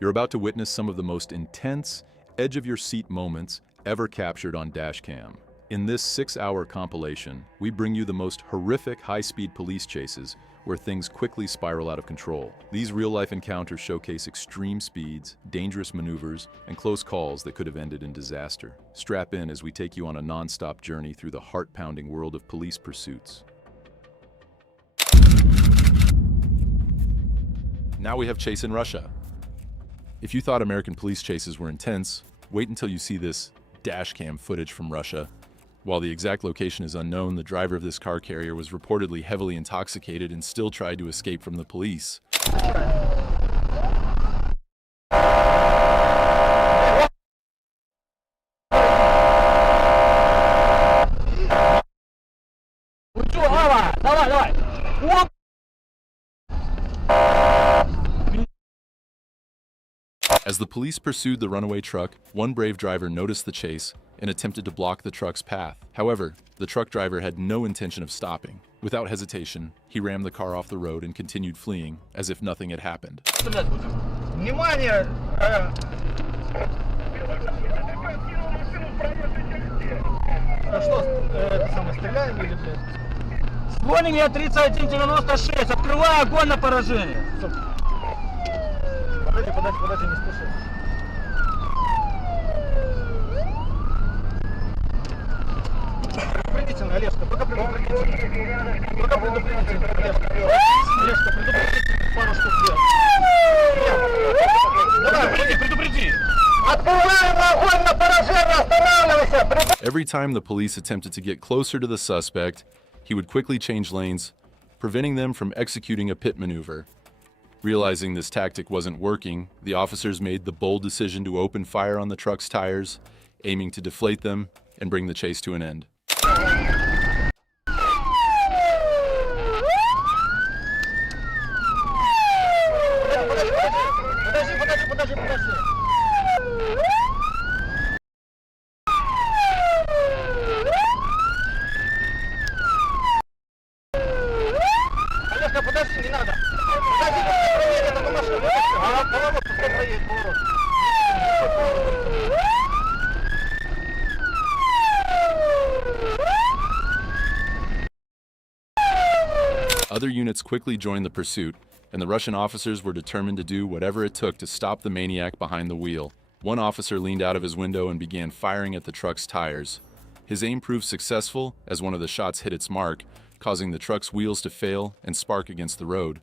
You're about to witness some of the most intense, edge-of-your-seat moments ever captured on Dashcam. In this 6-hour compilation, we bring you the most horrific high-speed police chases where things quickly spiral out of control. These real-life encounters showcase extreme speeds, dangerous maneuvers, and close calls that could have ended in disaster. Strap in as we take you on a non-stop journey through the heart-pounding world of police pursuits. Now we have chase in Russia. If you thought American police chases were intense, wait until you see this dashcam footage from Russia. While the exact location is unknown, the driver of this car carrier was reportedly heavily intoxicated and still tried to escape from the police. As the police pursued the runaway truck, one brave driver noticed the chase and attempted to block the truck's path. However, the truck driver had no intention of stopping. Without hesitation, he rammed the car off the road and continued fleeing as if nothing had happened. Склони меня 3196, открывай огонь на поражение. Подожди, не спеши. Предупредительно, Олежка, пока предупредительно. Пока предупредительно, Олежка. Олежка, предупредительно, пару штук вверх. Давай, предупреди. Открываем огонь на поражение, останавливайся. Every time the police attempted to get closer to the suspect, he would quickly change lanes, preventing them from executing a pit maneuver. Realizing this tactic wasn't working, the officers made the bold decision to open fire on the truck's tires, aiming to deflate them and bring the chase to an end. Подожди, не надо. Подожди, проедет эту машину. Поворот, пускай проедет поворот. Other units quickly joined the pursuit, and the Russian officers were determined to do whatever it took to stop the maniac behind the wheel. One officer leaned out of his window and began firing at the truck's tires. His aim proved successful as one of the shots hit its mark, causing the truck's wheels to fail and spark against the road.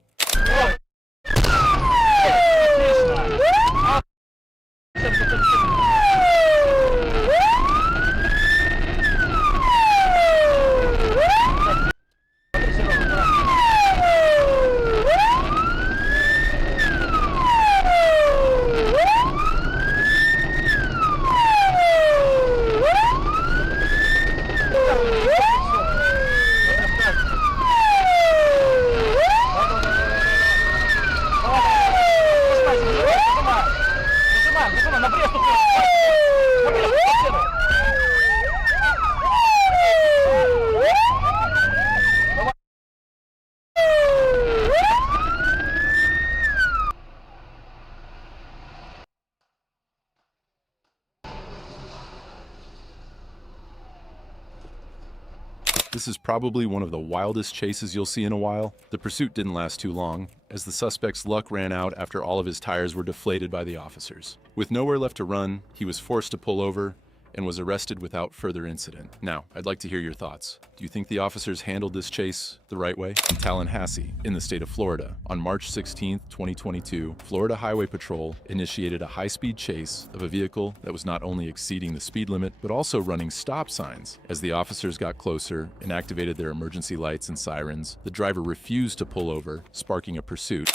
This is probably one of the wildest chases you'll see in a while. The pursuit didn't last too long, as the suspect's luck ran out after all of his tires were deflated by the officers. With nowhere left to run, he was forced to pull over and was arrested without further incident. Now, I'd like to hear your thoughts. Do you think the officers handled this chase the right way? In Tallahassee, in the state of Florida, on March 16, 2022, Florida Highway Patrol initiated a high-speed chase of a vehicle that was not only exceeding the speed limit, but also running stop signs. As the officers got closer and activated their emergency lights and sirens, the driver refused to pull over, sparking a pursuit.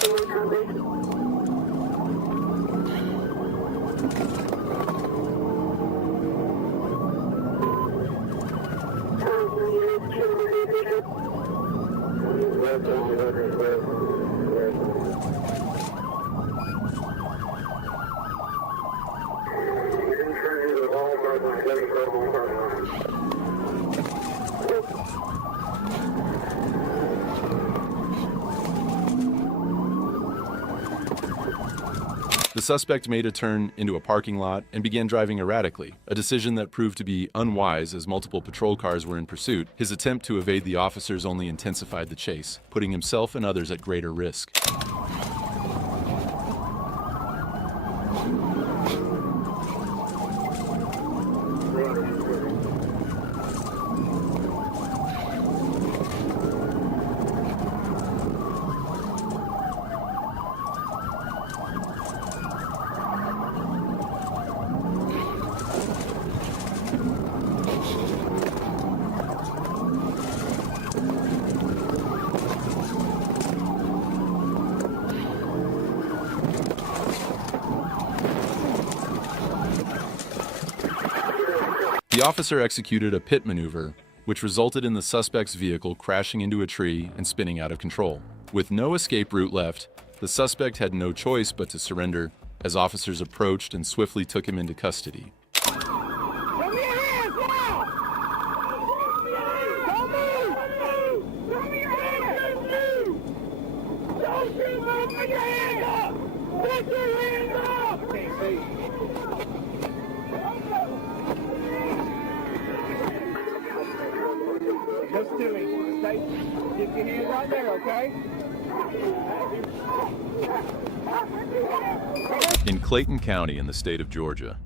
The The suspect made a turn into a parking lot and began driving erratically, a decision that proved to be unwise as multiple patrol cars were in pursuit. His attempt to evade the officers only intensified the chase, putting himself and others at greater risk. The officer executed a pit maneuver, which resulted in the suspect's vehicle crashing into a tree and spinning out of control. With no escape route left, the suspect had no choice but to surrender as officers approached and swiftly took him into custody. Just to me. Get your hands out there, okay? In Clayton County in the state of Georgia,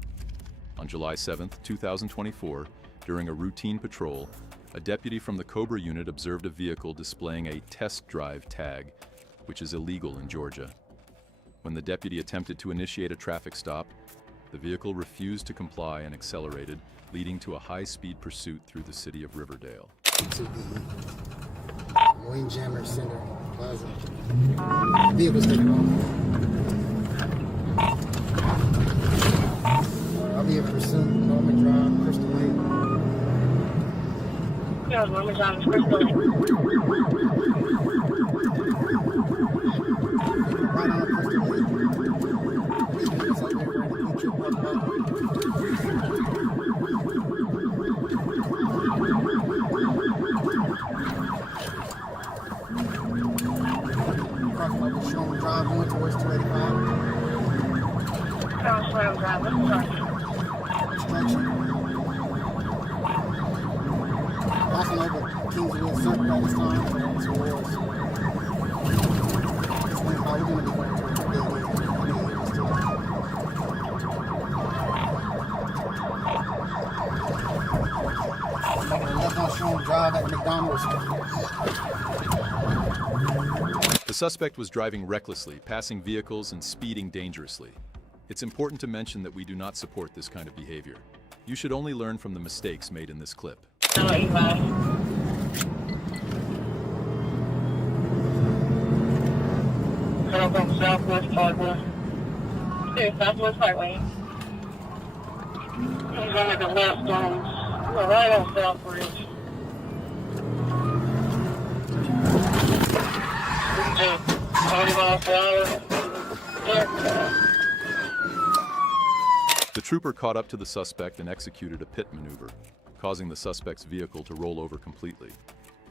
on July 7, 2024, during a routine patrol, a deputy from the Cobra unit observed a vehicle displaying a test drive tag, which is illegal in Georgia. When the deputy attempted to initiate a traffic stop, the vehicle refused to comply and accelerated, leading to a high-speed pursuit through the city of Riverdale. To the Wayne Jammer Center Plaza. The vehicle's taken off. I'll be at Pursuit, Norman Drive, Crystal Lake. Yeah, Norman Drive, Crystal Lake. Right on Crystal Lake. These vehicles out there ready to beat you up. Sherman Drive going towards 285. Sherman Drive, what's Construction. Passing over Kingsville Circle at this time towards. We're going to be going towards the building. Making a left on Sherman Drive at McDonald's. The suspect was driving recklessly, passing vehicles and speeding dangerously. It's important to mention that we do not support this kind of behavior. You should only learn from the mistakes made in this clip. Southwest Parkway. Okay, Southwest Highway. He's going to the left on, we're right on Southbridge. Just 20 miles per hour. The trooper caught up to the suspect and executed a pit maneuver, causing the suspect's vehicle to roll over completely.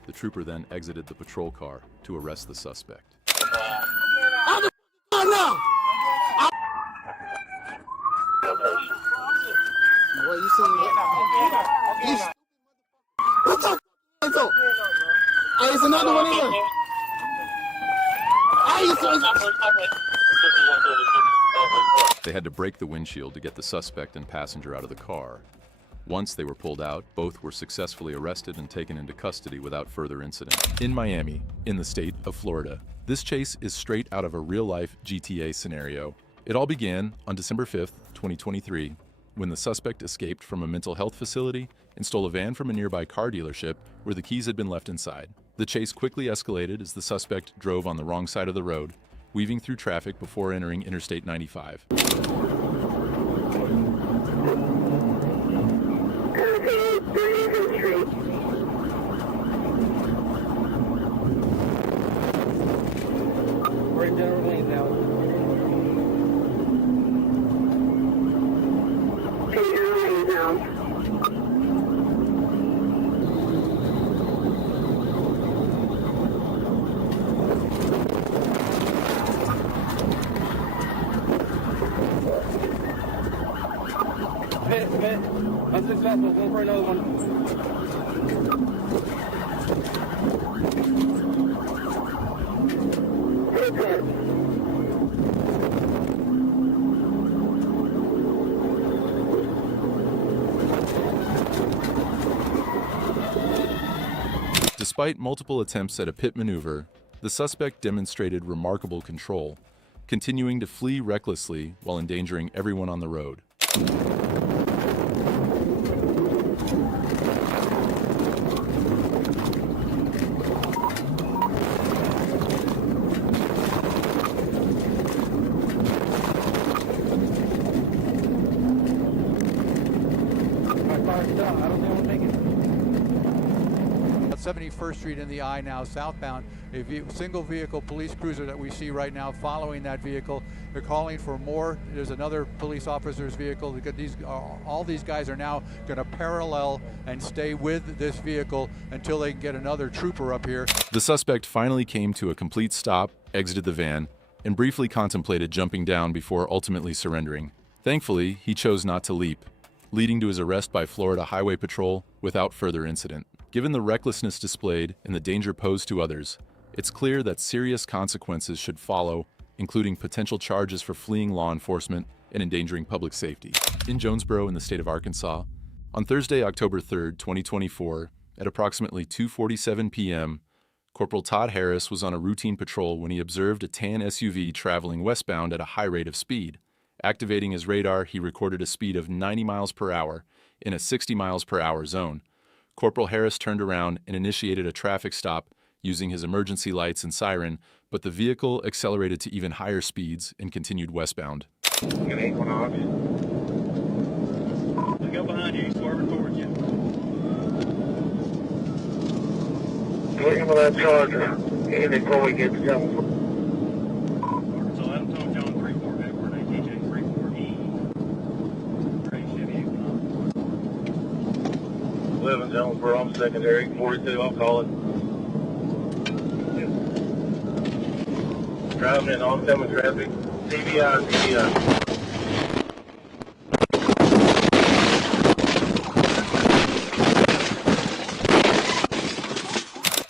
The trooper then exited the patrol car to arrest the suspect. Boy, you see me? What's up? Hey, it's another one here. They had to break the windshield to get the suspect and passenger out of the car. Once they were pulled out, both were successfully arrested and taken into custody without further incident. In Miami, in the state of Florida, this chase is straight out of a real-life GTA scenario. It all began on December 5th, 2023, when the suspect escaped from a mental health facility and stole a van from a nearby car dealership where the keys had been left inside. The chase quickly escalated as the suspect drove on the wrong side of the road, weaving through traffic before entering Interstate 95. We're in General Lane now. Let's just that, we'll go for another one. Despite multiple attempts at a pit maneuver, the suspect demonstrated remarkable control, continuing to flee recklessly while endangering everyone on the road. My car's done. I don't think I'm gonna make it. 71st Street in the I now southbound, a single vehicle police cruiser that we see right now following that vehicle. They're calling for more. There's another police officer's vehicle. All these guys are now going to parallel and stay with this vehicle until they can get another trooper up here. The suspect finally came to a complete stop, exited the van, and briefly contemplated jumping down before ultimately surrendering. Thankfully, he chose not to leap, leading to his arrest by Florida Highway Patrol without further incident. Given the recklessness displayed and the danger posed to others, it's clear that serious consequences should follow, including potential charges for fleeing law enforcement and endangering public safety. In Jonesboro, in the state of Arkansas, on Thursday, October 3rd, 2024, at approximately 2:47 p.m., Corporal Todd Harris was on a routine patrol when he observed a tan SUV traveling westbound at a high rate of speed. Activating his radar, he recorded a speed of 90 miles per hour in a 60 miles per hour zone. Corporal Harris turned around and initiated a traffic stop using his emergency lights and siren, but the vehicle accelerated to even higher speeds and continued westbound. Look out behind you, he's swerving towards you. Looking for that Charger, and before we get to Jonesboro. So I'm Tom John 34 Edward, ATJ 34E. Great Chevy Equinox. Live in Jonesboro, I'm secondary, 42, I'll call it. Driving in oncoming traffic, TBI.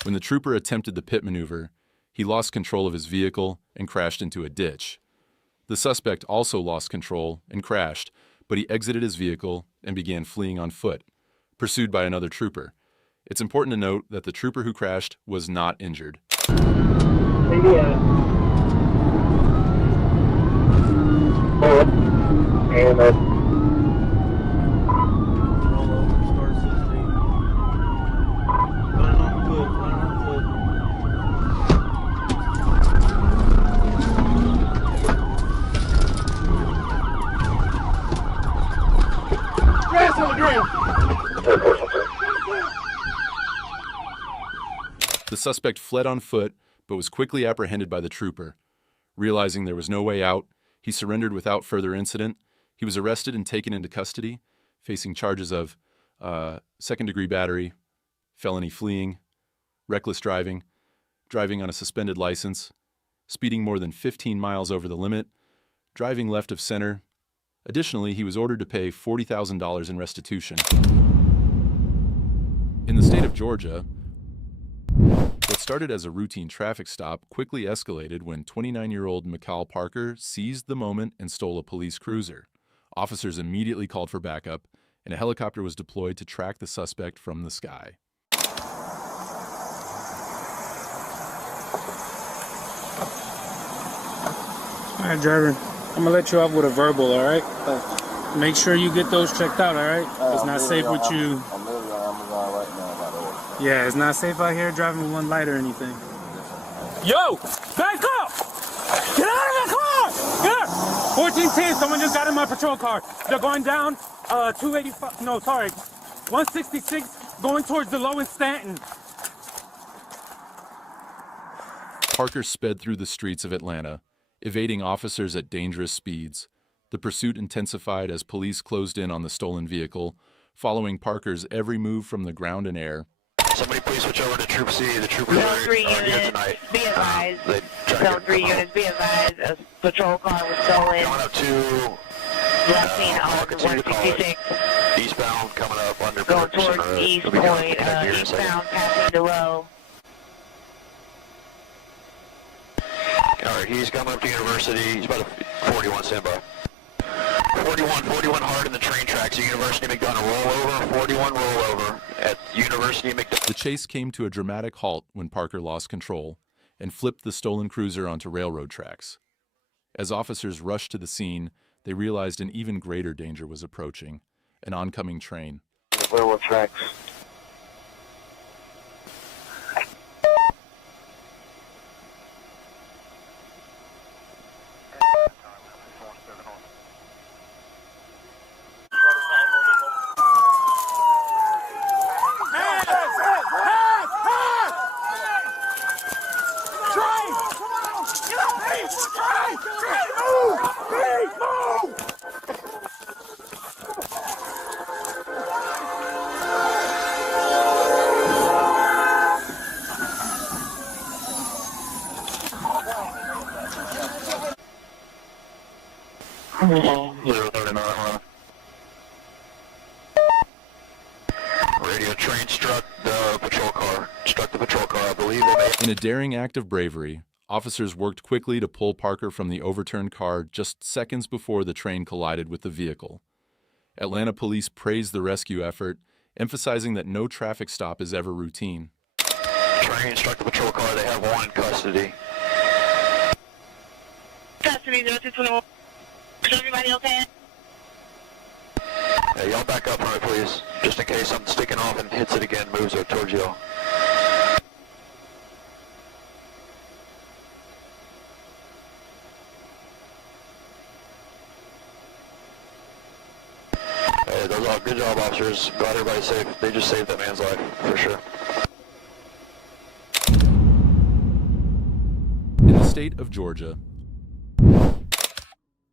When the trooper attempted the pit maneuver, he lost control of his vehicle and crashed into a ditch. The suspect also lost control and crashed, but he exited his vehicle and began fleeing on foot, pursued by another trooper. It's important to note that the trooper who crashed was not injured. The suspect fled on foot, but was quickly apprehended by the trooper. Realizing there was no way out, he surrendered without further incident. He was arrested and taken into custody, facing charges of second-degree battery, felony fleeing, reckless driving, driving on a suspended license, speeding more than 15 miles over the limit, driving left of center. Additionally, he was ordered to pay $40,000 in restitution. In the state of Georgia, what started as a routine traffic stop quickly escalated when 29-year-old Mikal Parker seized the moment and stole a police cruiser. Officers immediately called for backup, and a helicopter was deployed to track the suspect from the sky. All right, driver, I'm gonna let you off with a verbal, all right? Make sure you get those checked out, all right? It's not safe with you. I'm literally on Amazon right now, by the way. Yeah, it's not safe out here driving with one light or anything. Yo, back up! Get out of the car! Get up! 1410, someone just got in my patrol car. They're going down 166, going towards the Low in Stanton. Parker sped through the streets of Atlanta, evading officers at dangerous speeds. The pursuit intensified as police closed in on the stolen vehicle, following Parker's every move from the ground and air. Somebody please switch over to Troop C. The troopers Zone are 3 here units, tonight. be advised. They try to Zone get 3 units, be advised. A patrol car was stolen. Going up to Last seen on Continue to call it. 166. Eastbound coming up under Going Ferguson. towards East It'll be coming Point, back here in a second. eastbound passing the row. Alright, he's coming up to University. He's about a 41 standby. 41 hard in the train tracks. University McDonough rollover. 41 rollover at University McDonough. The chase came to a dramatic halt when Parker lost control and flipped the stolen cruiser onto railroad tracks. As officers rushed to the scene, they realized an even greater danger was approaching, an oncoming train. Railroad tracks. Radio train struck the patrol car. Struck the patrol car, I believe. They made In a daring act of bravery, officers worked quickly to pull Parker from the overturned car just seconds before the train collided with the vehicle. Atlanta police praised the rescue effort, emphasizing that no traffic stop is ever routine. train struck the patrol car. They have one in custody. Custody 0221. Is everybody okay? Hey, y'all back up from it, please. Just in case something sticking off and hits it again, moves it towards y'all. Hey, those are good job, officers. Glad everybody's safe. They just saved that man's life, for sure. In the state of Georgia,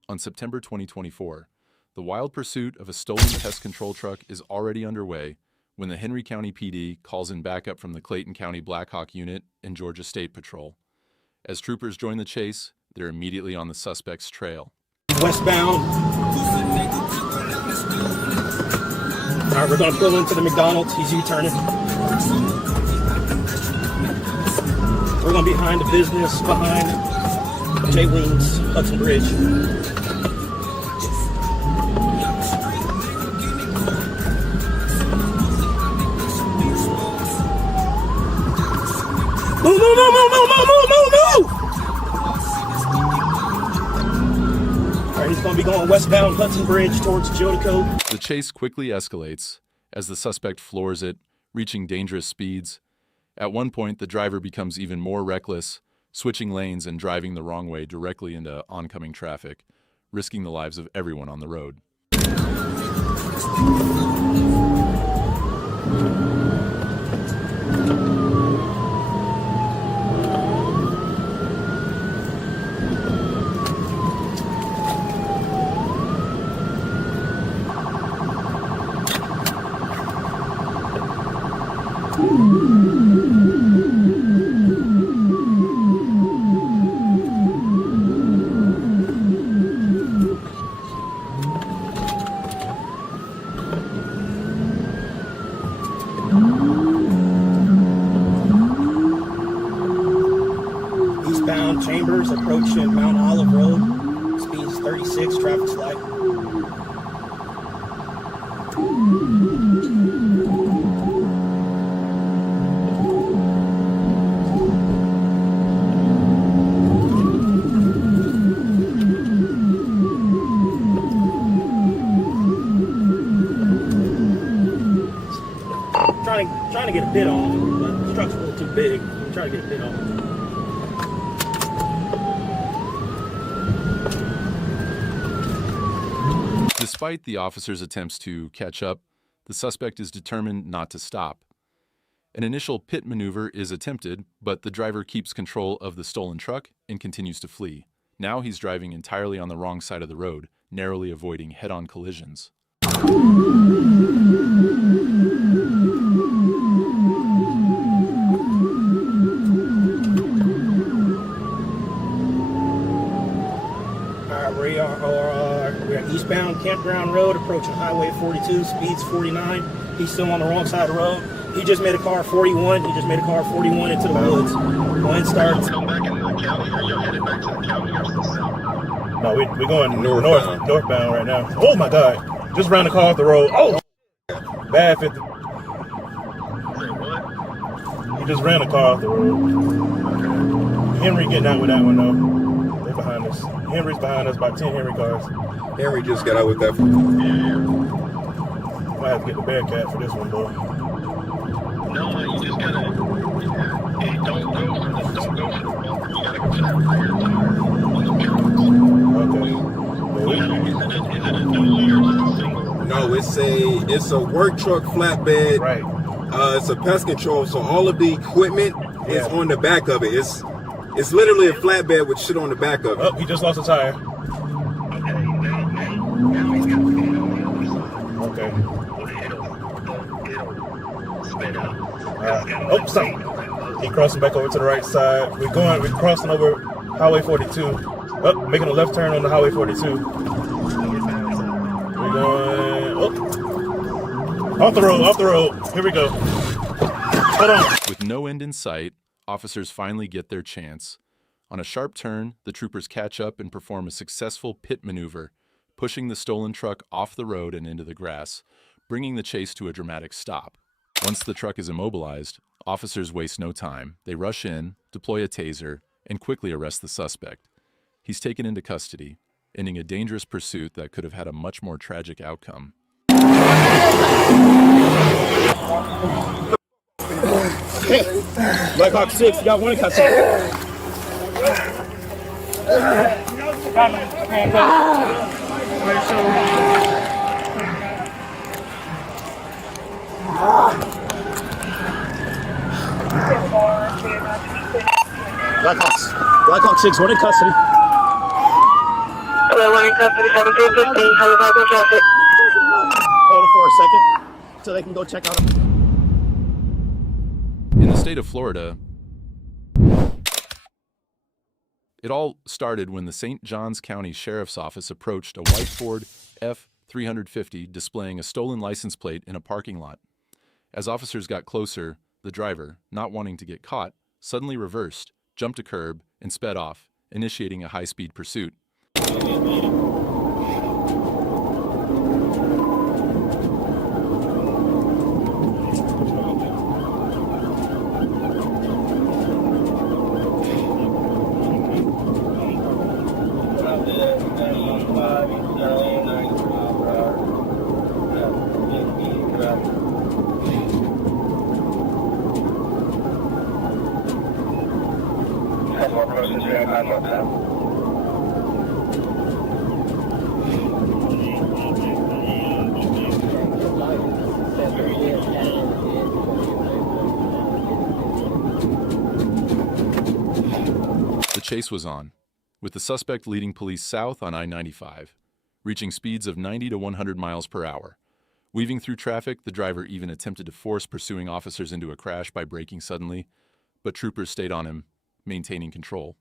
on September 2024, the wild pursuit of a stolen pest control truck is already underway when the Henry County PD calls in backup from the Clayton County Black Hawk Unit and Georgia State Patrol. As troopers join the chase, they're immediately on the suspect's trail. Westbound. All right, we're going to pull into the McDonald's. He's U-turning. We're going to be behind the business, behind J Wings, Hudson Bridge. Move, move, move, move, move, move, move, move, move! All right, he's going to be going westbound Hudson Bridge towards Jodico. The chase quickly escalates as the suspect floors it, reaching dangerous speeds. At one point, the driver becomes even more reckless, switching lanes and driving the wrong way directly into oncoming traffic, risking the lives of everyone on the road. Eastbound Chambers approaching Mount Olive Road. Speed's 36, traffic's light. Trying to get a bit on him, but the truck's a little too big. I'm trying to get a bit on him. Despite the officer's attempts to catch up, the suspect is determined not to stop. An initial pit maneuver is attempted, but the driver keeps control of the stolen truck and continues to flee. Now he's driving entirely on the wrong side of the road, narrowly avoiding head-on collisions. We're at eastbound Campground Road, approaching Highway 42, speeds 49. He's still on the wrong side of the road. He just made a car 41. He just made a car 41 into the woods. One starts. Come back into the county, or you're headed back to the county, or still south? No, we're going northbound right now. Oh my God! Just ran the car off the road. Oh, bad 50. Say what? He just ran the car off the road. Henry getting out with that one though. They're behind us. Henry's behind us, about 10 Henry cars. Henry just got out with that. Might have to get the Bearcat for this one, boy. No, you just gotta. Hey, don't go for the bumper. You gotta go for that rear tire on the trucks. Okay. Is it a dually or just a single? No, it's a work truck flatbed. Right. It's a pest control, so all of the equipment is on the back of it. It's literally a flatbed with shit on the back of it. Oh, he just lost a tire. Okay, now he's got to stand on the other side. Okay. It'll spit out. Oh, stop. He crossing back over to the right side. We're crossing over Highway 42. Oh, making a left turn on the Highway 42. We're going, off the road. Here we go. Hold on. With no end in sight, officers finally get their chance. On a sharp turn, the troopers catch up and perform a successful pit maneuver, pushing the stolen truck off the road and into the grass, bringing the chase to a dramatic stop. Once the truck is immobilized, officers waste no time. They rush in, deploy a taser, and quickly arrest the suspect. He's taken into custody, ending a dangerous pursuit that could have had a much more tragic outcome. Black Hawk 6, you got one in custody. Black Hawk 6, one in custody. Hello, one in custody, 1750. How about the traffic? Hold it for a second so they can go check out. In the state of Florida, it all started when the St. Johns County Sheriff's Office approached a white Ford F-350 displaying a stolen license plate in a parking lot. As officers got closer, the driver, not wanting to get caught, suddenly reversed, jumped a curb, and sped off, initiating a high-speed pursuit. The chase was on, with the suspect leading police south on I-95, reaching speeds of 90 to 100 miles per hour. Weaving through traffic, the driver even attempted to force pursuing officers into a crash by braking suddenly, but troopers stayed on him, maintaining control.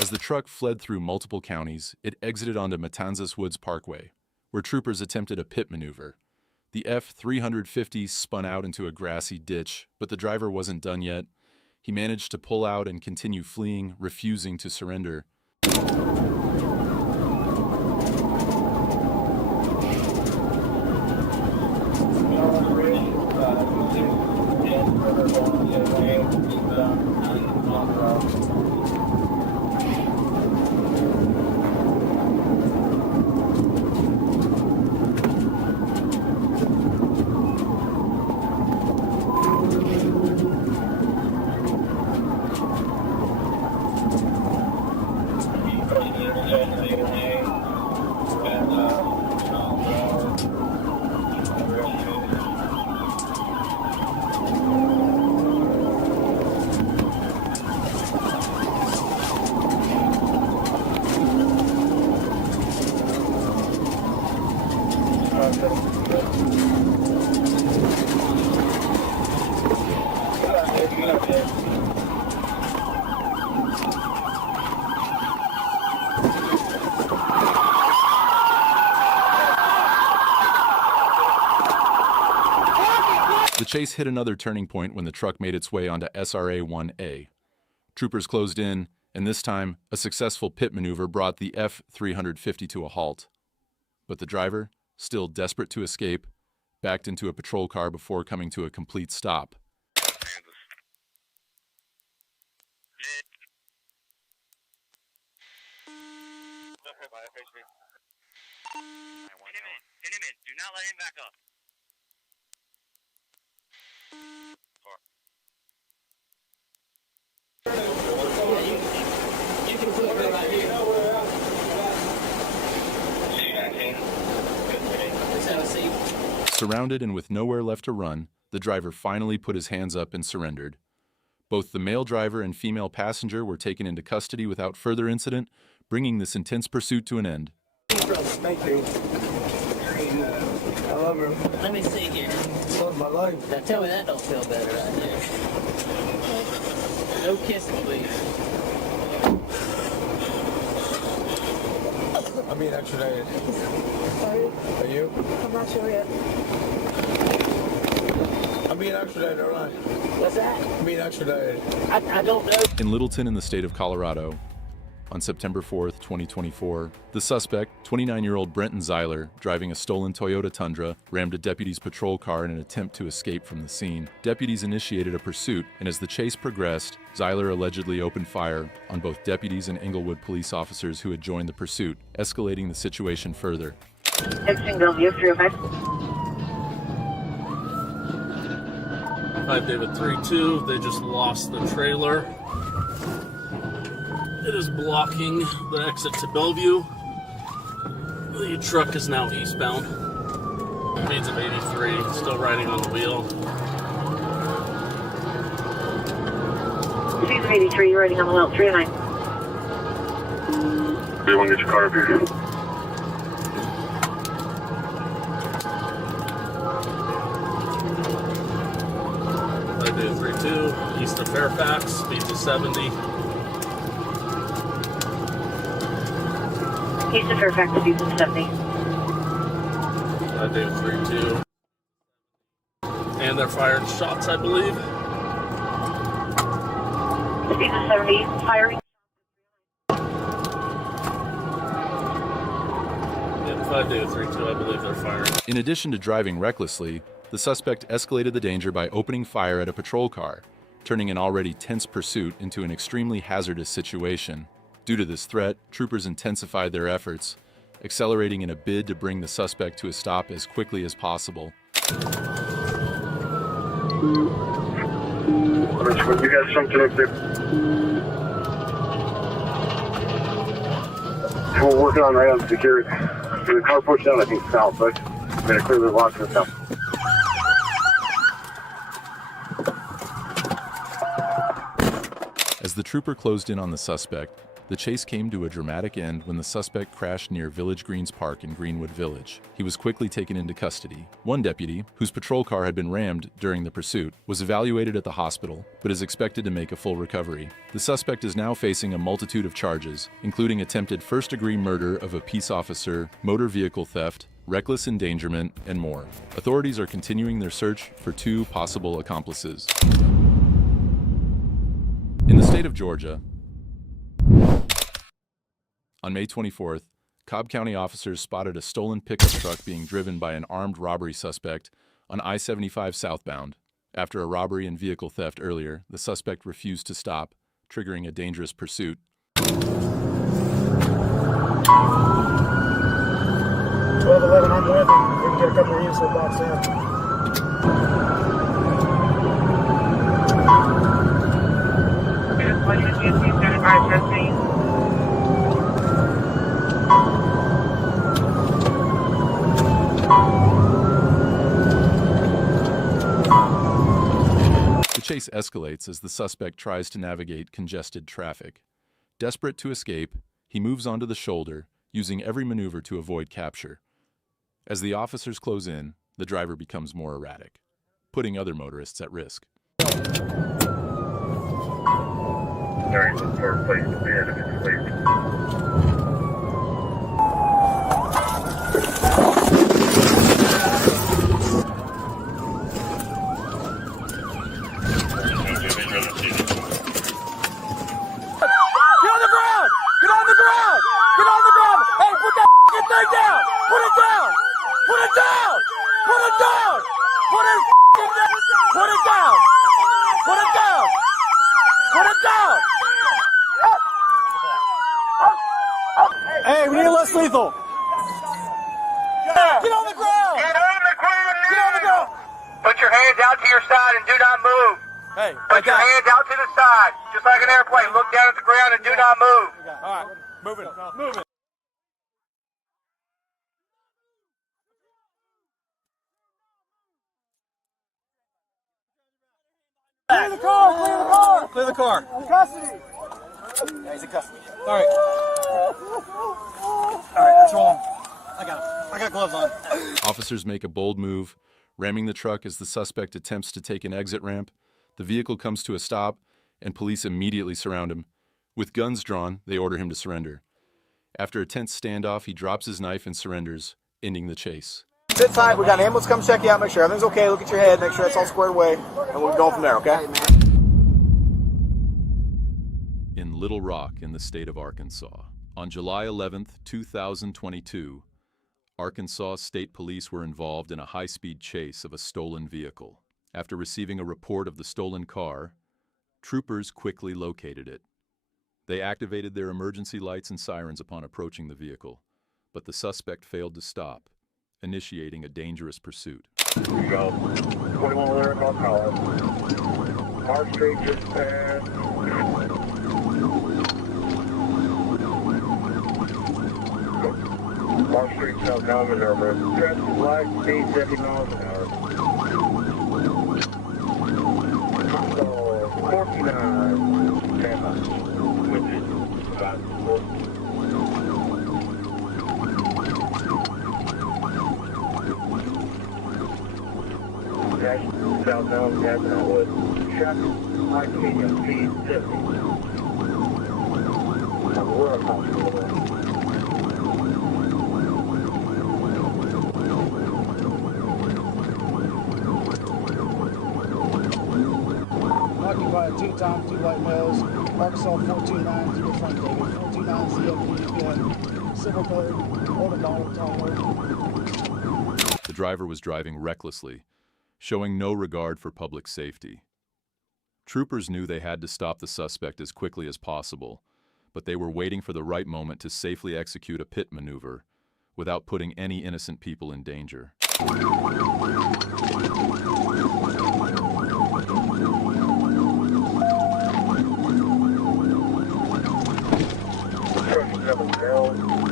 As the truck fled through multiple counties, it exited onto Matanzas Woods Parkway, where troopers attempted a pit maneuver. The F-350 spun out into a grassy ditch, but the driver wasn't done yet. He managed to pull out and continue fleeing, refusing to surrender. The chase hit another turning point when the truck made its way onto SRA 1A. Troopers closed in, and this time, a successful pit maneuver brought the F-350 to a halt. But the driver, still desperate to escape, backed into a patrol car before coming to a complete stop. Get him in. Do not let him back up. You can put it right here. Let's have a seat. Surrounded and with nowhere left to run, the driver finally put his hands up and surrendered. Both the male driver and female passenger were taken into custody without further incident, bringing this intense pursuit to an end. Thank you. I love her. Let me see here. Love my life. Now tell me that don't feel better right there. No kissing, please. I'm being extradited. Sorry? Are you? I'm not sure yet. I'm being extradited, all right? What's that? I'm being extradited. I don't know. In Littleton in the state of Colorado, on September 4th, 2024, the suspect, 29-year-old Brenton Zeiler, driving a stolen Toyota Tundra, rammed a deputy's patrol car in an attempt to escape from the scene. Deputies initiated a pursuit, and as the chase progressed, Zeiler allegedly opened fire on both deputies and Inglewood police officers who had joined the pursuit, escalating the situation further. Texting Bellevue 305. 5 David 3-2, they just lost the trailer. It is blocking the exit to Bellevue. The truck is now eastbound. Speeds of 83, still riding on the wheel. Speeds of 83, riding on the wheel, 309. Do you want to get your car up here? I do 3-2, east of Fairfax, speeds of 70. East of Fairfax, speeds of 70. I do 3-2. And they're firing shots, I believe. Speeds of 70, firing. Yeah, 5 David 3-2, I believe they're firing. In addition to driving recklessly, the suspect escalated the danger by opening fire at a patrol car, turning an already tense pursuit into an extremely hazardous situation. Due to this threat, troopers intensified their efforts, accelerating in a bid to bring the suspect to a stop as quickly as possible. Richmond, you got something up there? So we're working on right on security. The car pushed out, I think, south, but we're going to clear the lock to the south. As the trooper closed in on the suspect, the chase came to a dramatic end when the suspect crashed near Village Greens Park in Greenwood Village. He was quickly taken into custody. One deputy, whose patrol car had been rammed during the pursuit, was evaluated at the hospital, but is expected to make a full recovery. The suspect is now facing a multitude of charges, including attempted first-degree murder of a peace officer, motor vehicle theft, reckless endangerment, and more. Authorities are continuing their search for 2 possible accomplices. In the state of Georgia, On May 24th, Cobb County officers spotted a stolen pickup truck being driven by an armed robbery suspect on I-75 southbound. After a robbery and vehicle theft earlier, the suspect refused to stop, triggering a dangerous pursuit. 1211, I'm with him. We can get a couple of units to box in. The chase escalates as the suspect tries to navigate congested traffic. Desperate to escape, he moves onto the shoulder, using every maneuver to avoid capture. As the officers close in, the driver becomes more erratic, putting other motorists at risk. There is a third place to be in if it's late. Hey, we need less lethal. Get on the ground! Get on the ground now! Get on the ground! Put your hands out to your side and do not move. Hey, Put your hands out to the side, just like an airplane. Look down at the ground and do not move. all right, moving, moving. Clear the car! Clear the car! Clear the car. Custody! Yeah, he's in custody. All right. All right, let's roll him. I got him. I got gloves on. Officers make a bold move, ramming the truck as the suspect attempts to take an exit ramp. The vehicle comes to a stop, and police immediately surround him. With guns drawn, they order him to surrender. After a tense standoff, he drops his knife and surrenders, ending the chase. Sit tight. We got an ambulance come check you out, make sure everything's okay. Look at your head, make sure it's all squared away, and we'll go from there, okay? In Little Rock, in the state of Arkansas, on July 11th, 2022, Arkansas State Police were involved in a high-speed chase of a stolen vehicle. After receiving a report of the stolen car, troopers quickly located it. They activated their emergency lights and sirens upon approaching the vehicle, but the suspect failed to stop, initiating a dangerous pursuit. Here you go. 21 Lyric on power. Our street just passed. Our street South Common over. Traffic light speed 70 miles an hour. So 49. Stand by. With it. About 40. Southbound, Gadsden Wood. Traffic light medium speed 70. We're on hospital. Occupied 2 Tom, 2 white males, Arkansas 429, Frank David, 429 CFP, silver colored, older dollar, taller. The driver was driving recklessly, showing no regard for public safety. Troopers knew they had to stop the suspect as quickly as possible, but they were waiting for the right moment to safely execute a pit maneuver without putting any innocent people in danger.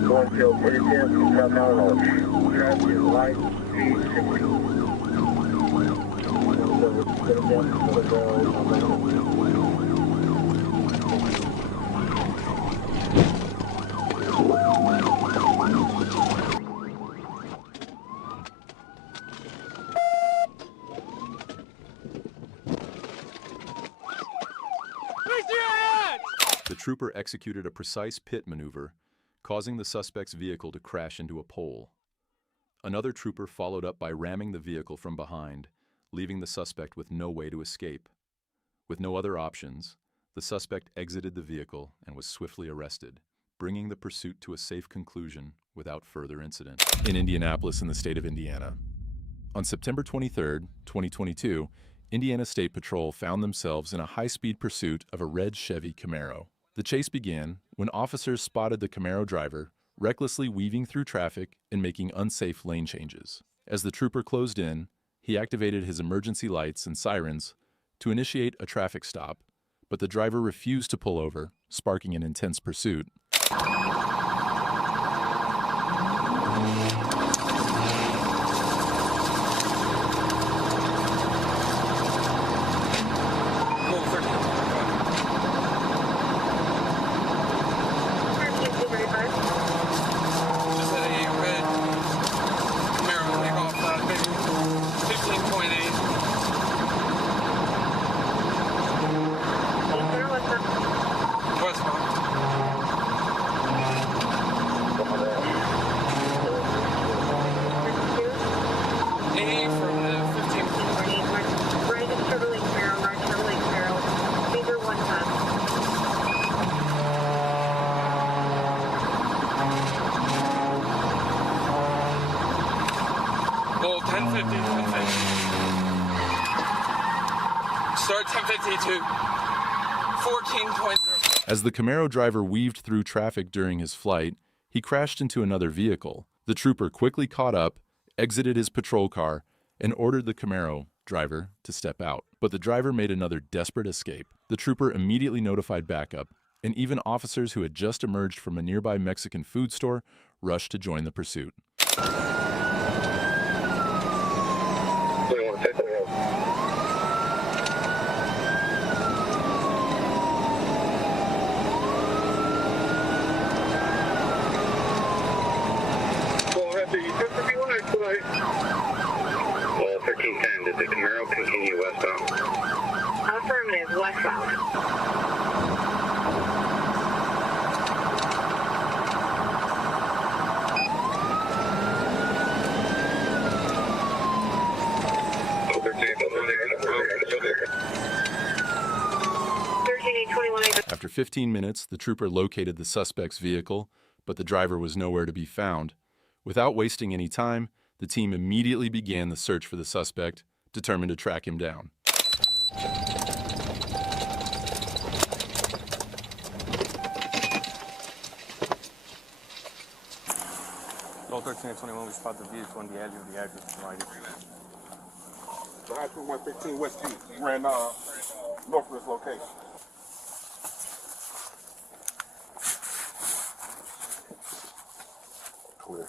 Cornfield, 10 from South Illinois. Traffic is light, speed 60. The trooper executed a precise pit maneuver, causing the suspect's vehicle to crash into a pole. Another trooper followed up by ramming the vehicle from behind, leaving the suspect with no way to escape. With no other options, the suspect exited the vehicle and was swiftly arrested, bringing the pursuit to a safe conclusion without further incident. In Indianapolis in the state of Indiana. On September 23, 2022, Indiana State Patrol found themselves in a high-speed pursuit of a red Chevy Camaro. The chase began when officers spotted the Camaro driver recklessly weaving through traffic and making unsafe lane changes. As the trooper closed in, he activated his emergency lights and sirens to initiate a traffic stop, but the driver refused to pull over, sparking an intense pursuit. Start 10:52, 14.0. As the Camaro driver weaved through traffic during his flight, he crashed into another vehicle. The trooper quickly caught up, exited his patrol car, and ordered the Camaro driver to step out. But the driver made another desperate escape. The trooper immediately notified backup, and even officers who had just emerged from a nearby Mexican food store rushed to join the pursuit. Well, 1310, did the Camaro continue westbound? Affirmative, westbound. After 15 minutes, the trooper located the suspect's vehicle, but the driver was nowhere to be found. Without wasting any time, the team immediately began the search for the suspect, determined to track him down. Low 13 and 21, we spot the vehicle on the edge of the address provided. The high school 115 West Street ran north of this location. Clear.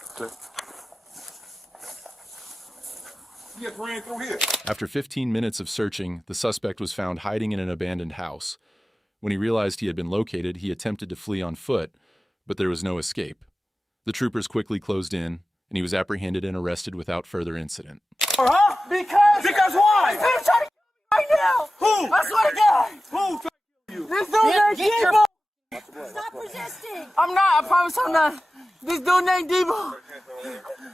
He just ran through here. After 15 minutes of searching, the suspect was found hiding in an abandoned house. When he realized he had been located, he attempted to flee on foot, but there was no escape. The troopers quickly closed in, and he was apprehended and arrested without further incident. Huh? Because why? He's trying to kill me right now! Who? I swear to God! Who trying to kill you? This dude named Debo! Stop resisting! I'm not, I promise I'm not. This dude named Debo.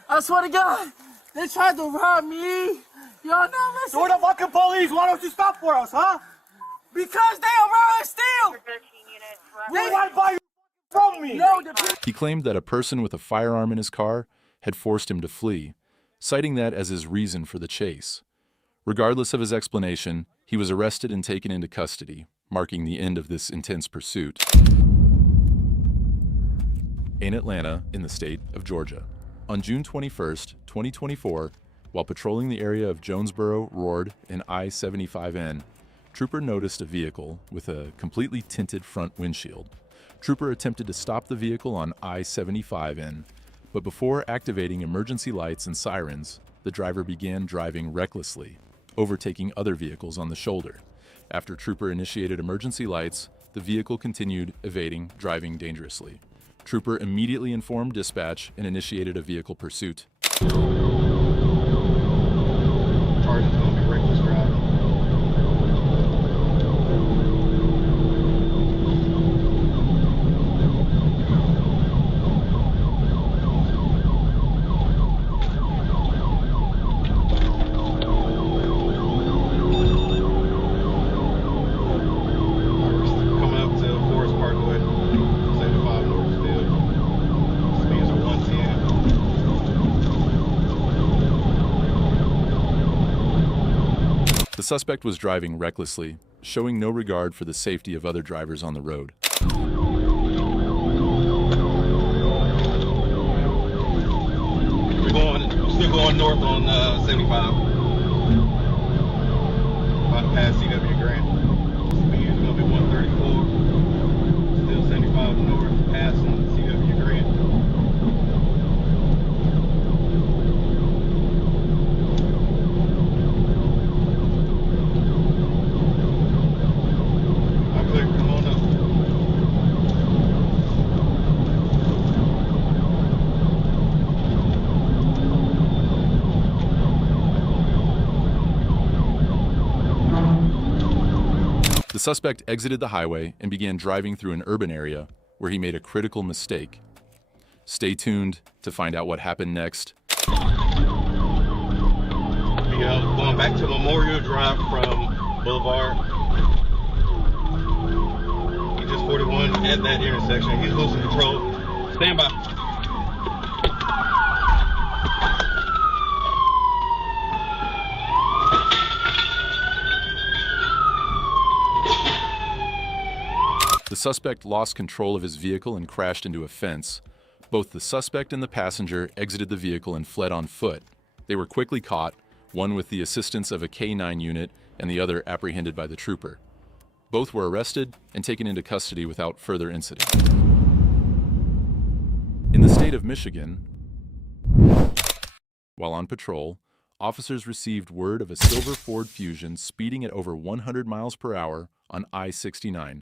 I swear to God, they tried to rob me. Y'all not listening. So we're the fucking police. Why don't you stop for us, huh? Because they are robbing steal! We want to buy you from me. No, He claimed that a person with a firearm in his car had forced him to flee, citing that as his reason for the chase. Regardless of his explanation, he was arrested and taken into custody, marking the end of this intense pursuit. In Atlanta, in the state of Georgia. On June 21st, 2024, while patrolling the area of Jonesboro, Roard, and I-75N, Trooper noticed a vehicle with a completely tinted front windshield. Trooper attempted to stop the vehicle on I-75N, but before activating emergency lights and sirens, the driver began driving recklessly, overtaking other vehicles on the shoulder. After Trooper initiated emergency lights, the vehicle continued evading, driving dangerously. Trooper immediately informed dispatch and initiated a vehicle pursuit. Charge is going to be reckless driving. Coming up to Forest Parkway, 75 North still. suspect was driving recklessly, showing no regard for the safety of other drivers on the road. We're still going north on 75. About to pass CW Grant. Speed is going to be 134. Still 75 north, passing CW Grant. I'm clear, come on up. The suspect exited the highway and began driving through an urban area where he made a critical mistake. Stay tuned to find out what happened next. Going back to Memorial Drive from Boulevard. He just 41 at that intersection. He's losing control. Stand by. The suspect lost control of his vehicle and crashed into a fence. Both the suspect and the passenger exited the vehicle and fled on foot. They were quickly caught, one with the assistance of a K-9 unit and the other apprehended by the trooper. Both were arrested and taken into custody without further incident. In the state of Michigan, while on patrol, officers received word of a silver Ford Fusion speeding at over 100 miles per hour on I-69.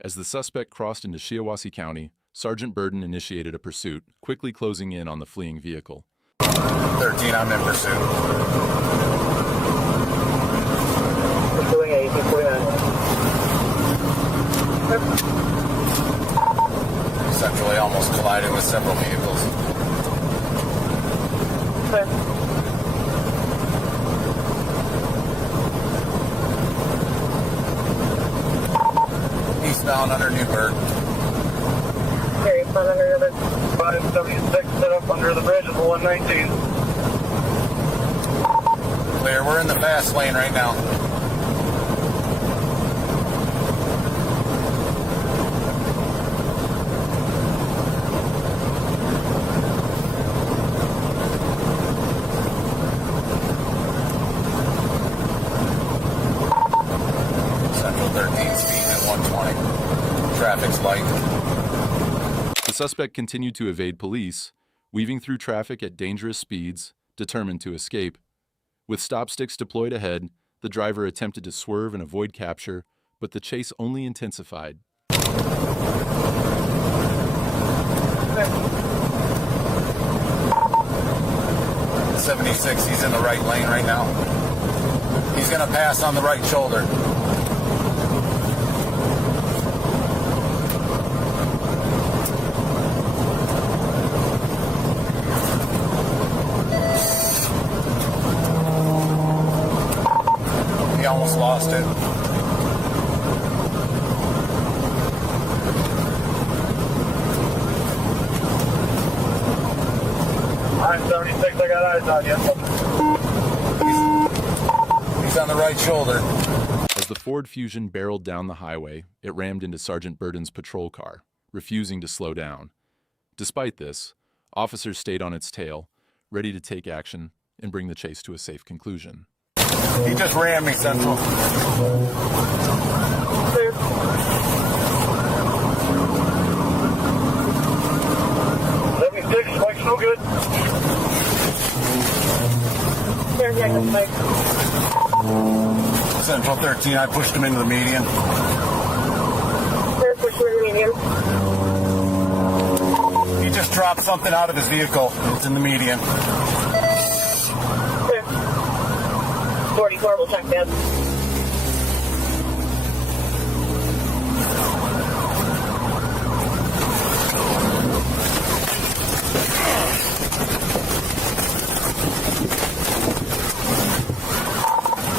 As the suspect crossed into Shiawassee County, Sergeant Burden initiated a pursuit, quickly closing in on the fleeing vehicle. 13, I'm in pursuit. Pursuing 1849. Essentially almost collided with several vehicles. Eastbound under Newburgh. Okay, eastbound under Newburgh. 576 set up under the bridge of the 119. Clear, we're in the fast lane right now. Central 13 speed at 120. Traffic's light. The suspect continued to evade police, weaving through traffic at dangerous speeds, determined to escape. With stop sticks deployed ahead, the driver attempted to swerve and avoid capture, but the chase only intensified. 76, he's in the right lane right now. He's going to pass on the right shoulder. He almost lost it. I-76, I got eyes on you. He's on the right shoulder. As the Ford Fusion barreled down the highway, it rammed into Sergeant Burden's patrol car, refusing to slow down. Despite this, officers stayed on its tail, ready to take action and bring the chase to a safe conclusion. He just rammed me, Central. Clear. Mike's no good. Clear, yeah, Mike. Central 13, I pushed him into the median. Clear, push through the median. He just dropped something out of his vehicle. It's in the median. Clear. 44, we'll check that.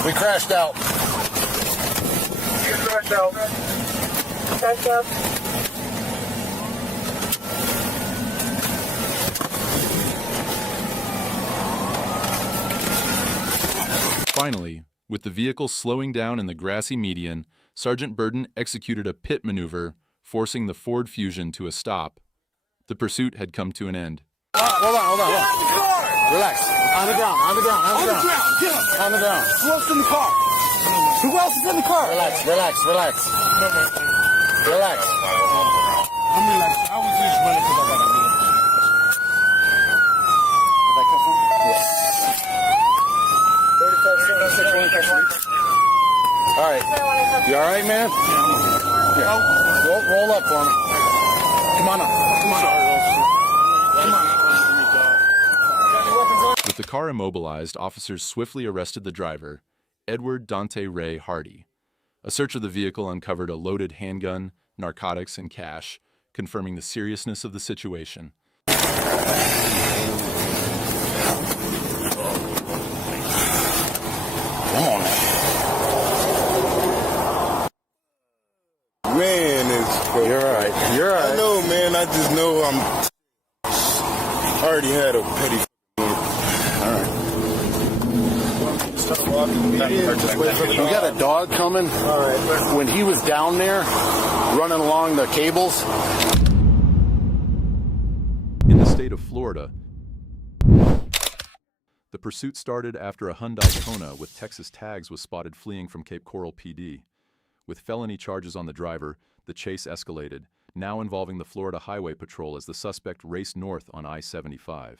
We crashed out. You crashed out. Crash up. Finally, With the vehicle slowing down in the grassy median, Sergeant Burden executed a pit maneuver, forcing the Ford Fusion to a stop. The pursuit had come to an end. Hold on. Relax. On the ground. On the ground. On the ground. Who else in the car? Who else is in the car? Relax. Relax. I'm relaxed. I was just running because I got a wheel. Did I cuss him? Yes. 35, 76, all right. You all right, man? Here. Roll up for me. Come on up. With the car immobilized, officers swiftly arrested the driver, Edward Dante Ray Hardy. A search of the vehicle uncovered a loaded handgun, narcotics, and cash, confirming the seriousness of the situation. Man, you're all right. You're all right. I know, man. I just know I already had a petty. We got a dog coming. All right. When he was down there, running along the cables. In the state of Florida, the pursuit started after a Hyundai Kona with Texas tags was spotted fleeing from Cape Coral PD. With felony charges on the driver, the chase escalated, now involving the Florida Highway Patrol as the suspect raced north on I-75.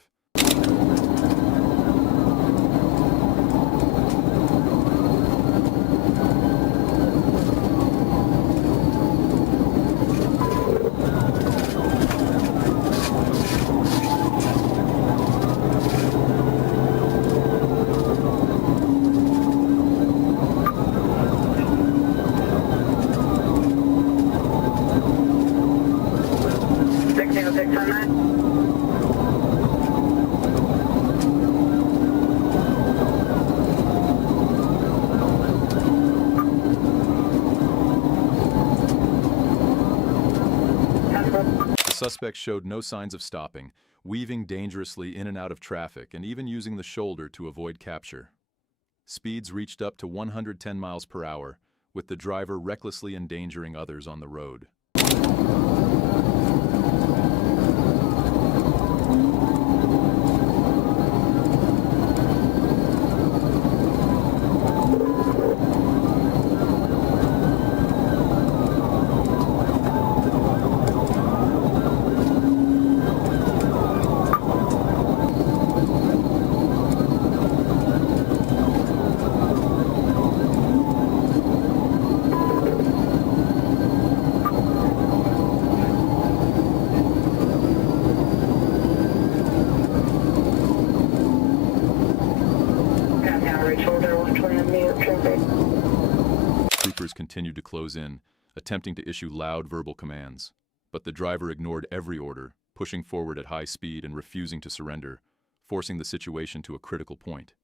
The suspect showed no signs of stopping, weaving dangerously in and out of traffic and even using the shoulder to avoid capture. Speeds reached up to 110 miles per hour, with the driver recklessly endangering others on the road. Troopers continued to close in, attempting to issue loud verbal commands. But the driver ignored every order, pushing forward at high speed and refusing to surrender, forcing the situation to a critical point.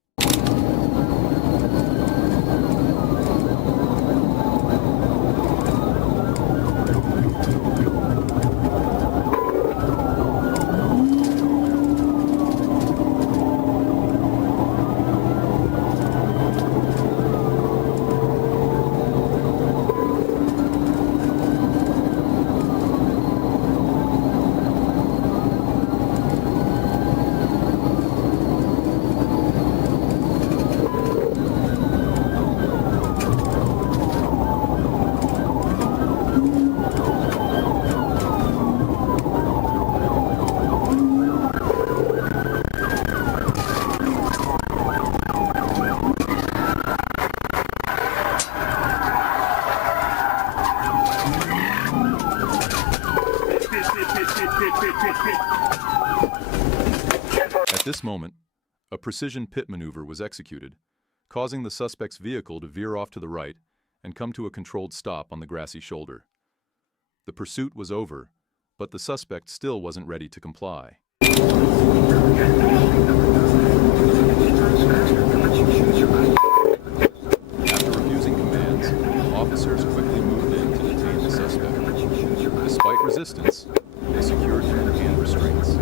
At this moment, a precision pit maneuver was executed, causing the suspect's vehicle to veer off to the right and come to a controlled stop on the grassy shoulder. The pursuit was over, but the suspect still wasn't ready to comply. After refusing commands, officers quickly moved in to detain the suspect. Despite resistance, they secured him in hand restraints.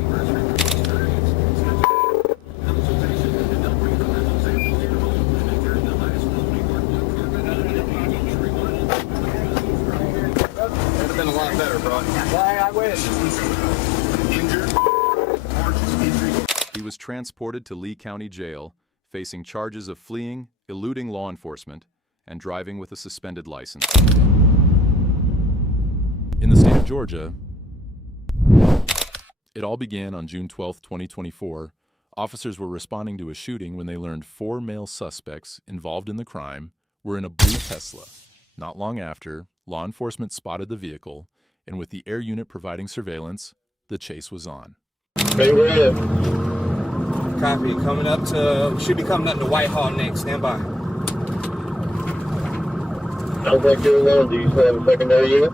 He was transported to Lee County Jail, facing charges of fleeing, eluding law enforcement, and driving with a suspended license. In the state of Georgia, it all began on June 12, 2024. Officers were responding to a shooting when they learned 4 male suspects involved in the crime were in a blue Tesla. Not long after, law enforcement spotted the vehicle, and with the air unit providing surveillance, the chase was on. Copy. Coming up to, should be coming up to Whitehall next. Stand by. How's that going on? Do you still have a secondary unit?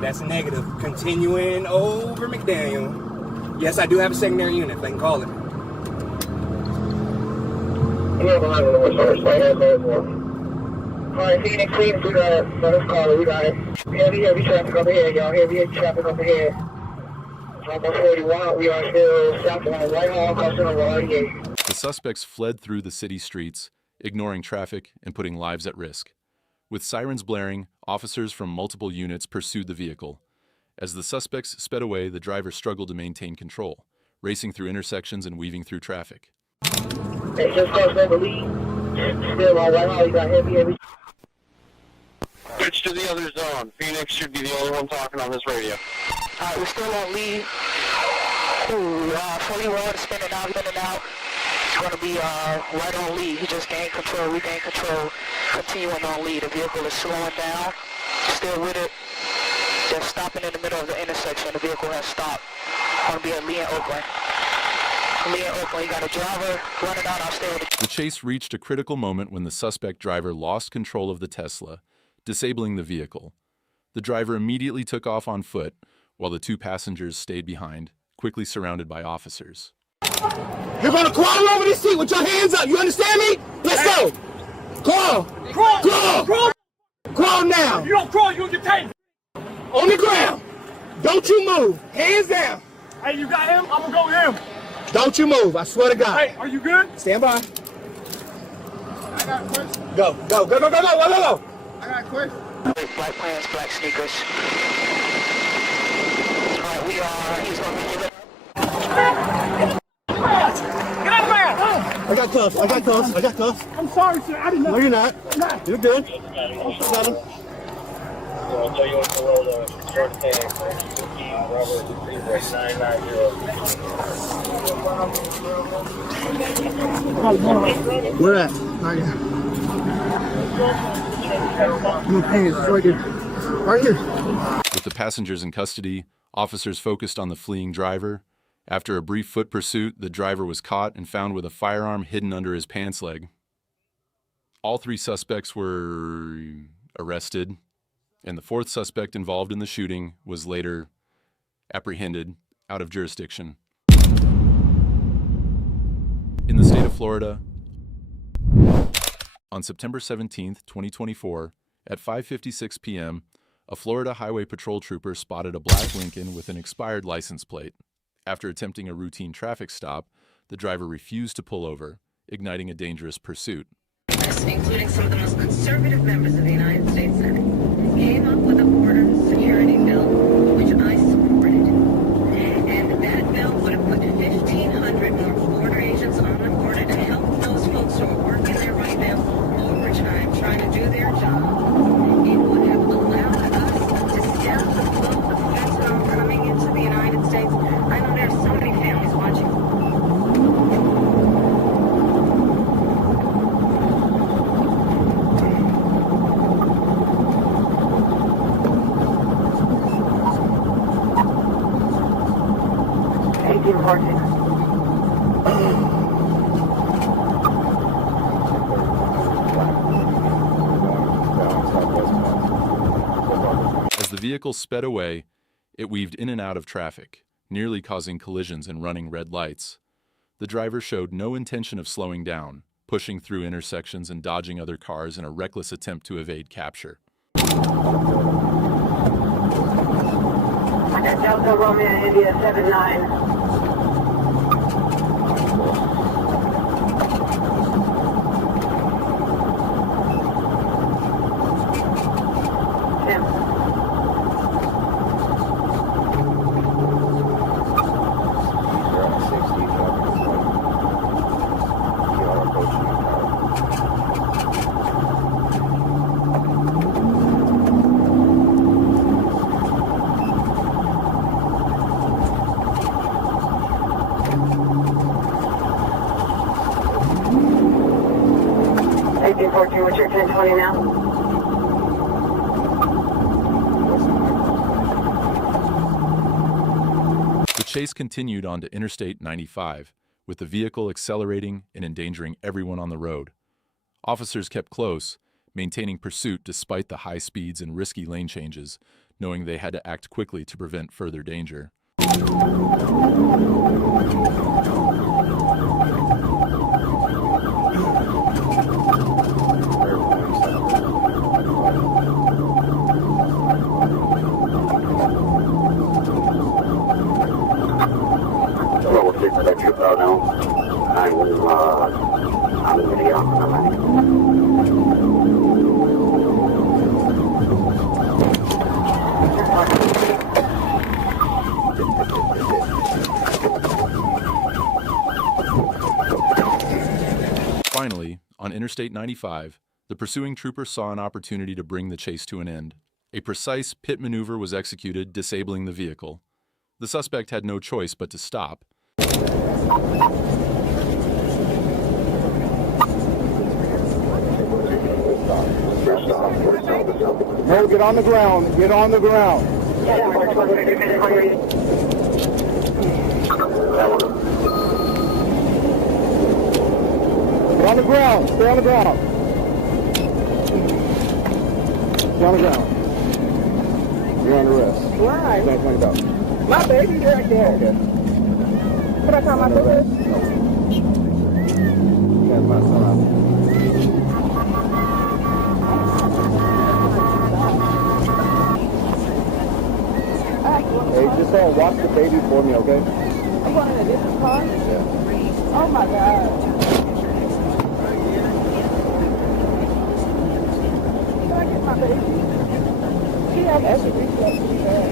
That's a negative. Continuing over McDaniel. Yes, I do have a secondary unit, if they can call it. We're behind the north side, so I got call for. Alright, Phoenix, we got it. Let's call it, we got it. Heavy traffic over here, y'all. Heavy traffic over here. It's almost 41. We are still south on Whitehall, crossing over RDA. The suspects fled through the city streets, ignoring traffic and putting lives at risk. With sirens blaring, officers from multiple units pursued the vehicle. As the suspects sped away, the driver struggled to maintain control, racing through intersections and weaving through traffic. Hey, just crossed over Lee. Still on Whitehall, you got heavy. Switch to the other zone. Phoenix should be the only one talking on this radio. Alright, we're still on Lee. 41, spinning out. It's going to be right on Lee. He just gained control, regained control. Continuing on Lee. The vehicle is slowing down. Still with it. Just stopping in the middle of the intersection. The vehicle has stopped. Going to be at Lee and Oakland. Lee and Oakland, you got a driver running out. I'll stay with it. The chase reached a critical moment when the suspect driver lost control of the Tesla, disabling the vehicle. The driver immediately took off on foot, while the 2 passengers stayed behind, quickly surrounded by officers. You're gonna crawl over this seat with your hands up. You understand me? Let's go. Crawl. Crawl now. If you don't crawl, you'll get taken. On the ground. Don't you move. Hands down. Hey, you got him? I'm gonna go him. Don't you move. I swear to God. Hey, are you good? Stand by. I got a question. Go. I got a question. Black pants, black sneakers. Alright, he's going to be Get out of there! I got cuffs. I'm sorry, sir. I didn't know. No, you're not. You're good. Got him. I'll tell you what to roll the short tag. Robert, 990. Where at? Right here. With the passengers in custody, officers focused on the fleeing driver. After a brief foot pursuit, the driver was caught and found with a firearm hidden under his pants leg. All 3 suspects were arrested, and the 4th suspect involved in the shooting was later apprehended out of jurisdiction. In the state of Florida, on September 17, 2024, at 5:56 p.m., a Florida Highway Patrol trooper spotted a black Lincoln with an expired license plate. After attempting a routine traffic stop, the driver refused to pull over, igniting a dangerous pursuit. Including some of the most conservative members of the United States Senate, came up with a border security bill, which I supported. And that bill would have put 1,500 more border agents on the border to help those folks who are working there right now overtime, trying to do their job. It would have allowed us to stem the flow of fentanyl coming into the United States. I know there's so many families watching. As the vehicle sped away, it weaved in and out of traffic, nearly causing collisions and running red lights. The driver showed no intention of slowing down, pushing through intersections and dodging other cars in a reckless attempt to evade capture. Delta Romeo India 79. 14, what's your 1020 now? The chase continued onto Interstate 95, with the vehicle accelerating and endangering everyone on the road. Officers kept close, maintaining pursuit despite the high speeds and risky lane changes, knowing they had to act quickly to prevent further danger. Finally, on Interstate 95, the pursuing trooper saw an opportunity to bring the chase to an end. A precise pit maneuver was executed, disabling the vehicle. The suspect had no choice but to stop. No, get on the ground. Get on the ground. Get on the ground. Stay on the ground. Stay on the ground. You're on arrest. Why? $20. My baby's right there. Okay. Can I call my sister? That's my son. Hey, just watch the baby for me, okay? I'm going in a different car? Yeah. Oh my God. Can I get my baby? She has acid reflux pretty bad.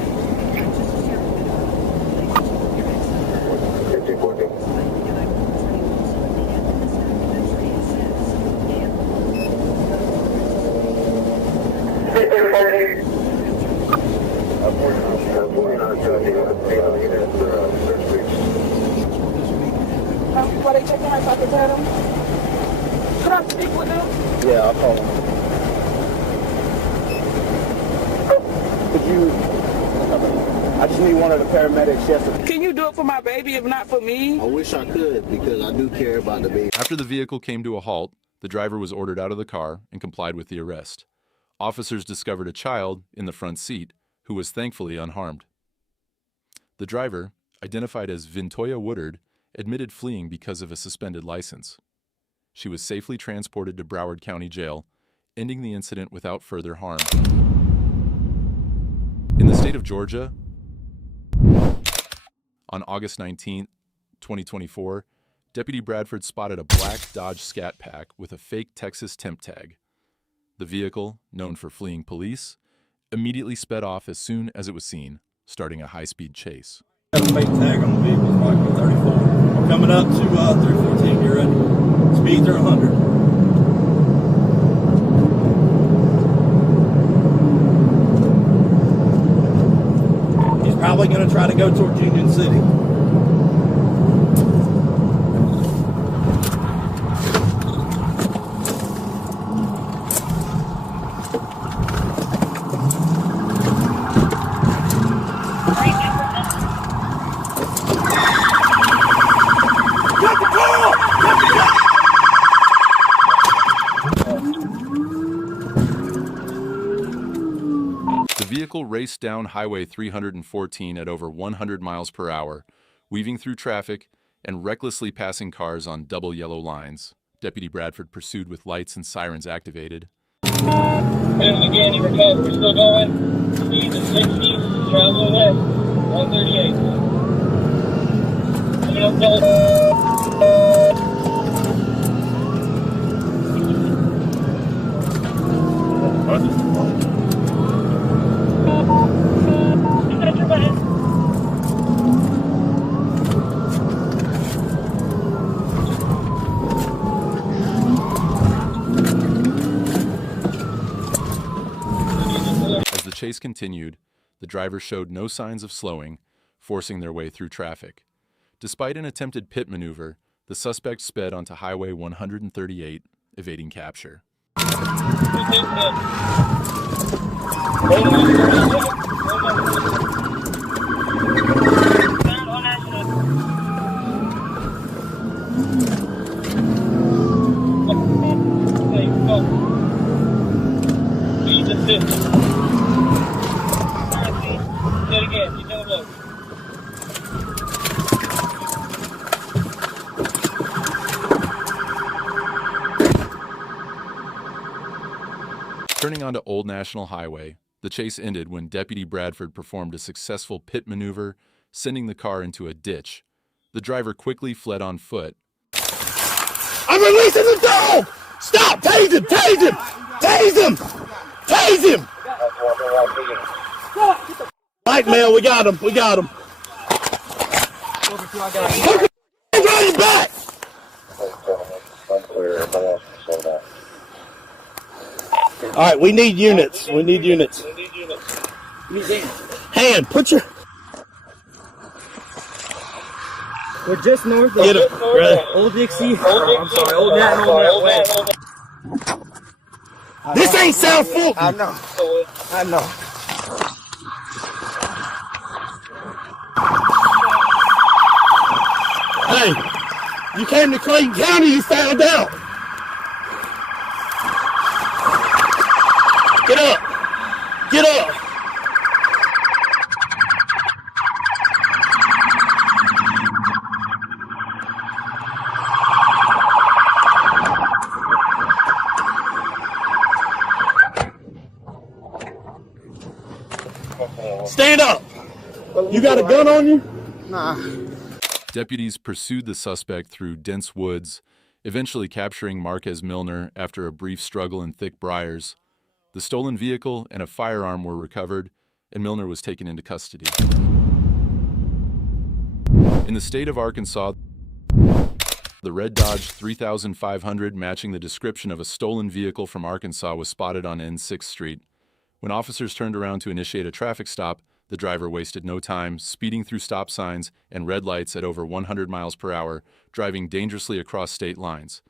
Were they checking her pockets at him? Could I speak with them? Yeah, I'll call him. Could you... I just need one of the paramedics. Yes. Can you do it for my baby, if not for me? I wish I could, because I do care about the baby. After the vehicle came to a halt, the driver was ordered out of the car and complied with the arrest. Officers discovered a child in the front seat who was thankfully unharmed. The driver, identified as Vintoya Woodard, admitted fleeing because of a suspended license. She was safely transported to Broward County Jail, ending the incident without further harm. In the state of Georgia, on August 19, 2024, Deputy Bradford spotted a black Dodge Scat Pack with a fake Texas temp tag. The vehicle, known for fleeing police, immediately sped off as soon as it was seen, starting a high-speed chase. Got a fake tag on the vehicle, it's like 34. We're coming up to 314, you ready? Speeds are 100. He's probably going to try to go towards Union City. The vehicle raced down Highway 314 at over 100 miles per hour, weaving through traffic and recklessly passing cars on double yellow lines. Deputy Bradford pursued with lights and sirens activated. Again, you recover. We're still going. Speeds at 60. Travel west. 138. Coming up close. As the chase continued, the driver showed no signs of slowing, forcing their way through traffic. Despite an attempted pit maneuver, the suspect sped onto Highway 138, evading capture. Turning onto Old National Highway, the chase ended when Deputy Bradford performed a successful pit maneuver, sending the car into a ditch. The driver quickly fled on foot. I'm releasing the dog! Stop! Tase him! Tase him! Tase him! Tase him! Right, man, we got him. We got him. Run back! All right, we need units. We need units. Hand, put your... We're just north of Old Dixie. I'm sorry, Old National West. This ain't South Fulton. I know. I know. Hey, you came to Clayton County, you found out. Get up. Get up. Stand up. You got a gun on you? Nah. Deputies pursued the suspect through dense woods, eventually capturing Marquez Milner after a brief struggle in thick briars. The stolen vehicle and a firearm were recovered, and Milner was taken into custody. In the state of Arkansas, the red Dodge 3500 matching the description of a stolen vehicle from Arkansas was spotted on N6th Street. When officers turned around to initiate a traffic stop, the driver wasted no time, speeding through stop signs and red lights at over 100 miles per hour, driving dangerously across state lines.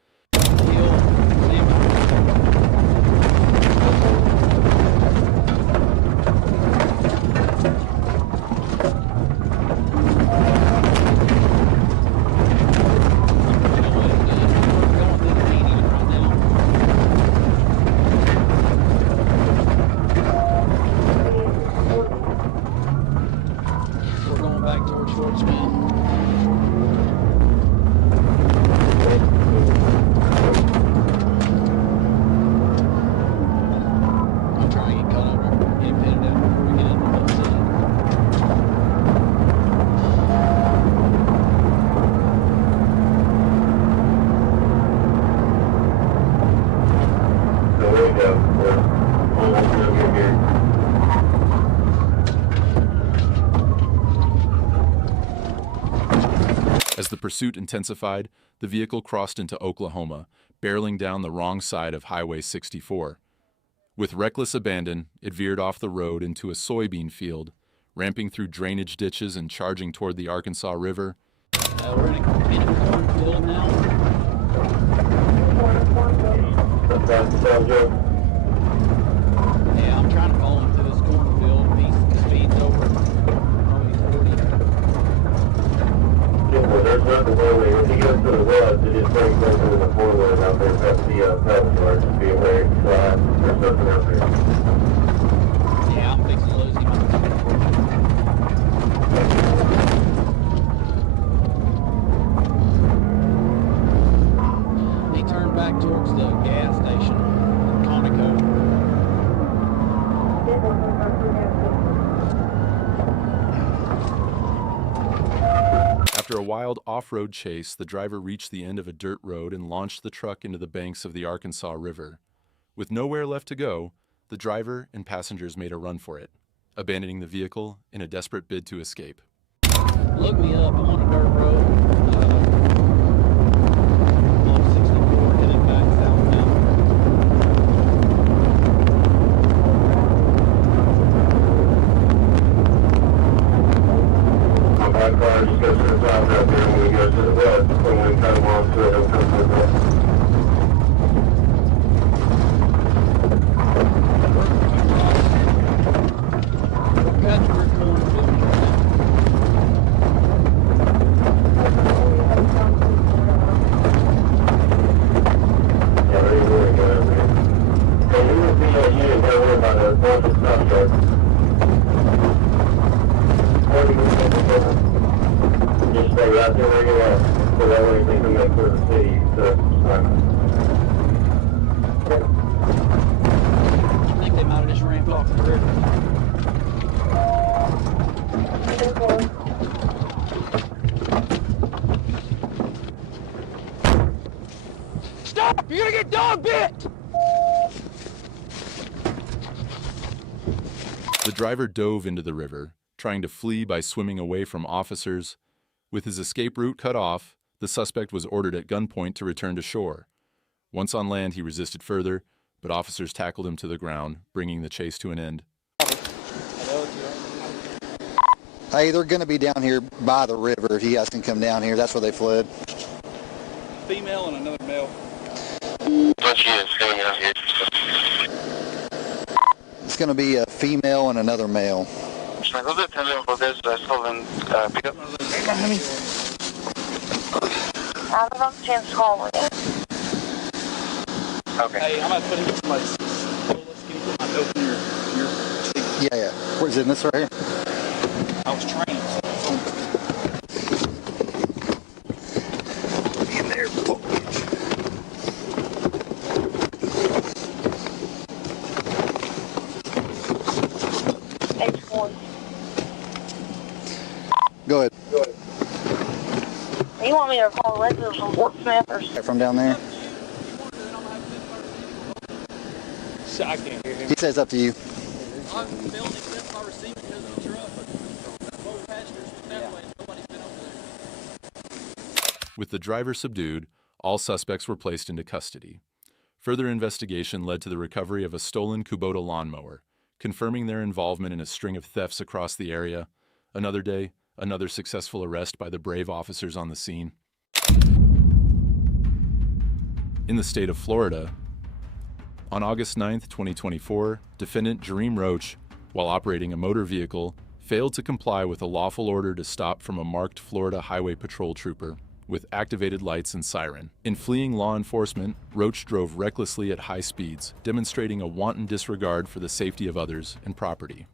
As the pursuit intensified, the vehicle crossed into Oklahoma, barreling down the wrong side of Highway 64. With reckless abandon, it veered off the road into a soybean field, ramping through drainage ditches and charging toward the Arkansas River. We're in a cornfield now. Yeah, I'm trying to follow him through this cornfield. He speeds over probably 40. Well, there's nothing wrong with it. If he goes to the west, it just brings something in the four-wheel out there. That's the pedal car. Just be aware. There's nothing out there. Yeah, I'm fixing to lose him. He turned back towards the gas station in Conoco. After a wild off-road chase, the driver reached the end of a dirt road and launched the truck into the banks of the Arkansas River. With nowhere left to go, the driver and passengers made a run for it, abandoning the vehicle in a desperate bid to escape. Look me up. I'm on a dirt road. On 64, heading back southbound. My car just goes to the south out there, and when we go to the west, when we come on to it, it'll come to the west. Yeah, so they're gonna put everything to make for the city I think they might have just ramped off the river. Stop! You're gonna get dog bit! The driver dove into the river, trying to flee by swimming away from officers. With his escape route cut off, the suspect was ordered at gunpoint to return to shore. Once on land, he resisted further, but officers tackled him to the ground, bringing the chase to an end. Hey, they're going to be down here by the river. If you guys can come down here, that's where they fled. Female and another male. It's going to be a female and another male. Okay. Hey, I'm going to put him in somebody's. Yeah. Where's it? In this right here? I was training. In there, Go ahead. You want me to call regular support snappers? From down there? I can't hear him. He says up to you. With the driver subdued, all suspects were placed into custody. Further investigation led to the recovery of a stolen Kubota lawnmower, confirming their involvement in a string of thefts across the area. Another day, another successful arrest by the brave officers on the scene. In the state of Florida, on August 9, 2024, defendant Dream Roach, while operating a motor vehicle, failed to comply with a lawful order to stop from a marked Florida Highway Patrol trooper with activated lights and siren. In fleeing law enforcement, Roach drove recklessly at high speeds, demonstrating a wanton disregard for the safety of others and property.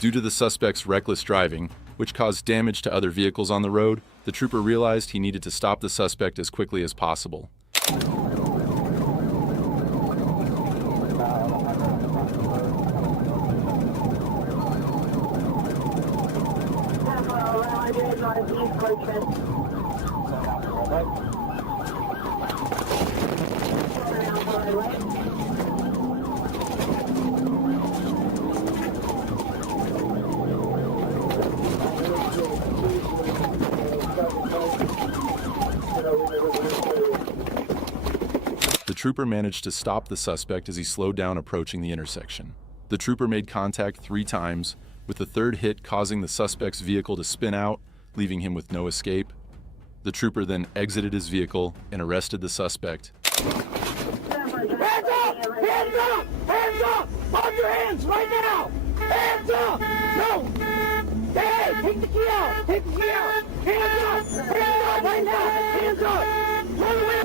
Due to the suspect's reckless driving, which caused damage to other vehicles on the road, the trooper realized he needed to stop the suspect as quickly as possible. The trooper managed to stop the suspect as he slowed down approaching the intersection. The trooper made contact 3 times, with the third hit causing the suspect's vehicle to spin out, leaving him with no escape. The trooper then exited his vehicle and arrested the suspect. Hands up! Hands up! Hands up! On your hands right now! Hands up! No! Hey, take the key out! Take the key out! Hands up! Hands up right now! Hands up! Run away!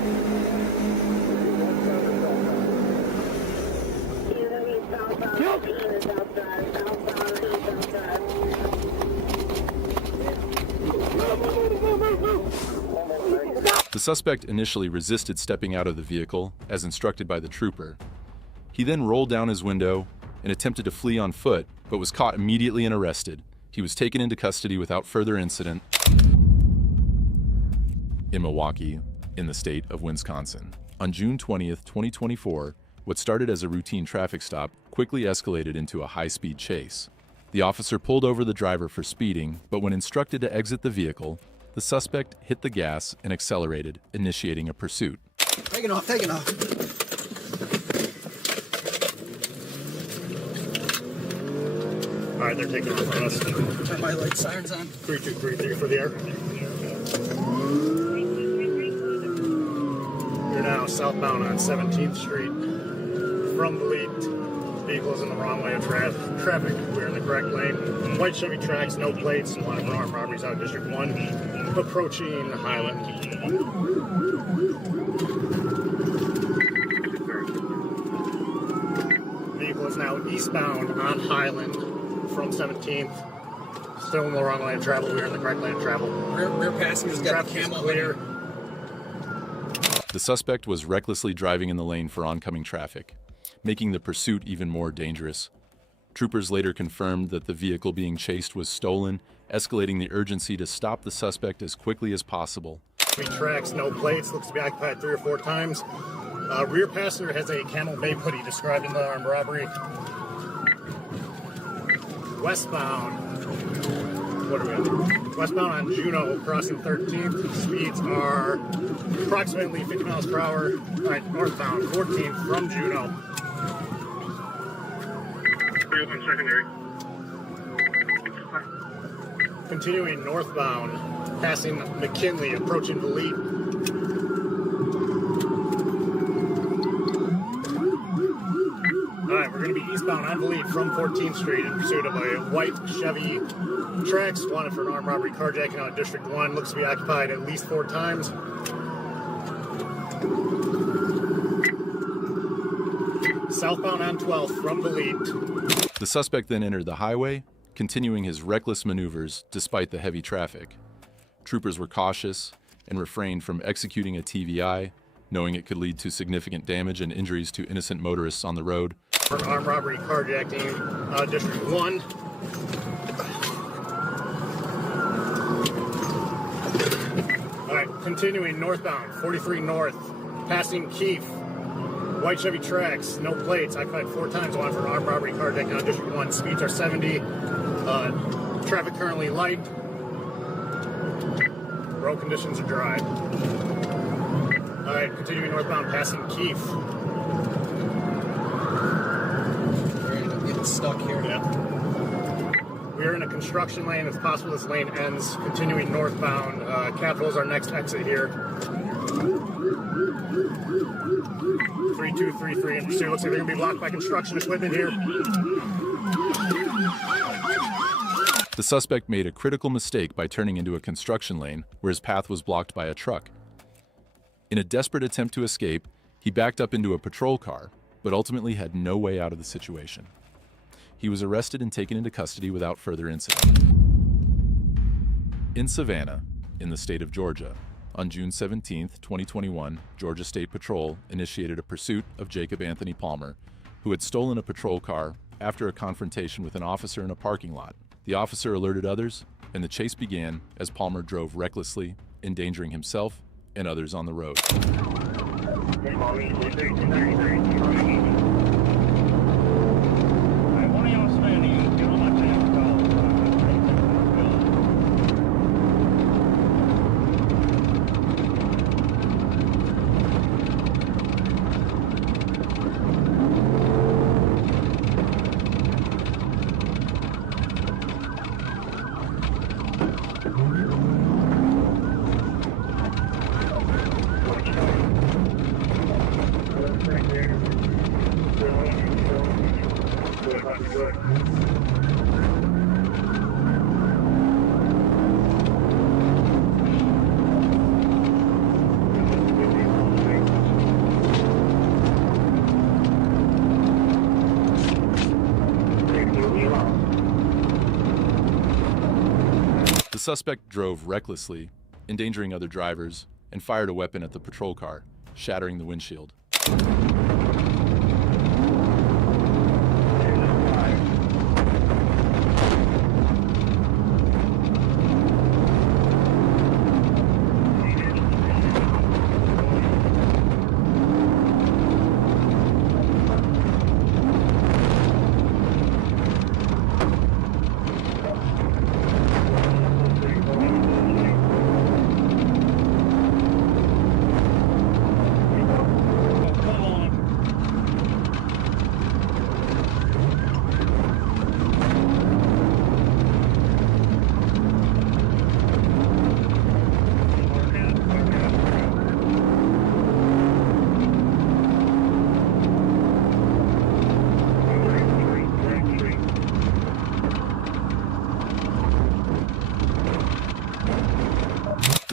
The suspect initially resisted stepping out of the vehicle, as instructed by the trooper. He then rolled down his window and attempted to flee on foot, but was caught immediately and arrested. He was taken into custody without further incident. in Milwaukee, in the state of Wisconsin. On June 20th, 2024, what started as a routine traffic stop quickly escalated into a high-speed chase. The officer pulled over the driver for speeding, but when instructed to exit the vehicle, the suspect hit the gas and accelerated, initiating a pursuit. Taking off, taking off. All right, they're taking off on us. Turn my light sirens on. 3233 for the air. You're now southbound on 17th Street. From the lead, vehicles in the wrong way of traffic. We're in the correct lane. White Chevy Trax, no plates. Wanted for armed robberies out of District 1. Approaching Highland. Vehicle is now eastbound on Highland from 17th. Still in the wrong lane of travel. We're in the correct lane of travel. Rear passengers got the camo clear. The suspect was recklessly driving in the lane for oncoming traffic, making the pursuit even more dangerous. Troopers later confirmed that the vehicle being chased was stolen, escalating the urgency to stop the suspect as quickly as possible. Tracks, no plates, looks to be occupied 3 or 4 times. Rear passenger has a camel babe hoodie described in the armed robbery. Westbound. What are we on? Westbound on Juneau, crossing 13th. Speeds are approximately 50 miles per hour. All right, northbound, 14th from Juneau. Secondary. Continuing northbound, passing McKinley, approaching Valete. All right, we're going to be eastbound on Valete from 14th Street in pursuit of a white Chevy Trax, wanted for an armed robbery carjacking out of District 1. Looks to be occupied at least 4 times. Southbound on 12th from Valete. The suspect then entered the highway, continuing his reckless maneuvers despite the heavy traffic. Troopers were cautious and refrained from executing a TVI, knowing it could lead to significant damage and injuries to innocent motorists on the road. For armed robbery carjacking District 1. All right, continuing northbound, 43 north, passing Keefe. White Chevy Trax, no plates, occupied 4 times, wanted for an armed robbery carjacking out of District 1. Speeds are 70. Traffic currently light. Road conditions are dry. All right, continuing northbound, passing Keefe. We're getting stuck here. Yeah. We are in a construction lane. It's possible this lane ends. Continuing northbound, Capitol is our next exit here. 3233 in pursuit. Looks like they're going to be blocked by construction equipment here. The suspect made a critical mistake by turning into a construction lane where his path was blocked by a truck. In a desperate attempt to escape, he backed up into a patrol car, but ultimately had no way out of the situation. He was arrested and taken into custody without further incident. In Savannah, in the state of Georgia, on June 17, 2021, Georgia State Patrol initiated a pursuit of Jacob Anthony Palmer, who had stolen a patrol car after a confrontation with an officer in a parking lot. The officer alerted others, and the chase began as Palmer drove recklessly, endangering himself and others on the road. The suspect drove recklessly, endangering other drivers, and fired a weapon at the patrol car, shattering the windshield.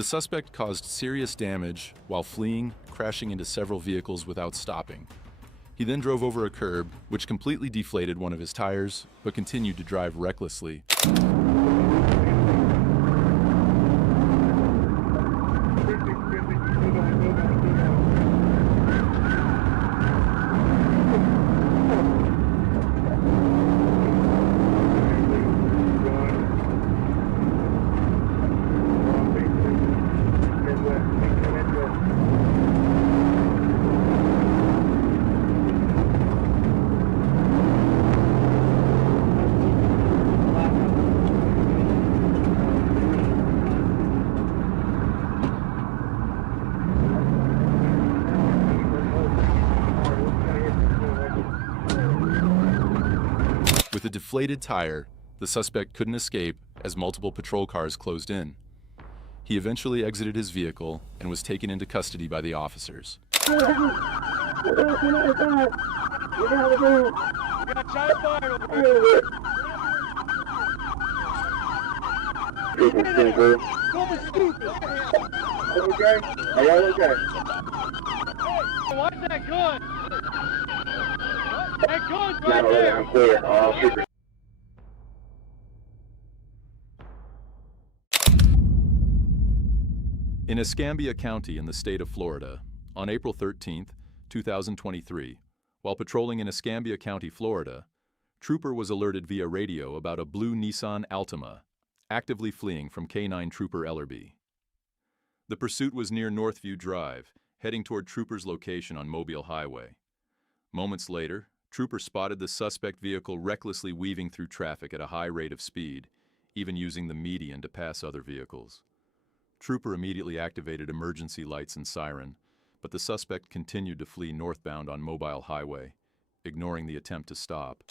suspect caused serious damage while fleeing, crashing into several vehicles without stopping. He then drove over a curb, which completely deflated one of his tires, but continued to drive recklessly. With a deflated tire, the suspect couldn't escape as multiple patrol cars closed in. He eventually exited his vehicle and was taken into custody by the officers. Why is that gun? That gun's right there. I'm clear. All super. In Escambia County in the state of Florida, on April 13, 2023, while patrolling in Escambia County, Florida, Trooper was alerted via radio about a blue Nissan Altima actively fleeing from K9 Trooper Ellerby. The pursuit was near Northview Drive, heading toward Trooper's location on Mobile Highway. Moments later, Trooper spotted the suspect vehicle recklessly weaving through traffic at a high rate of speed, even using the median to pass other vehicles. Trooper immediately activated emergency lights and siren, but the suspect continued to flee northbound on Mobile Highway, ignoring the attempt to stop.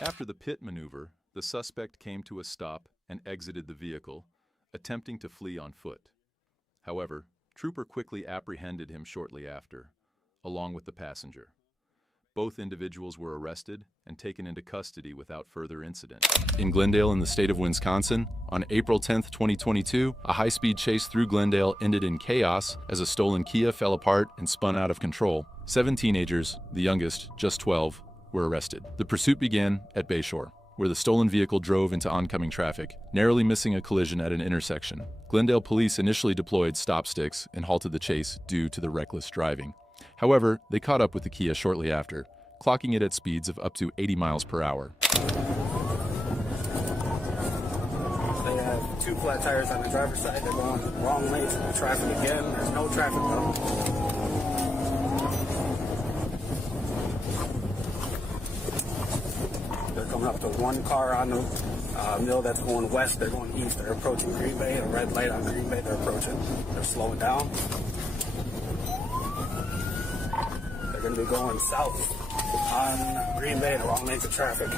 After the pit maneuver, the suspect came to a stop and exited the vehicle, attempting to flee on foot. However, Trooper quickly apprehended him shortly after, along with the passenger. Both individuals were arrested and taken into custody without further incident. In Glendale in the state of Wisconsin, on April 10, 2022, a high-speed chase through Glendale ended in chaos as a stolen Kia fell apart and spun out of control. 7 teenagers, the youngest, just 12, were arrested. The pursuit began at Bayshore, where the stolen vehicle drove into oncoming traffic, narrowly missing a collision at an intersection. Glendale police initially deployed stop sticks and halted the chase due to the reckless driving. However, they caught up with the Kia shortly after, clocking it at speeds of up to 80 miles per hour. They have 2 flat tires on the driver's side. They're going the wrong lanes in the traffic again. There's no traffic though. They're coming up to 1 car on the mill that's going west. They're going east. They're approaching Green Bay. A red light on Green Bay. They're approaching. They're slowing down. They're going to be going south on Green Bay, the wrong lanes of traffic.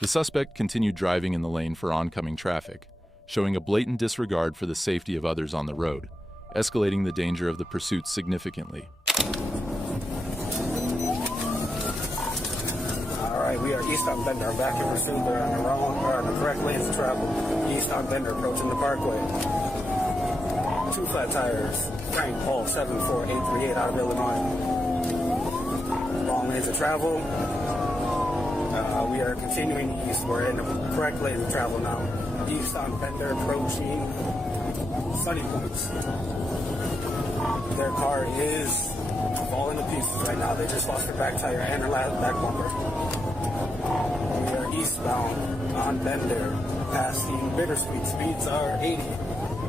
The suspect continued driving in the lane for oncoming traffic, showing a blatant disregard for the safety of others on the road, escalating the danger of the pursuit significantly. We are east on Bender. Back in pursuit. They're on the wrong, or on the correct lanes of travel. East on Bender, approaching the Parkway. 2 flat tires. Frank Paul 74838 out of Illinois. Wrong lanes of travel. We are continuing east. We're in the correct lane of travel now. East on Bender, approaching Sunny Points. Their car is falling to pieces right now. They just lost their back tire and their back bumper. We are eastbound on Bender, passing Bittersweet. Speeds are 80.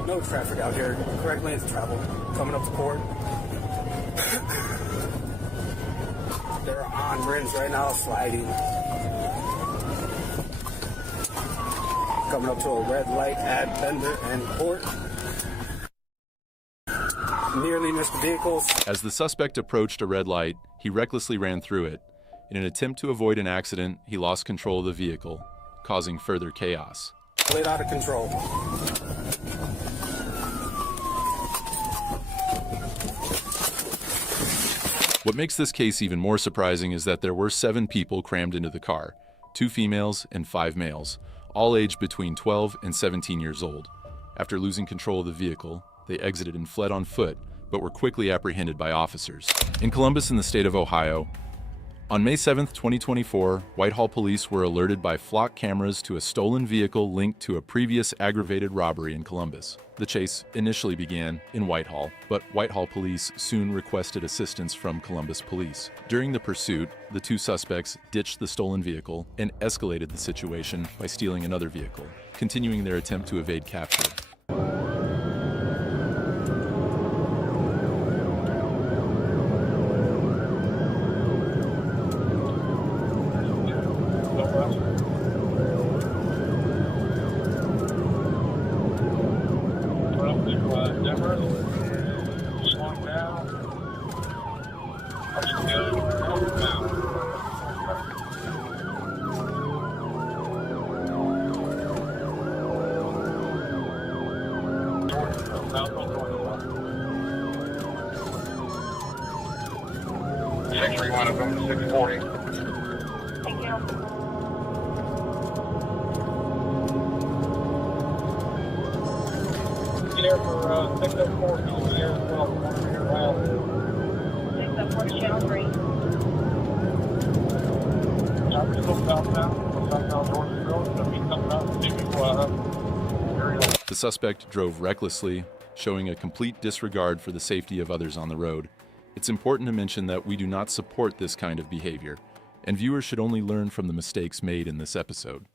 No traffic out here. Correct lanes of travel. Coming up to port. They're on rims right now, sliding. Coming up to a red light at Bender and Port. Nearly missed the vehicles. As the suspect approached a red light, he recklessly ran through it. In an attempt to avoid an accident, he lost control of the vehicle, causing further chaos. Played out of control. What makes this case even more surprising is that there were 7 people crammed into the car, 2 females and 5 males, all aged between 12 and 17 years old. After losing control of the vehicle, they exited and fled on foot, but were quickly apprehended by officers. In Columbus in the state of Ohio, on May 7, 2024, Whitehall police were alerted by flock cameras to a stolen vehicle linked to a previous aggravated robbery in Columbus. The chase initially began in Whitehall, but Whitehall police soon requested assistance from Columbus police. During the pursuit, the 2 suspects ditched the stolen vehicle and escalated the situation by stealing another vehicle, continuing their attempt to evade capture. The suspect drove recklessly, showing a complete disregard for the safety of others on the road. It's important to mention that we do not support this kind of behavior, and viewers should only learn from the mistakes made in this episode.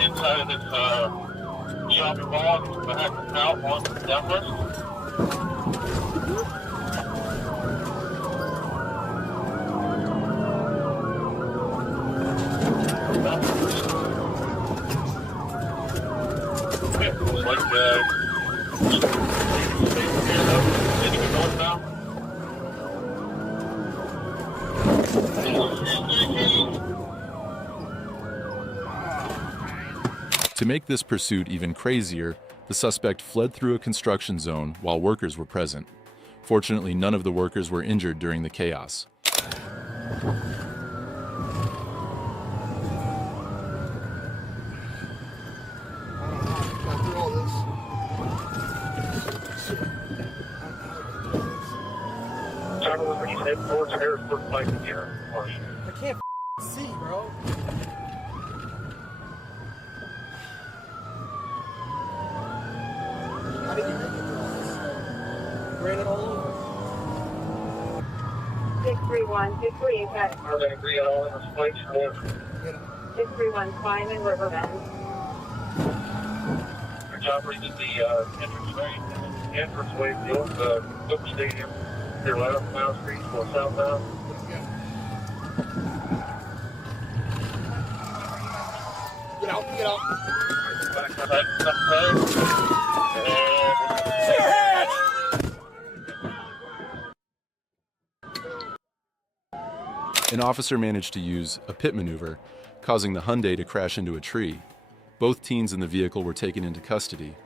Inside of this shopping mall, back and south on Douglas. To make this pursuit even crazier, the suspect fled through a construction zone while workers were present. Fortunately, none of the workers were injured during the chaos. I can't see, bro. How did you make it through this? Ran it all over. 631, 638, Are they agree all in this place? 631, Climb in Riverbend. Your job reaches the entrance way to the Book Stadium. Your left, Mount Street, or southbound. Get out, get out. Back on that An officer managed to use a pit maneuver, causing the Hyundai to crash into a tree. Both teens in the vehicle were taken into custody.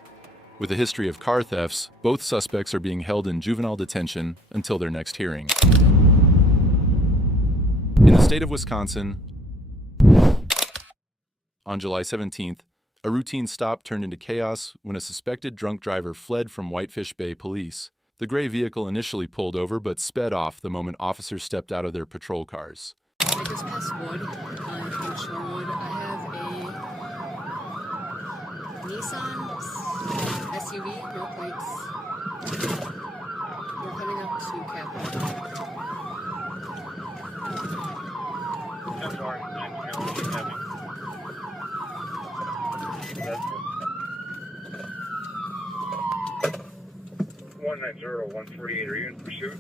With a history of car thefts, both suspects are being held in juvenile detention until their next hearing. In the state of Wisconsin, On July 17th, a routine stop turned into chaos when a suspected drunk driver fled from Whitefish Bay police. The gray vehicle initially pulled over but sped off the moment officers stepped out of their patrol cars. I just passed Wood in Shorewood. I have a Nissan SUV, no plates. We're coming up to Capitol. I'm sorry, 190-148, are you in pursuit?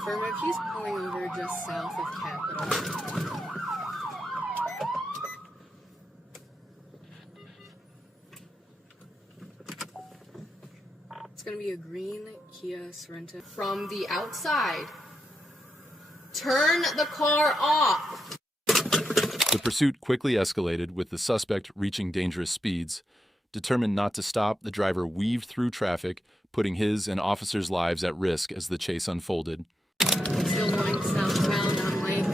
Affirmative, he's pulling over just south of Capitol. It's gonna be a green Kia Sorento. From the outside, turn the car off! The pursuit quickly escalated, with the suspect reaching dangerous speeds. Determined not to stop, the driver weaved through traffic, putting his and officers' lives at risk as the chase unfolded. Still going southbound on Lake.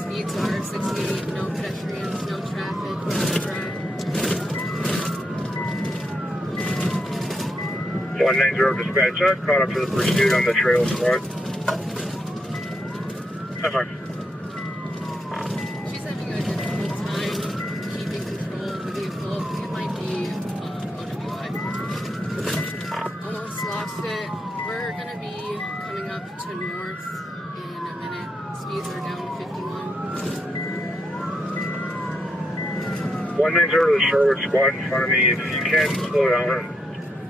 Speeds are 60, no pedestrians, no traffic, no drive. 190 dispatch, I've caught up to the pursuit on the trail squad. She's having a difficult time keeping control of the vehicle. It might be OWI. Almost lost it. We're going to be coming up to north in a minute. Speeds are down to 51. 190 to the Sherwood squad in front of me. If you can, slow down and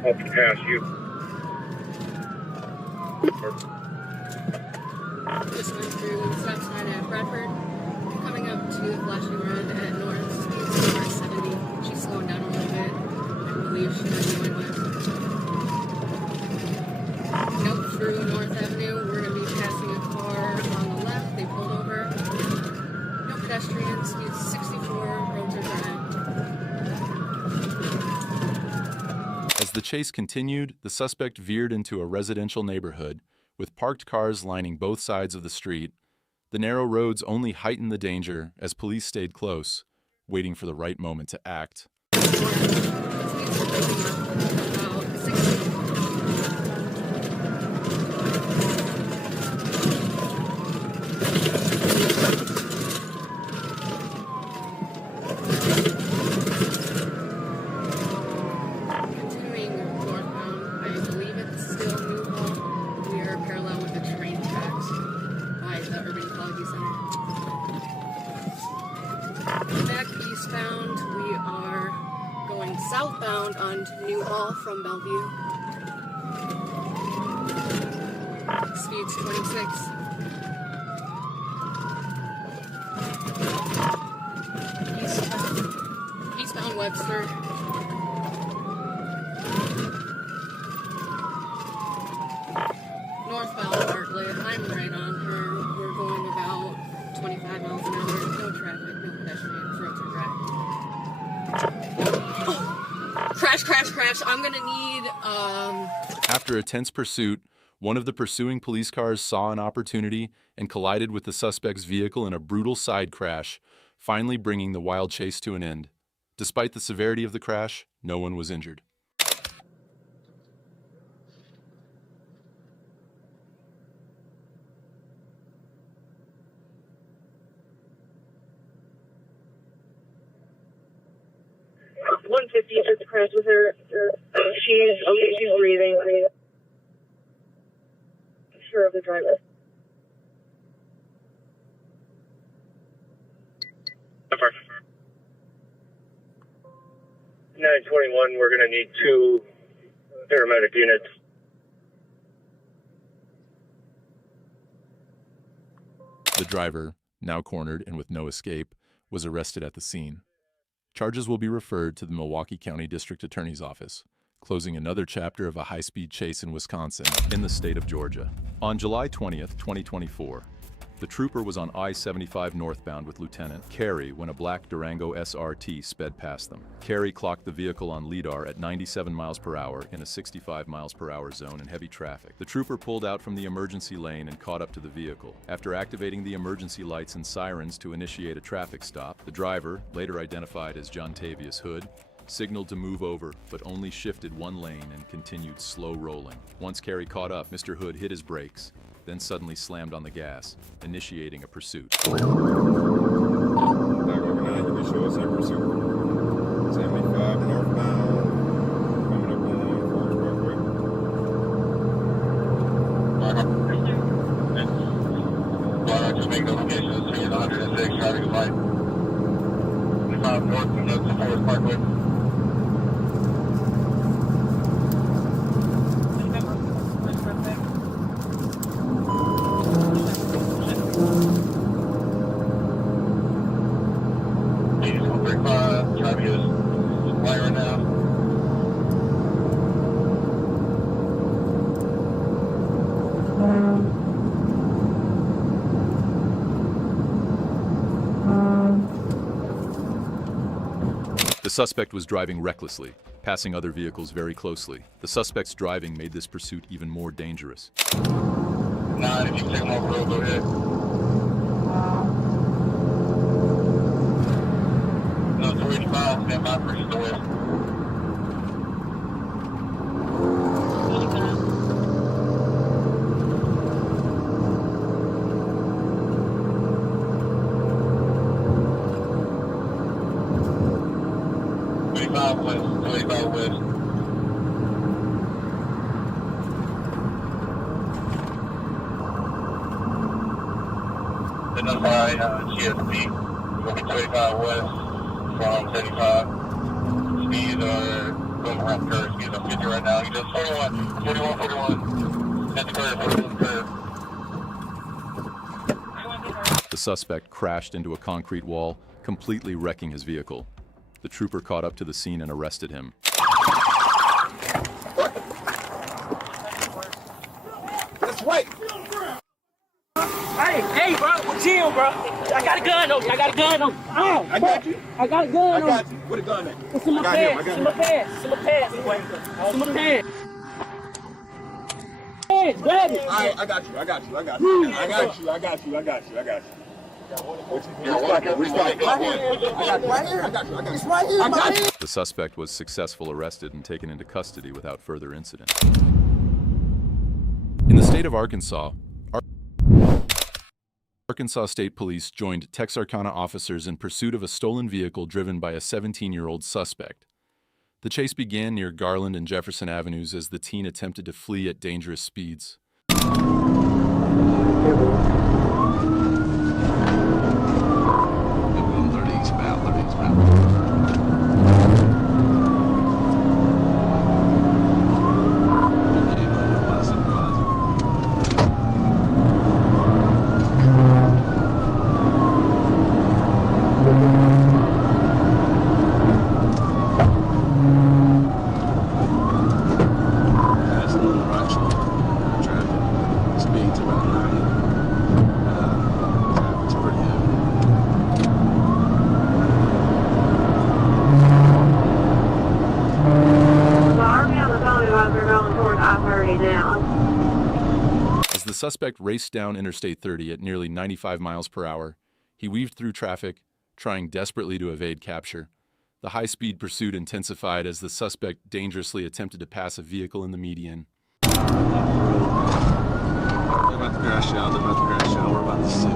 I'll pass you. Just went through the stop sign at Bradford. Coming up to the flashing red at north. Speeds are 70. She's slowing down a little bit. I believe she might be going west. Nope, through North Avenue. We're going to be passing a car on the left. They pulled over. No pedestrians. Speeds 64. Roads are dry. As the chase continued, the suspect veered into a residential neighborhood, with parked cars lining both sides of the street. The narrow roads only heightened the danger as police stayed close, waiting for the right moment to act. Southbound onto New Hall from Bellevue. Speeds 26. Eastbound Webster. Northbound Bartlett. I'm right on her. We're going about 25 miles an hour. No traffic, no pedestrians. Roads are dry. Crash. I'm gonna need, After a tense pursuit, one of the pursuing police cars saw an opportunity and collided with the suspect's vehicle in a brutal side crash, finally bringing the wild chase to an end. Despite the severity of the crash, no one was injured. Just crashed with her. She's okay. She's breathing. Sure of the driver. 921. We're going to need 2 paramedic units. The driver, now cornered and with no escape, was arrested at the scene. Charges will be referred to the Milwaukee County District Attorney's Office, closing another chapter of a high-speed chase in Wisconsin in the state of Georgia. On July 20th, 2024, The trooper was on I-75 northbound with Lieutenant Carey when a black Durango SRT sped past them. Carey clocked the vehicle on LiDAR at 97 miles per hour in a 65 miles per hour zone in heavy traffic. The trooper pulled out from the emergency lane and caught up to the vehicle. After activating the emergency lights and sirens to initiate a traffic stop, the driver, later identified as John Tavius Hood, signaled to move over, but only shifted one lane and continued slow rolling. Once Carey caught up, Mr. Hood hit his brakes, then suddenly slammed on the gas, initiating a pursuit. Back over 9, you show us in pursuit. 75 northbound, coming up on Forest Parkway. Just make notifications to 106, traffic is light. 25 north, coming up to Forest Parkway. The suspect was driving recklessly, passing other vehicles very closely. The suspect's driving made this pursuit even more dangerous. 9, if you can take them off the road, go ahead. No, 285, stand by for east to west. West, 285 west. Identify GSP. We'll be 285 west from 75. Speeds are going around curve. Speeds are 50 right now. He does 41. Hit the curve, 41 curve. The suspect crashed into a concrete wall, completely wrecking his vehicle. The trooper caught up to the scene and arrested him. That's right. Hey, bro, chill, bro. I got a gun on me. I got a gun on me. Oh, I got you. I got a gun on me. I got you. Where the gun at? It's in my pants. It's in my pants. It's in my pants. It's in my pants. Hey, grab it. All right, I got you. I got you. I got you. I got you. I got you. I got you. I got you. The suspect was successfully arrested and taken into custody without further incident. In the state of Arkansas, Arkansas State Police joined Texarkana officers in pursuit of a stolen vehicle driven by a 17-year-old suspect. The chase began near Garland and Jefferson Avenues as the teen attempted to flee at dangerous speeds. As the suspect raced down Interstate 30 at nearly 95 miles per hour, he weaved through traffic, trying desperately to evade capture. The high-speed pursuit intensified as the suspect dangerously attempted to pass a vehicle in the median. They're about to crash out. We're about to 6.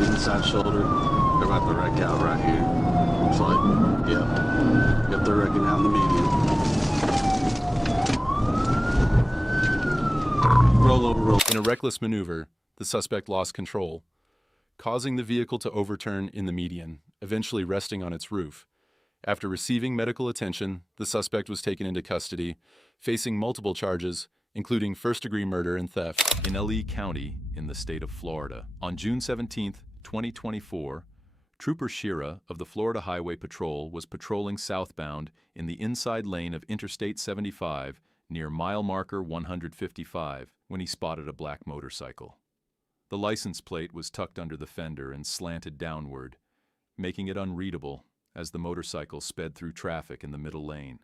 Inside shoulder, they're about to wreck out right here. Looks like, yep, they're wrecking out in the median. Roll over, roll. In a reckless maneuver, the suspect lost control, causing the vehicle to overturn in the median, eventually resting on its roof. After receiving medical attention, the suspect was taken into custody, facing multiple charges, including first-degree murder and theft, in Lee County in the state of Florida. On June 17, 2024, Trooper Shira of the Florida Highway Patrol was patrolling southbound in the inside lane of Interstate 75 near mile marker 155 when he spotted a black motorcycle. The license plate was tucked under the fender and slanted downward, making it unreadable as the motorcycle sped through traffic in the middle lane.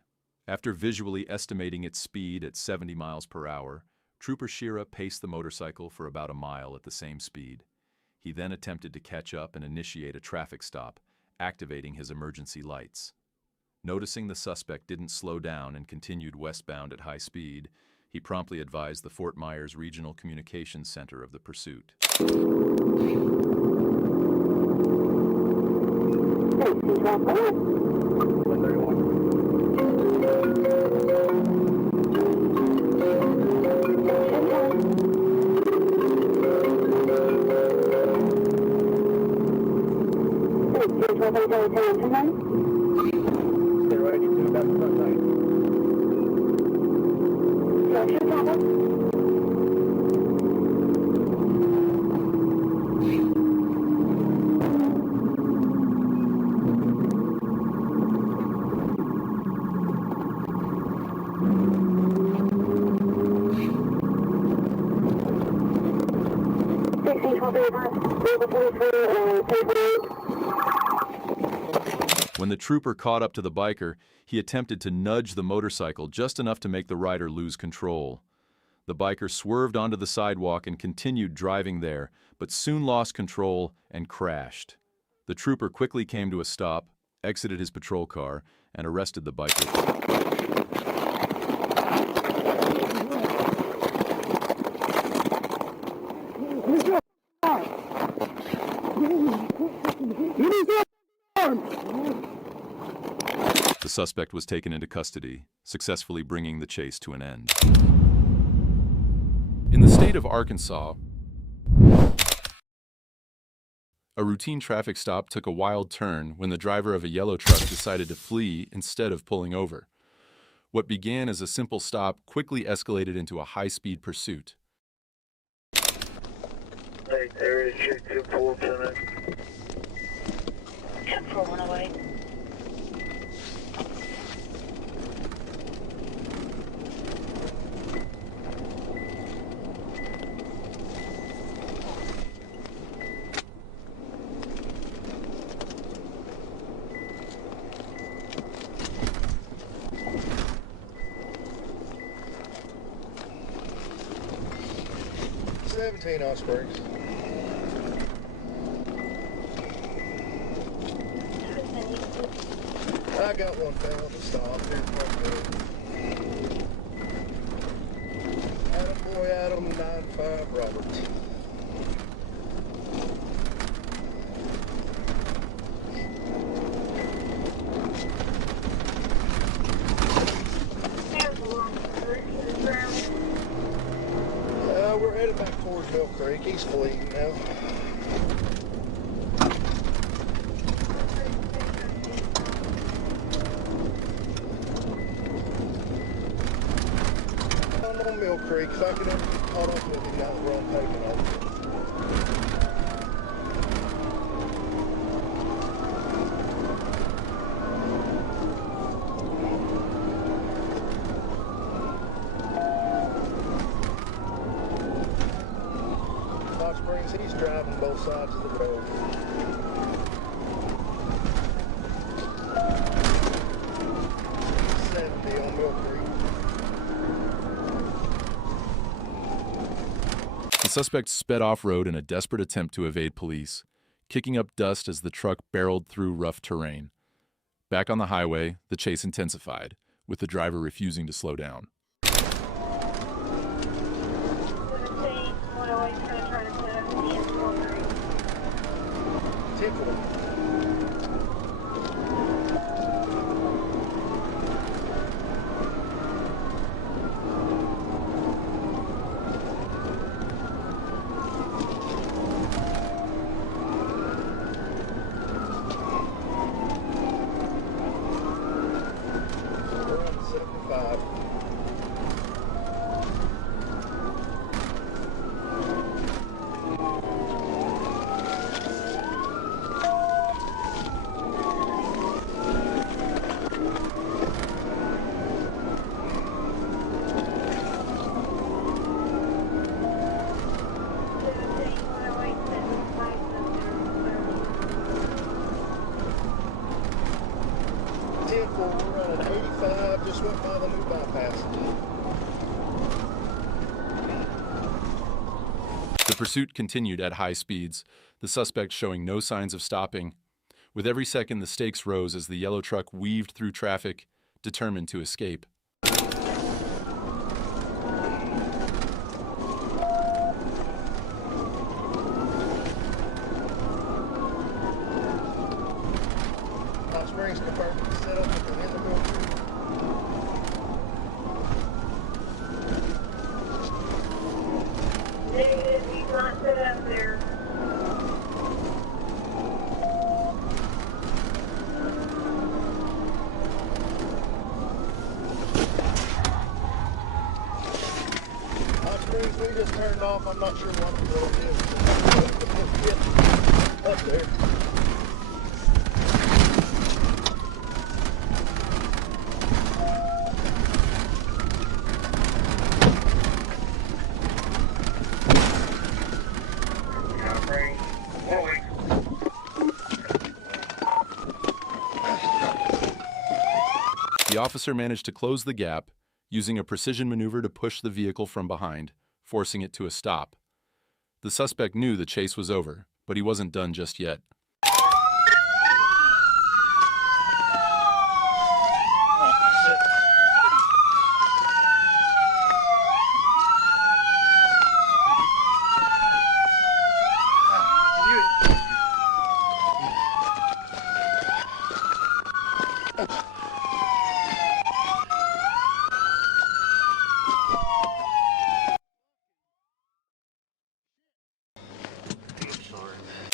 After visually estimating its speed at 70 miles per hour, Trooper Shira paced the motorcycle for about a mile at the same speed. He then attempted to catch up and initiate a traffic stop, activating his emergency lights. Noticing the suspect didn't slow down and continued westbound at high speed, he promptly advised the Fort Myers Regional Communications Center of the pursuit. Get ready to back to front right. When the trooper caught up to the biker, he attempted to nudge the motorcycle just enough to make the rider lose control. The biker swerved onto the sidewalk and continued driving there, but soon lost control and crashed. The trooper quickly came to a stop, exited his patrol car, and arrested the biker. The suspect was taken into custody, successfully bringing the chase to an end. In the state of Arkansas, a routine traffic stop took a wild turn when the driver of a yellow truck decided to flee instead of pulling over. What began as a simple stop quickly escalated into a high-speed pursuit. Hey, area check 2-4, Lieutenant. 10-4, 108. Hot Springs. I got one down to stop here in front of Adam Boy Adam 95 Roberts. We're headed back towards Mill Creek. He's fleeing now. I'm on Mill Creek. If I could ever get caught up with him, now we're on pavement over. He's driving both sides of the road. He's 70 on Mill Creek. The suspect sped off-road in a desperate attempt to evade police, kicking up dust as the truck barreled through rough terrain. Back on the highway, the chase intensified, with the driver refusing to slow down. The pursuit continued at high speeds, the suspect showing no signs of stopping. With every second, the stakes rose as the yellow truck weaved through traffic, determined to escape. Hot springs compartment set up at the end of the Negative, he's not set up there. hot springs we just turned off. I'm not sure what it is. Up there. The officer managed to close the gap, using a precision maneuver to push the vehicle from behind, forcing it to a stop. The suspect knew the chase was over, but he wasn't done just yet.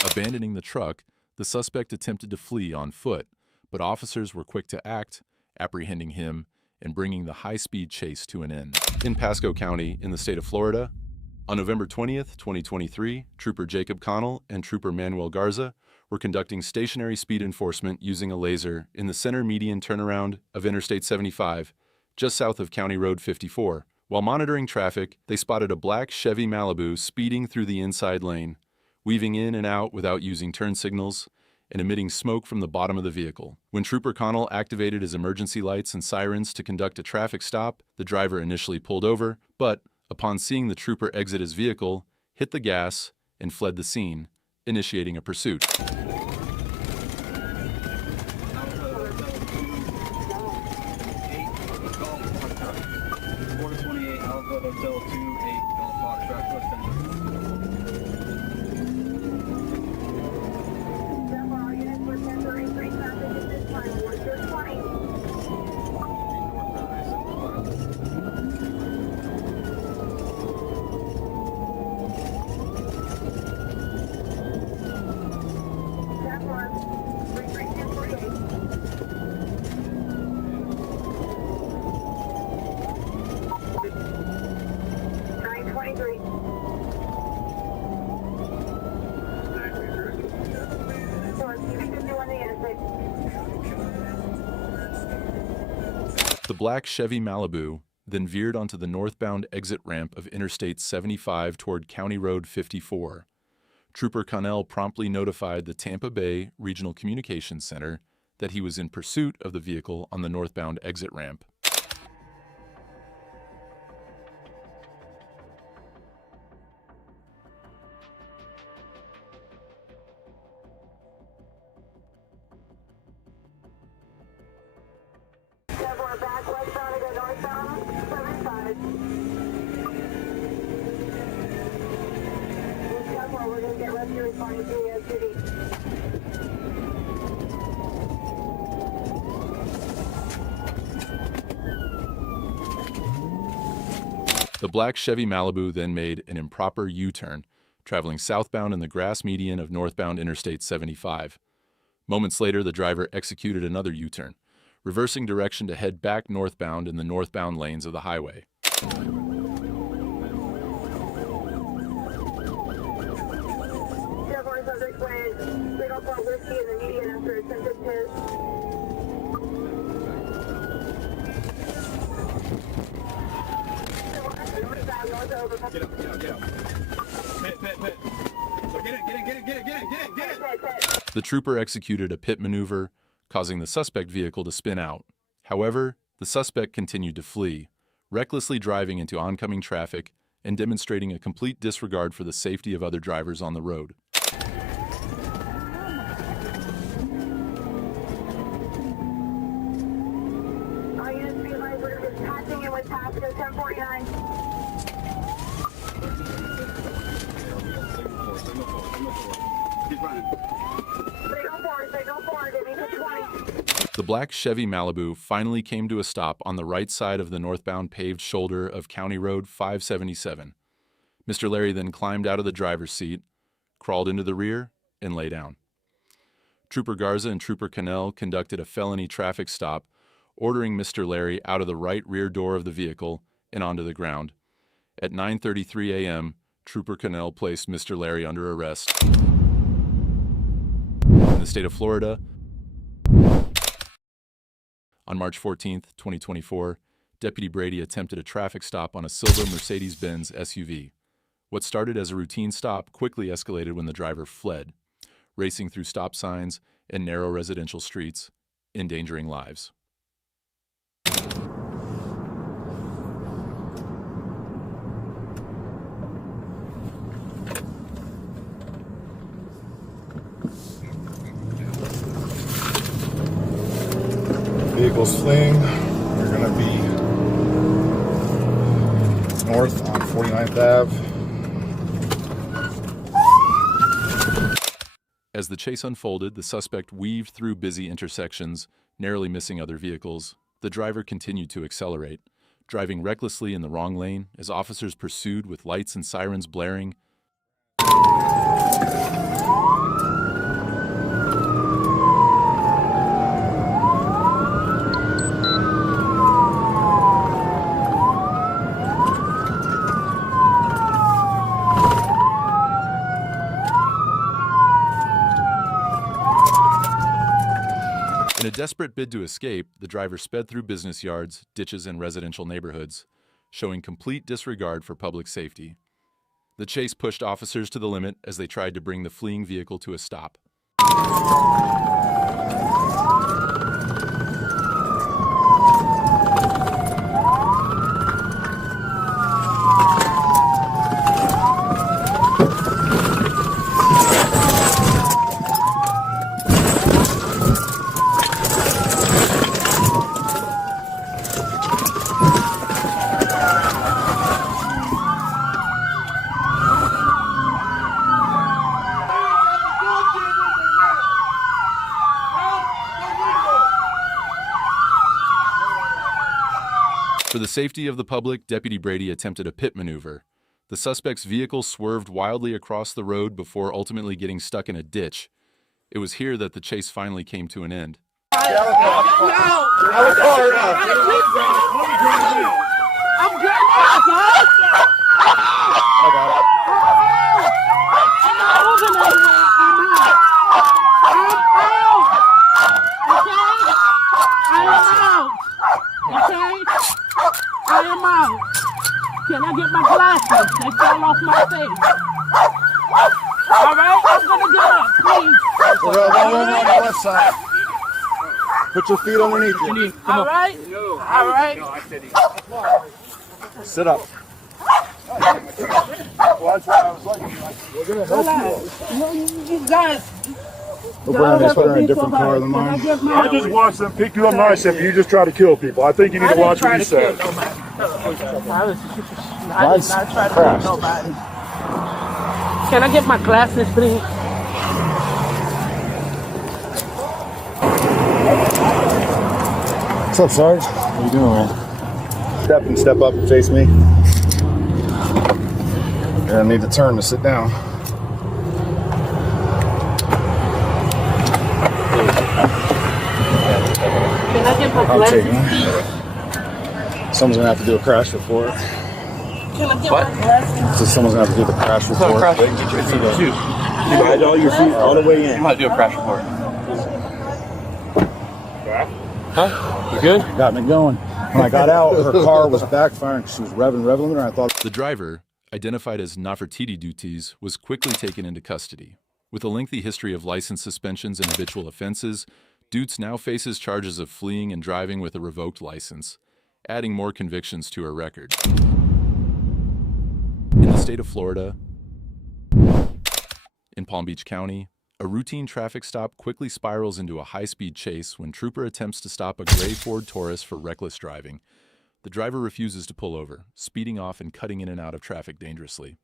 Abandoning the truck, the suspect attempted to flee on foot, but officers were quick to act, apprehending him and bringing the high-speed chase to an end. In Pasco County, in the state of Florida, on November 20th, 2023, Trooper Jacob Connell and Trooper Manuel Garza were conducting stationary speed enforcement using a laser in the center median turnaround of Interstate 75, just south of County Road 54. While monitoring traffic, they spotted a black Chevy Malibu speeding through the inside lane, weaving in and out without using turn signals, and emitting smoke from the bottom of the vehicle. When Trooper Connell activated his emergency lights and sirens to conduct a traffic stop, the driver initially pulled over, but, upon seeing the trooper exit his vehicle, hit the gas and fled the scene, initiating a pursuit. The black Chevy Malibu then veered onto the northbound exit ramp of Interstate 75 toward County Road 54. Trooper Connell promptly notified the Tampa Bay Regional Communications Center that he was in pursuit of the vehicle on the northbound exit ramp. The black Chevy Malibu then made an improper U-turn, traveling southbound in the grass median of northbound Interstate 75. Moments later, the driver executed another U-turn, reversing direction to head back northbound in the northbound lanes of the highway. Get up. Pit. So get it. The trooper executed a pit maneuver, causing the suspect vehicle to spin out. However, the suspect continued to flee, recklessly driving into oncoming traffic and demonstrating a complete disregard for the safety of other drivers on the road. The black Chevy Malibu finally came to a stop on the right side of the northbound paved shoulder of County Road 577. Mr. Larry then climbed out of the driver's seat, crawled into the rear, and lay down. Trooper Garza and Trooper Cannell conducted a felony traffic stop, ordering Mr. Larry out of the right rear door of the vehicle and onto the ground. At 9:33 a.m., Trooper Cannell placed Mr. Larry under arrest. In the state of Florida, on March 14, 2024, Deputy Brady attempted a traffic stop on a silver Mercedes-Benz SUV. What started as a routine stop quickly escalated when the driver fled, racing through stop signs and narrow residential streets, endangering lives. Vehicles fleeing. We're going to be north on 49th Ave. As the chase unfolded, the suspect weaved through busy intersections, narrowly missing other vehicles. The driver continued to accelerate, driving recklessly in the wrong lane as officers pursued with lights and sirens blaring. In a desperate bid to escape, the driver sped through business yards, ditches, and residential neighborhoods, showing complete disregard for public safety. The chase pushed officers to the limit as they tried to bring the fleeing vehicle to a stop. For the safety of the public, Deputy Brady attempted a pit maneuver. The suspect's vehicle swerved wildly across the road before ultimately getting stuck in a ditch. It was here that the chase finally came to an end. I am out. Can I get my glasses? They fell off my face. All right, I'm gonna get up, please. We're going on the left side. Put your feet underneath you. All right, all right. Sit up. We're gonna help you. You guys. We're in a different car than mine. I just watched them pick you up nice and you just try to kill people. I think you need to watch what you say. I did not try to kill nobody. Can I get my glasses, please? What's up, Sarge? How you doing, man? Step up and face me. You're gonna need to turn to sit down. Can I get my I'm glasses? taking it. Someone's gonna have to do a crash report. Can I get my glasses? So someone's gonna have to do the crash report. You hide all your feet all the way in. You might do a crash report. Huh? You good? Got me going. When I got out, her car was backfiring. She was revving limiter, and I thought... The driver, identified as Nefertiti Duties, was quickly taken into custody. With a lengthy history of license suspensions and habitual offenses, Dutes now faces charges of fleeing and driving with a revoked license, adding more convictions to her record. state of Florida, in Palm Beach County, a routine traffic stop quickly spirals into a high-speed chase when trooper attempts to stop a gray Ford Taurus for reckless driving. The driver refuses to pull over, speeding off and cutting in and out of traffic dangerously.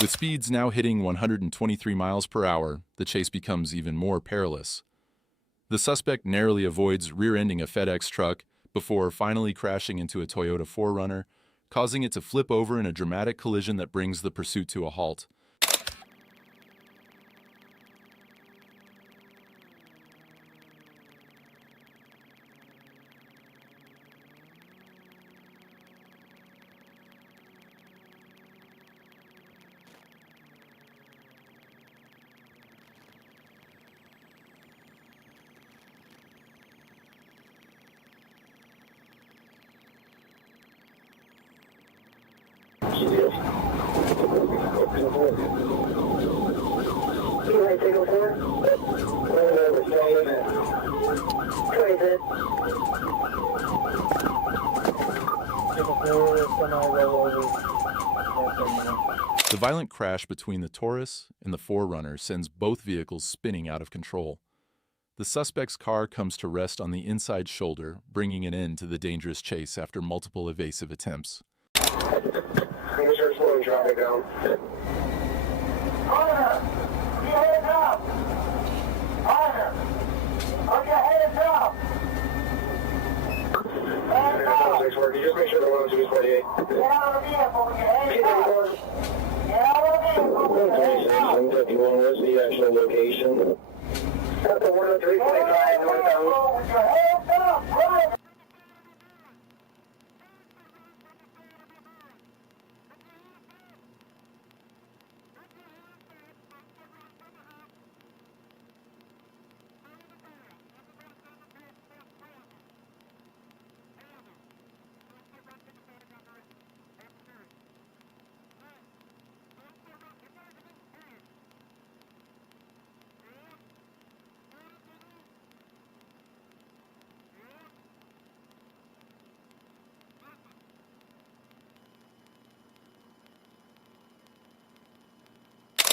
With speeds now hitting 123 miles per hour, the chase becomes even more perilous. The suspect narrowly avoids rear-ending a FedEx truck before finally crashing into a Toyota 4Runner, causing it to flip over in a dramatic collision that brings the pursuit to a halt. The violent crash between the Taurus and the 4Runner sends both vehicles spinning out of control. The suspect's car comes to rest on the inside shoulder, bringing an end to the dangerous chase after multiple evasive attempts. Slowing traffic down. Honor! Your hands up! Honor! Put your hands up! Hands up! Just make sure the 102 is 48. Get out of the vehicle with your hands up! Get out of the vehicle with your hands up! 151, where's the actual location? At the 103.5 northbound. With your hands up! Right.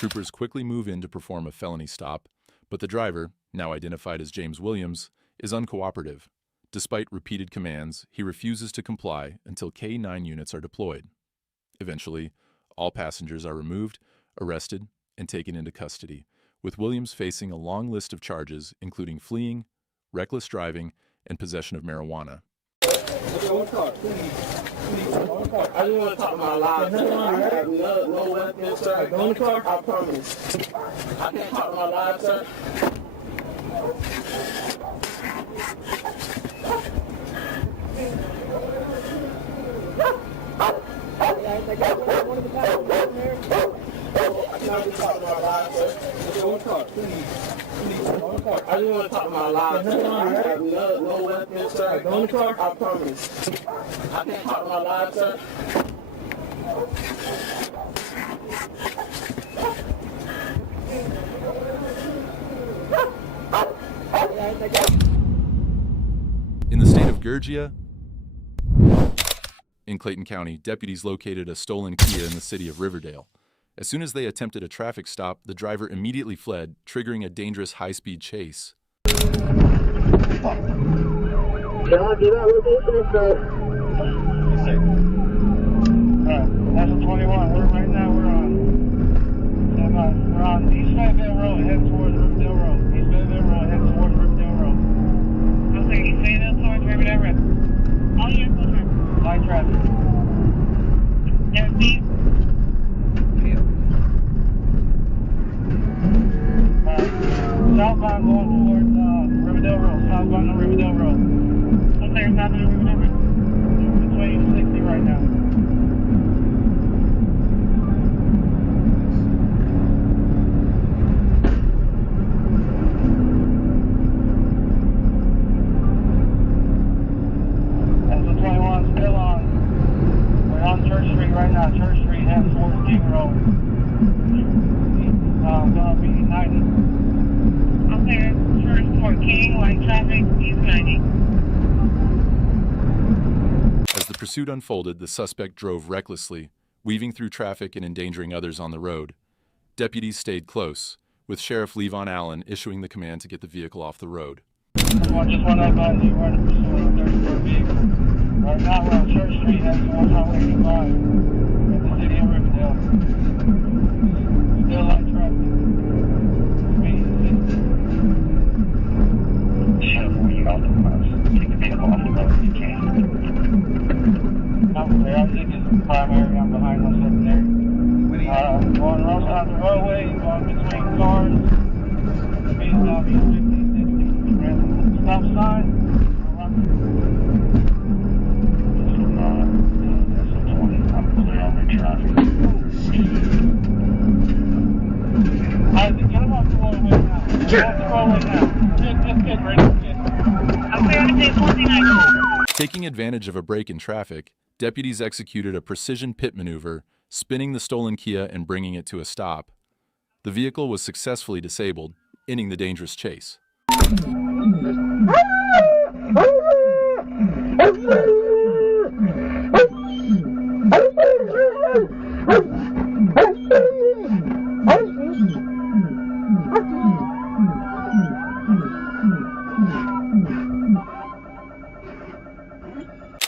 Troopers quickly move in to perform a felony stop, but the driver, now identified as James Williams, is uncooperative. Despite repeated commands, he refuses to comply until K-9 units are deployed. Eventually, all passengers are removed, arrested, and taken into custody, with Williams facing a long list of charges including fleeing, reckless driving, and possession of marijuana. I just want to talk to my live. I have no weapons, sir. Go in the car. I promise. I can't talk to my live, sir. I cannot talk to my live, sir. Go in the car, please. I just want to talk to my live. I have no weapons, sir. Go in the car. I promise. I can't talk to my live, sir. In the state of Georgia, in Clayton County, deputies located a stolen Kia in the city of Riverdale. As soon as they attempted a traffic stop, the driver immediately fled, triggering a dangerous high-speed chase. John, get out location is National 21. Right now we're on East Fayetteville Road, heading towards Riverdale Road. East Fayetteville Road, heading towards Riverdale Road. I'm saying East Fayetteville towards Riverdale Road. All units closer. Light traffic. There's these. around Church Street, heading towards King Road. Gonna be United. Okay, first for King, light traffic, East 90. As the pursuit unfolded, the suspect drove recklessly, weaving through traffic and endangering others on the road. Deputies stayed close, with Sheriff Levon Allen issuing the command to get the vehicle off the road. Just want to advise you, we're in the pursuit of a 34 vehicle. Right now we're on Church Street, heading towards Highway 85 in the city of Riverdale. Still light traffic. Sheriff, when you out the bus, take the vehicle off the road if you can. Amaizing is primary. I'm behind one secondary. Going on the roadway, going between cars. Speed now be 50, 60. Stop sign. I'm clear over traffic. Isaac, get him off the roadway now. Get off the roadway now. Just get ready. I'm clear on the 49. Taking advantage of a break in traffic, deputies executed a precision pit maneuver, spinning the stolen Kia and bringing it to a stop. The vehicle was successfully disabled, ending the dangerous chase.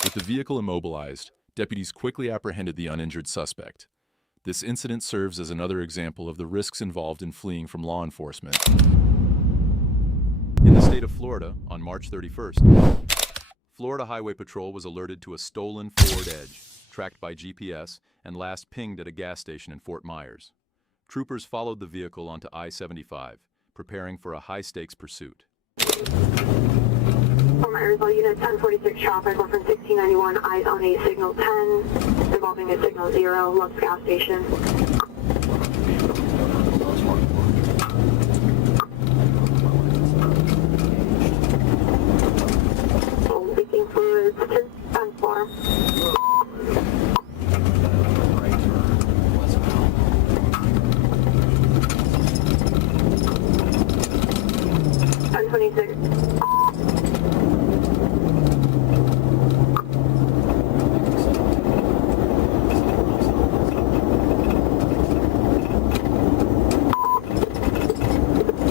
With the vehicle immobilized, deputies quickly apprehended the uninjured suspect. This incident serves as another example of the risks involved in fleeing from law enforcement. In the state of Florida, on March 31st, Florida Highway Patrol was alerted to a stolen Ford Edge, tracked by GPS, and last pinged at a gas station in Fort Myers. Troopers followed the vehicle onto I-75, preparing for a high-stakes pursuit. Fort Myers, all units 1046 traffic, we're from 1691, eyes on a signal 10, involving a signal 0, Lux gas station. Leaking fluids, 10 floor.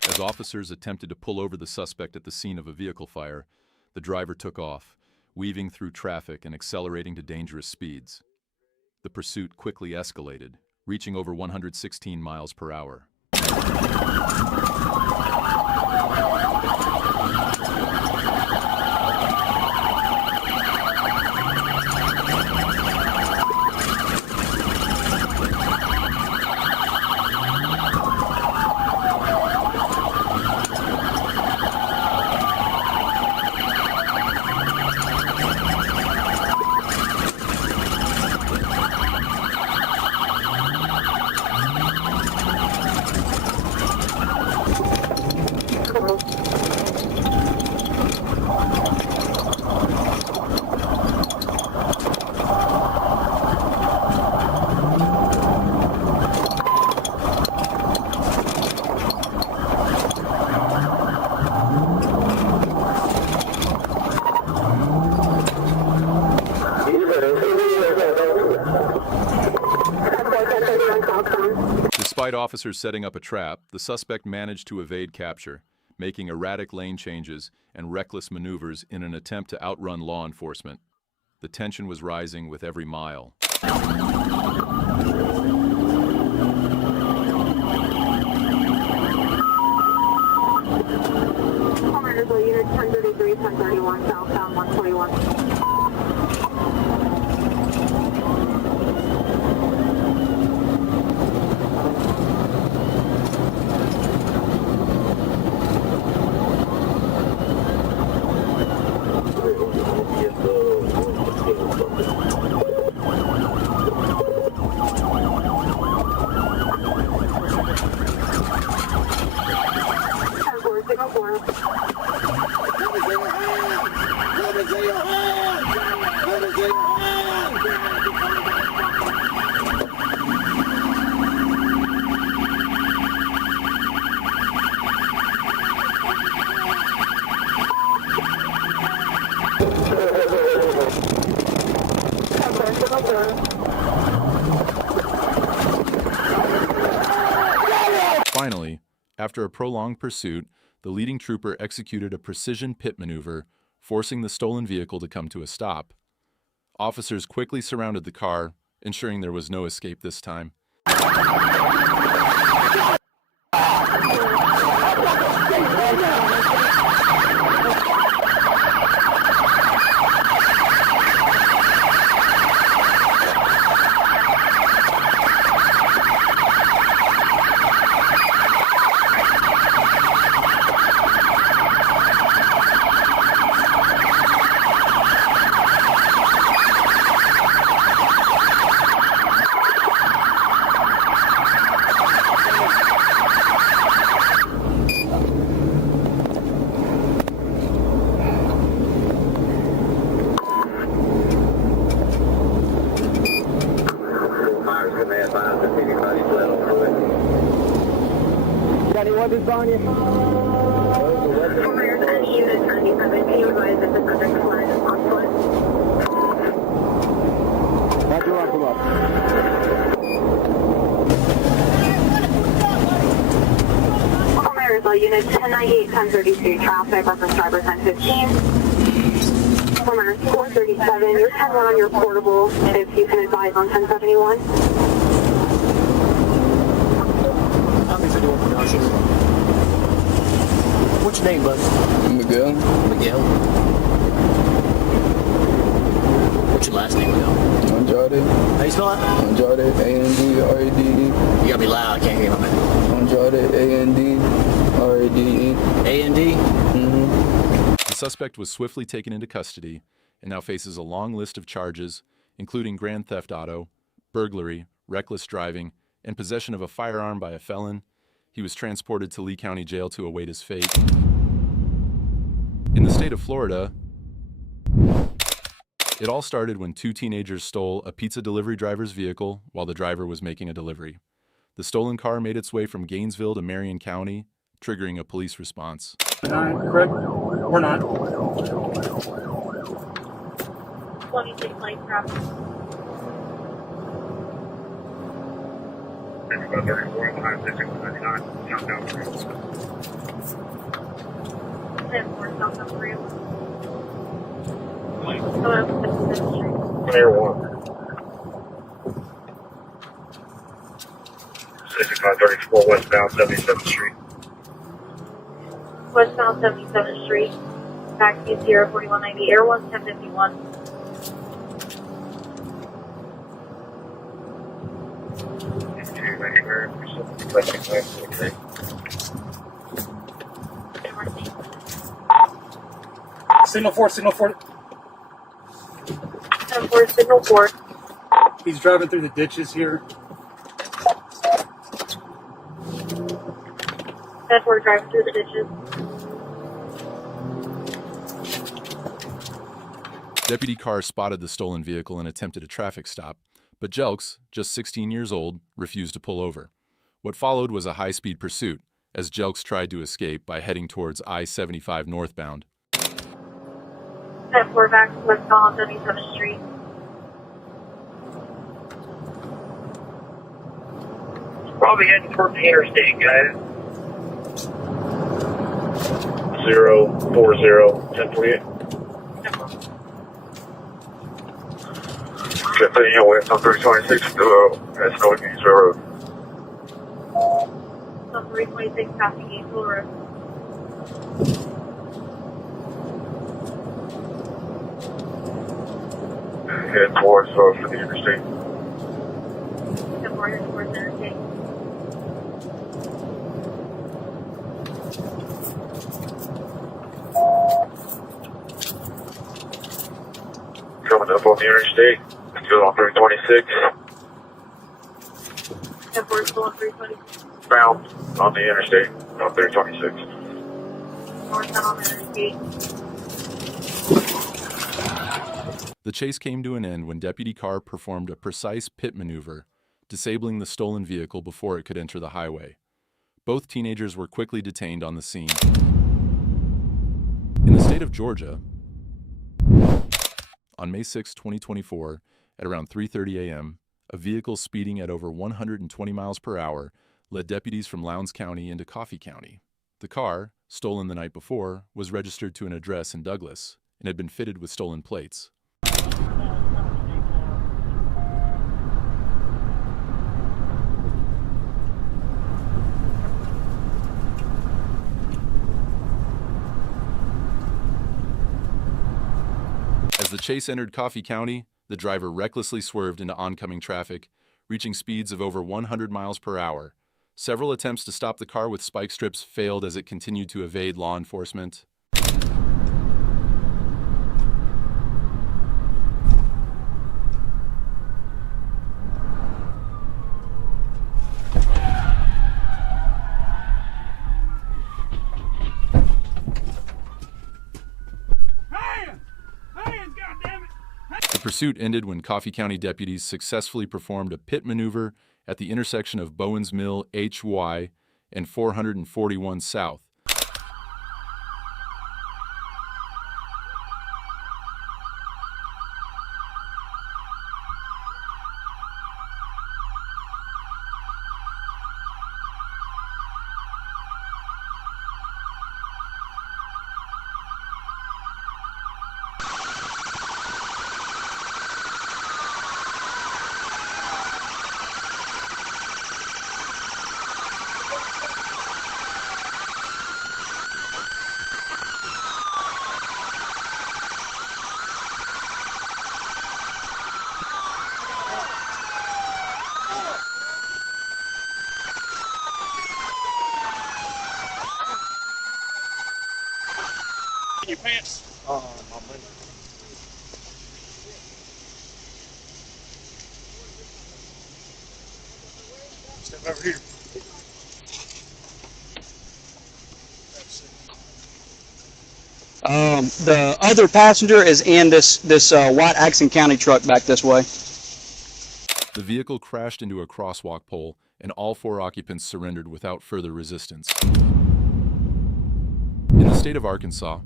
As officers attempted to pull over the suspect at the scene of a vehicle fire, the driver took off, weaving through traffic and accelerating to dangerous speeds. The pursuit quickly escalated, reaching over 116 miles per hour. Despite officers setting up a trap, the suspect managed to evade capture, making erratic lane changes and reckless maneuvers in an attempt to outrun law enforcement. The tension was rising with every mile. Units 1033, 1031, southbound 141. After a prolonged pursuit, the leading trooper executed a precision pit maneuver, forcing the stolen vehicle to come to a stop. Officers quickly surrounded the car, ensuring there was no escape this time. Got any weapons on you? Commanders, any units 97, can you advise if the subject is line on foot? Roger, rock them up. Commanders, all units 1098, 1032, traffic, reference driver 1015. Commanders 437, you're 10-1 on your portable, if you can advise on 1071. What's your name, bud? Miguel. Miguel. What's your last name, Miguel? Andrade. How you spell that? Andrade, A-N-D-R-A-D-E. You gotta be loud, I can't hear you, my man. Andrade, A-N-D-R-A-D-E. A-N-D? Mm-hmm. The suspect was swiftly taken into custody and now faces a long list of charges, including grand theft auto, burglary, reckless driving, and possession of a firearm by a felon. He was transported to Lee County Jail to await his fate. In the state of Florida, it all started when two teenagers stole a pizza delivery driver's vehicle while the driver was making a delivery. The stolen car made its way from Gainesville to Marion County, triggering a police response. Correct? We're not. 26 lane traffic. 34, 5699, countdown 3. 10-4, countdown 3. Hello, Clear 1. 6534 westbound 77th Street. Westbound 77th Street. Taxi 04190, Air 1, 1051. Signal 4, signal 4. 10-4, signal 4. He's driving through the ditches here. 10-4, driving through the ditches. Deputy Carr spotted the stolen vehicle and attempted a traffic stop, but Jelks, just 16 years old, refused to pull over. What followed was a high-speed pursuit, as Jelks tried to escape by heading towards I-75 northbound. 10-4, back to westbound 77th Street. Probably heading towards the interstate, guys. 040, 1048. Continue west on 326 to that's North Gainesville Road. On 326 passing Gainesville Road. Head towards for the interstate. 10-4, heading towards the interstate. Coming up on the interstate. Still on 326. 10-4, still on 326. Bound on the interstate on 326. Northbound on the interstate. The chase came to an end when Deputy Carr performed a precise pit maneuver, disabling the stolen vehicle before it could enter the highway. Both teenagers were quickly detained on the scene. In the state of Georgia, on May 6, 2024, at around 3:30 a.m., a vehicle speeding at over 120 miles per hour led deputies from Lowndes County into Coffee County. The car, stolen the night before, was registered to an address in Douglas and had been fitted with stolen plates. As the chase entered Coffee County, the driver recklessly swerved into oncoming traffic, reaching speeds of over 100 miles per hour. Several attempts to stop the car with spike strips failed as it continued to evade law enforcement. The pursuit ended when Coffee County deputies successfully performed a pit maneuver at the intersection of Bowens Mill HY and 441 South. Your pants? My money. Step over here. The other passenger is in this white Accent County truck back this way. The vehicle crashed into a crosswalk pole, and all 4 occupants surrendered without further resistance. In the state of Arkansas,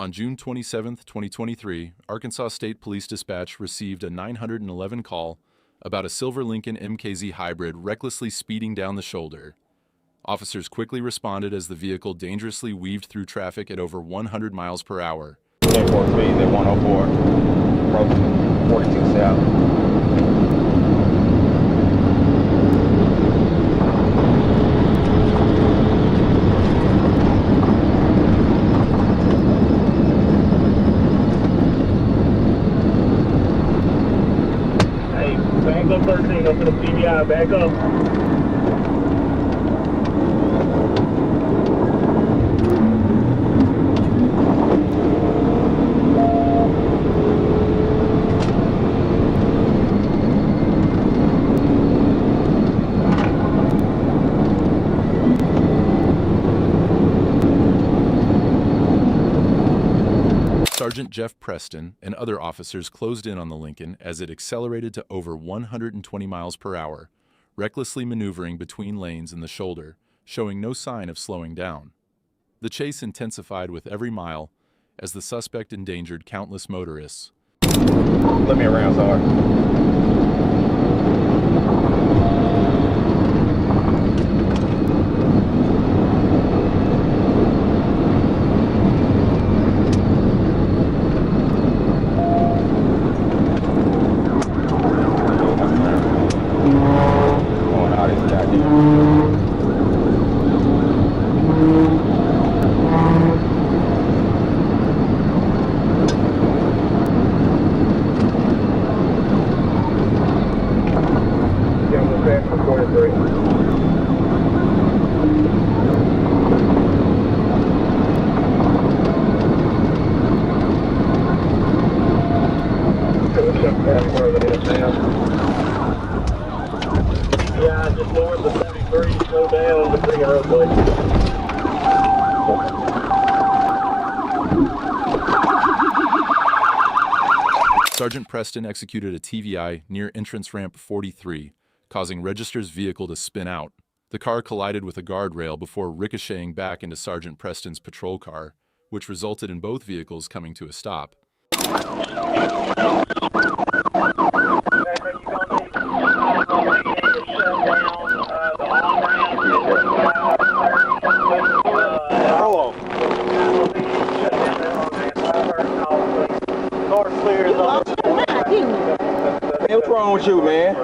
on June 27, 2023, Arkansas State Police Dispatch received a 911 call about a silver Lincoln MKZ hybrid recklessly speeding down the shoulder. Officers quickly responded as the vehicle dangerously weaved through traffic at over 100 miles per hour. Airport speed at 104, approaching 42 South. Back up 13, up to the CBI, back up. Sergeant Jeff Preston and other officers closed in on the Lincoln as it accelerated to over 120 miles per hour, recklessly maneuvering between lanes in the shoulder, showing no sign of slowing down. The chase intensified with every mile as the suspect endangered countless motorists. Let me around, sorry. Yeah, just north of 73, go down to bring a roadway. Sergeant Preston executed a TVI near entrance ramp 43, causing Register's vehicle to spin out. The car collided with a guardrail before ricocheting back into Sergeant Preston's patrol car, which resulted in both vehicles coming to a stop. you, man.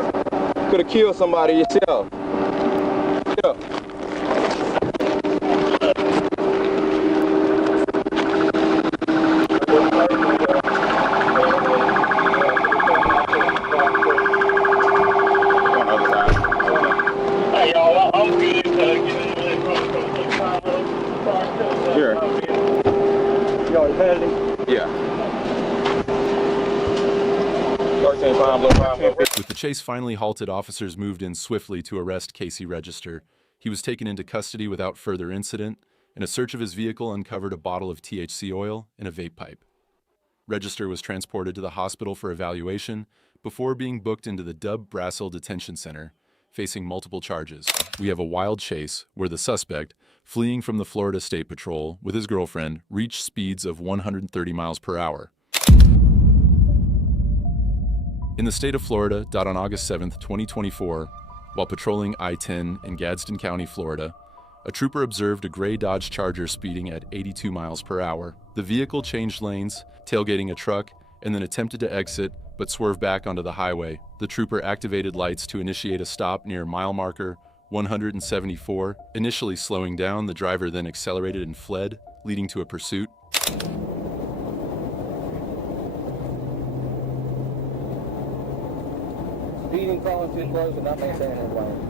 Could have killed somebody yourself. Yeah. Hey, y'all, I'm good. Here. You already had it? Yeah. 13 pound blue pound. With the chase finally halted, officers moved in swiftly to arrest Casey Register. He was taken into custody without further incident, and a search of his vehicle uncovered a bottle of THC oil and a vape pipe. Register was transported to the hospital for evaluation before being booked into the Dub Brassel Detention Center, facing multiple charges. We have a wild chase where the suspect, fleeing from the Florida State Patrol with his girlfriend, reached speeds of 130 miles per hour. In the state of Florida, on August 7, 2024, while patrolling I-10 in Gadsden County, Florida, a trooper observed a gray Dodge Charger speeding at 82 miles per hour. The vehicle changed lanes, tailgating a truck, and then attempted to exit, but swerved back onto the highway. The trooper activated lights to initiate a stop near mile marker 174. Initially slowing down, the driver then accelerated and fled, leading to a pursuit. Speeding, crawling too close, and not maintaining his lane.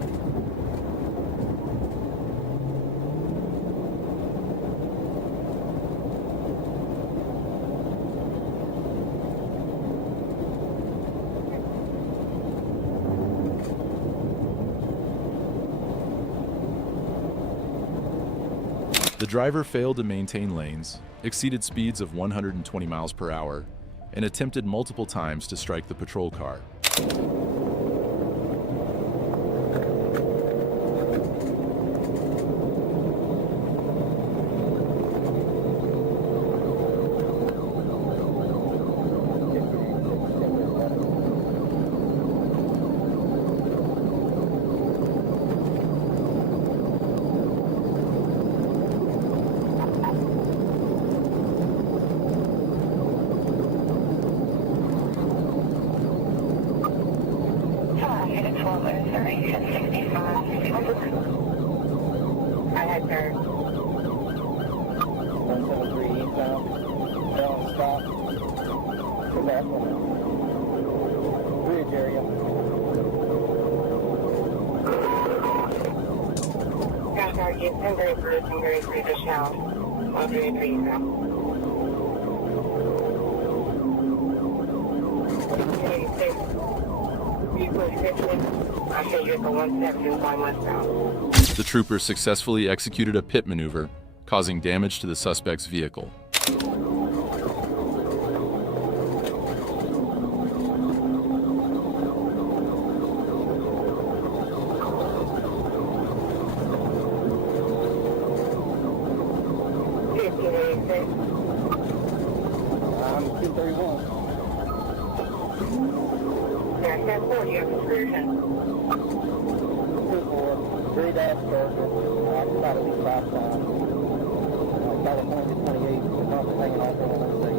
The driver failed to maintain lanes, exceeded speeds of 120 miles per hour, and attempted multiple times to strike the patrol car. I had her. 173 eastbound. Fell on stop. Too bad. Bridge area. Got target 1033 to shell. 133 now. I should use the 171 westbound. The trooper successfully executed a pit maneuver, causing damage to the suspect's vehicle. I'm 231. Yeah, 1040, you have excursion. 2-4. 3 dash Charger. I decided to stop sign. California 28. The bumper hanging off on 106.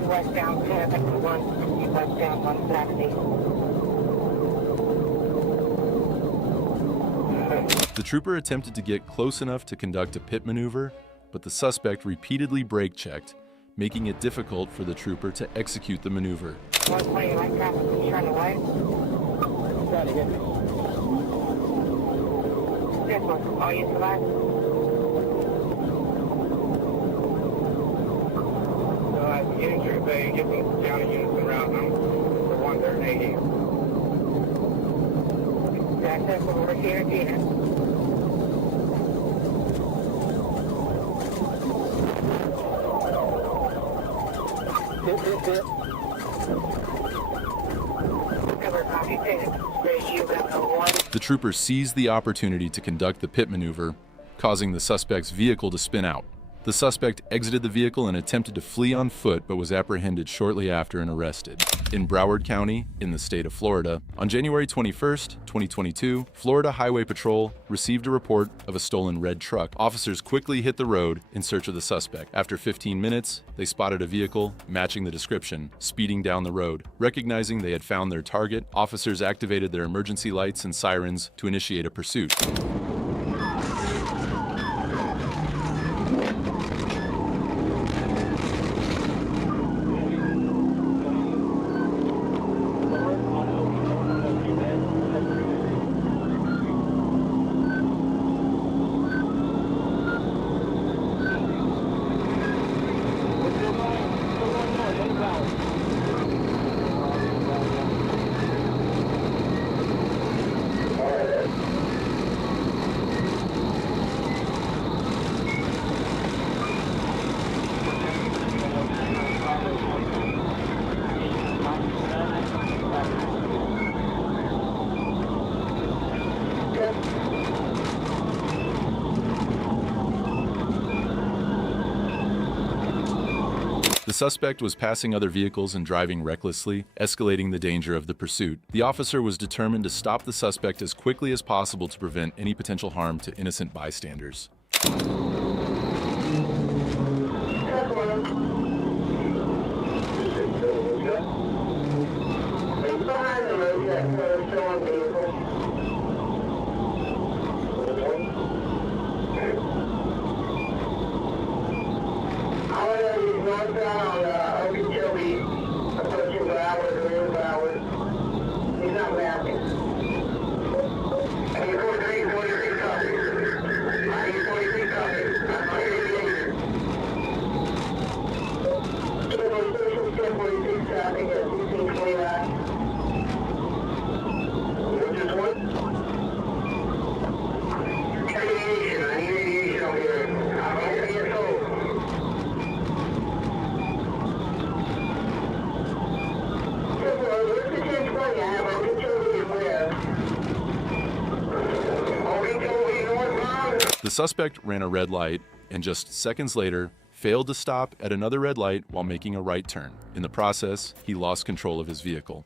Westbound 1051, westbound 170. The trooper attempted to get close enough to conduct a pit maneuver, but the suspect repeatedly brake-checked, making it difficult for the trooper to execute the maneuver. 120 light traffic, turn away. Trying to hit me. This one, all you select. Unit Trooper Bay, get me down to units around them. The one there, 80. Access over here, Gina. Hit. Cover copy, The trooper seized the opportunity to conduct the pit maneuver, causing the suspect's vehicle to spin out. The suspect exited the vehicle and attempted to flee on foot, but was apprehended shortly after and arrested. In Broward County, in the state of Florida, on January 21st, 2022, Florida Highway Patrol received a report of a stolen red truck. Officers quickly hit the road in search of the suspect. After 15 minutes, they spotted a vehicle matching the description, speeding down the road. Recognizing they had found their target, officers activated their emergency lights and sirens to initiate a pursuit. The suspect was passing other vehicles and driving recklessly, escalating the danger of the pursuit. The officer was determined to stop the suspect as quickly as possible to prevent any potential harm to innocent bystanders. The suspect ran a red light and just seconds later failed to stop at another red light while making a right turn. In the process, he lost control of his vehicle.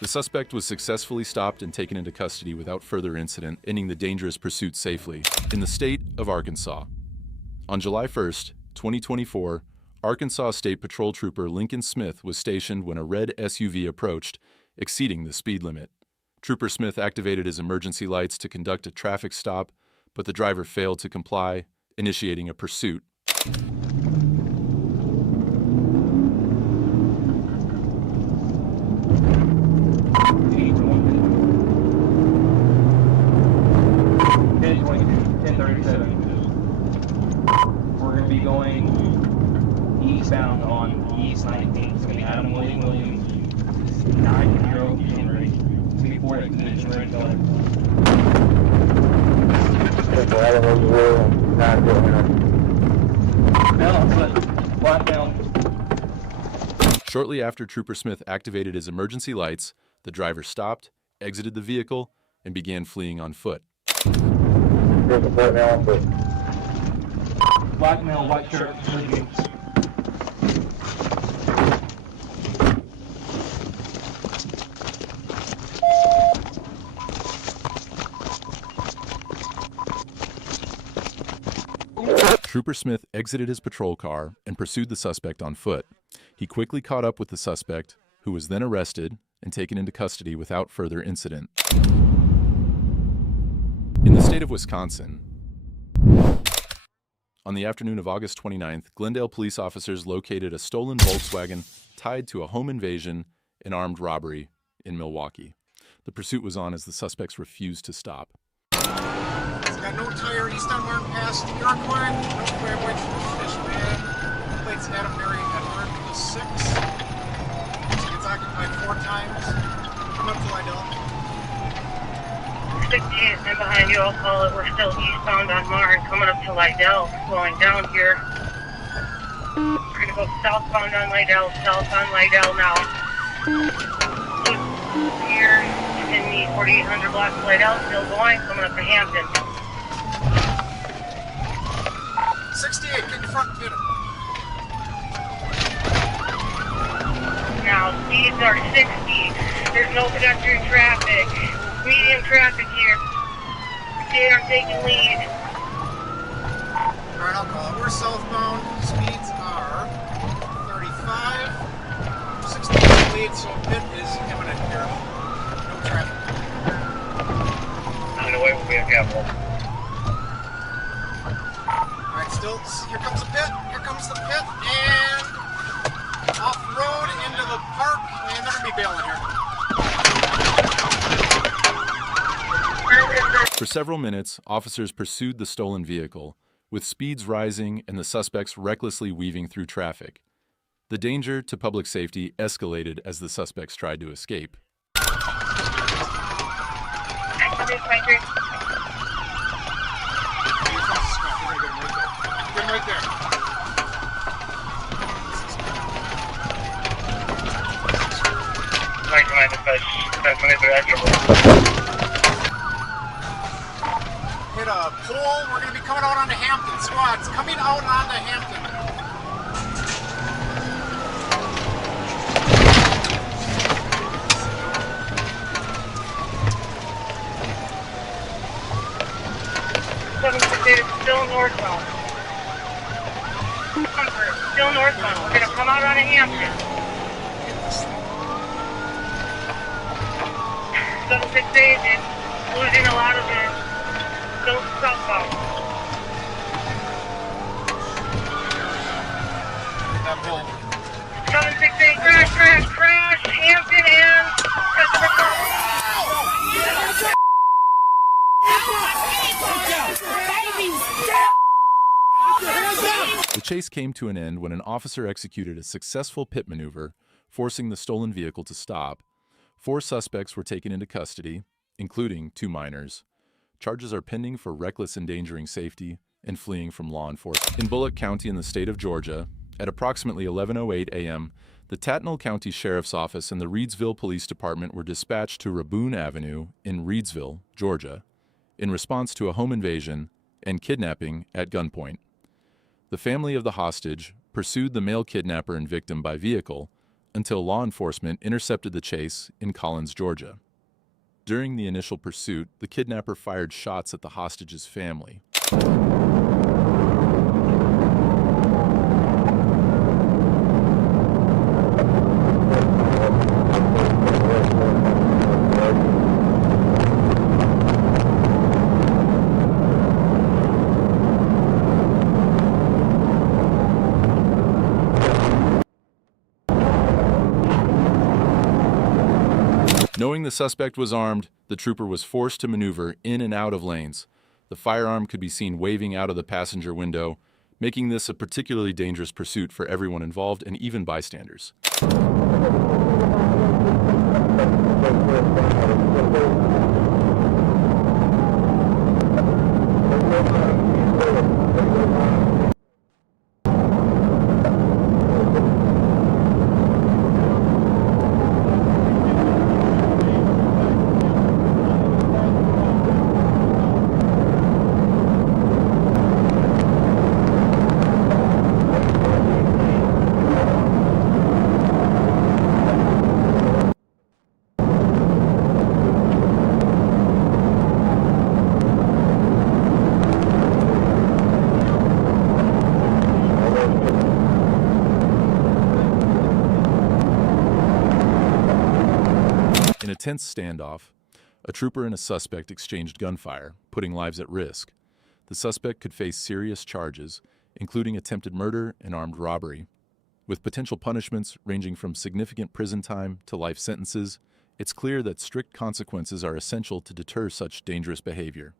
The suspect was successfully stopped and taken into custody without further incident, ending the dangerous pursuit safely. In the state of Arkansas, on July 1st, 2024, Arkansas State Patrol Trooper Lincoln Smith was stationed when a red SUV approached, exceeding the speed limit. Trooper Smith activated his emergency lights to conduct a traffic stop, but the driver failed to comply, initiating a pursuit. We're going to be going eastbound on East 19th. It's going to be Adam Williams, 9-0 Henry. It's going to be 40 minutes ready to go. Shortly after Trooper Smith activated his emergency lights, the driver stopped, exited the vehicle, and began fleeing on foot. Black male, white shirt, jeans. Trooper Smith exited his patrol car and pursued the suspect on foot. He quickly caught up with the suspect, who was then arrested and taken into custody without further incident. In the state of Wisconsin, on the afternoon of August 29th, Glendale police officers located a stolen Volkswagen tied to a home invasion and armed robbery in Milwaukee. The pursuit was on as the suspects refused to stop. It's got no tire east on Martin Pass, Yorkwood, which Fishman, plates Adam Mary Edward, the 6. It's occupied 4 times. Come up to Lidell. 68 and behind you, I'll call it. We're still eastbound on Martin, coming up to Lidell, slowing down here. We're going to southbound on Lydell, south on Lydell now. Here in the 4800 block of Lydell, still going, coming up to Hampton. 68, get in front, get him. Now, speeds are 60. There's no pedestrian traffic. Medium traffic here. Okay, I'm taking lead. Alright, I'll call it. We're southbound. Speeds are 35. 68 lead, so pit is imminent here. No traffic. On the way, we'll be at Capital. Alright, still, here comes the pit. Here comes the pit, and off-road into the park, and they're going to be bailing here. For several minutes, officers pursued the stolen vehicle, with speeds rising and the suspects recklessly weaving through traffic. The danger to public safety escalated as the suspects tried to escape. Get him right there. Hit a pole. We're going to be coming out onto Hampton. Squads coming out onto Hampton. Still northbound. Still northbound. We're going to come out onto Hampton. 768 is losing a lot of it. Still southbound. That pole. 768, crash, Hampton and customer The chase came to an end when an officer executed a successful pit maneuver, forcing the stolen vehicle to stop. 4 suspects were taken into custody, including 2 minors. Charges are pending for reckless endangering safety and fleeing from law enforcement. In Bullock County in the state of Georgia, at approximately 11:08 a.m., the Tattnall County Sheriff's Office and the Reedsville Police Department were dispatched to Raboon Avenue in Reedsville, Georgia, in response to a home invasion and kidnapping at gunpoint. The family of the hostage pursued the male kidnapper and victim by vehicle until law enforcement intercepted the chase in Collins, Georgia. During the initial pursuit, the kidnapper fired shots at the hostage's family. Knowing the suspect was armed, the trooper was forced to maneuver in and out of lanes. The firearm could be seen waving out of the passenger window, making this a particularly dangerous pursuit for everyone involved and even bystanders. In a tense standoff, a trooper and a suspect exchanged gunfire, putting lives at risk. The suspect could face serious charges, including attempted murder and armed robbery. With potential punishments ranging from significant prison time to life sentences, it's clear that strict consequences are essential to deter such dangerous behavior.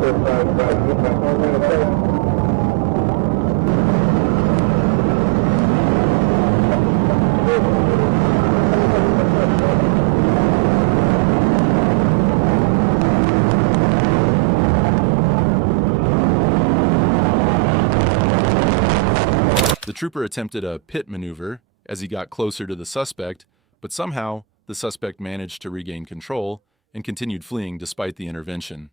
The trooper attempted a pit maneuver as he got closer to the suspect, but somehow the suspect managed to regain control and continued fleeing despite the intervention.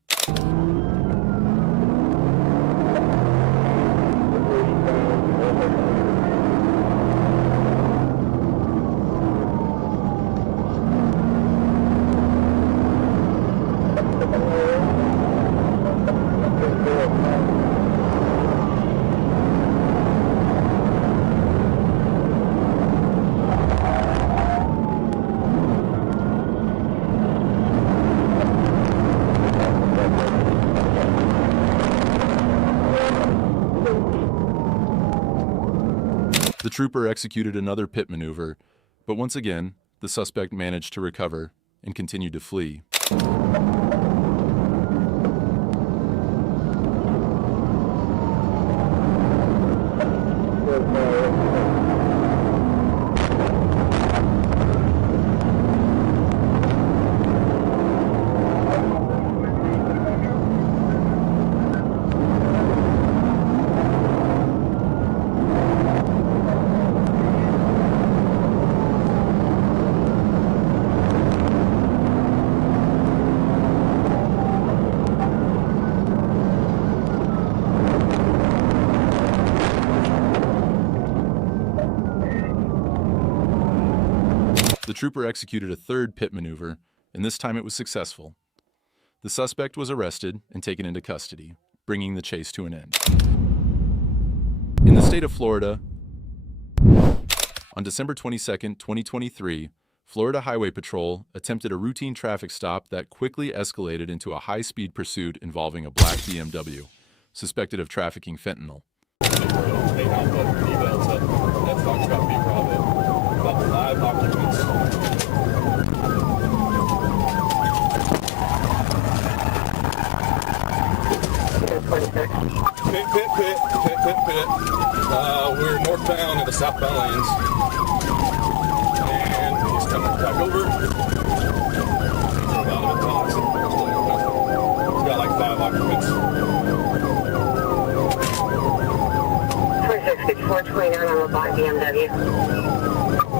The trooper executed another pit maneuver, but once again, the suspect managed to recover and continued to flee. The trooper executed a third pit maneuver, and this time it was successful. The suspect was arrested and taken into custody, bringing the chase to an end. In the state of Florida, on December 22, 2023, Florida Highway Patrol attempted a routine traffic stop that quickly escalated into a high-speed pursuit involving a black BMW, suspected of trafficking fentanyl. Pit. We're northbound in the southbound lanes. And he's coming back over. He's about to talk. He's got like 5 occupants. 266429 on a black BMW.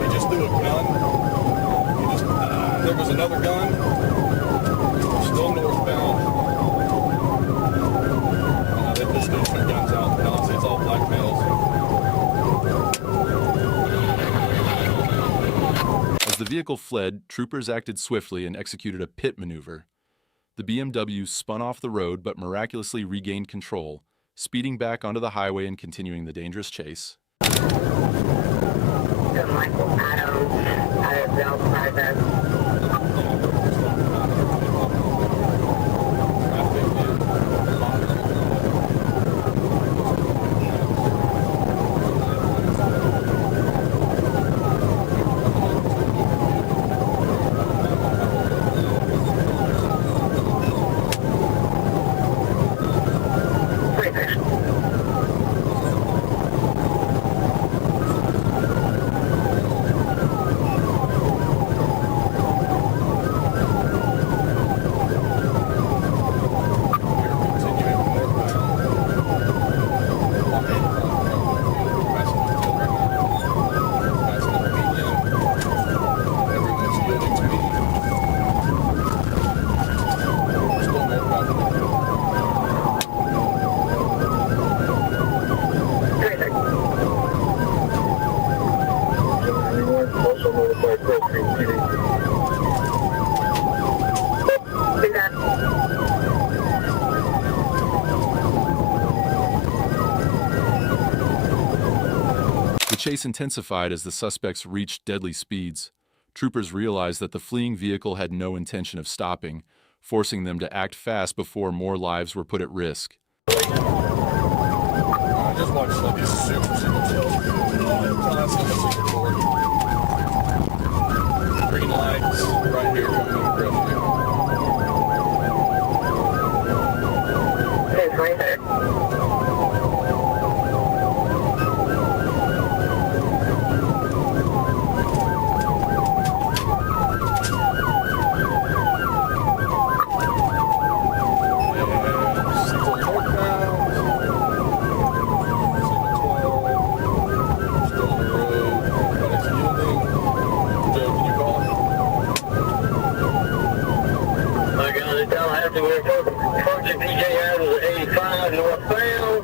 He just threw a gun. There was another gun. Still northbound. They just threw 2 guns out. It's all black males. As the vehicle fled, troopers acted swiftly and executed a pit maneuver. The BMW spun off the road but miraculously regained control, speeding back onto the highway and continuing the dangerous chase. Michael Adams out of Bell Private. The chase intensified as the suspects reached deadly speeds. Troopers realized that the fleeing vehicle had no intention of stopping, forcing them to act fast before more lives were put at risk. I just watched these super chill. That's on the secret board. Green lights right here coming in aggressive. Approaching PJ Adams at 85 northbound.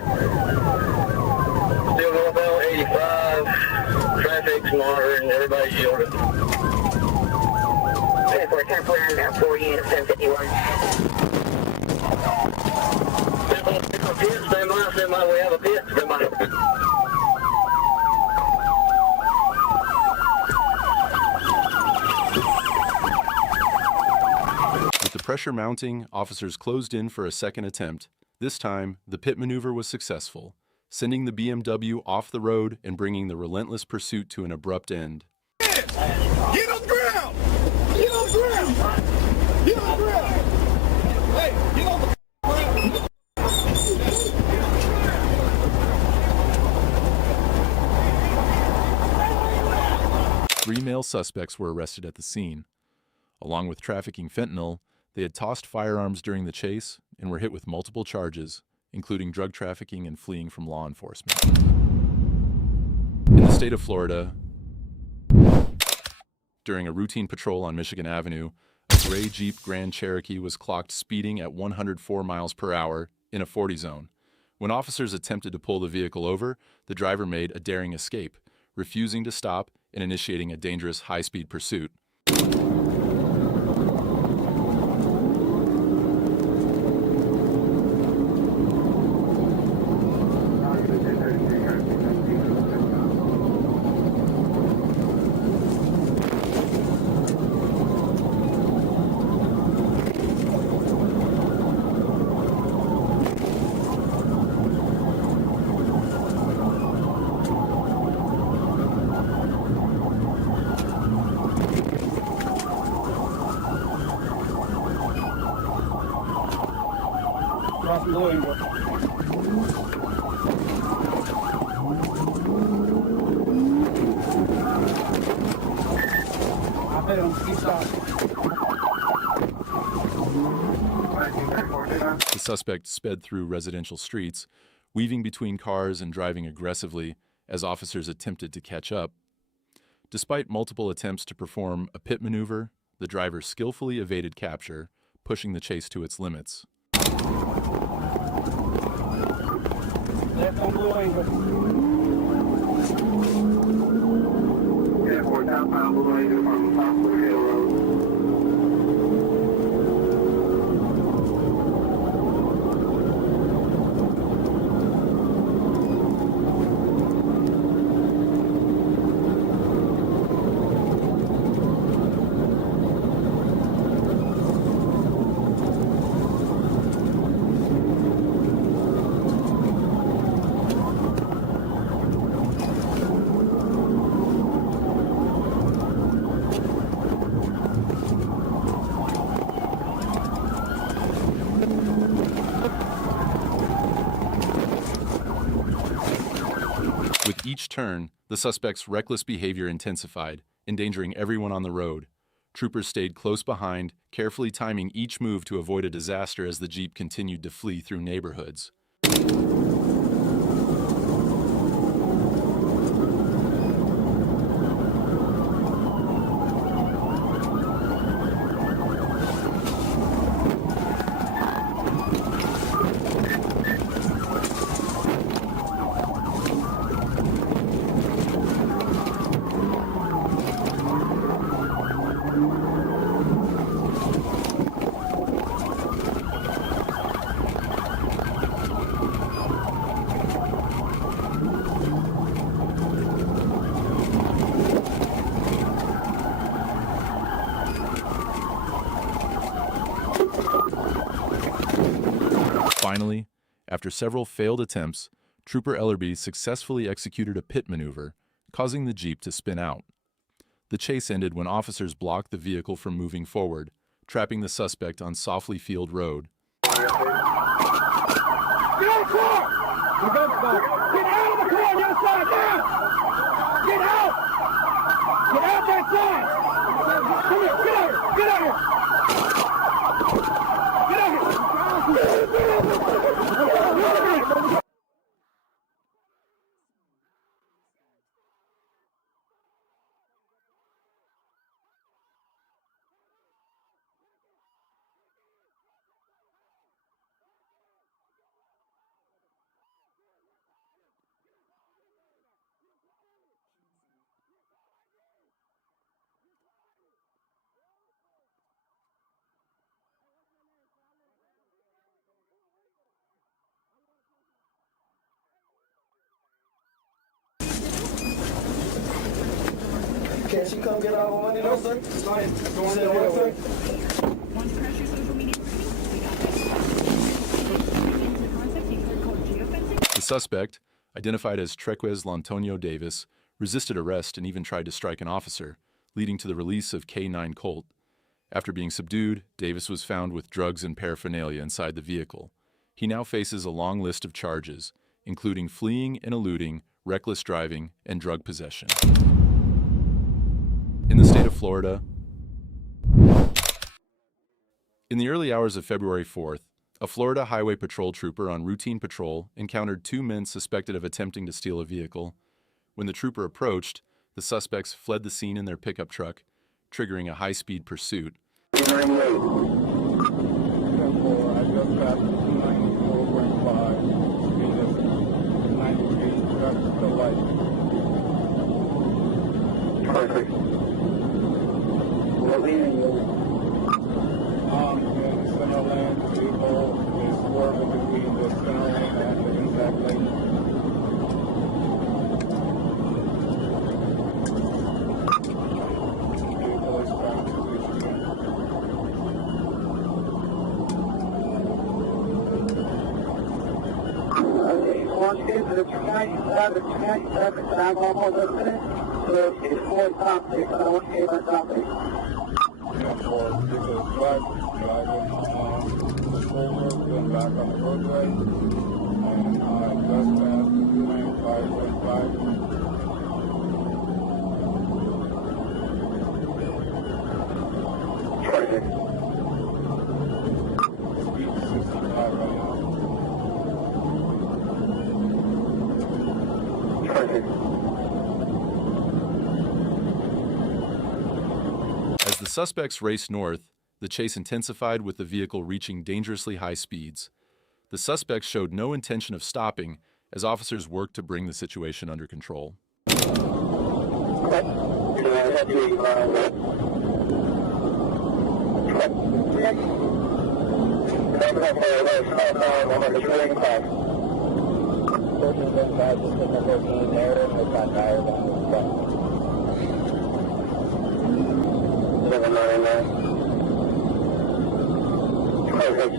Still northbound 85. Traffic's monitoring. Everybody's shielded. 10 clear, about 4 units, 1051. Stand by, we have a pit, stand by. With the pressure mounting, officers closed in for a second attempt. This time, the pit maneuver was successful, sending the BMW off the road and bringing the relentless pursuit to an abrupt end. Get on the ground! Get on the ground! Get on the ground! Hey, get on the ground! 3 male suspects were arrested at the scene. Along with trafficking fentanyl, they had tossed firearms during the chase and were hit with multiple charges, including drug trafficking and fleeing from law enforcement. In the state of Florida, during a routine patrol on Michigan Avenue, a gray Jeep Grand Cherokee was clocked speeding at 104 miles per hour in a 40 zone. When officers attempted to pull the vehicle over, the driver made a daring escape, refusing to stop and initiating a dangerous high-speed pursuit. The suspect sped through residential streets, weaving between cars and driving aggressively as officers attempted to catch up. Despite multiple attempts to perform a pit maneuver, the driver skillfully evaded capture, pushing the chase to its limits. With each turn, the suspect's reckless behavior intensified, endangering everyone on the road. Troopers stayed close behind, carefully timing each move to avoid a disaster as the Jeep continued to flee through neighborhoods. Finally, after several failed attempts, Trooper Ellerby successfully executed a pit maneuver, causing the Jeep to spin out. The chase ended when officers blocked the vehicle from moving forward, trapping the suspect on Softly Field Road. car! Get out of the car on the other side now! Get out! Get out that side! Come here, get out here! Get out here! Get out here! Can she come get our money, no, sir? Go ahead. Go on there, The suspect, identified as Trequez Lantonio Davis, resisted arrest and even tried to strike an officer, leading to the release of K9 Colt. After being subdued, Davis was found with drugs and paraphernalia inside the vehicle. He now faces a long list of charges, including fleeing and eluding, reckless driving, and drug possession. In the state of Florida, in the early hours of February 4th, a Florida Highway Patrol trooper on routine patrol encountered two men suspected of attempting to steal a vehicle. When the trooper approached, the suspects fled the scene in their pickup truck, triggering a high-speed pursuit. I just got 294.5, speed is 93, truck to the light. Perfect. What lane are you in? In center lane, the vehicle is swerving between the center lane and the impact lane. Vehicle is trying to switch again. Okay, once you get to the 27, and I'm almost up to it, so it's 4 top 6, I want to get my top 6. For ridiculous driving the shoulder, then back on the roadway, and just past the lane 5.5. Perfect. Speed 65 right now. Perfect. As the suspects raced north, the chase intensified with the vehicle reaching dangerously high speeds. The suspects showed no intention of stopping as officers worked to bring the situation under control. Perfect.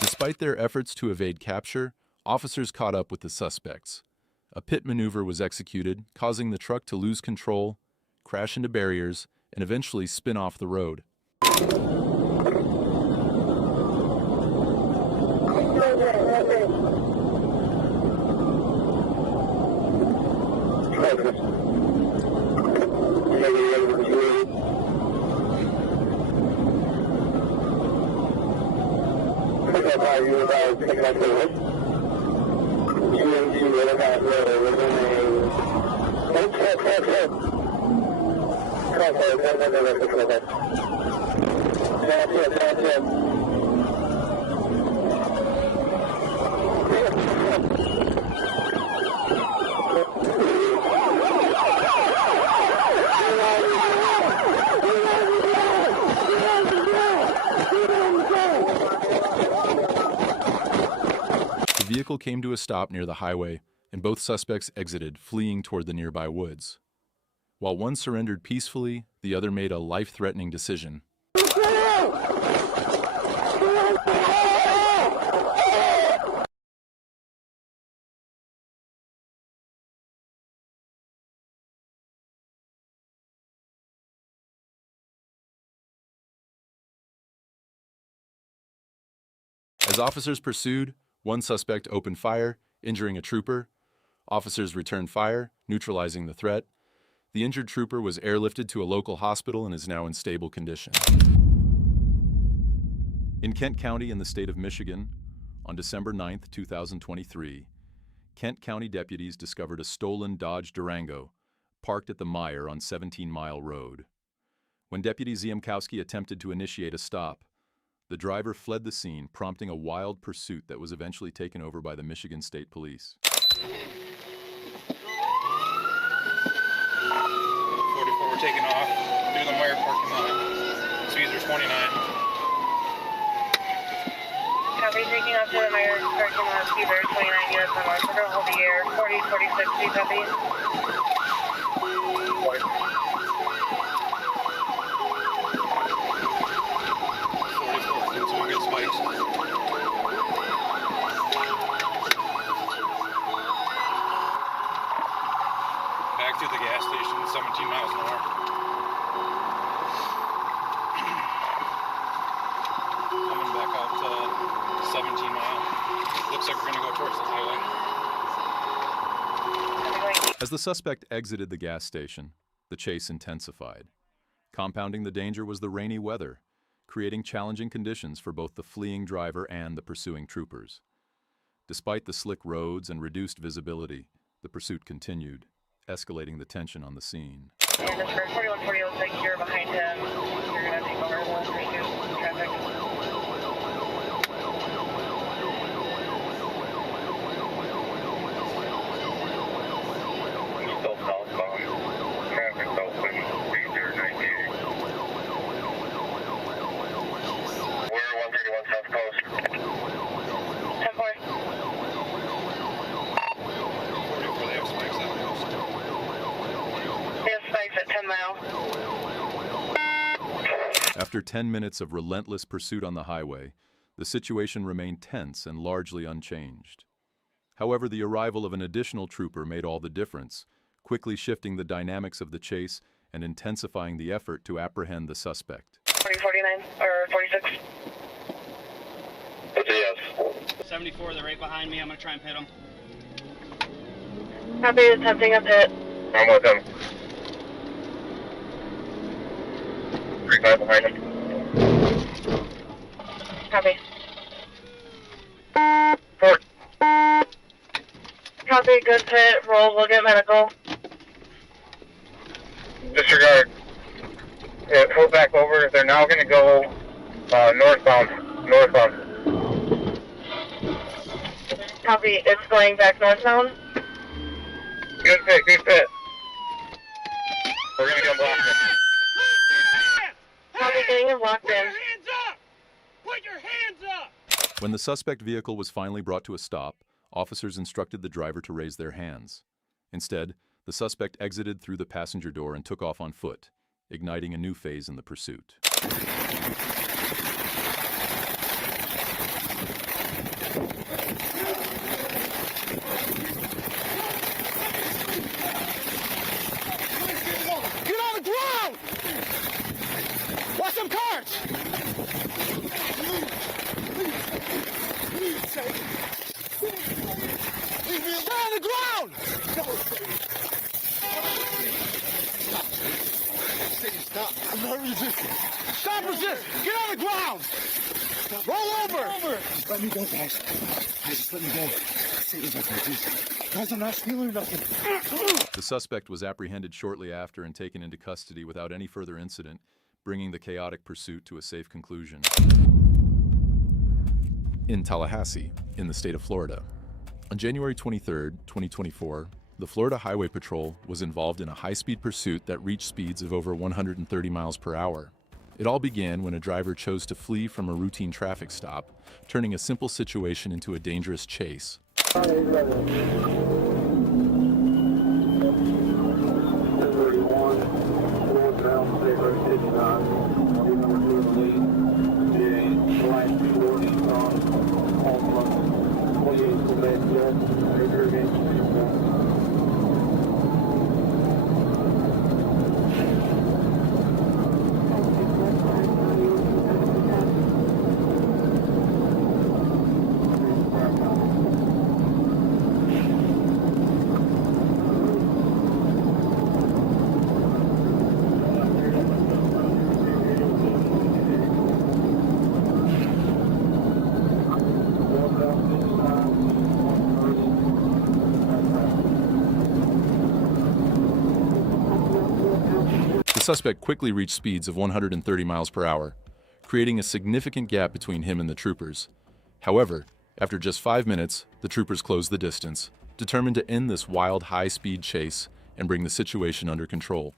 Despite their efforts to evade capture, officers caught up with the suspects. A pit maneuver was executed, causing the truck to lose control, crash into barriers, and eventually spin off the road. The vehicle came to a stop near the highway, and both suspects exited, fleeing toward the nearby woods. While one surrendered peacefully, the other made a life-threatening decision. As officers pursued, one suspect opened fire, injuring a trooper. Officers returned fire, neutralizing the threat. The injured trooper was airlifted to a local hospital and is now in stable condition. In Kent County in the state of Michigan, on December 9, 2023, Kent County deputies discovered a stolen Dodge Durango parked at the Mire on 17 Mile Road. When Deputy Ziemkowski attempted to initiate a stop, the driver fled the scene, prompting a wild pursuit that was eventually taken over by the Michigan State Police. 44, we're taking off through the Mire parking lot. Speeds are 29. Copy, taking off to the Mire parking lot, speeds are 29 units on North River, hold the air, 40, 46, speed copy. 44, doing some good spikes. Back to the gas station, 17 miles an hour. Coming back out to 17 mile. Looks like we're gonna go towards the highway. As the suspect exited the gas station, the chase intensified. Compounding the danger was the rainy weather, creating challenging conditions for both the fleeing driver and the pursuing troopers. Despite the slick roads and reduced visibility, the pursuit continued, escalating the tension on the scene. And this for 4140 looks like you're behind him. You're going to take over the pursuit traffic. Still southbound. Traffic's open. Speed 098. We're 131 South Coast. 10-4. 44, they have spikes out coast. They have spikes at 10 mile. After 10 minutes of relentless pursuit on the highway, the situation remained tense and largely unchanged. However, the arrival of an additional trooper made all the difference, quickly shifting the dynamics of the chase and intensifying the effort to apprehend the suspect. 4049 or 46. That's a yes. 74, they're right behind me. I'm gonna try and pit them. Copy, attempting a pit. I'm with him. 35 behind him. Copy. 4. Copy, good pit. Roll, we'll get medical. Disregard. Yeah, pull back over. They're now going to go northbound. Copy, it's going back northbound. Good pit. We're going to get blocked in. Copy, getting him locked in. Put your hands up! When the suspect vehicle was finally brought to a stop, officers instructed the driver to raise their hands. Instead, the suspect exited through the passenger door and took off on foot, igniting a new phase in the pursuit. Get on the ground! Watch them cars! Get on the ground! Stop. I'm not resisting. Stop resisting! Get on the ground! Roll over! Just let me go, guys. Just let me go. Guys, I'm not stealing nothing. The suspect was apprehended shortly after and taken into custody without any further incident, bringing the chaotic pursuit to a safe conclusion. In Tallahassee, in the state of Florida. On January 23, 2024, the Florida Highway Patrol was involved in a high-speed pursuit that reached speeds of over 130 miles per hour. It all began when a driver chose to flee from a routine traffic stop, turning a simple situation into a dangerous chase. The suspect quickly reached speeds of 130 miles per hour, creating a significant gap between him and the troopers. However, after just 5 minutes, the troopers closed the distance, determined to end this wild high-speed chase and bring the situation under control.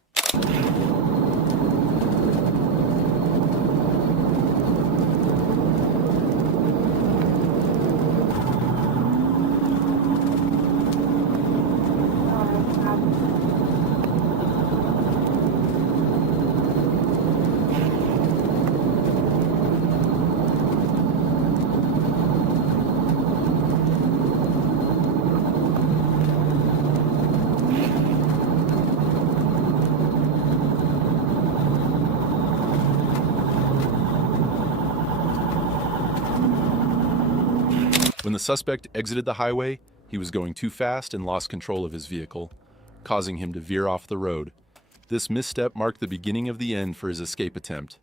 When the suspect exited the highway, he was going too fast and lost control of his vehicle, causing him to veer off the road. This misstep marked the beginning of the end for his escape attempt.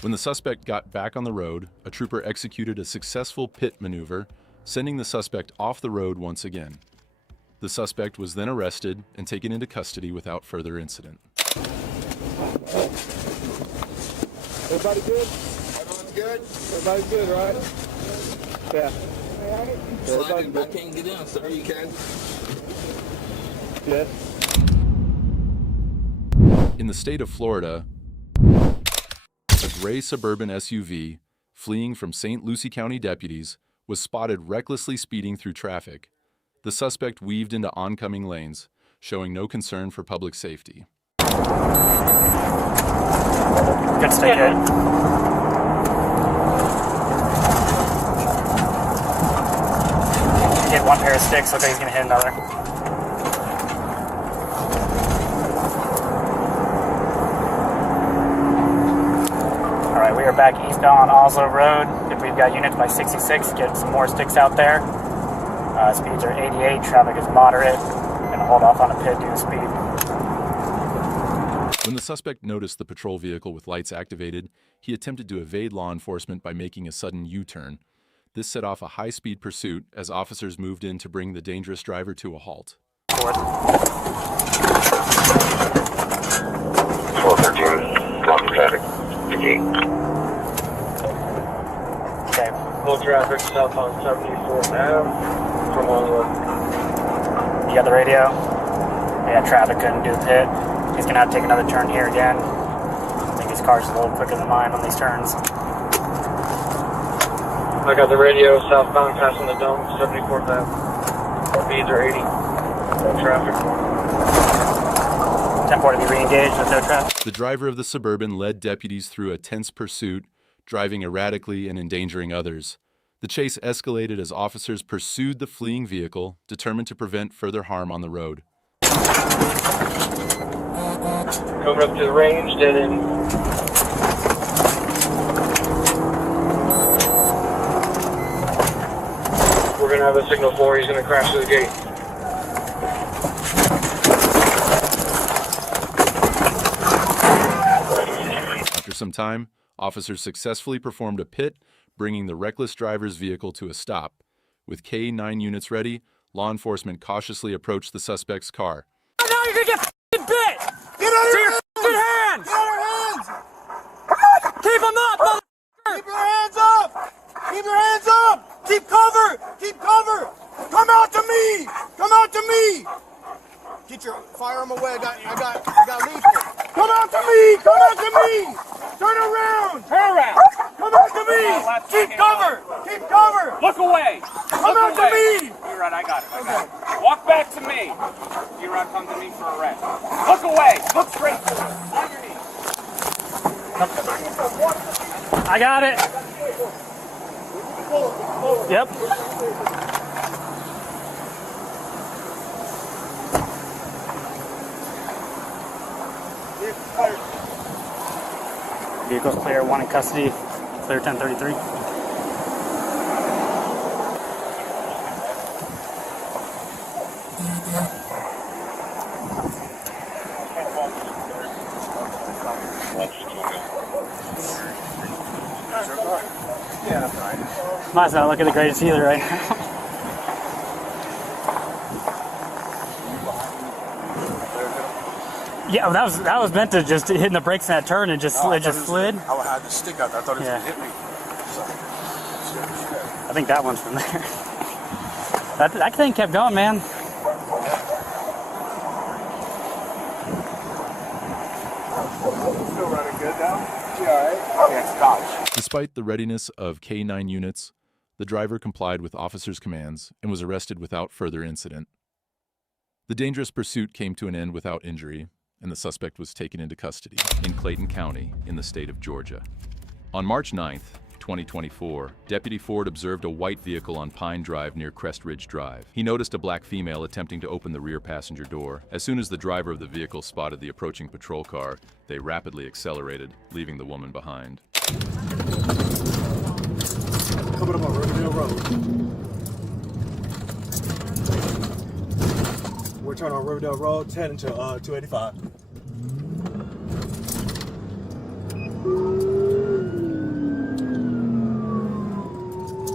When the suspect got back on the road, a trooper executed a successful pit maneuver, sending the suspect off the road once again. The suspect was then arrested and taken into custody without further incident. Everybody good? Everyone's good? Everybody's good, right? Yeah. I can't get in, sir. You can. Good. In the state of Florida, a gray suburban SUV, fleeing from St. Lucie County deputies, was spotted recklessly speeding through traffic. The suspect weaved into oncoming lanes, showing no concern for public safety. Good, stay good. Hit one pair of sticks, looks like he's gonna hit another. Alright, we are back eastbound on Oslo Road. If we've got units by 66, get some more sticks out there. Speeds are 88, traffic is moderate, and hold off on a pit due to speed. When the suspect noticed the patrol vehicle with lights activated, he attempted to evade law enforcement by making a sudden U-turn. This set off a high-speed pursuit as officers moved in to bring the dangerous driver to a halt. 413, copy traffic. Okay. Full traffic south on 74th Ave from Oslo. You got the radio? Yeah, traffic couldn't do the pit. He's gonna have to take another turn here again. I think his car's a little quicker than mine on these turns. I got the radio southbound passing the dome, 74th Ave. Speeds are 80. No traffic. 10-4 to be re-engaged with no traffic. The driver of the Suburban led deputies through a tense pursuit, driving erratically and endangering others. The chase escalated as officers pursued the fleeing vehicle, determined to prevent further harm on the road. Coming up to the range, dead end. We're going to have a signal for he's going to crash through the gate. After some time, officers successfully performed a pit, bringing the reckless driver's vehicle to a stop. With K-9 units ready, Law enforcement cautiously approached the suspect's car. Now you're gonna get f***ing bit! Get out of your f***ing hands! Get out of your hands! Keep them up, motherfucker! Keep your hands up! Keep your hands up! Keep cover! Keep cover! Come out to me! Come out to me! Get your firearm away. I got lethal. Come out to me! Come out to me! Turn around! Turn around! Come out to me! Keep cover! Keep cover! Look away! Come out to me! You're right, I got it. Walk back to me. You're right, come to me for arrest. Look away! Look straight forward. On your knees. I got it. Yep. Vehicle's clear, 1 in custody, clear 1033. Mine's not looking the greatest either right now. Yeah, that was meant to just hitting the brakes in that turn and just it just slid. I had the stick out. I thought it was Yeah. gonna hit me. So, I think that one's from there. That thing kept going, man. still running good now. You all right? Yeah, it's Dodge. Despite the readiness of K-9 units, the driver complied with officers' commands and was arrested without further incident. The dangerous pursuit came to an end without injury, and the suspect was taken into custody in Clayton County in the state of Georgia. On March 9th, 2024, Deputy Ford observed a white vehicle on Pine Drive near Crest Ridge Drive. He noticed a black female attempting to open the rear passenger door. As soon as the driver of the vehicle spotted the approaching patrol car, they rapidly accelerated, leaving the woman behind. Coming up on Riverdale Road. We're turning on Riverdale Road, heading to 285.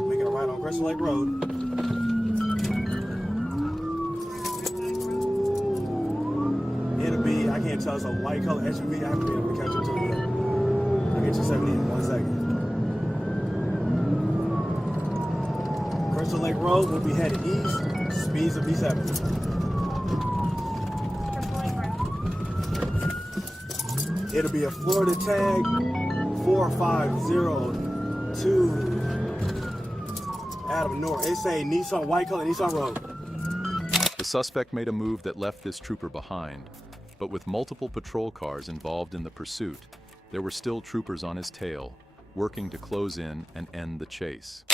Making a right on Crystal Lake Road. It'll be, I can't tell, it's a white color SUV. I haven't been able to catch it to you. I'll get you 70 in 1 second. Crystal Lake Road will be headed east. Speeds will be 70. It'll be a Florida tag 4502 Adam North. It's a Nissan white color Nissan Road. The suspect made a move that left this trooper behind, but with multiple patrol cars involved in the pursuit, there were still troopers on his tail, working to close in and end the chase.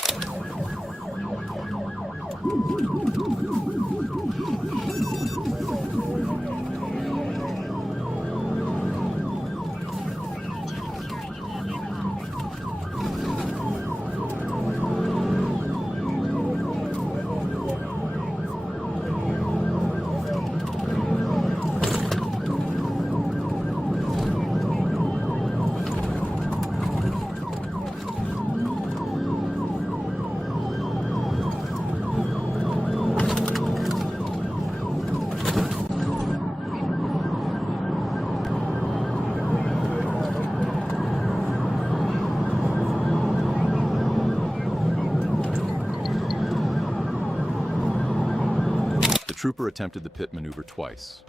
The trooper attempted the pit maneuver twice,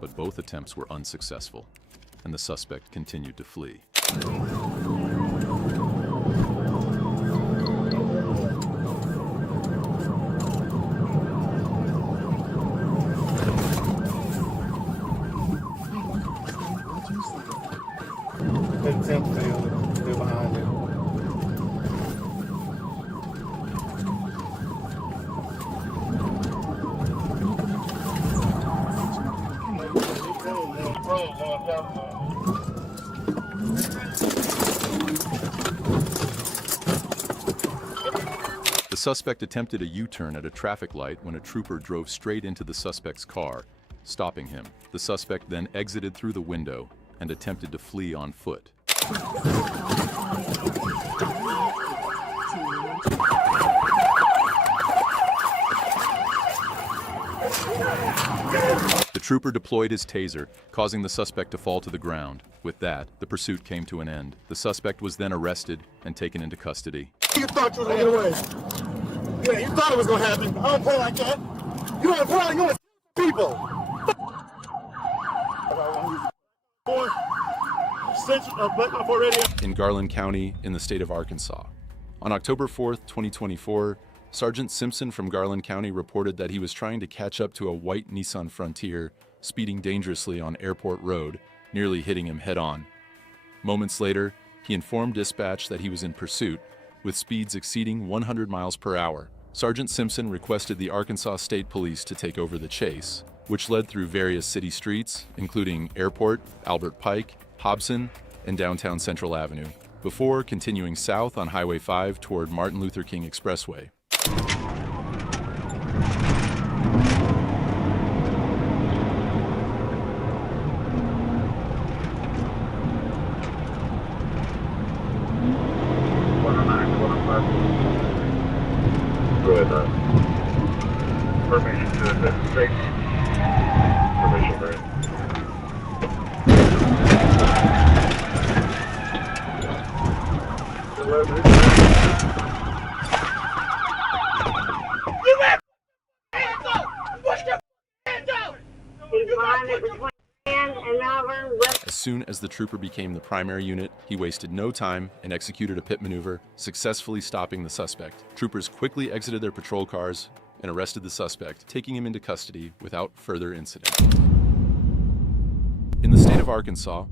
but both attempts were unsuccessful, and the suspect continued to flee. Attempt failed. They're behind it. The suspect attempted a U-turn at a traffic light when a trooper drove straight into the suspect's car, stopping him. The suspect then exited through the window and attempted to flee on foot. The trooper deployed his taser, causing the suspect to fall to the ground. With that, the pursuit came to an end. The suspect was then arrested and taken into custody. You thought you was gonna get away. Yeah, you thought it was gonna happen. I don't play like that. You don't play like you want people. In Garland County, in the state of Arkansas. On October 4th, 2024, Sergeant Simpson from Garland County reported that he was trying to catch up to a white Nissan Frontier speeding dangerously on Airport Road, nearly hitting him head-on. Moments later, he informed dispatch that he was in pursuit, with speeds exceeding 100 miles per hour. Sergeant Simpson requested the Arkansas State Police to take over the chase, which led through various city streets, including Airport, Albert Pike, Hobson, and downtown Central Avenue, before continuing south on Highway 5 toward Martin Luther King Expressway. Permission to investigate. Permission granted. You have hands up! Push your hands up! As soon as the trooper became the primary unit, he wasted no time and executed a pit maneuver, successfully stopping the suspect. Troopers quickly exited their patrol cars and arrested the suspect, taking him into custody without further incident. In the state of Arkansas,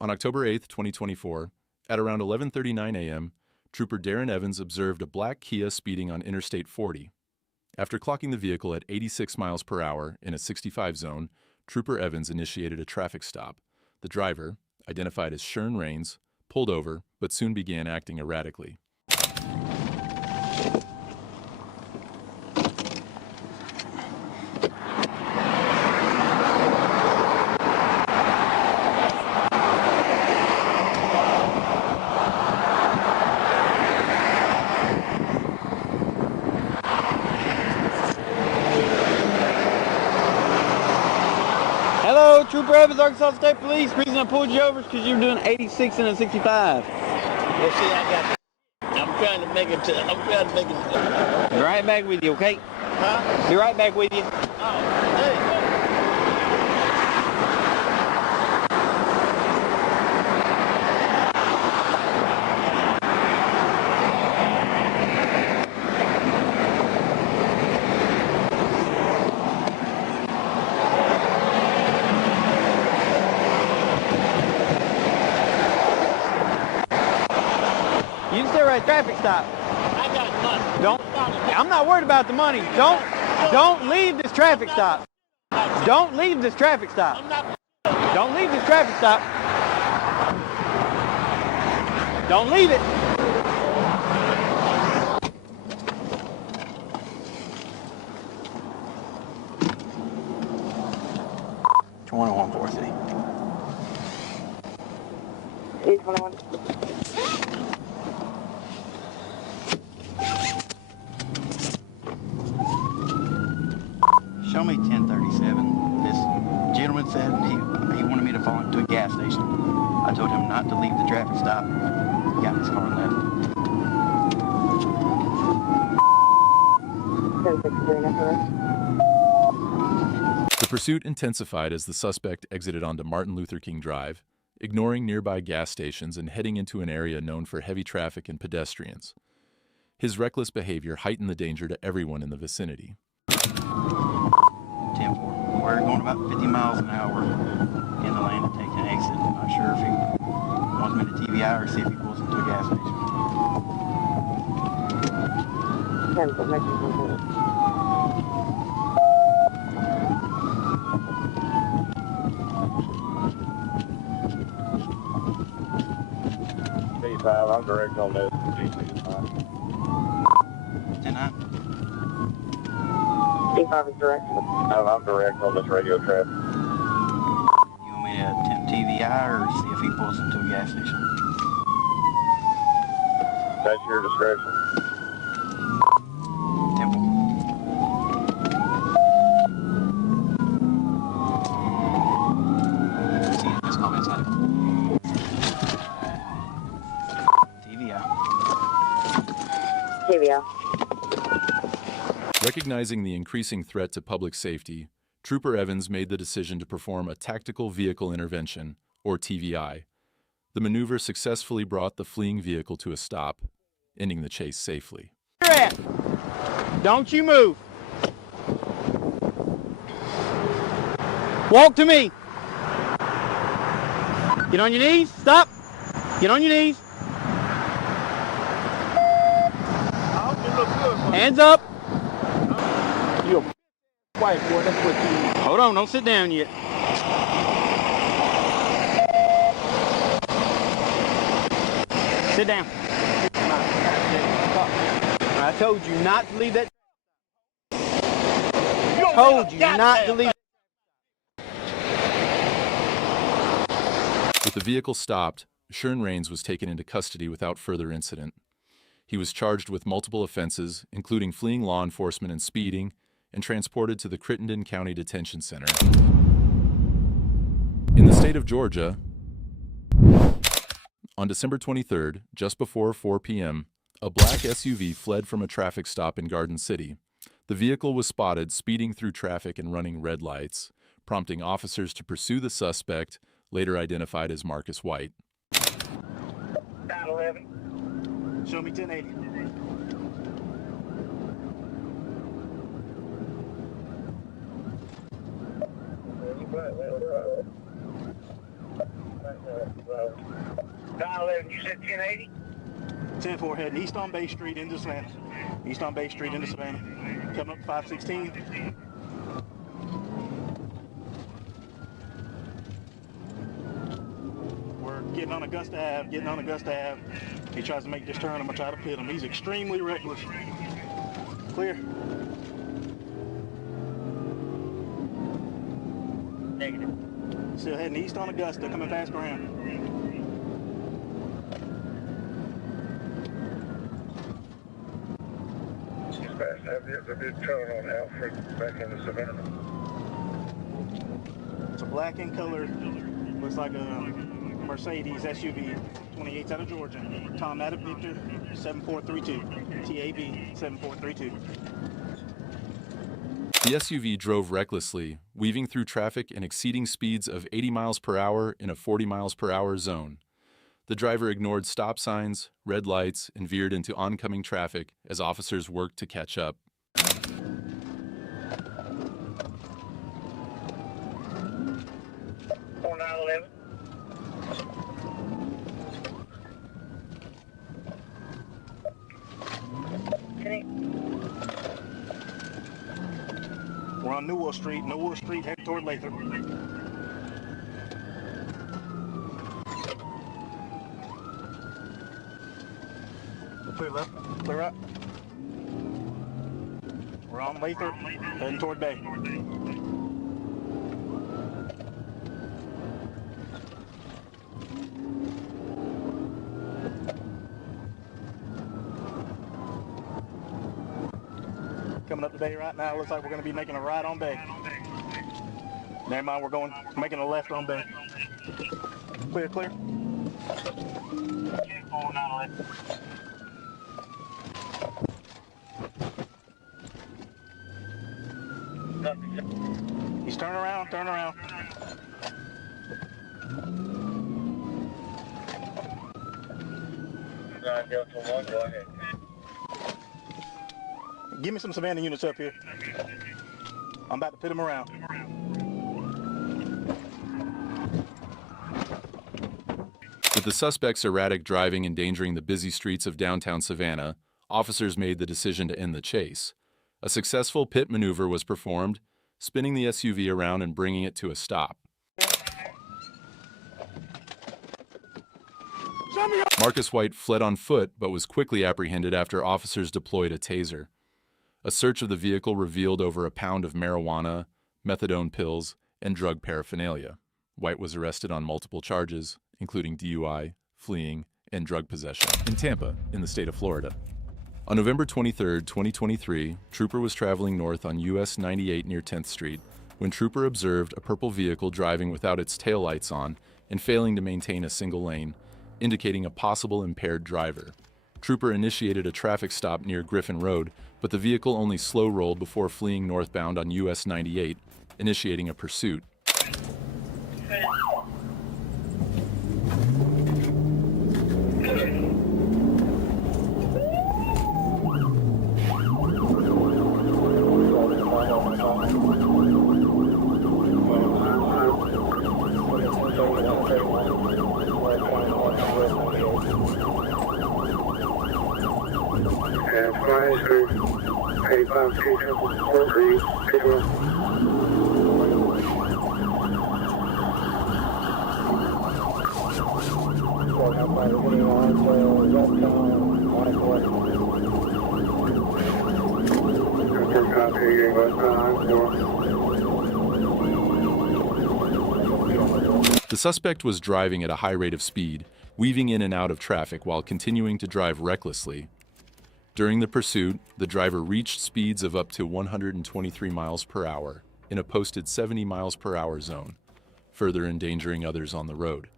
on October 8th, 2024, at around 11:39 a.m., Trooper Darren Evans observed a black Kia speeding on Interstate 40. After clocking the vehicle at 86 miles per hour in a 65 zone, Trooper Evans initiated a traffic stop. The driver, identified as Shern Rains, pulled over, but soon began acting erratically. Hello, Trooper Evans, Arkansas State Police. Reason I pulled you over is because you were doing 86 and a 65. Well, see, I'm trying to make it Be right back with you, okay? Huh? Be right back with you. Oh, hey. You just stay right, traffic stop. I got money. I'm not worried about the money. Don't leave this traffic stop. Don't leave this traffic stop. Don't leave this traffic stop. Don't leave it. Show me 1037. This gentleman said he wanted me to fall into a gas station. I told him not to leave the traffic stop. He got in his car and left. 1063. The pursuit intensified as the suspect exited onto Martin Luther King Drive, ignoring nearby gas stations and heading into an area known for heavy traffic and pedestrians. His reckless behavior heightened the danger to everyone in the vicinity. 10-4. We're going about 50 miles an hour in the lane to take an exit. Not sure if he wants me to TBI or see if he pulls into a gas station. 10 I'm direct on this. 10-9. D5 is direct. I'm direct on this radio traffic. You want me to attempt TBI or see if he pulls into a gas station? That's your discretion. Temple. call me inside. TVO. TVO. Recognizing the increasing threat to public safety, Trooper Evans made the decision to perform a Tactical Vehicle Intervention, or TVI. The maneuver successfully brought the fleeing vehicle to a stop, ending the chase safely. Where you at? Don't you move. Walk to me. Get on your knees. Stop. Get on your knees. Hands up. You a white boy. That's what you. Hold on. Don't sit down yet. Sit down. I told you not to leave that. Told you not to leave. With the vehicle stopped, Shern Raines was taken into custody without further incident. He was charged with multiple offenses, including fleeing law enforcement and speeding, and transported to the Crittenden County Detention Center. In the state of Georgia, on December 23rd, just before 4 p.m., a black SUV fled from a traffic stop in Garden City. The vehicle was spotted speeding through traffic and running red lights, prompting officers to pursue the suspect, later identified as Marcus White. 911. Show me 1080. You said 1080? 10-4 heading east on Bay Street into Savannah. East on Bay Street into Savannah. Coming up 516. We're getting on Augusta Ave, He tries to make this turn. I'm going to try to pit him. He's extremely reckless. Clear. Negative. Still heading east on Augusta, coming past Graham. There's a big turn on Alfred back into Savannah. It's a black in color. Looks like a Mercedes SUV. 28's out of Georgia. Tom Adam Victor 7432. TAB 7432. The SUV drove recklessly, weaving through traffic and exceeding speeds of 80 miles per hour in a 40 miles per hour zone. The driver ignored stop signs, red lights, and veered into oncoming traffic as officers worked to catch up. 4911. We're on Newell Street, heading toward Lathrop. Clear left, clear right. We're on Lathrop, heading toward Bay. Coming up to Bay right now, looks like we're going to be making a right on Bay. Never mind, we're making a left on Bay. Clear, clear. 4911. He's turn around. Delta 1, go ahead. Give me some Savannah units up here. I'm about to pit them around. With the suspect's erratic driving endangering the busy streets of downtown Savannah, officers made the decision to end the chase. A successful pit maneuver was performed, spinning the SUV around and bringing it to a stop. Marcus White fled on foot but was quickly apprehended after officers deployed a taser. A search of the vehicle revealed over a pound of marijuana, methadone pills, and drug paraphernalia. White was arrested on multiple charges, including DUI, fleeing, and drug possession, in Tampa, in the state of Florida. On November 23, 2023, Trooper was traveling north on US 98 near 10th Street when Trooper observed a purple vehicle driving without its taillights on and failing to maintain a single lane, indicating a possible impaired driver. Trooper initiated a traffic stop near Griffin Road, but the vehicle only slow rolled before fleeing northbound on US 98, initiating a pursuit. The suspect was driving at a high rate of speed, weaving in and out of traffic while continuing to drive recklessly. During the pursuit, the driver reached speeds of up to 123 miles per hour in a posted 70 miles per hour zone, further endangering others on the road.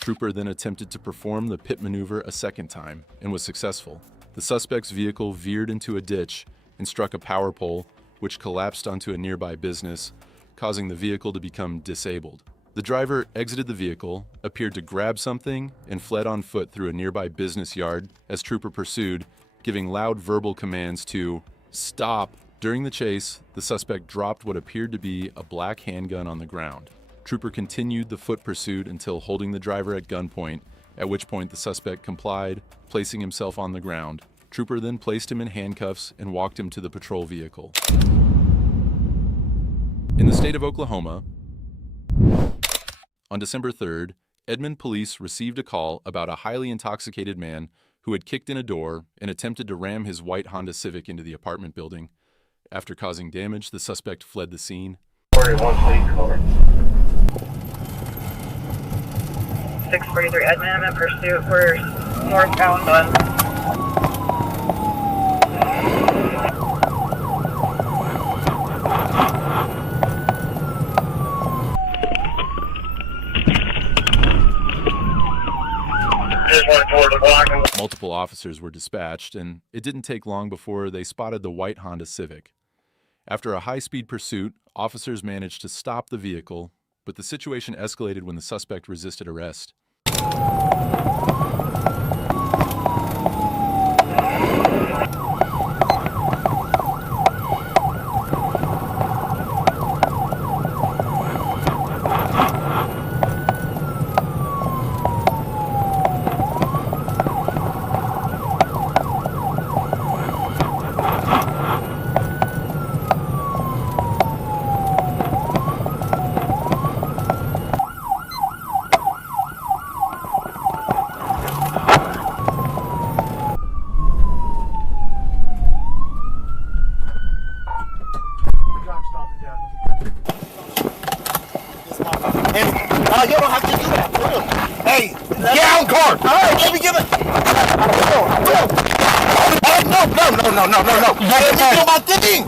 Trooper then attempted to perform the pit maneuver a second time and was successful. The suspect's vehicle veered into a ditch and struck a power pole, which collapsed onto a nearby business, causing the vehicle to become disabled. The driver exited the vehicle, appeared to grab something, and fled on foot through a nearby business yard as Trooper pursued, giving loud verbal commands to stop. During the chase, the suspect dropped what appeared to be a black handgun on the ground. Trooper continued the foot pursuit until holding the driver at gunpoint, at which point the suspect complied, placing himself on the ground. Trooper then placed him in handcuffs and walked him to the patrol vehicle. In the state of Oklahoma, on December 3rd, Edmond police received a call about a highly intoxicated man who had kicked in a door and attempted to ram his white Honda Civic into the apartment building. After causing damage, the suspect fled the scene. 643 Edmond, I'm in pursuit. We're northbound on. Multiple officers were dispatched, and it didn't take long before they spotted the white Honda Civic. After a high-speed pursuit, officers managed to stop the vehicle, but the situation escalated when the suspect resisted arrest. You don't have to do that. Hey, get out of the car. All right, let me give it. No. Let me do my thing.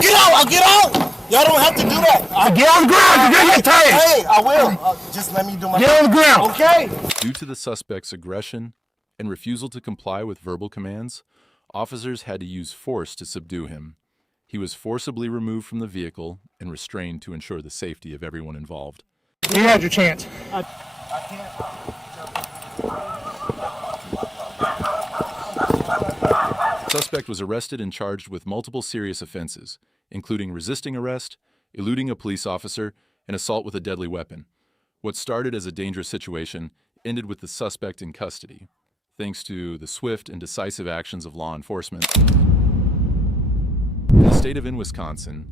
Get out. I'll get out. Y'all don't have to do that. Get on the ground. You're getting tased. Hey, I will. Just let me do my. Get on the ground. Okay. Due to the suspect's aggression and refusal to comply with verbal commands, officers had to use force to subdue him. He was forcibly removed from the vehicle and restrained to ensure the safety of everyone involved. You had your chance. Suspect was arrested and charged with multiple serious offenses, including resisting arrest, eluding a police officer, and assault with a deadly weapon. What started as a dangerous situation ended with the suspect in custody, thanks to the swift and decisive actions of law enforcement. In the state of Wisconsin,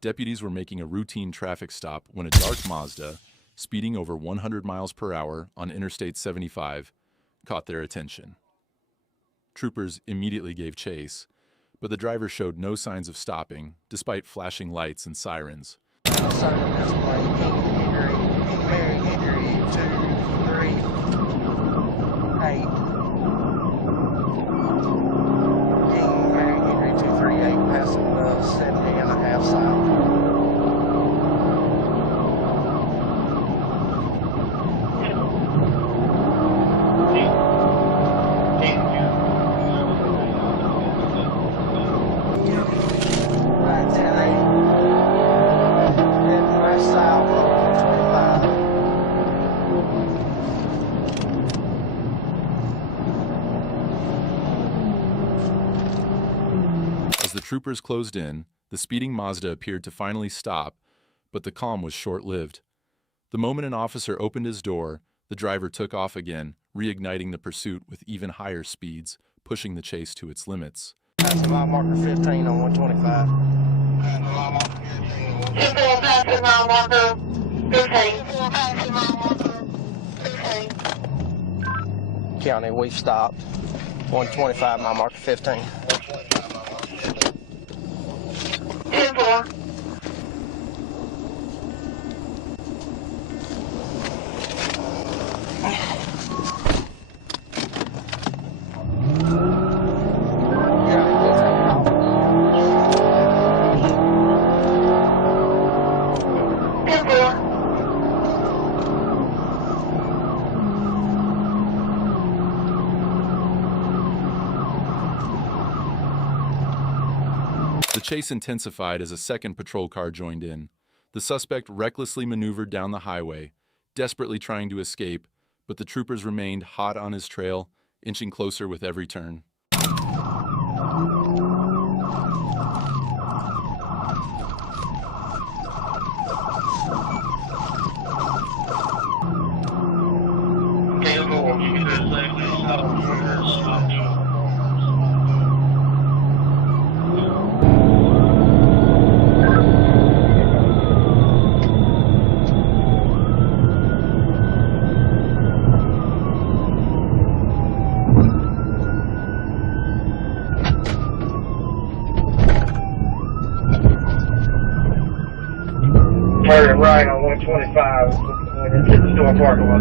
deputies were making a routine traffic stop when a dark Mazda, speeding over 100 miles per hour on Interstate 75, caught their attention. Troopers immediately gave chase, but the driver showed no signs of stopping, despite flashing lights and sirens. As the troopers closed in, the speeding Mazda appeared to finally stop, but the calm was short-lived. The moment an officer opened his door, the driver took off again, reigniting the pursuit with even higher speeds, pushing the chase to its limits. That's mile marker 15 on 125. Mile marker 15. County, we've stopped. 125, mile marker 15. 10-4. The chase intensified as a second patrol car joined in. The suspect recklessly maneuvered down the highway, desperately trying to escape, but the troopers remained hot on his trail, inching closer with every turn. Turn right on 125 when it's in the store parking lot.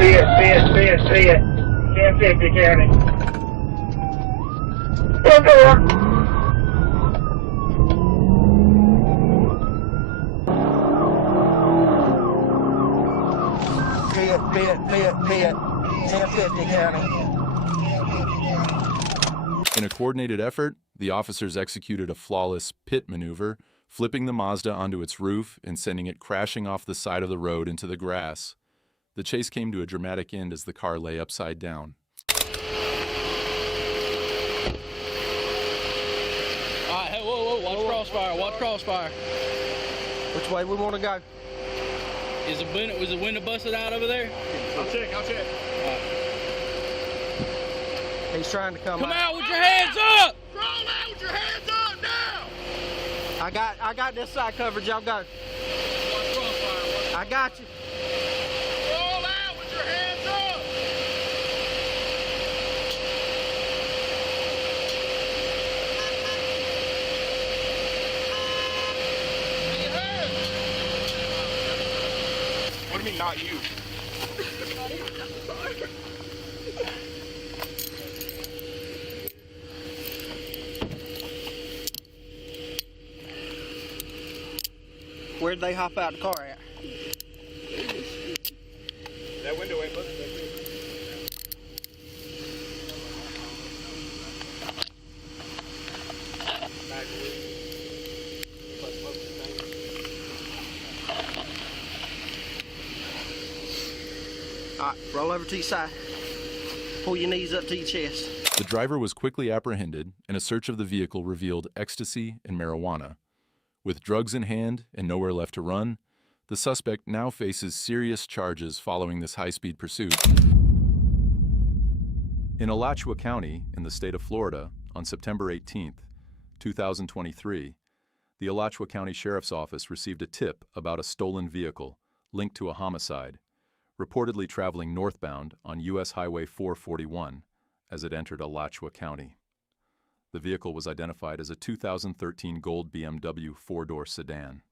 See it. 1050 County. Pit. 1050 County. In a coordinated effort, the officers executed a flawless pit maneuver, flipping the Mazda onto its roof and sending it crashing off the side of the road into the grass. The chase came to a dramatic end as the car lay upside down. All right, hey, whoa, watch crossfire. Which way we want to go? Was the window busted out over there? I'll check. All right. He's trying to come out with your hands up! Crawl out with your hands up now! I got this side covered, y'all go. I got you. Crawl out with your hands up! What do you mean, not you? Where'd they hop out the car at? That window ain't looking good. All right, roll over to your side. Pull your knees up to your chest. The driver was quickly apprehended, and a search of the vehicle revealed ecstasy and marijuana. With drugs in hand and nowhere left to run, the suspect now faces serious charges following this high-speed pursuit. In Alachua County, in the state of Florida, on September 18, 2023, the Alachua County Sheriff's Office received a tip about a stolen vehicle linked to a homicide, reportedly traveling northbound on U.S. Highway 441 as it entered Alachua County. The vehicle was identified as a 2013 gold BMW four-door sedan.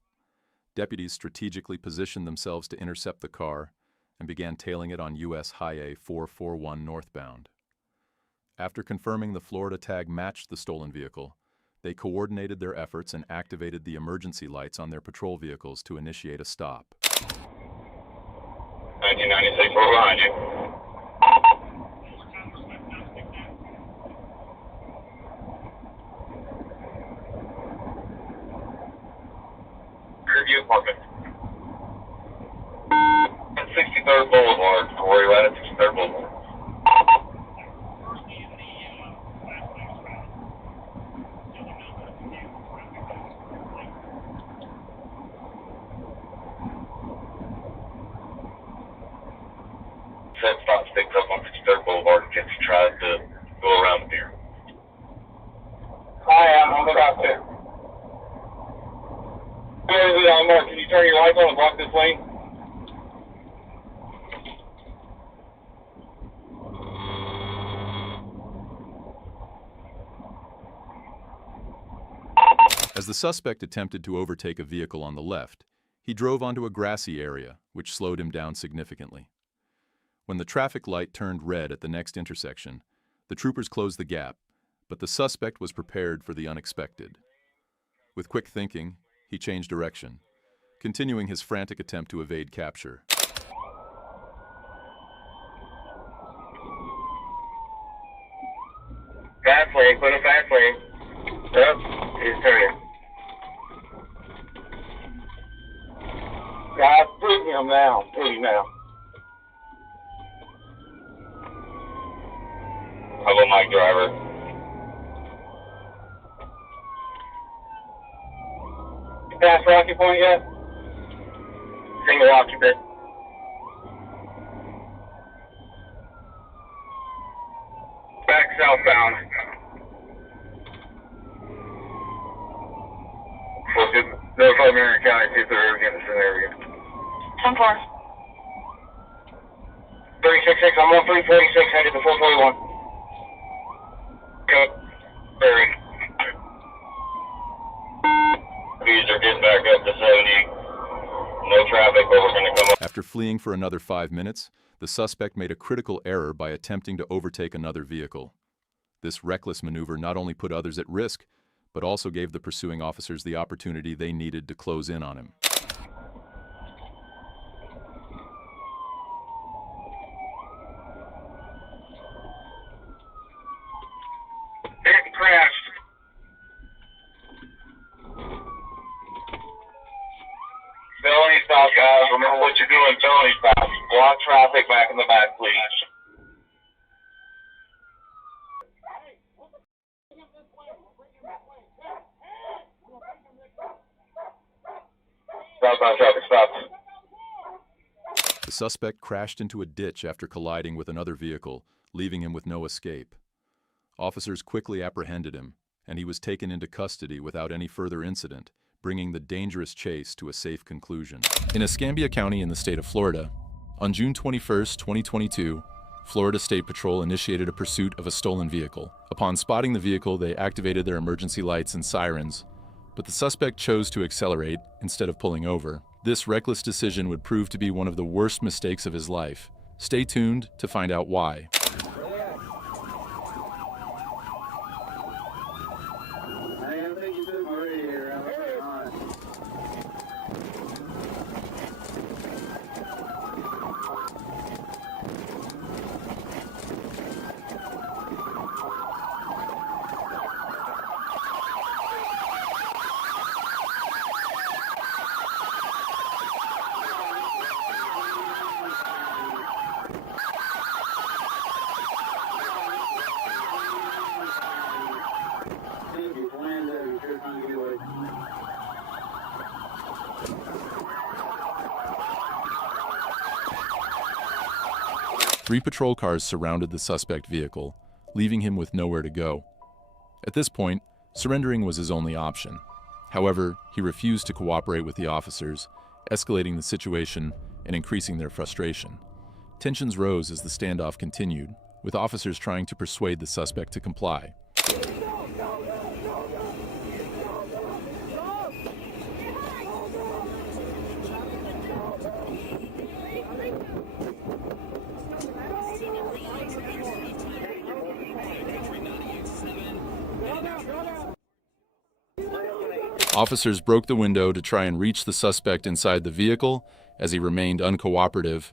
Deputies strategically positioned themselves to intercept the car and began tailing it on U.S. Highway 441 northbound. After confirming the Florida tag matched the stolen vehicle, they coordinated their efforts and activated the emergency lights on their patrol vehicles to initiate a stop. 1996, we're behind you. Review apartment. 63rd Boulevard, Corey, right at 63rd Boulevard. Set stop sticks up on 63rd Boulevard and gets tried to go around here. Hi, I'm on the route there. Where is it on Mark? Can you turn your lights on and block this lane? As the suspect attempted to overtake a vehicle on the left, he drove onto a grassy area, which slowed him down significantly. When the traffic light turned red at the next intersection, the troopers closed the gap, but the suspect was prepared for the unexpected. With quick thinking, he changed direction, continuing his frantic attempt to evade capture. Fast lane, put a fast lane. Yep, he's turning. Guys, put him now. Put him now. Hello, Mike driver. You passed Rocky Point yet? Single occupant. Back southbound. So just notify Marion County, see if they're ever getting this in the area. 10-4. 366, I'm on 346, headed to 441. Good. Very. Speeds are getting back up to 70. No traffic, but we're going to come up. After fleeing for another 5 minutes, the suspect made a critical error by attempting to overtake another vehicle. This reckless maneuver not only put others at risk, but also gave the pursuing officers the opportunity they needed to close in on him. It crashed. Felony stop, guys. Remember what you're doing. Felony stop. Block traffic back in the back, please. Southbound traffic stops. The suspect crashed into a ditch after colliding with another vehicle, leaving him with no escape. Officers quickly apprehended him, and he was taken into custody without any further incident, bringing the dangerous chase to a safe conclusion. In Escambia County in the state of Florida, on June 21, 2022, Florida State Patrol initiated a pursuit of a stolen vehicle. Upon spotting the vehicle, they activated their emergency lights and sirens, but the suspect chose to accelerate instead of pulling over, This reckless decision would prove to be one of the worst mistakes of his life. Stay tuned to find out why. Three patrol cars surrounded the suspect vehicle, leaving him with nowhere to go. At this point, surrendering was his only option. However, he refused to cooperate with the officers, escalating the situation and increasing their frustration. Tensions rose as the standoff continued, with officers trying to persuade the suspect to comply. Officers broke the window to try and reach the suspect inside the vehicle as he remained uncooperative.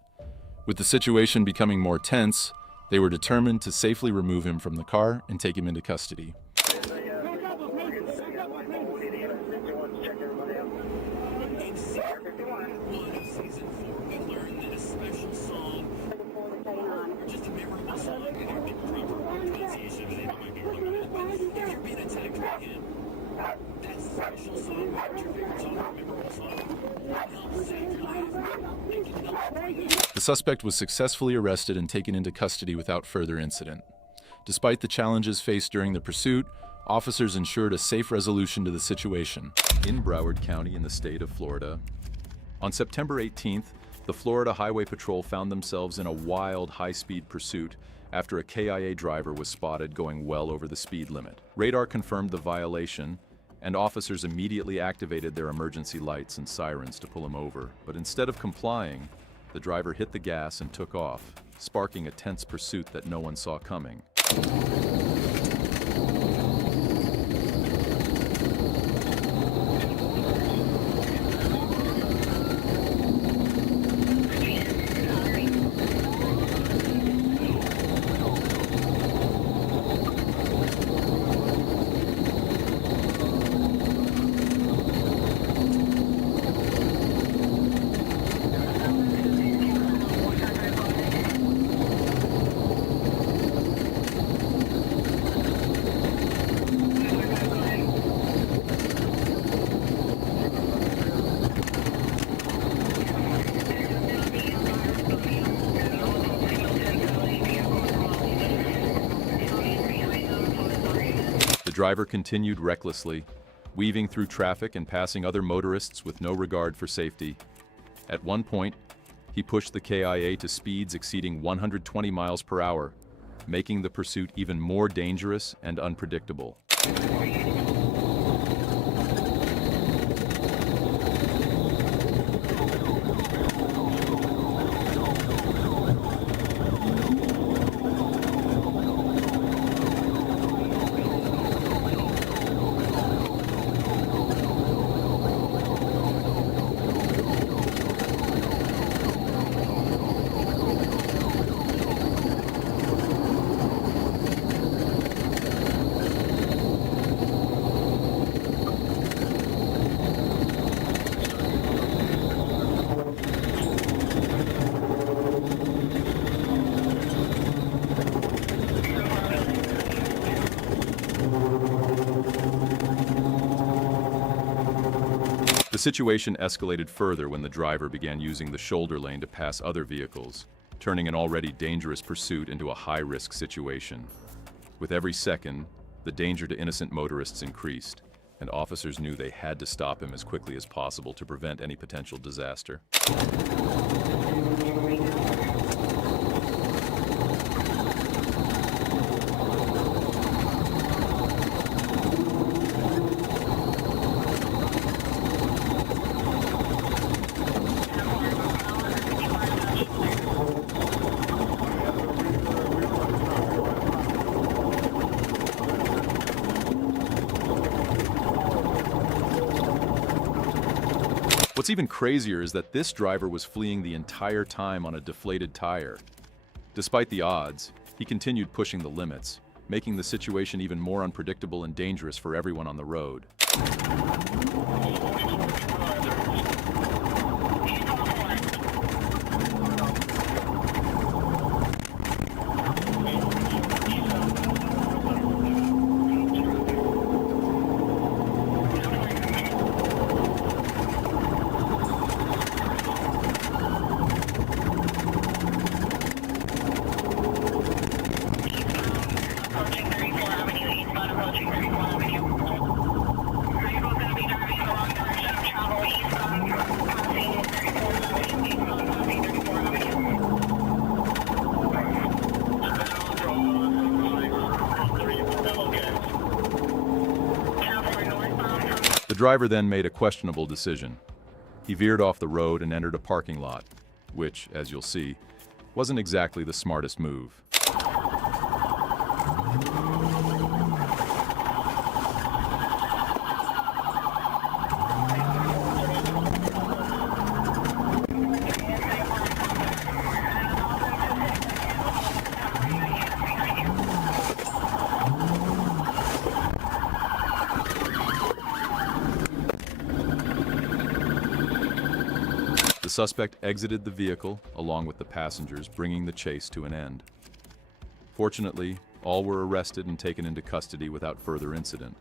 With the situation becoming more tense, they were determined to safely remove him from the car and take him into custody. The suspect was successfully arrested and taken into custody without further incident. Despite the challenges faced during the pursuit, officers ensured a safe resolution to the situation. In Broward County in the state of Florida, on September 18th, the Florida Highway Patrol found themselves in a wild high-speed pursuit after a KIA driver was spotted going well over the speed limit. Radar confirmed the violation, and officers immediately activated their emergency lights and sirens to pull him over. But instead of complying, the driver hit the gas and took off, sparking a tense pursuit that no one saw coming. The driver continued recklessly, weaving through traffic and passing other motorists with no regard for safety. At one point, he pushed the KIA to speeds exceeding 120 miles per hour, making the pursuit even more dangerous and unpredictable. The situation escalated further when the driver began using the shoulder lane to pass other vehicles, turning an already dangerous pursuit into a high-risk situation. With every second, the danger to innocent motorists increased, and officers knew they had to stop him as quickly as possible to prevent any potential disaster. What's even crazier is that this driver was fleeing the entire time on a deflated tire. Despite the odds, he continued pushing the limits, making the situation even more unpredictable and dangerous for everyone on the road. The driver then made a questionable decision. He veered off the road and entered a parking lot, which, as you'll see, wasn't exactly the smartest move. The suspect exited the vehicle along with the passengers, bringing the chase to an end. Fortunately, all were arrested and taken into custody without further incident,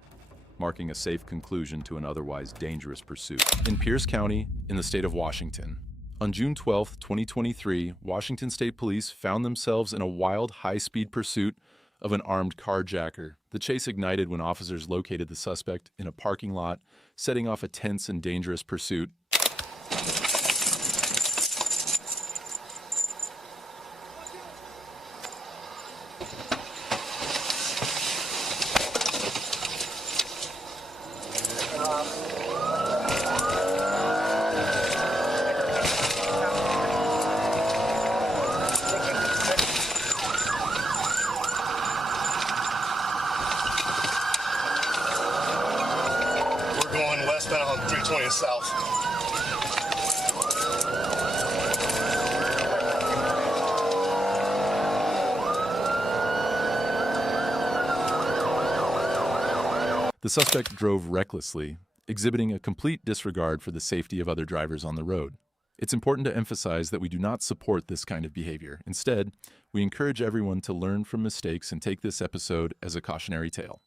marking a safe conclusion to an otherwise dangerous pursuit. In Pierce County, in the state of Washington, on June 12, 2023, Washington State Police found themselves in a wild, high-speed pursuit of an armed carjacker. The chase ignited when officers located the suspect in a parking lot, setting off a tense and dangerous pursuit. Westbound 320 south. The suspect drove recklessly, exhibiting a complete disregard for the safety of other drivers on the road. It's important to emphasize that we do not support this kind of behavior. Instead, we encourage everyone to learn from mistakes and take this episode as a cautionary tale.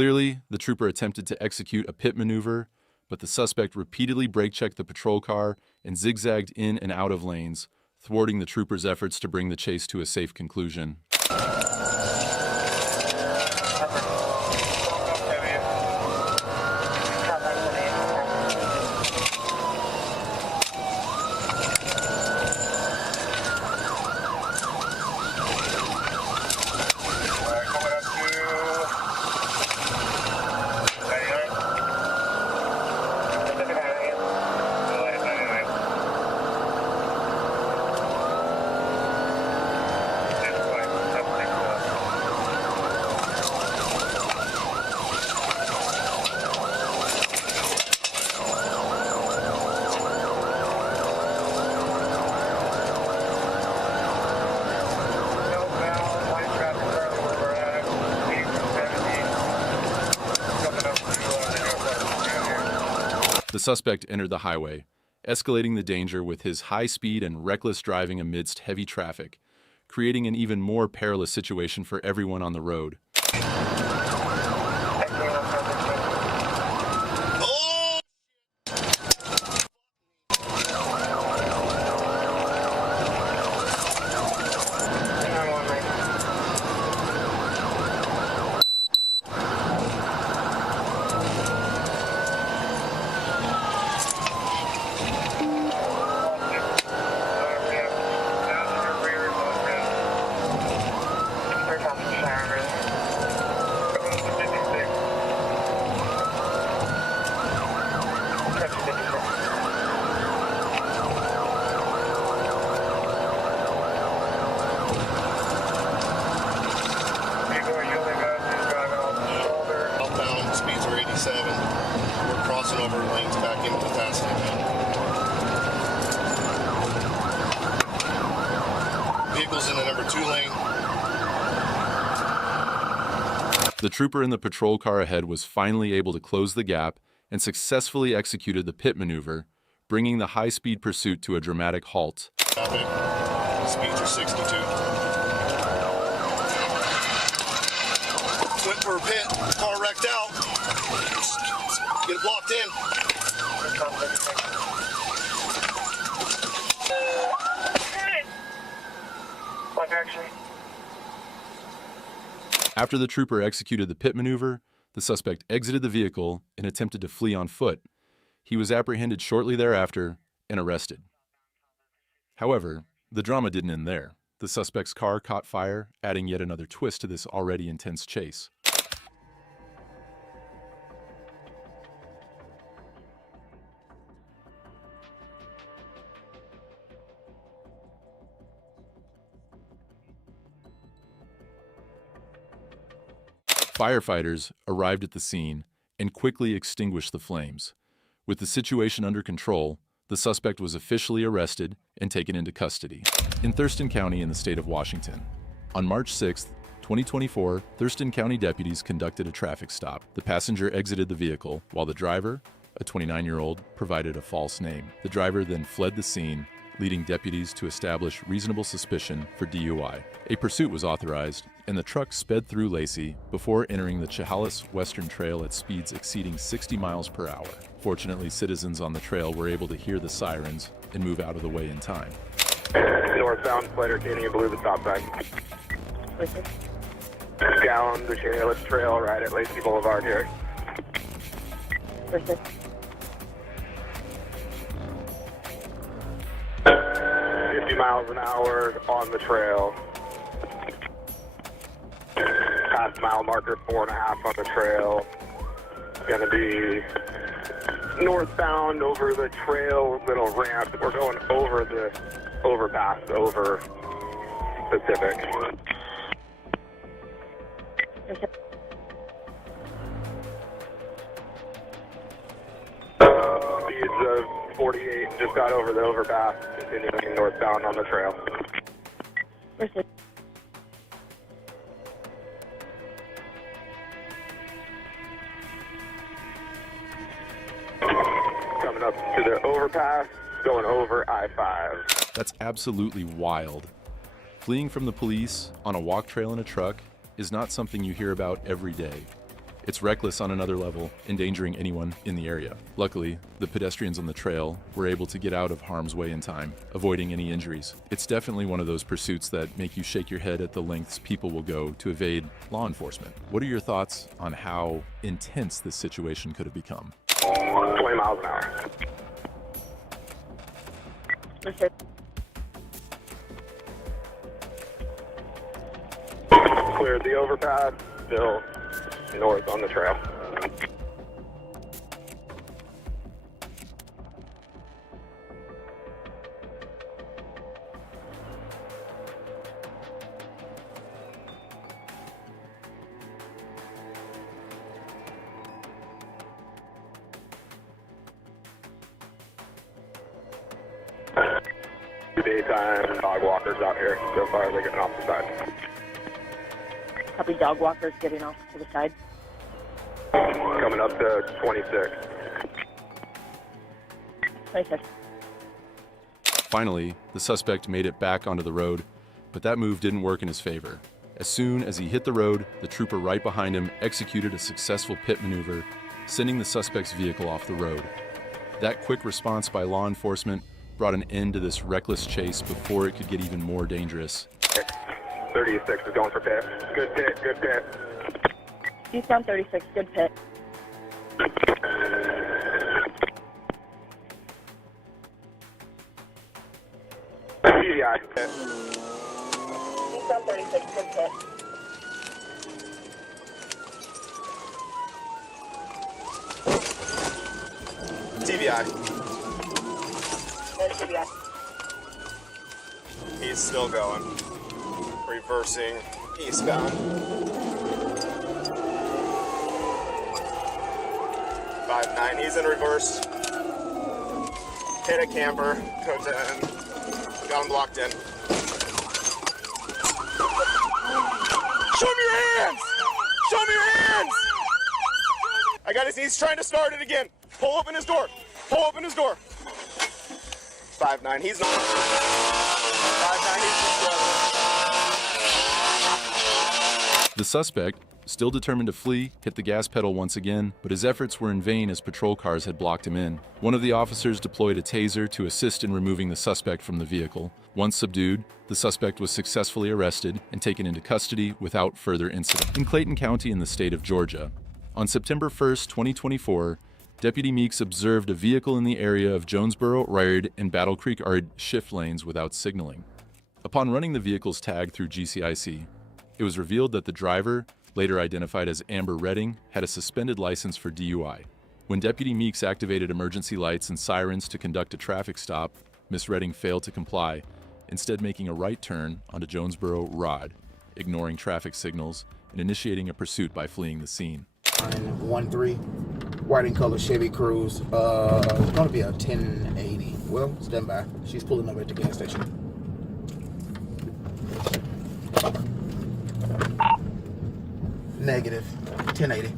Clearly, the trooper attempted to execute a pit maneuver, but the suspect repeatedly brake-checked the patrol car and zigzagged in and out of lanes, thwarting the trooper's efforts to bring the chase to a safe conclusion. suspect entered the highway, escalating the danger with his high speed and reckless driving amidst heavy traffic, creating an even more perilous situation for everyone on the road. We're crossing over lanes back into the fast lane. Vehicles in the number 2 lane. The trooper in the patrol car ahead was finally able to close the gap and successfully executed the pit maneuver, bringing the high-speed pursuit to a dramatic halt. Traffic. Speeds are 62. Went for a pit. Car wrecked out. Get it blocked in. After the trooper executed the pit maneuver, the suspect exited the vehicle and attempted to flee on foot. He was apprehended shortly thereafter and arrested. However, the drama didn't end there. The suspect's car caught fire, adding yet another twist to this already intense chase. Firefighters arrived at the scene and quickly extinguished the flames. With the situation under control, the suspect was officially arrested and taken into custody. In Thurston County in the state of Washington, on March 6, 2024, Thurston County deputies conducted a traffic stop. The passenger exited the vehicle, while the driver, a 29-year-old, provided a false name. The driver then fled the scene, leading deputies to establish reasonable suspicion for DUI. A pursuit was authorized, and the truck sped through Lacey before entering the Chehalis Western Trail at speeds exceeding 60 miles per hour. Fortunately, citizens on the trail were able to hear the sirens and move out of the way in time. Northbound, Slater Canyon, blue, the stop sign. Down the Chehalis Trail, right at Lacey Boulevard here. 50 miles an hour on the trail. Past mile marker 4.5 on the trail. Gonna be northbound over the trail, little ramp. We're going over the overpass over Pacific. Speeds of 48, just got over the overpass, continuing northbound on the trail. Coming up to the overpass, going over I-5. That's absolutely wild. Fleeing from the police on a walk trail in a truck is not something you hear about every day. It's reckless on another level, endangering anyone in the area. Luckily, the pedestrians on the trail were able to get out of harm's way in time, avoiding any injuries. It's definitely one of those pursuits that make you shake your head at the lengths people will go to evade law enforcement. What are your thoughts on how intense this situation could have become? 20 miles an hour. Cleared the overpass, still north on the trail. Daytime dog walkers out here. So far, they're getting off the side. Copy, dog walkers getting off to the side. Coming up to 26. 26. Finally, the suspect made it back onto the road, but that move didn't work in his favor. As soon as he hit the road, the trooper right behind him executed a successful pit maneuver, sending the suspect's vehicle off the road. That quick response by law enforcement brought an end to this reckless chase before it could get even more dangerous. 36 is going for pit. Good pit, good pit. Eastbound 36, good pit. TVI, pit. Eastbound 36, good pit. TVI. There's TVI. He's still going. Reversing eastbound. 5-9, he's in reverse. Hit a camper, code 10. Got him blocked in. Show me your hands! Show me your hands! I got his, he's trying to start it again. Pull open his door. Pull open his door. 5-9, he's not. 5-9, he's just The suspect, still determined to flee, hit the gas pedal once again, but his efforts were in vain as patrol cars had blocked him in. One of the officers deployed a taser to assist in removing the suspect from the vehicle. Once subdued, the suspect was successfully arrested and taken into custody without further incident. In Clayton County in the state of Georgia, on September 1st, 2024, Deputy Meeks observed a vehicle in the area of Jonesboro, Ryard, and Battle Creek shift lanes without signaling. Upon running the vehicle's tag through GCIC, it was revealed that the driver, later identified as Amber Redding, had a suspended license for DUI. When Deputy Meeks activated emergency lights and sirens to conduct a traffic stop, Miss Redding failed to comply, instead making a right turn onto Jonesboro Rod, ignoring traffic signals and initiating a pursuit by fleeing the scene. 1-3, white and color Chevy Cruze. It's gonna be a 1080. Well, stand by. She's pulling over at the gas station. Negative 1080.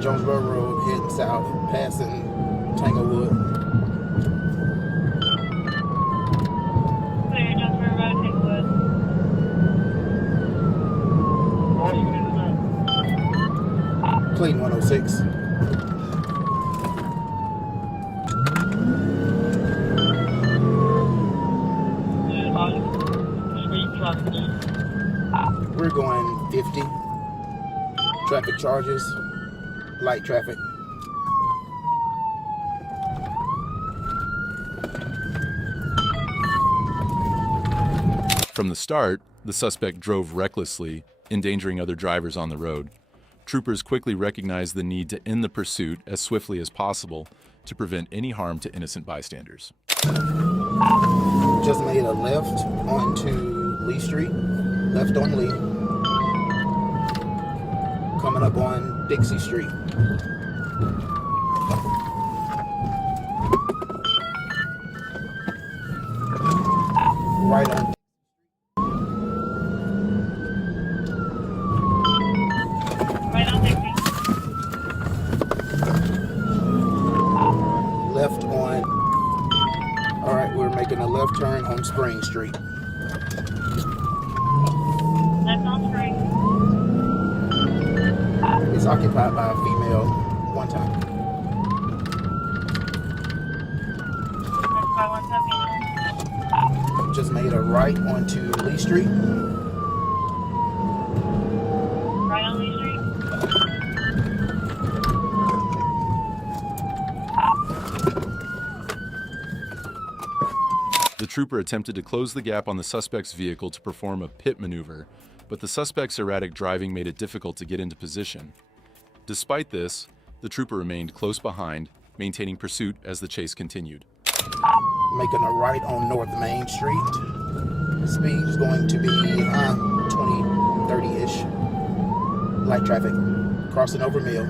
Jonesboro Road, heading south, passing Tanglewood. Clear, Jonesboro Road, Tanglewood. Clean 106. We're going 50. Traffic charges, light traffic. From the start, the suspect drove recklessly, endangering other drivers on the road. Troopers quickly recognized the need to end the pursuit as swiftly as possible to prevent any harm to innocent bystanders. Just made a left onto Lee Street, left on Lee, coming up on Dixie Street. Right on. Right on Dixie. Left on. All right, we're making a left turn on Spring Street. Left on Spring. It's occupied by a female one time. That's by 1 Just made a right onto Lee Street. Right on Lee Street. The trooper attempted to close the gap on the suspect's vehicle to perform a pit maneuver, but the suspect's erratic driving made it difficult to get into position. Despite this, the trooper remained close behind, maintaining pursuit as the chase continued. Making a right on North Main Street. Speed is going to be 20, 30-ish. Light traffic. Crossing over Mill.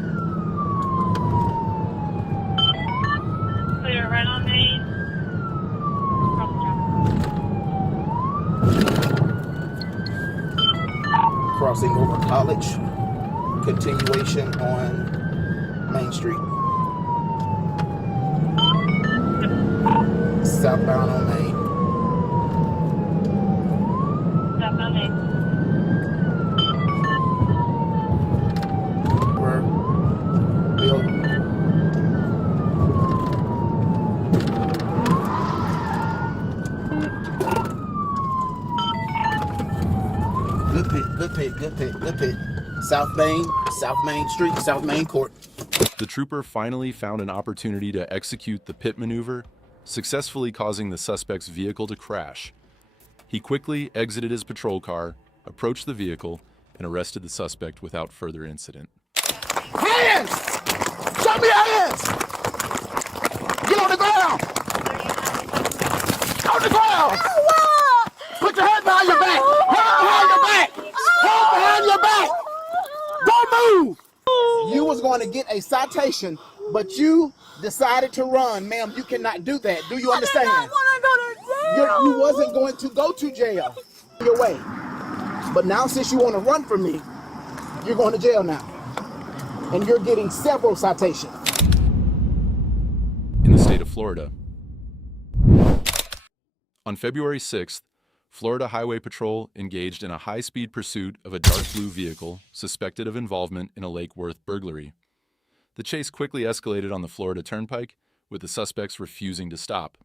Clear, right on Main. Cross the traffic. crossing over College, continuation on Main Street. Southbound on Main. Southbound Main. We're built. Good pit, good pit, good pit, good pit. South Main Street, South Main Court. The trooper finally found an opportunity to execute the pit maneuver, successfully causing the suspect's vehicle to crash. He quickly exited his patrol car, approached the vehicle, and arrested the suspect without further incident. Hands! Show me your hands! Get on the ground! On the ground! Put your head behind your back! Head behind your back! Head behind your back! Don't move! You was going to get a citation, but you decided to run. Ma'am, you cannot do that. Do you understand? I did not want to go to jail. You wasn't going to go to jail. Your way. But now since you want to run from me, you're going to jail now. And you're getting several citations. In the state of Florida. On February 6th, Florida Highway Patrol engaged in a high-speed pursuit of a dark blue vehicle suspected of involvement in a Lake Worth burglary. The chase quickly escalated on the Florida Turnpike, with the suspects refusing to stop.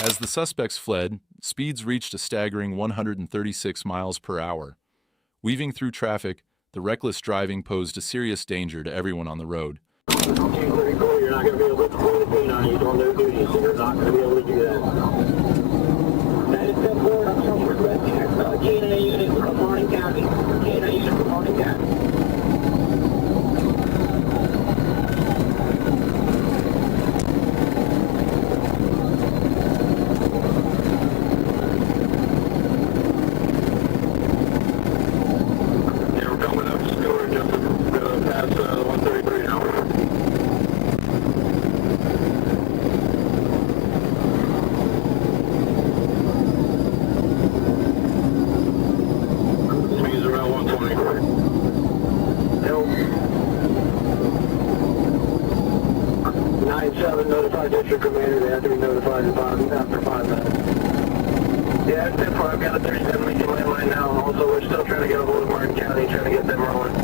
As the suspects fled, speeds reached a staggering 136 miles per hour. Weaving through traffic, the reckless driving posed a serious danger to everyone on the road. You're not going to be able to pull the pin on you on their duty, so you're not going to be able to do that. That is 10-4, I'm showing requesting a K&A unit from Harding County. K&A unit from Harding County. Notify district commander, they have to be notified after 5 minutes. Yeah, it's 10-4, I've got a 37 Lincoln landline now. Also, we're still trying to get a hold of Martin County, trying to get them rolling.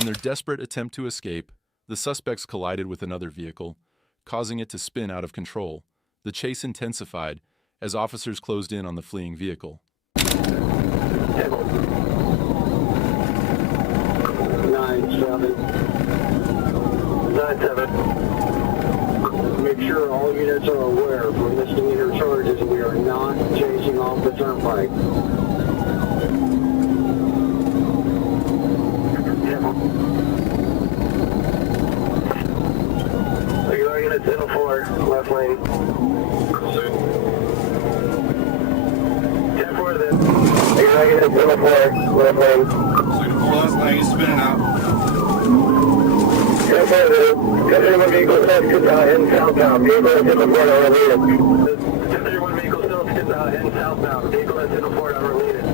In their desperate attempt to escape, the suspects collided with another vehicle, causing it to spin out of control. The chase intensified as officers closed in on the fleeing vehicle. 9-7. Make sure all units are aware for misdemeanor charges we are not chasing off the turnpike. 10-4, left lane. 10-4 then. Negative, 10-4, left lane. Last lane, spinning out. 10-4 then. 10-31 vehicle still sits out in southbound. Vehicle at 10-4 overleaded. 10-31 vehicle still sits out in southbound. Vehicle at 10-4 overleaded.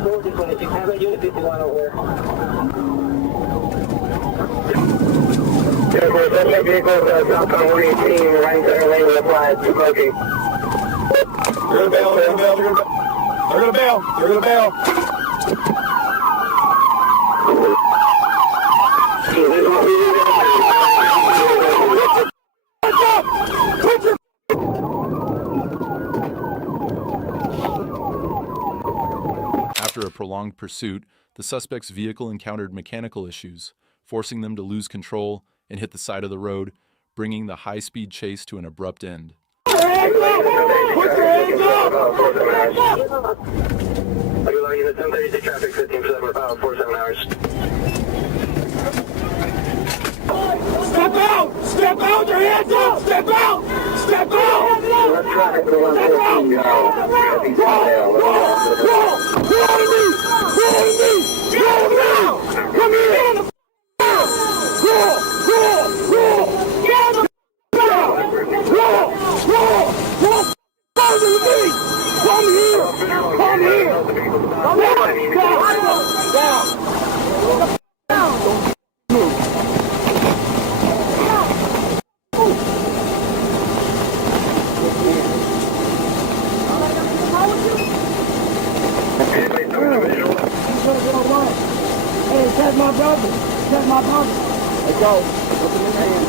40-26, have a unit 51 over there. 10-4, suspect vehicle southbound 118, right center lane with applied, smoking. They're gonna bail, they're gonna bail, they're gonna bail, they're gonna bail. After a prolonged pursuit, the suspect's vehicle encountered mechanical issues, forcing them to lose control and hit the side of the road, bringing the high-speed chase to an abrupt end. Put your hands up! Unit 1032 traffic 15 about 47 hours. Step out! Step out! Your hands up! Step out! Step out! Let's try it for 114. Come here! Hey, that's my brother. That's my brother. Let's go. Open your hand.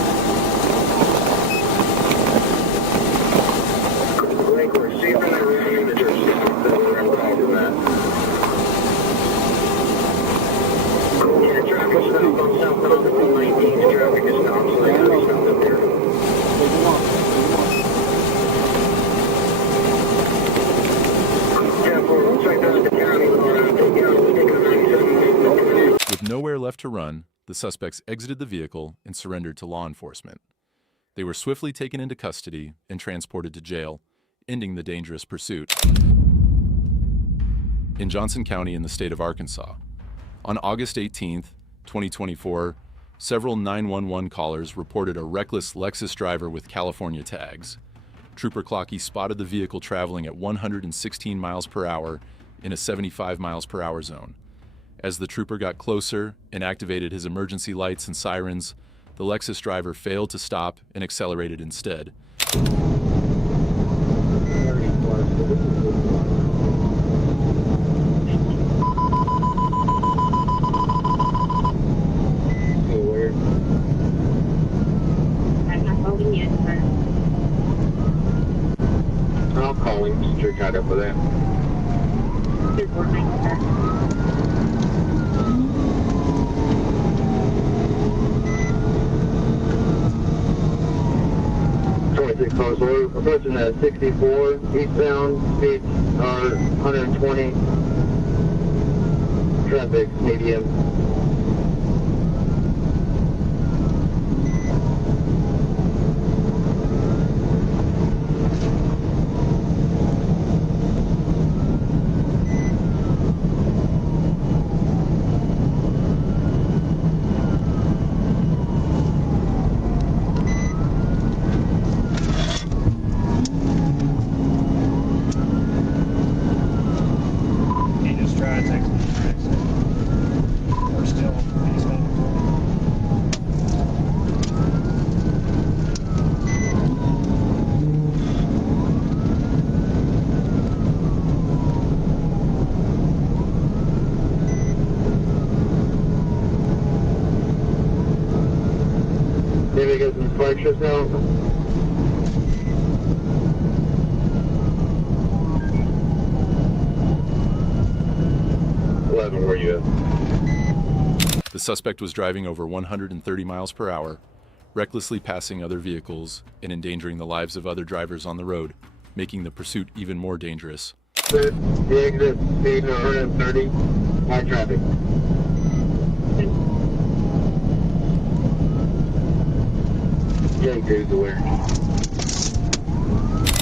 We're seeing the room that you're seeing that. Yeah, traffic stop on southbound 119. Traffic is stopped, so they gotta stop up there. Yeah, we'll check out the county. We're taking a 97. With nowhere left to run, the suspects exited the vehicle and surrendered to law enforcement. They were swiftly taken into custody and transported to jail, ending the dangerous pursuit. In Johnson County in the state of Arkansas, on August 18, 2024, several 911 callers reported a reckless Lexus driver with California tags. Trooper Clocky spotted the vehicle traveling at 116 miles per hour in a 75 miles per hour zone. As the trooper got closer and activated his emergency lights and sirens, the Lexus driver failed to stop and accelerated instead. I'll call him since you're tied up with that. Good morning, sir. 26 close. We're approaching the 64 eastbound. Speeds are 120. Traffic medium. Maybe get some flexures now. Where you at? The suspect was driving over 130 miles per hour, recklessly passing other vehicles and endangering the lives of other drivers on the road, making the pursuit even more dangerous. The exit speed 130, high traffic.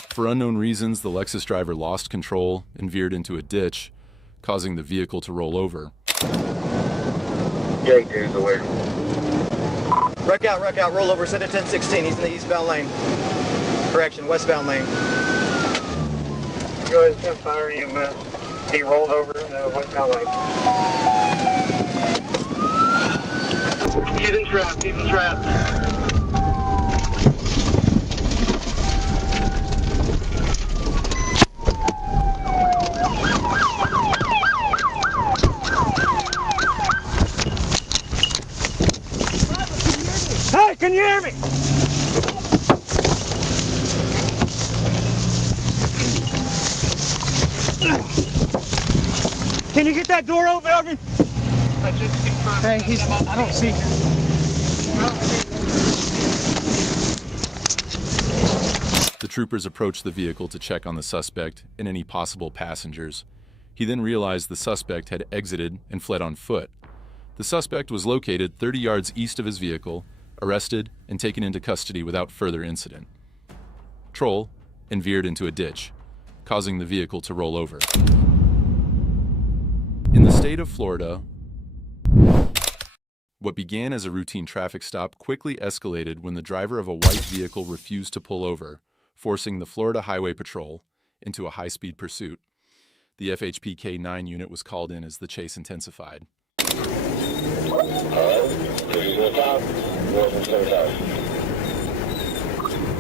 For unknown reasons, the Lexus driver lost control and veered into a ditch, causing the vehicle to roll over. Wreck out, roll over, send it 1016. He's in the eastbound lane. Correction, westbound lane. Go ahead, send fire EMS. He rolled over in the westbound lane. He's in trap. Hey, can you hear me? Can you get that door open, Elgin? Hey, I don't see him. The troopers approached the vehicle to check on the suspect and any possible passengers. He then realized the suspect had exited and fled on foot. The suspect was located 30 yards east of his vehicle, arrested, and taken into custody without further incident. Troll and veered into a ditch, causing the vehicle to roll over. In the state of Florida, what began as a routine traffic stop quickly escalated when the driver of a white vehicle refused to pull over, forcing the Florida Highway Patrol into a high-speed pursuit. The FHP K-9 unit was called in as the chase intensified.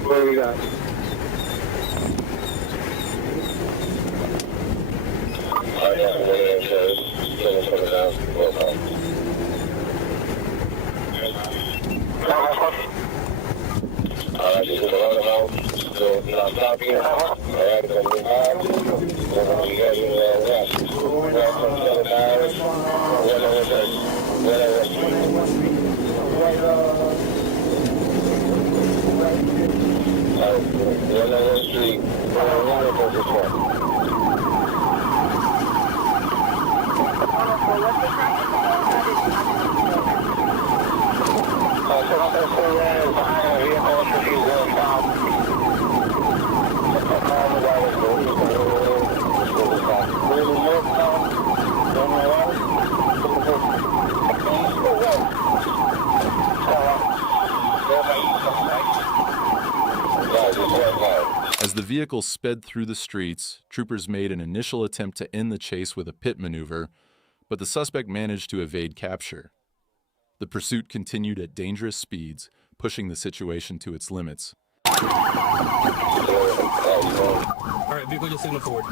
What do we got? As the vehicle sped through the streets, troopers made an initial attempt to end the chase with a pit maneuver, but the suspect managed to evade capture. The pursuit continued at dangerous speeds, pushing the situation to its limits. All right, vehicle just signal forward.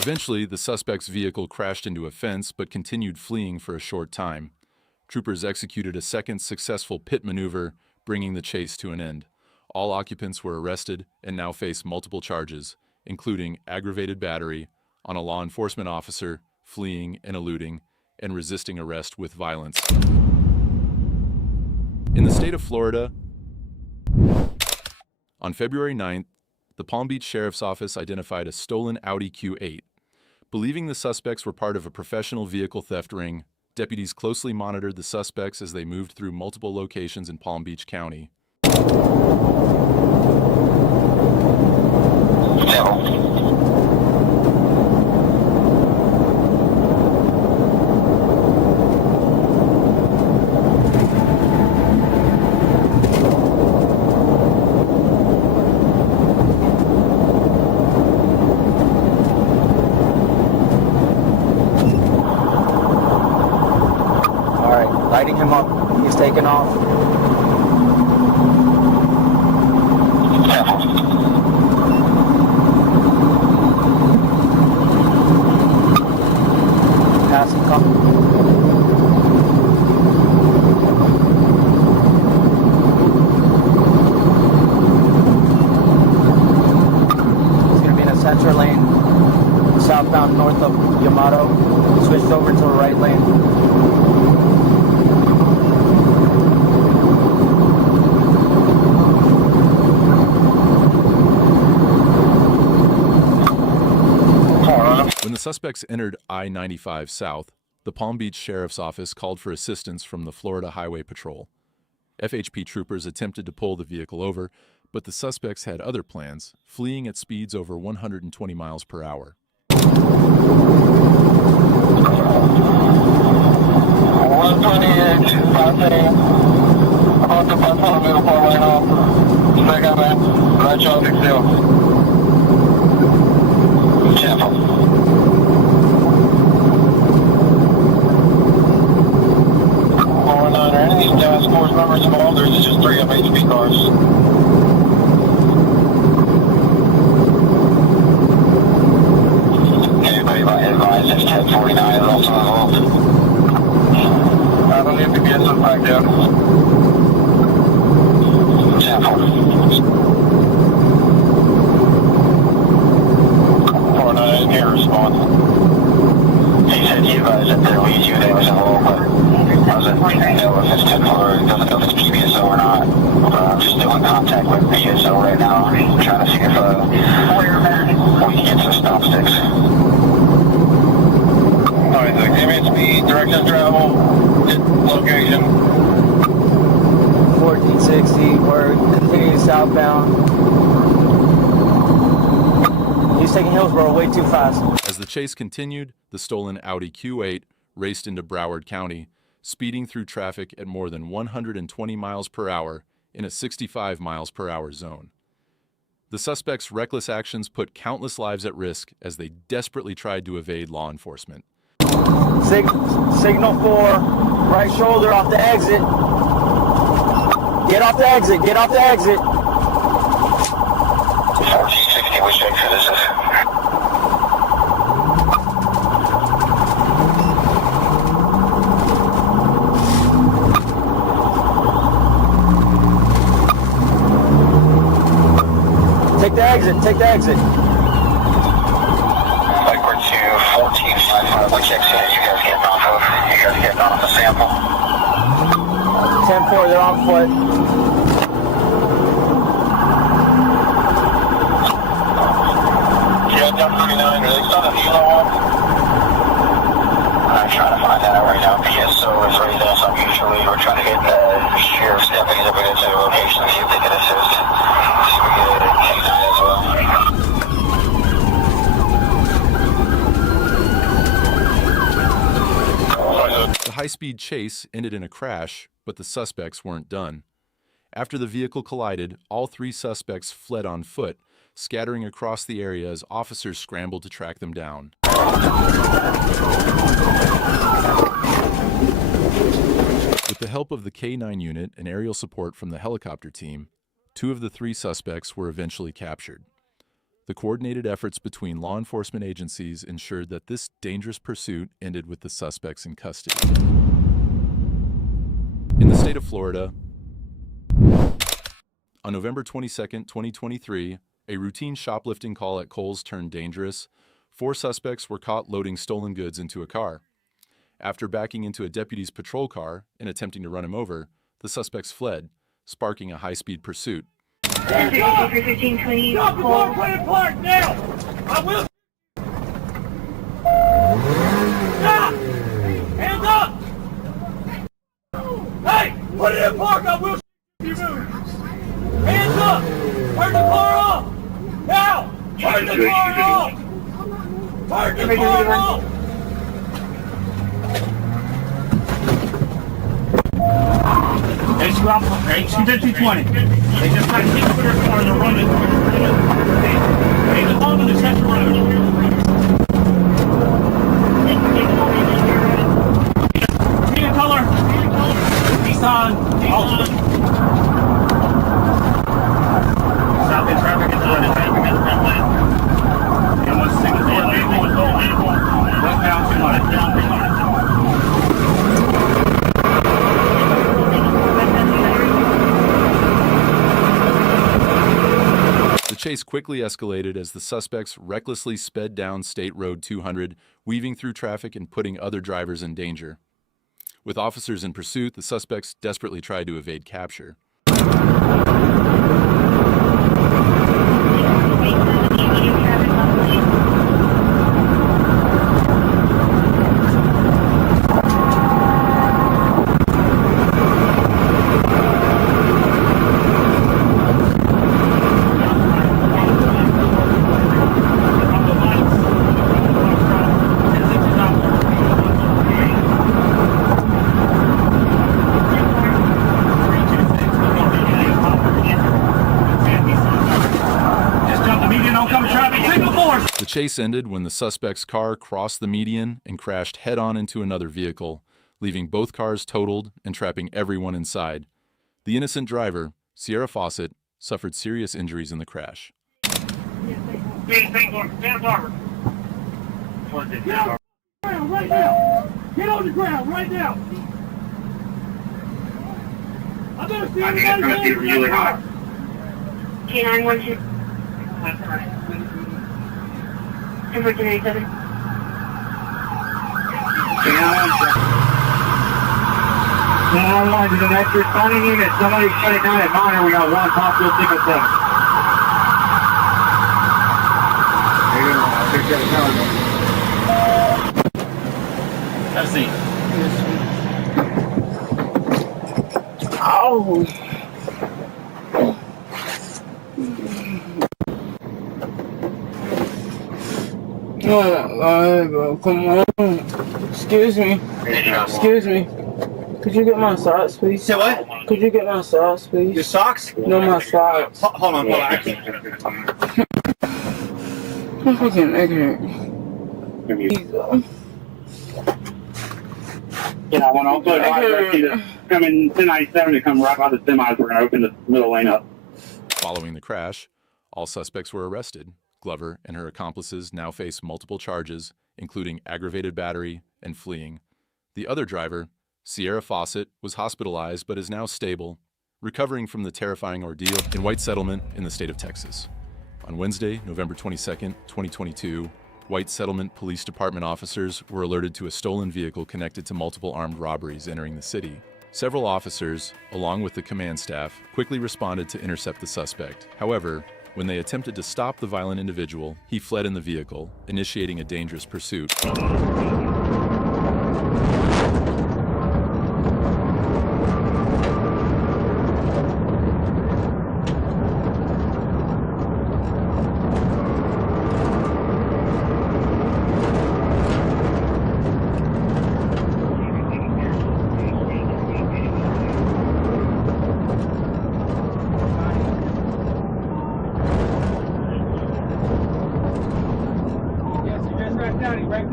Eventually, the suspect's vehicle crashed into a fence but continued fleeing for a short time. Troopers executed a second successful pit maneuver, bringing the chase to an end. All occupants were arrested and now face multiple charges, including aggravated battery on a law enforcement officer, fleeing and eluding, and resisting arrest with violence. In the state of Florida, on February 9th, the Palm Beach Sheriff's Office identified a stolen Audi Q8. Believing the suspects were part of a professional vehicle theft ring, deputies closely monitored the suspects as they moved through multiple locations in Palm Beach County. southbound north of Yamato. Switched over to a right lane. When the suspects entered I-95 South, the Palm Beach Sheriff's Office called for assistance from the Florida Highway Patrol. FHP troopers attempted to pull the vehicle over, but the suspects had other plans, fleeing at speeds over 120 miles per hour. 128, passing, about to pass on the 4 lane off. Second man, right traffic still. Careful. 419, are any of these task force members involved, or is it just 3 FHP cars? Anybody advised if 1049 is also involved? I don't need to get some back down. 419 here, respond. He said he advised that their lead unit was involved, but I wasn't know if it's 10 or doesn't know if it's PBSO or not. I'm just doing contact with PSO right now, trying to see if we can get some stop sticks. Alright, so give me speed, direction of travel, location. 1460, we're continuing southbound. He's taking Hillsborough way too fast. As the chase continued, the stolen Audi Q8 raced into Broward County, speeding through traffic at more than 120 miles per hour in a 65 miles per hour zone. The suspects' reckless actions put countless lives at risk as they desperately tried to evade law enforcement. Signal 4, right shoulder off the exit. Get off the exit, get off the exit. 1460, which exit is this? Take the exit, take the exit. Backward to 1455, which exit are you guys getting off of? You guys getting off the sample? 10-4, they're on foot. Yeah, down 39, are they still in Hilo one? I'm trying to find that out right now. PSO is raised us unusually. We're trying to get the sheriff's deputies over to the location, see if they can assist. See if we get a K9 as well. The high-speed chase ended in a crash, but the suspects weren't done. After the vehicle collided, all 3 suspects fled on foot, scattering across the area as officers scrambled to track them down. With the help of the K9 unit and aerial support from the helicopter team, 2 of the 3 suspects were eventually captured. The coordinated efforts between law enforcement agencies ensured that this dangerous pursuit ended with the suspects in custody. In the state of Florida, on November 22, 2023, a routine shoplifting call at Kohl's turned dangerous. 4 suspects were caught loading stolen goods into a car. After backing into a deputy's patrol car and attempting to run him over, the suspects fled, sparking a high-speed pursuit. Stop before I'm playing park now! I will. Stop! Hands up! Hey, put it in park! I will you move! Hands up! Turn the car off! Now! Turn the car off! Turn the car off! HQ-220. They just got hit with their car. They're running. They live on the Central Road. Green color. Nissan. Altima. Stop in traffic at the red light. And what's the signal? Westbound 200. chase quickly escalated as the suspects recklessly sped down State Road 200, weaving through traffic and putting other drivers in danger. With officers in pursuit, the suspects desperately tried to evade capture. The chase ended when the suspect's car crossed the median and crashed head-on into another vehicle, leaving both cars totaled and trapping everyone inside. The innocent driver, Sierra Fawcett, suffered serious injuries in the crash. Right now! Get on the ground right now! I better see everybody really hot. K912. Number 297. To the next responding unit. Somebody shut it down at Minor. We got one possible 607. Have a seat. Oh. Come on. Excuse me. Excuse me. Could you get my socks, please? Say what? Could you get my socks, please? Your socks? No, my socks. Hold on. I can't. I'm fucking ignorant. Yeah, I want to also direct you to come in 1097 to come right by the semis. We're going to open the middle lane up. Following the crash, all suspects were arrested. Glover and her accomplices now face multiple charges, including aggravated battery and fleeing. The other driver, Sierra Fawcett, was hospitalized but is now stable, recovering from the terrifying ordeal in White Settlement in the state of Texas. On Wednesday, November 22, 2022, White Settlement Police Department officers were alerted to a stolen vehicle connected to multiple armed robberies entering the city. Several officers, along with the command staff, quickly responded to intercept the suspect. However, when they attempted to stop the violent individual, he fled in the vehicle, initiating a dangerous pursuit.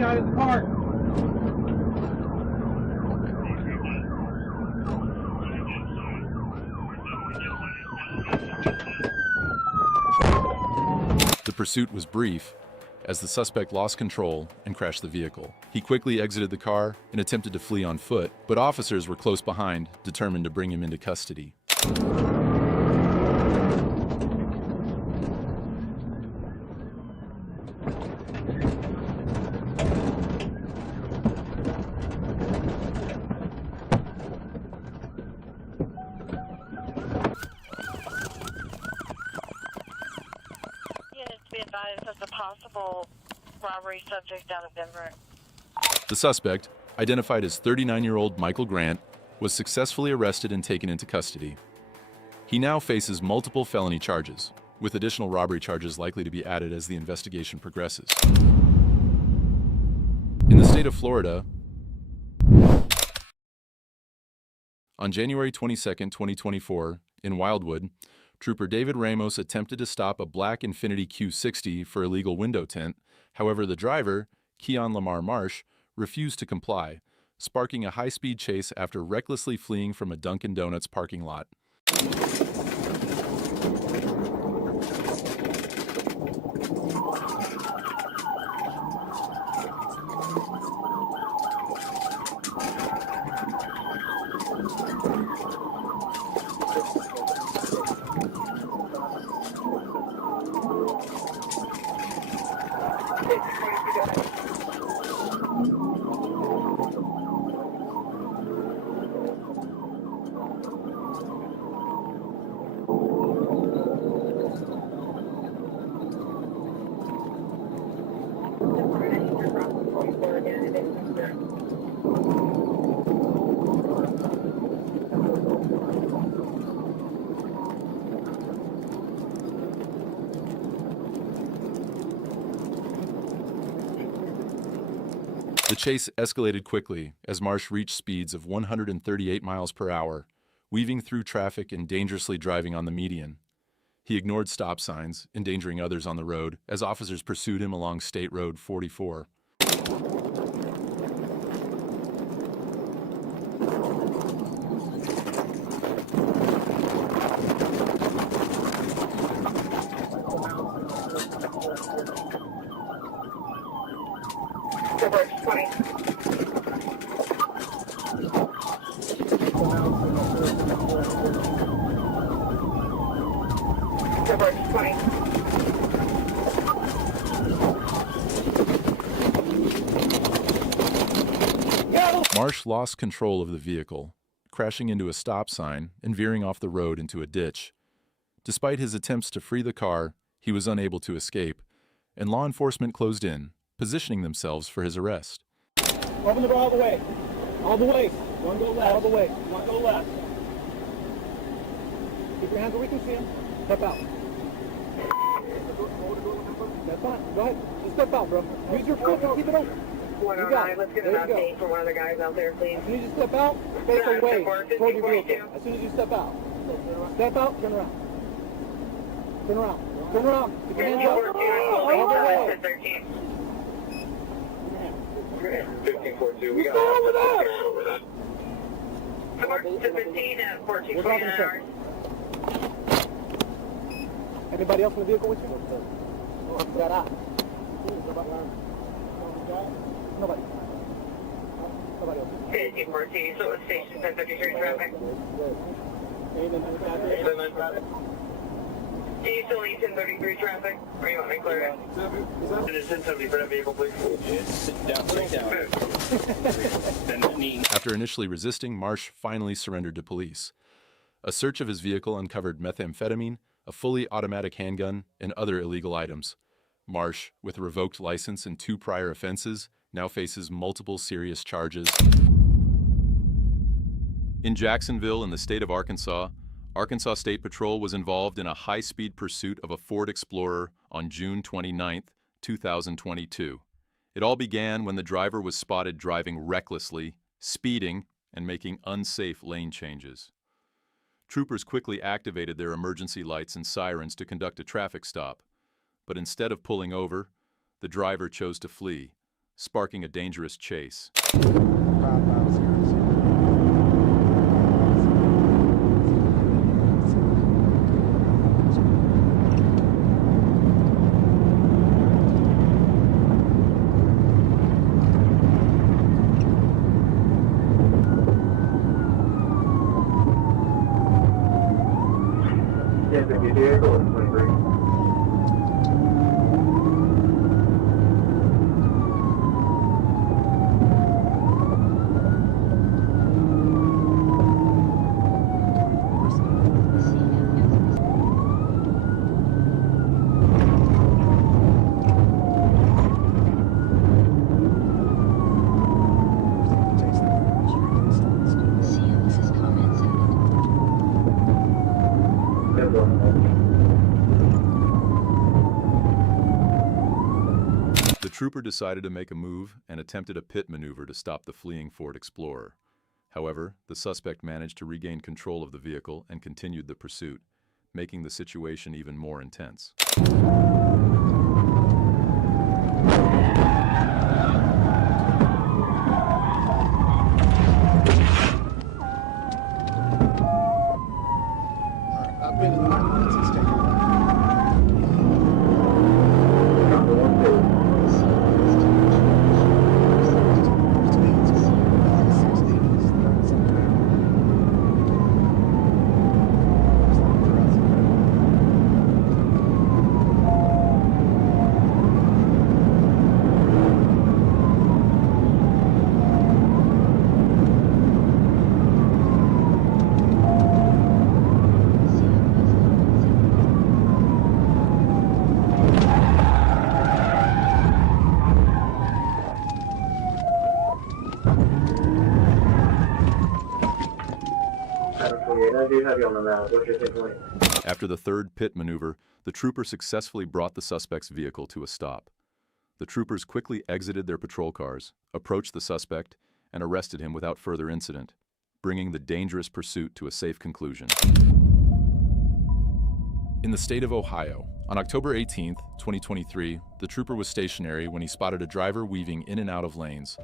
Out of the car. The pursuit was brief, as the suspect lost control and crashed the vehicle. He quickly exited the car and attempted to flee on foot, but officers were close behind, determined to bring him into custody. As a possible robbery subject out of Denver. The suspect, identified as 39-year-old Michael Grant, was successfully arrested and taken into custody. He now faces multiple felony charges, with additional robbery charges likely to be added as the investigation progresses. In the state of Florida, on January 22, 2024, in Wildwood, Trooper David Ramos attempted to stop a black Infiniti Q60 for illegal window tint. However, the driver, Keon Lamar Marsh, refused to comply, sparking a high-speed chase after recklessly fleeing from a Dunkin' Donuts parking lot. The chase escalated quickly as Marsh reached speeds of 138 miles per hour, weaving through traffic and dangerously driving on the median. He ignored stop signs, endangering others on the road, as officers pursued him along State Road 44. Marsh lost control of the vehicle, crashing into a stop sign and veering off the road into a ditch. Despite his attempts to free the car, he was unable to escape, and law enforcement closed in, positioning themselves for his arrest. Open the door all the way. All the way. One go left. All the way. One go left. Keep your hands where we can see them. Step out. That's fine. Go ahead. Just step out, bro. Use your foot and keep it open. 109, let's get an update from one of the guys out there, please. As soon as you step out, face away toward your vehicle. As soon as you step out. Step out, turn around. Turn around. Turn around. Keep your hands up. All the way. 1542, we got over there. March to 15 at 1429 hours. Anybody else in the vehicle with you? Nobody. Nobody else. 1514, so it's station 1053 traffic. Do you still need 1033 traffic? Or you want me to clear it? It is 1070 for that vehicle, please. Sit down, sit down. After initially resisting, Marsh finally surrendered to police. A search of his vehicle uncovered methamphetamine, a fully automatic handgun, and other illegal items. Marsh, with a revoked license and 2 prior offenses, now faces multiple serious charges. In Jacksonville, in the state of Arkansas, Arkansas State Patrol was involved in a high-speed pursuit of a Ford Explorer on June 29, 2022. It all began when the driver was spotted driving recklessly, speeding, and making unsafe lane changes. Troopers quickly activated their emergency lights and sirens to conduct a traffic stop, but instead of pulling over, the driver chose to flee, sparking a dangerous chase. The trooper decided to make a move and attempted a pit maneuver to stop the fleeing Ford Explorer. However, the suspect managed to regain control of the vehicle and continued the pursuit, making the situation even more intense. you have you on the map? What's your pinpoint? After the third pit maneuver, the trooper successfully brought the suspect's vehicle to a stop. The troopers quickly exited their patrol cars, approached the suspect, and arrested him without further incident, bringing the dangerous pursuit to a safe conclusion. In the state of Ohio, on October 18, 2023, the trooper was stationary when he spotted a driver weaving in and out of lanes.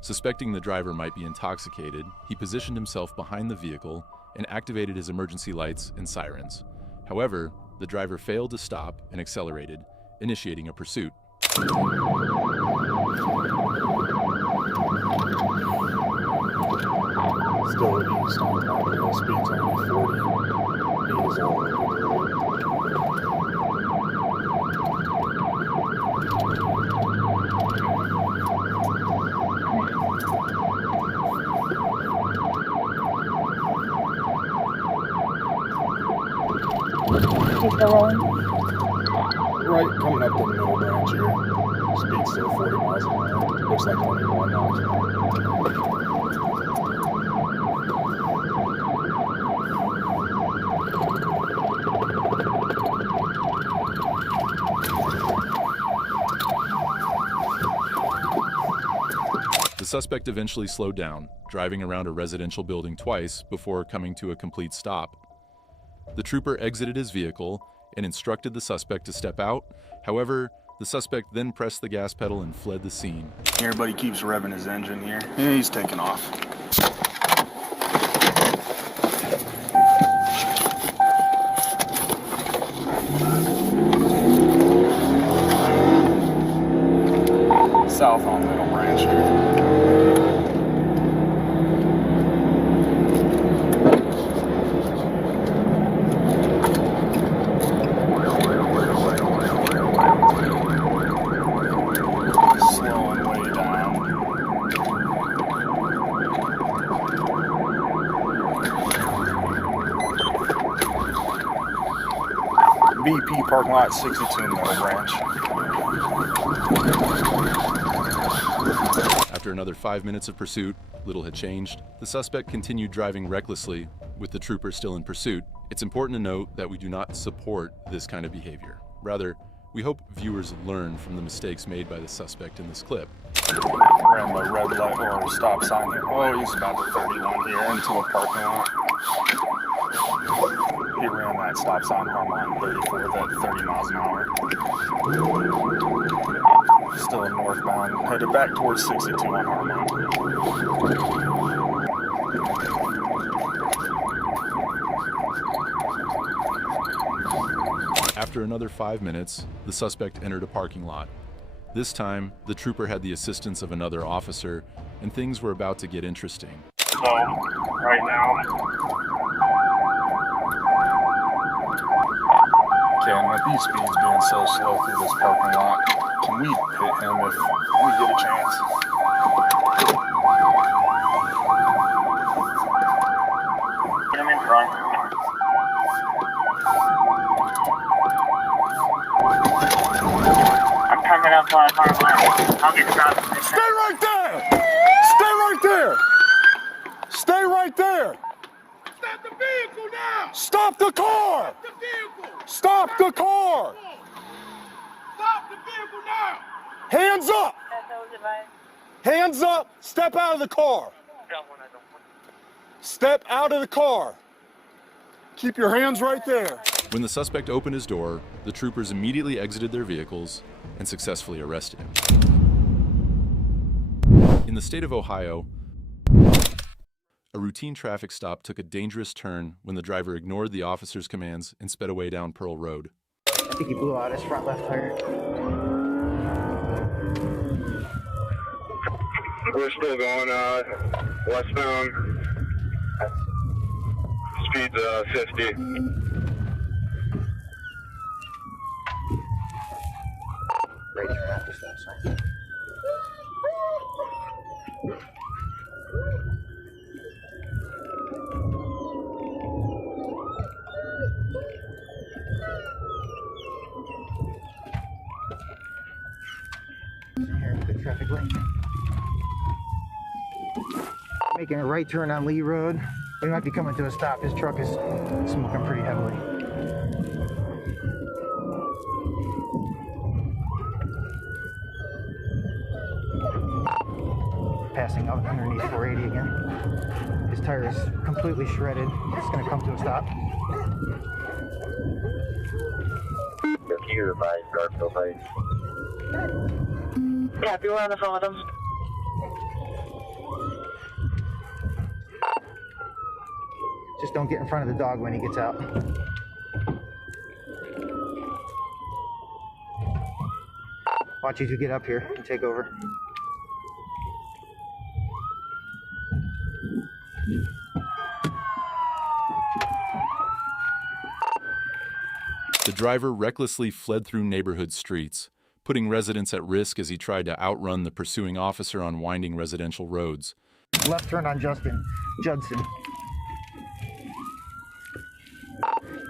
Suspecting the driver might be intoxicated, he positioned himself behind the vehicle and activated his emergency lights and sirens. However, the driver failed to stop and accelerated, initiating a pursuit. Still east on Capitol, speeds only 40. He is all over the road. Right, coming up the middle branch here. Speed still 40 miles an hour. Looks like only 1 mile an hour. The suspect eventually slowed down, driving around a residential building twice before coming to a complete stop. The trooper exited his vehicle and instructed the suspect to step out. However, the suspect then pressed the gas pedal and fled the scene. Everybody keeps revving his engine here. Yeah, he's taking off. South on Middle Branch here. BP parking lot 62 Middle Branch. After another 5 minutes of pursuit, little had changed. The suspect continued driving recklessly, with the trooper still in pursuit. It's important to note that we do not support this kind of behavior. Rather, we hope viewers learn from the mistakes made by the suspect in this clip. Ran the red light or stop sign here. Oh, he's about to 31 here into a parking lot. He ran that stop sign home on 34 at 30 miles an hour. Still northbound, headed back towards 62 on Harmon. After another 5 minutes, the suspect entered a parking lot. This time, the trooper had the assistance of another officer, and things were about to get interesting. So, right now, Ken, with these speeds being so slow through this parking lot, can we hit him if we get a chance? Get him in front. I'm coming up on Harmon. I'll get around. Stay right there! Stay right there! Stay right there! Stop the vehicle now! Stop the car! Stop the vehicle! Stop the car! Stop the vehicle now! Hands up! Hands up! Step out of the car! Step out of the car! Keep your hands right there. When the suspect opened his door, the troopers immediately exited their vehicles and successfully arrested him. In the state of Ohio, a routine traffic stop took a dangerous turn when the driver ignored the officer's commands and sped away down Pearl Road. I think he blew out his front left tire. We're still going westbound. Speed's 50. Right here after stop sign. Here, the traffic light. Making a right turn on Lee Road. We might be coming to a stop. His truck is smoking pretty heavily. Passing out underneath 480 again. His tire is completely shredded. It's going to come to a stop. Computer by Garfield Heights. Copy, we're on the phone with him. Just don't get in front of the dog when he gets out. Want you to get up here and take over. The driver recklessly fled through neighborhood streets, putting residents at risk as he tried to outrun the pursuing officer on winding residential roads. Left turn on Judson.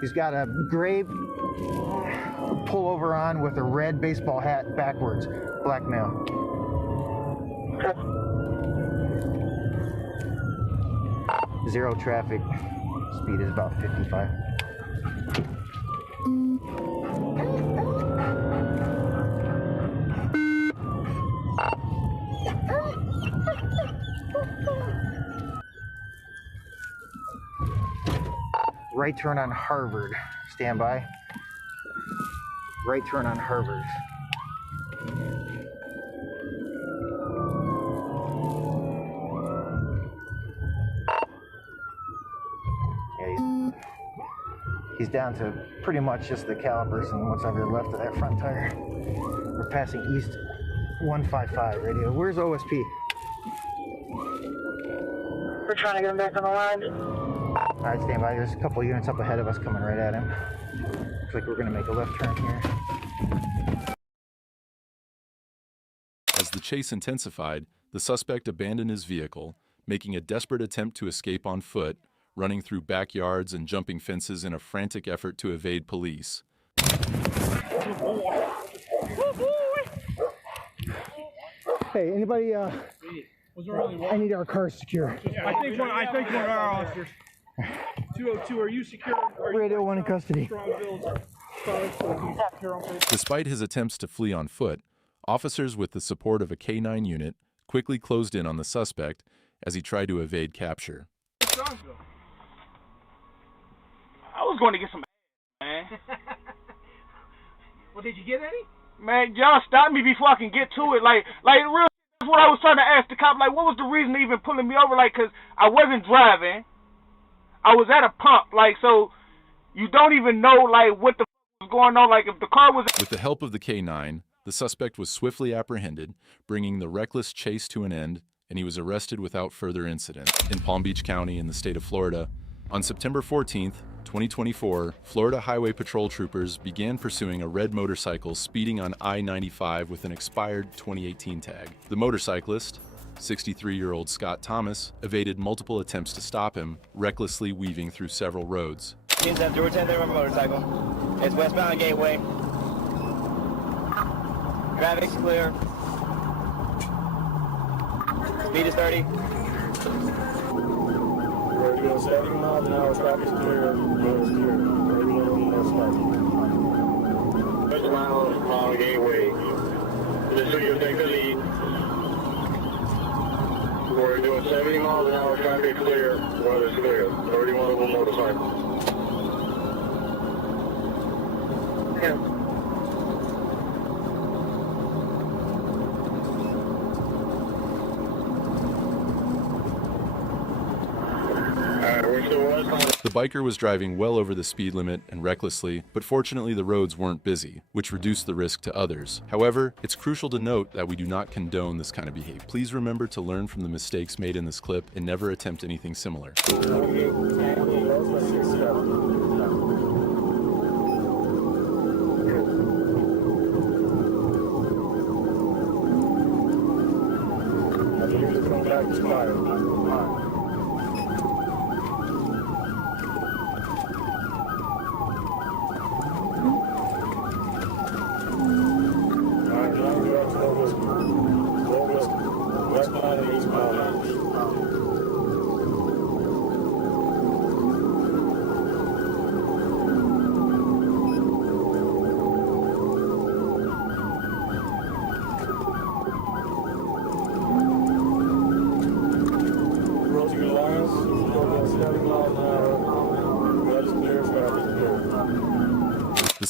He's got a gray pullover on with a red baseball hat backwards. Black male. Zero traffic. Speed is about 55. Right turn on Harvard. Stand by. Right turn on Harvard. Yeah, he's down to pretty much just the calipers and what's ever left of that front tire. We're passing east 155 radio. Where's OSP? We're trying to get him back on the line. All right, stand by. There's a couple units up ahead of us coming right at him. Looks like we're going to make a left turn here. As the chase intensified, the suspect abandoned his vehicle, making a desperate attempt to escape on foot, running through backyards and jumping fences in a frantic effort to evade police. Hey, anybody, I need our car secure. I think one of our officers. 202, are you secure? Radio 1 in custody. Despite his attempts to flee on foot, officers with the support of a K-9 unit quickly closed in on the suspect as he tried to evade capture. I was going to get some man. Well, did you get any? Man, y'all stop me before I can get to it. Like real that's what I was trying to ask the cop. Like, what was the reason to even pulling me over? Like, because I wasn't driving. I was at a pump. Like, so you don't even know, like, what the was going on. Like, if the car was... With the help of the K-9, the suspect was swiftly apprehended, bringing the reckless chase to an end, and he was arrested without further incident. In Palm Beach County in the state of Florida, on September 14th, 2024, Florida Highway Patrol troopers began pursuing a red motorcycle speeding on I-95 with an expired 2018 tag. The motorcyclist, 63-year-old Scott Thomas, evaded multiple attempts to stop him, recklessly weaving through several roads. Means that we're 10 on motorcycle. It's westbound Gateway. Traffic's clear. Speed is 30. We're doing 70 miles an hour, traffic's clear, road is clear. Westbound Gateway. This is your take the lead. We're doing 70 miles an hour, traffic clear, road is clear. 31 of them motorcycles. Yeah. The biker was driving well over the speed limit and recklessly, but fortunately the roads weren't busy, which reduced the risk to others. However, it's crucial to note that we do not condone this kind of behavior. Please remember to learn from the mistakes made in this clip and never attempt anything similar.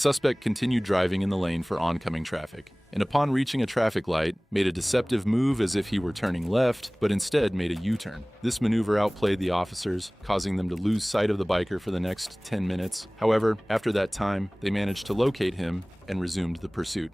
suspect continued driving in the lane for oncoming traffic, and upon reaching a traffic light, made a deceptive move as if he were turning left, but instead made a U-turn. This maneuver outplayed the officers, causing them to lose sight of the biker for the next 10 minutes. However, after that time, they managed to locate him and resumed the pursuit.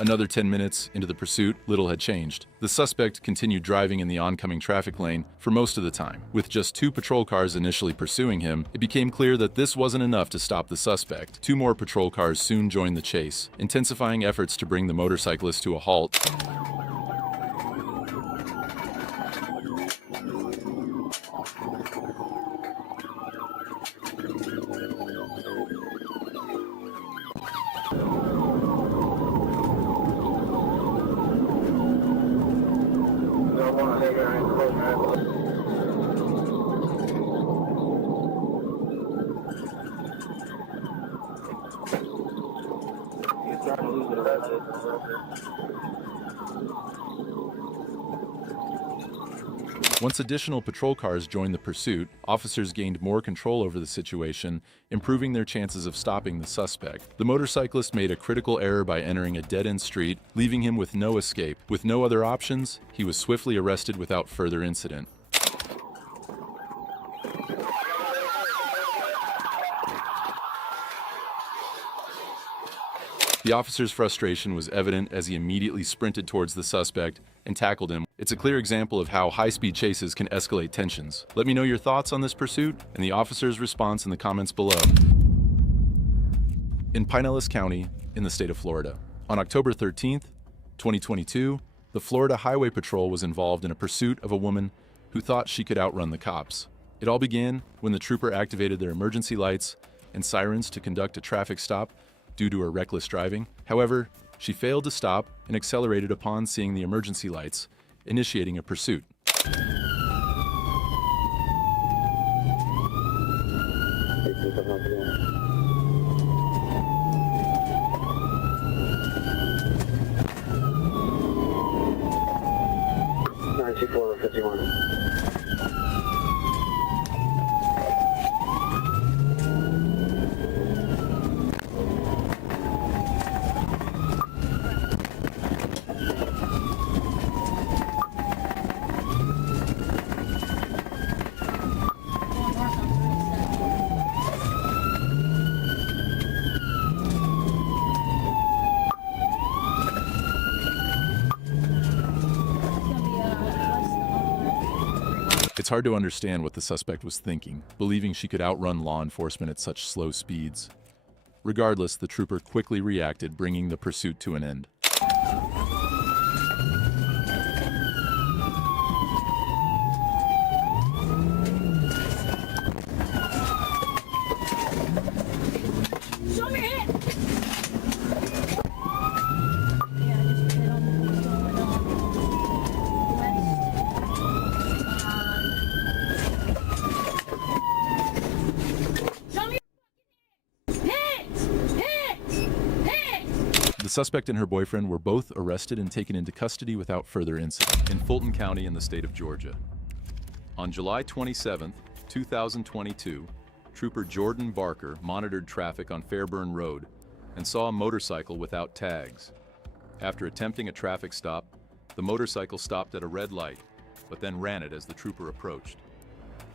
Another 10 minutes into the pursuit, little had changed. The suspect continued driving in the oncoming traffic lane for most of the time. With just 2 patrol cars initially pursuing him, it became clear that this wasn't enough to stop the suspect. 2 more patrol cars soon joined the chase, intensifying efforts to bring the motorcyclist to a halt. Once additional patrol cars joined the pursuit, officers gained more control over the situation, improving their chances of stopping the suspect. The motorcyclist made a critical error by entering a dead-end street, leaving him with no escape. With no other options, he was swiftly arrested without further incident. The officer's frustration was evident as he immediately sprinted towards the suspect and tackled him. It's a clear example of how high-speed chases can escalate tensions. Let me know your thoughts on this pursuit and the officer's response in the comments below. In Pinellas County, in the state of Florida, on October 13th, 2022, the Florida Highway Patrol was involved in a pursuit of a woman who thought she could outrun the cops. It all began when the trooper activated their emergency lights and sirens to conduct a traffic stop due to her reckless driving. However, she failed to stop and accelerated upon seeing the emergency lights, initiating a pursuit. It's hard to understand what the suspect was thinking, believing she could outrun law enforcement at such slow speeds. Regardless, the trooper quickly reacted, bringing the pursuit to an end. The suspect and her boyfriend were both arrested and taken into custody without further incident in Fulton County in the state of Georgia. On July 27, 2022, Trooper Jordan Barker monitored traffic on Fairburn Road and saw a motorcycle without tags. After attempting a traffic stop, the motorcycle stopped at a red light, but then ran it as the trooper approached.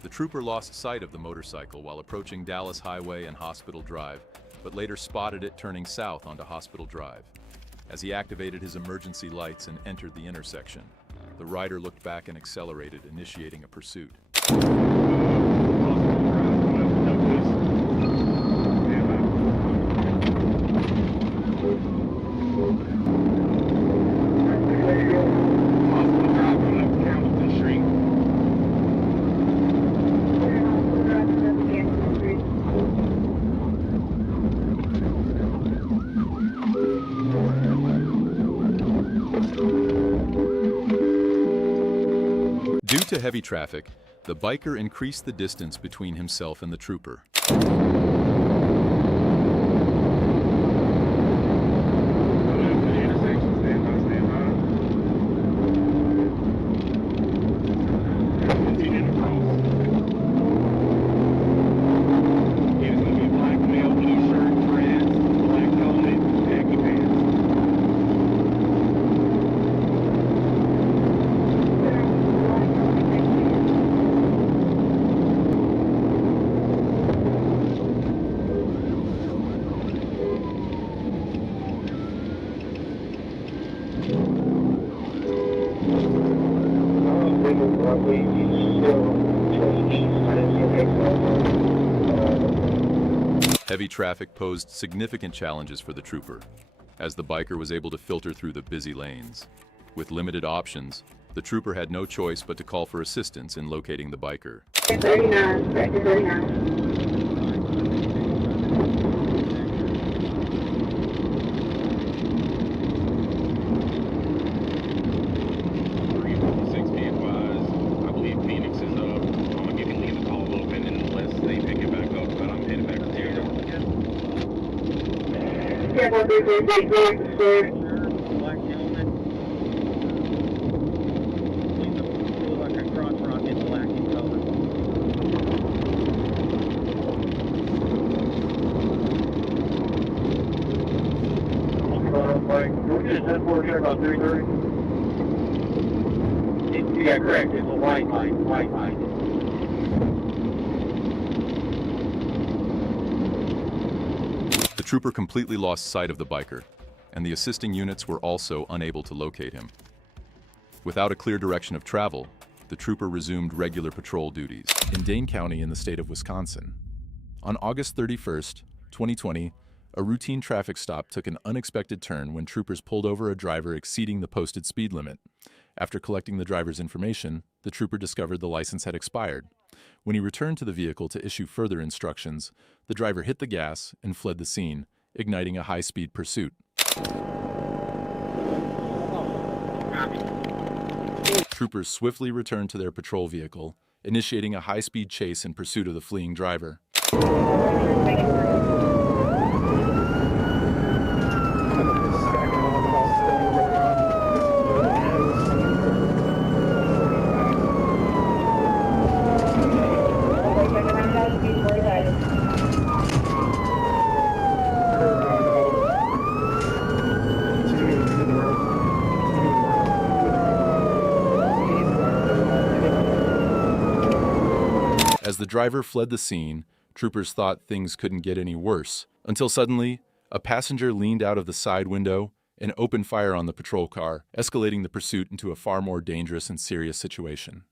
The trooper lost sight of the motorcycle while approaching Dallas Highway and Hospital Drive, but later spotted it turning south onto Hospital Drive. As he activated his emergency lights and entered the intersection, the rider looked back and accelerated, initiating a pursuit. Due to heavy traffic, the biker increased the distance between himself and the trooper. Heavy traffic posed significant challenges for the trooper, as the biker was able to filter through the busy lanes. With limited options, the trooper had no choice but to call for assistance in locating the biker. 39, sector 39. Yeah, 133, sir. Black helmet. Look like a crotch rocket, black in color. We're just head forward here about 3:30. Yeah, correct. It's a white light. White light. The trooper completely lost sight of the biker, and the assisting units were also unable to locate him. Without a clear direction of travel, the trooper resumed regular patrol duties in Dane County in the state of Wisconsin. On August 31st, 2020, a routine traffic stop took an unexpected turn when troopers pulled over a driver exceeding the posted speed limit. After collecting the driver's information, the trooper discovered the license had expired. When he returned to the vehicle to issue further instructions, the driver hit the gas and fled the scene, igniting a high-speed pursuit. Troopers swiftly returned to their patrol vehicle, initiating a high-speed chase in pursuit of the fleeing driver. As the driver fled the scene, troopers thought things couldn't get any worse, until suddenly, a passenger leaned out of the side window and opened fire on the patrol car, escalating the pursuit into a far more dangerous and serious situation.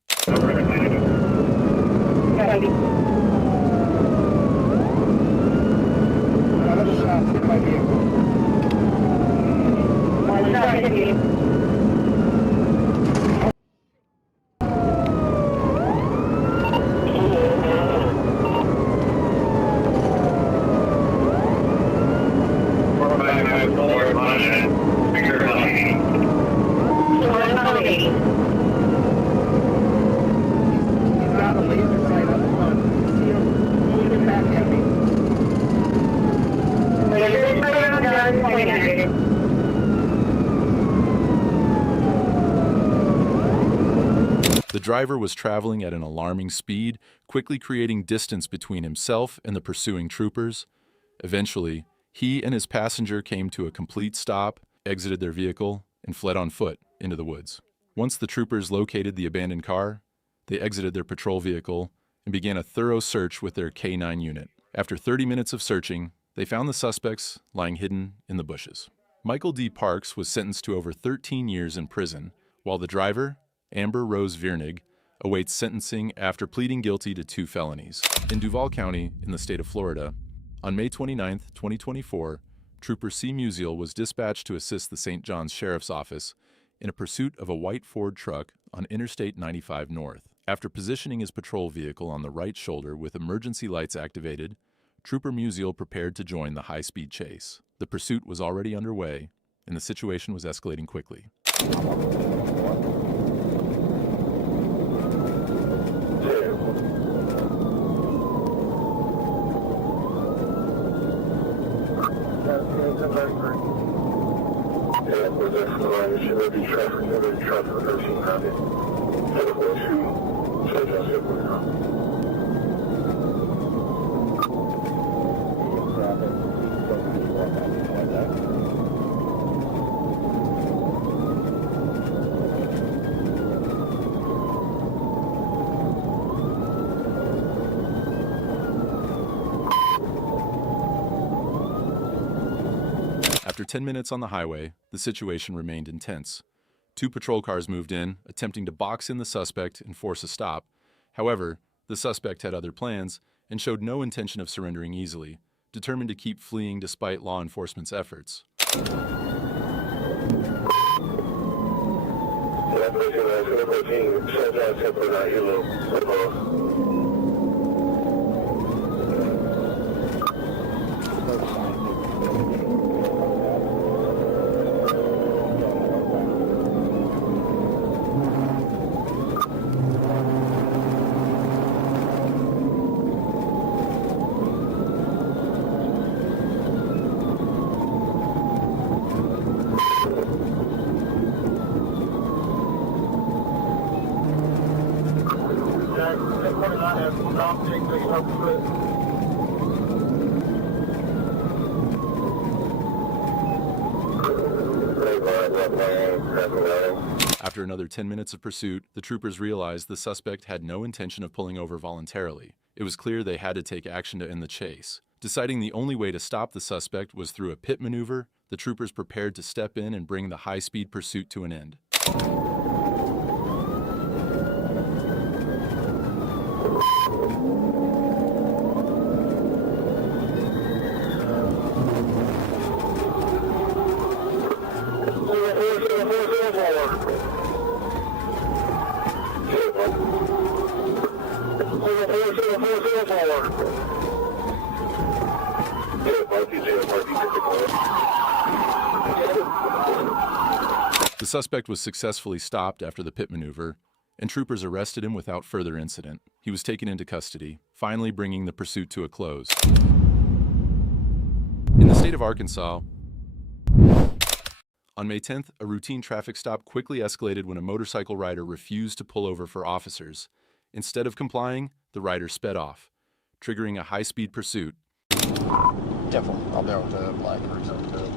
The driver was traveling at an alarming speed, quickly creating distance between himself and the pursuing troopers. Eventually, he and his passenger came to a complete stop, exited their vehicle, and fled on foot into the woods. Once the troopers located the abandoned car, they exited their patrol vehicle and began a thorough search with their K-9 unit. After 30 minutes of searching, they found the suspects lying hidden in the bushes. Michael D. Parks was sentenced to over 13 years in prison, while the driver, Amber Rose Viernig, awaits sentencing after pleading guilty to 2 felonies. In Duval County, in the state of Florida, on May 29, 2024, Trooper C. Musial was dispatched to assist the St. John's Sheriff's Office in a pursuit of a white Ford truck on Interstate 95 North. After positioning his patrol vehicle on the right shoulder with emergency lights activated, Trooper Musial prepared to join the high-speed chase. The pursuit was already underway, and the situation was escalating quickly. After 10 minutes on the highway, the situation remained intense. 2 patrol cars moved in, attempting to box in the suspect and force a stop. However, the suspect had other plans and showed no intention of surrendering easily, determined to keep fleeing despite law enforcement's efforts. After another 10 minutes of pursuit, the troopers realized the suspect had no intention of pulling over voluntarily. It was clear they had to take action to end the chase. Deciding the only way to stop the suspect was through a pit maneuver, the troopers prepared to step in and bring the high-speed pursuit to an end. The suspect was successfully stopped after the pit maneuver, and troopers arrested him without further incident. He was taken into custody, finally bringing the pursuit to a close. In the state of Arkansas, on May 10th, a routine traffic stop quickly escalated when a motorcycle rider refused to pull over for officers. Instead of complying, the rider sped off, triggering a high-speed pursuit. Careful, I'll be able to apply cruise up to it.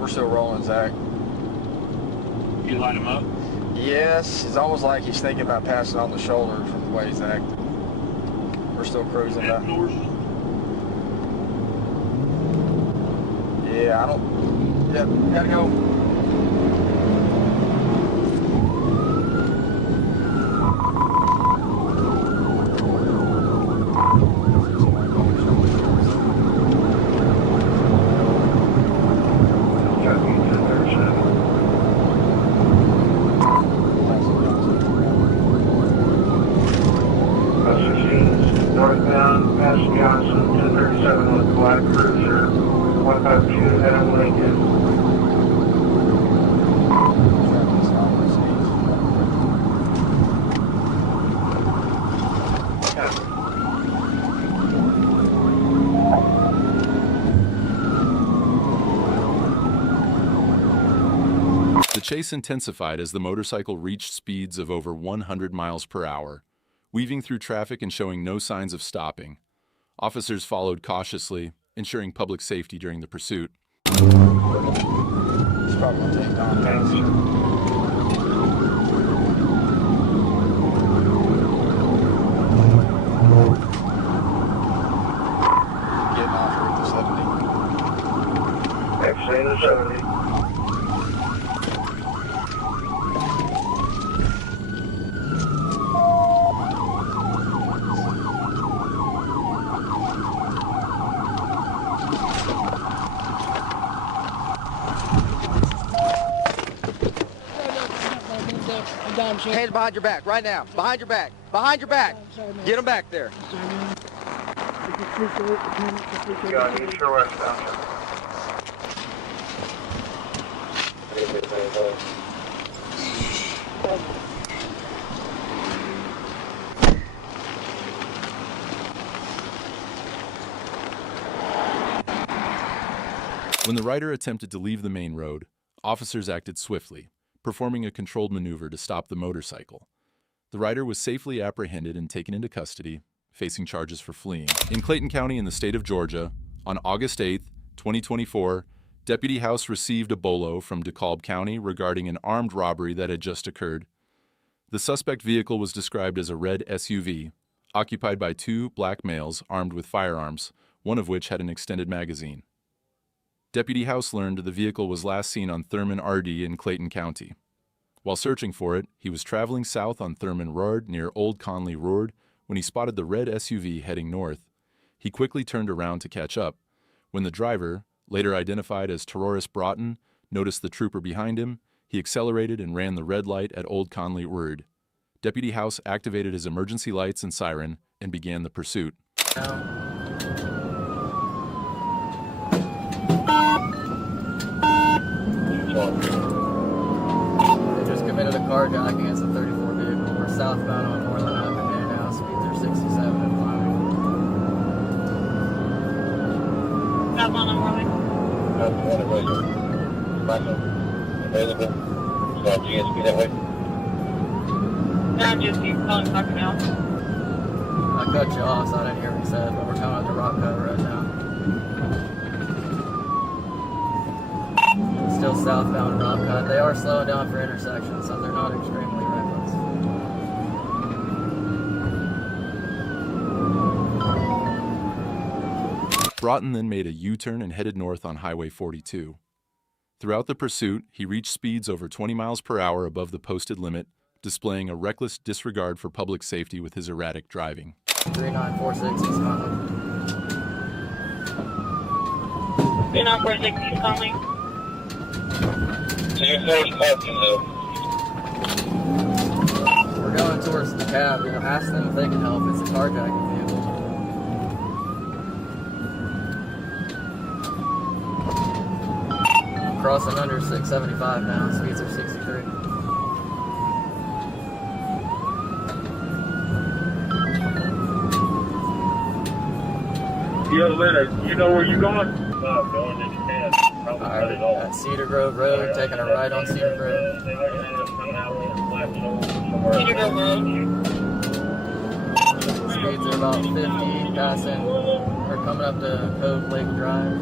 We're still rolling, Zach. You line him up? Yes, it's almost like he's thinking about passing on the shoulder from the way he's acting. We're still cruising back. Yeah, I don't. Yep, gotta go. Northbound, past Johnson, 1037 with black cruiser, 152 Adam Lincoln. The chase intensified as the motorcycle reached speeds of over 100 miles per hour, weaving through traffic and showing no signs of stopping. Officers followed cautiously, ensuring public safety during the pursuit. It's probably going to take contact. Getting off here at the 70. Exiting the 70. Hands behind your back, right now. Behind your back. Behind your back. Get them back there. Yeah, East or westbound. When the rider attempted to leave the main road, officers acted swiftly, performing a controlled maneuver to stop the motorcycle. The rider was safely apprehended and taken into custody, facing charges for fleeing. In Clayton County in the state of Georgia, on August 8, 2024, Deputy House received a bolo from DeKalb County regarding an armed robbery that had just occurred. The suspect vehicle was described as a red SUV, occupied by 2 black males armed with firearms, one of which had an extended magazine. Deputy House learned the vehicle was last seen on Thurman RD in Clayton County. While searching for it, he was traveling south on Thurman Road near Old Conley Road when he spotted the red SUV heading north. He quickly turned around to catch up. When the driver, later identified as Terrorist Broughton, noticed the trooper behind him, he accelerated and ran the red light at Old Conley Road. Deputy House activated his emergency lights and siren and began the pursuit. They just committed a carjacking against a 34 vehicle. We're southbound on Moreland Avenue now. Speeds are 67 and climbing. Southbound on Moreland. Available. So GSP that way. I'm just calling back now. I cut you off, so I didn't hear what you said, but we're coming up to Rock Cut right now. Still southbound Rock Cut. They are slowing down for intersections, so they're not extremely reckless. Broughton then made a U-turn and headed north on Highway 42. Throughout the pursuit, he reached speeds over 20 miles per hour above the posted limit, displaying a reckless disregard for public safety with his erratic driving. 3946 East Conley. 3946 East Conley. So you're forward parking though. We're going towards the cab. We'll ask them if they can help. It's a carjacking vehicle. I'm crossing under 675 now. Speeds are 63. Yo, Leonard, you know where you're going? No, I'm going to Japan. Probably All right, at Cedar Grove Road, taking a right on Cedar Grove. Cedar Grove Road. Speeds are about 50, passing. We're coming up to Cove Lake Drive.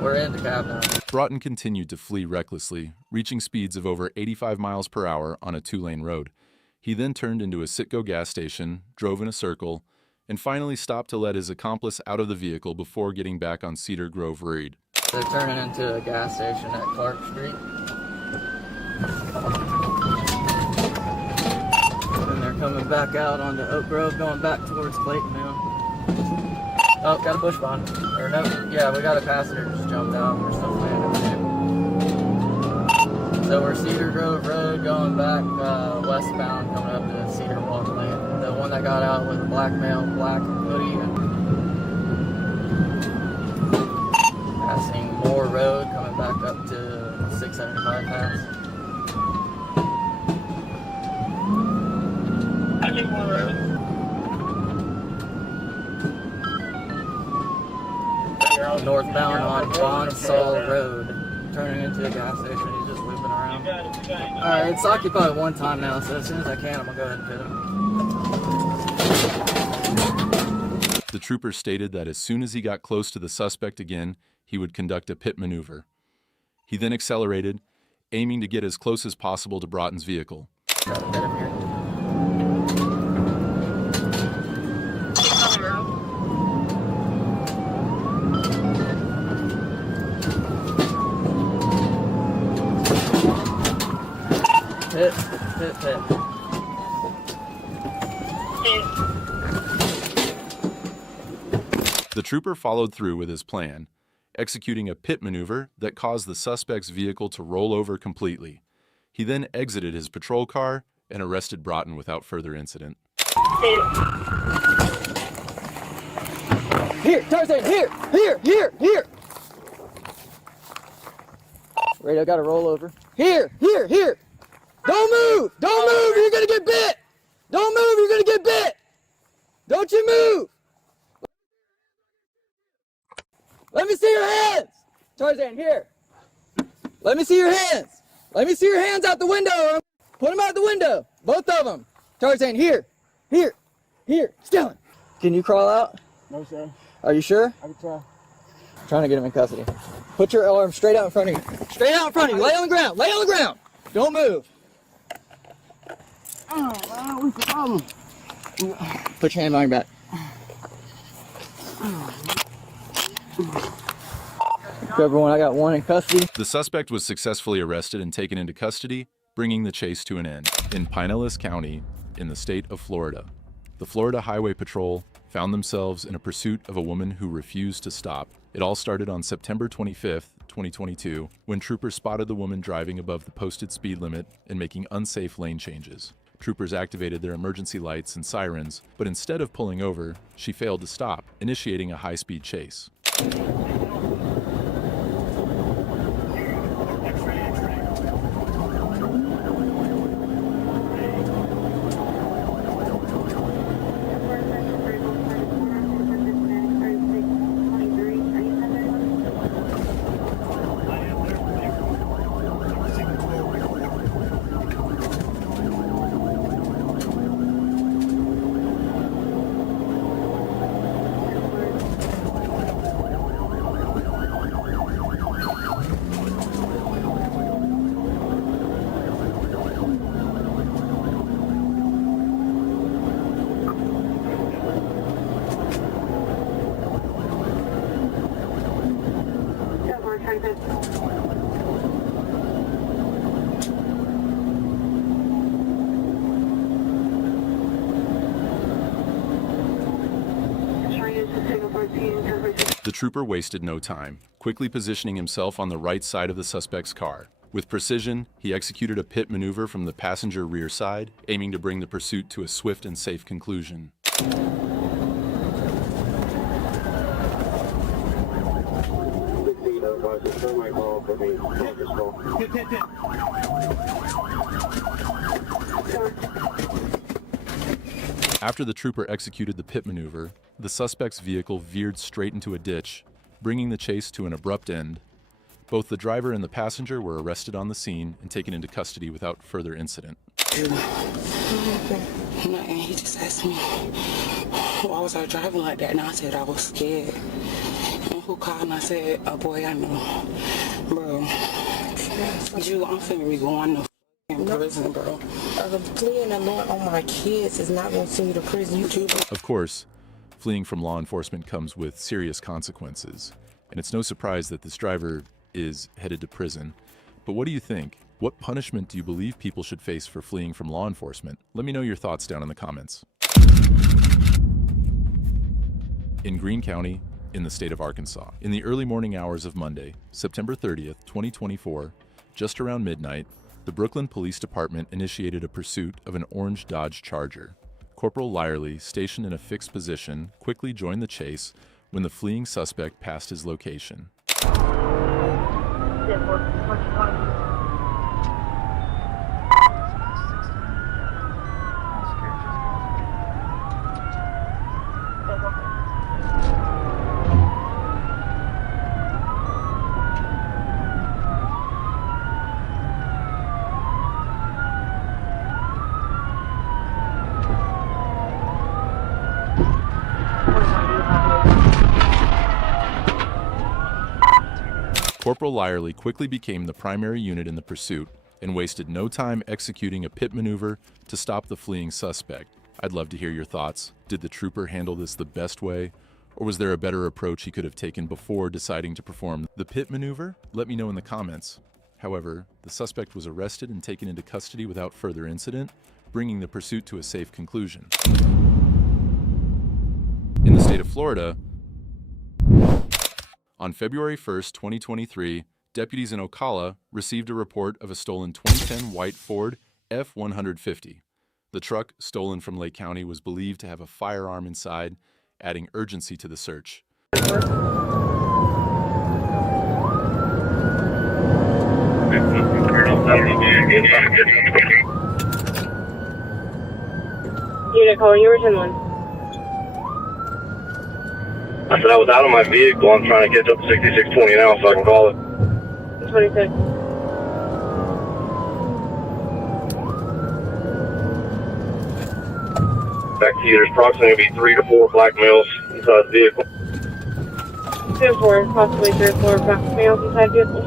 We're in the cab now. Broughton continued to flee recklessly, reaching speeds of over 85 miles per hour on a 2-lane road. He then turned into a Citgo gas station, drove in a circle, and finally stopped to let his accomplice out of the vehicle before getting back on Cedar Grove Road. They're turning into a gas station at Clark Street. And they're coming back out onto Oak Grove, going back towards Clayton now. Oh, got a bush bond. Or no, yeah, we got a passenger just jumped out. We're still fleeing the vehicle. So we're Cedar Grove Road going back westbound, coming up to Cedar Walk Lane. The one that got out was a black male, black hoodie. Passing Moore Road, coming back up to 675 pass. Passing Moore Road. Northbound on Bonsall Road, turning into a gas station. He's just looping around. Alright, it's occupied one time now, so as soon as I can, I'm gonna go ahead and pit him. The trooper stated that as soon as he got close to the suspect again, he would conduct a pit maneuver. He then accelerated, aiming to get as close as possible to Broughton's vehicle. Try to pit him here. Pit. The trooper followed through with his plan, executing a pit maneuver that caused the suspect's vehicle to roll over completely. He then exited his patrol car and arrested Broughton without further incident. Here, Tarzan, here! Radio got to roll over. Here! Don't move! You're gonna get bit! Don't move, you're gonna get bit! Don't you move! Let me see your hands! Tarzan, here! Let me see your hands! Let me see your hands out the window! Put them out the window! Both of them! Tarzan, here! Stellan! Can you crawl out? No, sir. Are you sure? I can try. I'm trying to get him in custody. Put your arm straight out in front of you. Straight out in front of you. Lay on the ground. Don't move. Oh, what's the problem? Put your hand behind your back. Everyone, I got one in custody. The suspect was successfully arrested and taken into custody, bringing the chase to an end. In Pinellas County, in the state of Florida, the Florida Highway Patrol found themselves in a pursuit of a woman who refused to stop. It all started on September 25th, 2022, when troopers spotted the woman driving above the posted speed limit and making unsafe lane changes. Troopers activated their emergency lights and sirens, but instead of pulling over, she failed to stop, initiating a high-speed chase. The trooper wasted no time, quickly positioning himself on the right side of the suspect's car. With precision, he executed a pit maneuver from the passenger rear side, aiming to bring the pursuit to a swift and safe conclusion. After the trooper executed the pit maneuver, the suspect's vehicle veered straight into a ditch, bringing the chase to an abrupt end. Both the driver and the passenger were arrested on the scene and taken into custody without further incident. Nothing. He just asked me, why was I driving like that? And I said I was scared. And who called? And I said, a boy I know. Bro, I'm finna be going to prison, bro. Fleeing the Lord on my kids is not going to send you to prison. You too. Of course, fleeing from law enforcement comes with serious consequences, and it's no surprise that this driver is headed to prison. But what do you think? What punishment do you believe people should face for fleeing from law enforcement? Let me know your thoughts down in the comments. In Greene County, in the state of Arkansas, in the early morning hours of Monday, September 30th, 2024, just around midnight, the Brooklyn Police Department initiated a pursuit of an orange Dodge Charger. Corporal Lyerly, stationed in a fixed position, quickly joined the chase when the fleeing suspect passed his location. Corporal Lyerly quickly became the primary unit in the pursuit and wasted no time executing a pit maneuver to stop the fleeing suspect. I'd love to hear your thoughts. Did the trooper handle this the best way, or was there a better approach he could have taken before deciding to perform the pit maneuver? Let me know in the comments. However, the suspect was arrested and taken into custody without further incident, bringing the pursuit to a safe conclusion. In the state of Florida, On February 1st, 2023, deputies in Ocala received a report of a stolen 2010 white Ford F-150. The truck, stolen from Lake County, was believed to have a firearm inside, adding urgency to the search. Unit call, you were 10-1. I said I was out of my vehicle. I'm trying to catch up to 6620 now so I can call it. 26. Back to you. There's approximately going to be 3 to 4 black males inside the vehicle. 2-4, possibly 3 or 4 black males inside vehicle.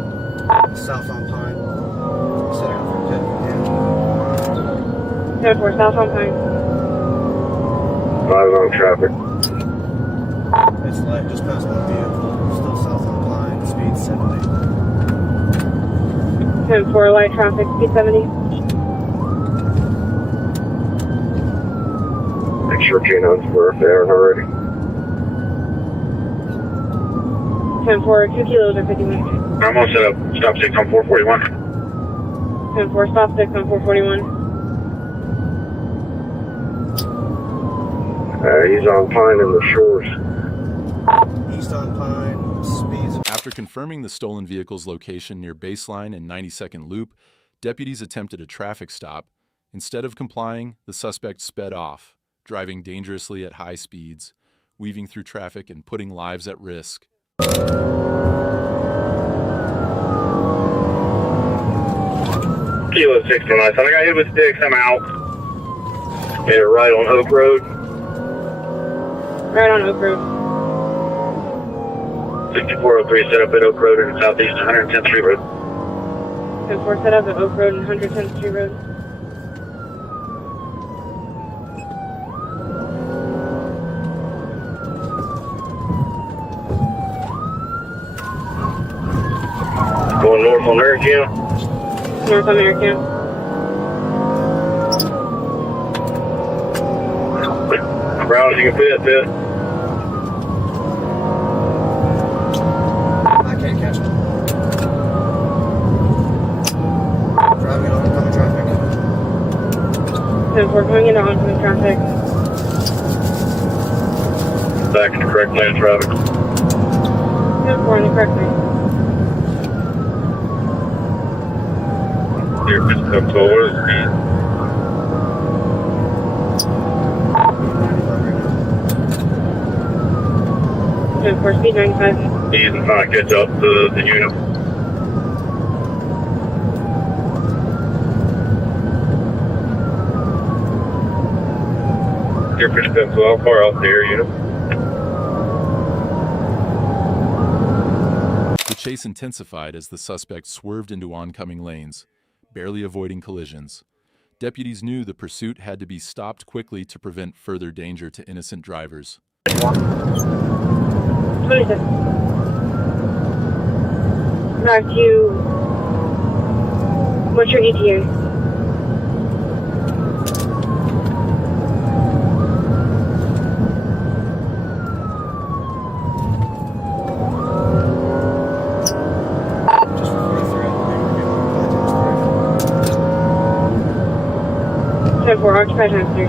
South on Pine. Setting up for 2-4, south on Pine. Driving on traffic. It's light, just past one vehicle. Still south on Pine. Speed 70. 10-4, light traffic, speed 70. Make sure canines were if they aren't already. 10-4, 2 kilos or 51. I'm going to set up stop 6 on 441. 10-4, stop 6 on 441. He's on Pine in the shores. East on Pine. Speeds. After confirming the stolen vehicle's location near Baseline and 92nd Loop, deputies attempted a traffic stop. Instead of complying, the suspect sped off, driving dangerously at high speeds, weaving through traffic and putting lives at risk. Kilo 619. So I got hit with sticks. I'm out. Made it right on Oak Road. Right on Oak Road. 6403 set up at Oak Road in southeast 110th Street Road. 10-4, set up at Oak Road and 110th Street Road. Going north on American. North American. Brown as you can fit. I can't catch him. Driving on oncoming traffic. 10-4, coming into oncoming traffic. Back in the correct lane of traffic. 10-4 in the correct lane. Here, just come forward. 10-4, speed 95. He's trying to catch up to the unit. Here, push 10-12. How far out there, unit? The chase intensified as the suspect swerved into oncoming lanes, barely avoiding collisions. Deputies knew the pursuit had to be stopped quickly to prevent further danger to innocent drivers. 26. Back to... What's your ETA? Just for 43. 10-4, occupy times 3.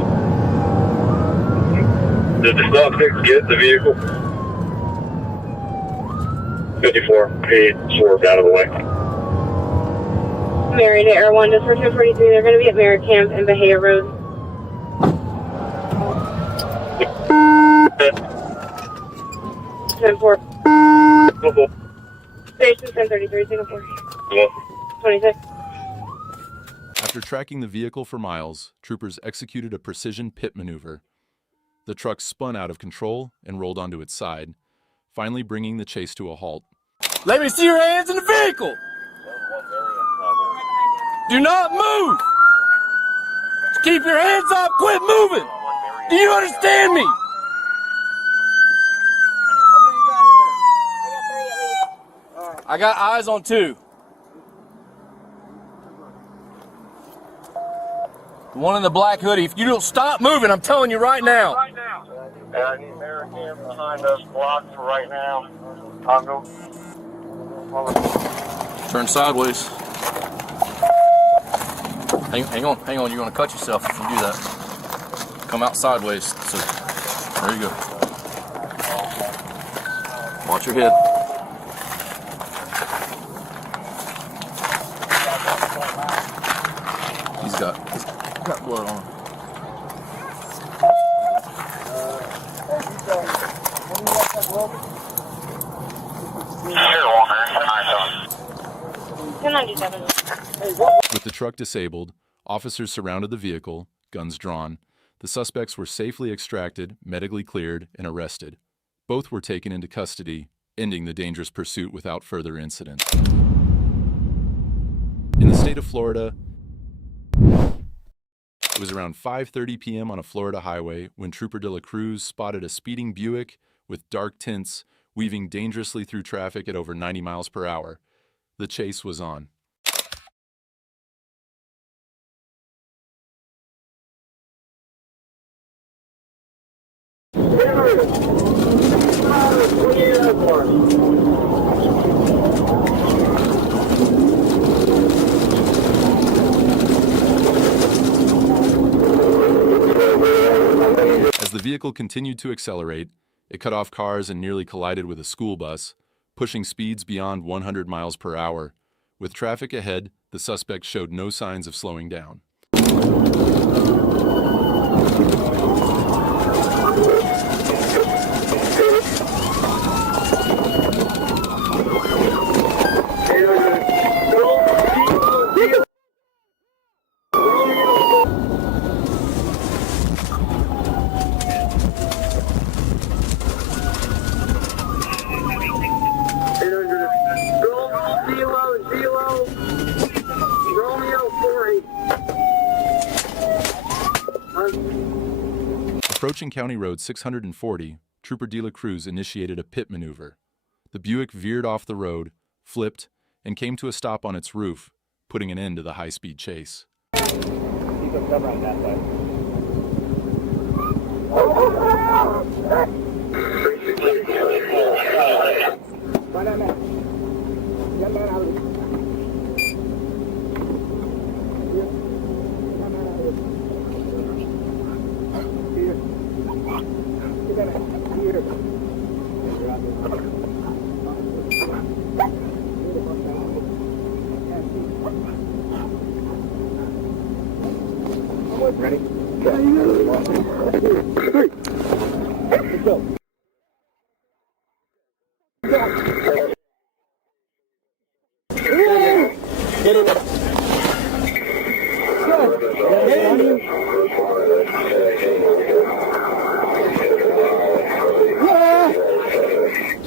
Did the stop six get the vehicle? 54. He swerved out of the way. Mary to Air 1, just for 1043. They're going to be at Merritt Camp and Bahia Road. Singapore. Station 1033, Singapore. 26. After tracking the vehicle for miles, troopers executed a precision pit maneuver. The truck spun out of control and rolled onto its side, finally bringing the chase to a halt. Let me see your hands in the vehicle. Do not move. Just keep your hands up. Quit moving. Do you understand me? I got eyes on 2. The one in the black hoodie. If you don't stop moving, I'm telling you right now. I need American behind us blocked for right now. Congo. Turn sideways. Hang on, you're gonna cut yourself if you do that. Come out sideways, so there you go. Watch your head. He's got blood on him. With the truck disabled, officers surrounded the vehicle, guns drawn. The suspects were safely extracted, medically cleared, and arrested. Both were taken into custody, ending the dangerous pursuit without further incident. In the state of Florida, it was around 5:30 p.m. on a Florida highway when Trooper De La Cruz spotted a speeding Buick with dark tints weaving dangerously through traffic at over 90 miles per hour. The chase was on. As the vehicle continued to accelerate, it cut off cars and nearly collided with a school bus, pushing speeds beyond 100 miles per hour. With traffic ahead, the suspect showed no signs of slowing down. Approaching County Road 640, Trooper De La Cruz initiated a pit maneuver. The Buick veered off the road, flipped, and came to a stop on its roof, putting an end to the high-speed chase. Keep a cover on that side. Ready? Let's go. Get in there.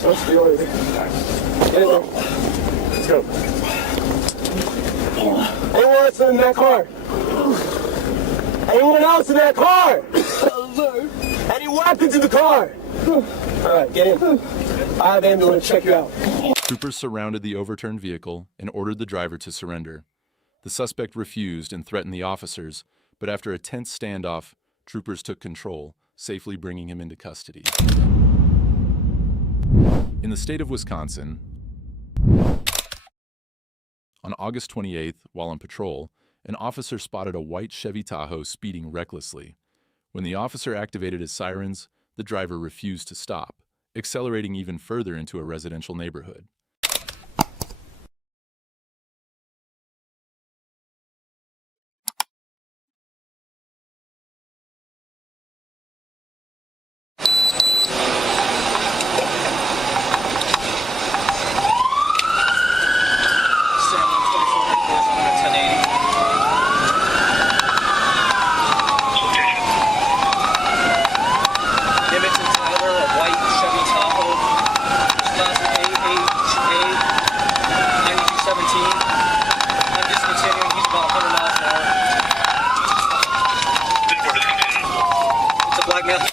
Let's go. Get in there. Let's go. Anyone else in that car? Anyone else in that car? Any weapons in the car? All right, get in. I have ambulance, check you out. Troopers surrounded the overturned vehicle and ordered the driver to surrender. The suspect refused and threatened the officers, but after a tense standoff, troopers took control, safely bringing him into custody. In the state of Wisconsin, on August 28th, while on patrol, an officer spotted a white Chevy Tahoe speeding recklessly. When the officer activated his sirens, the driver refused to stop, accelerating even further into a residential neighborhood.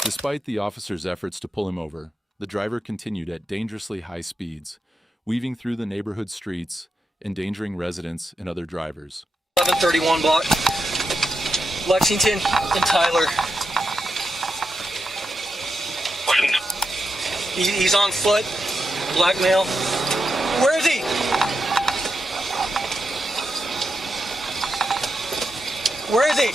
Despite the officer's efforts to pull him over, the driver continued at dangerously high speeds, weaving through the neighborhood streets, endangering residents and other drivers. 1131 block, Lexington and Tyler. He's on foot. black male. Where is he? Where is he?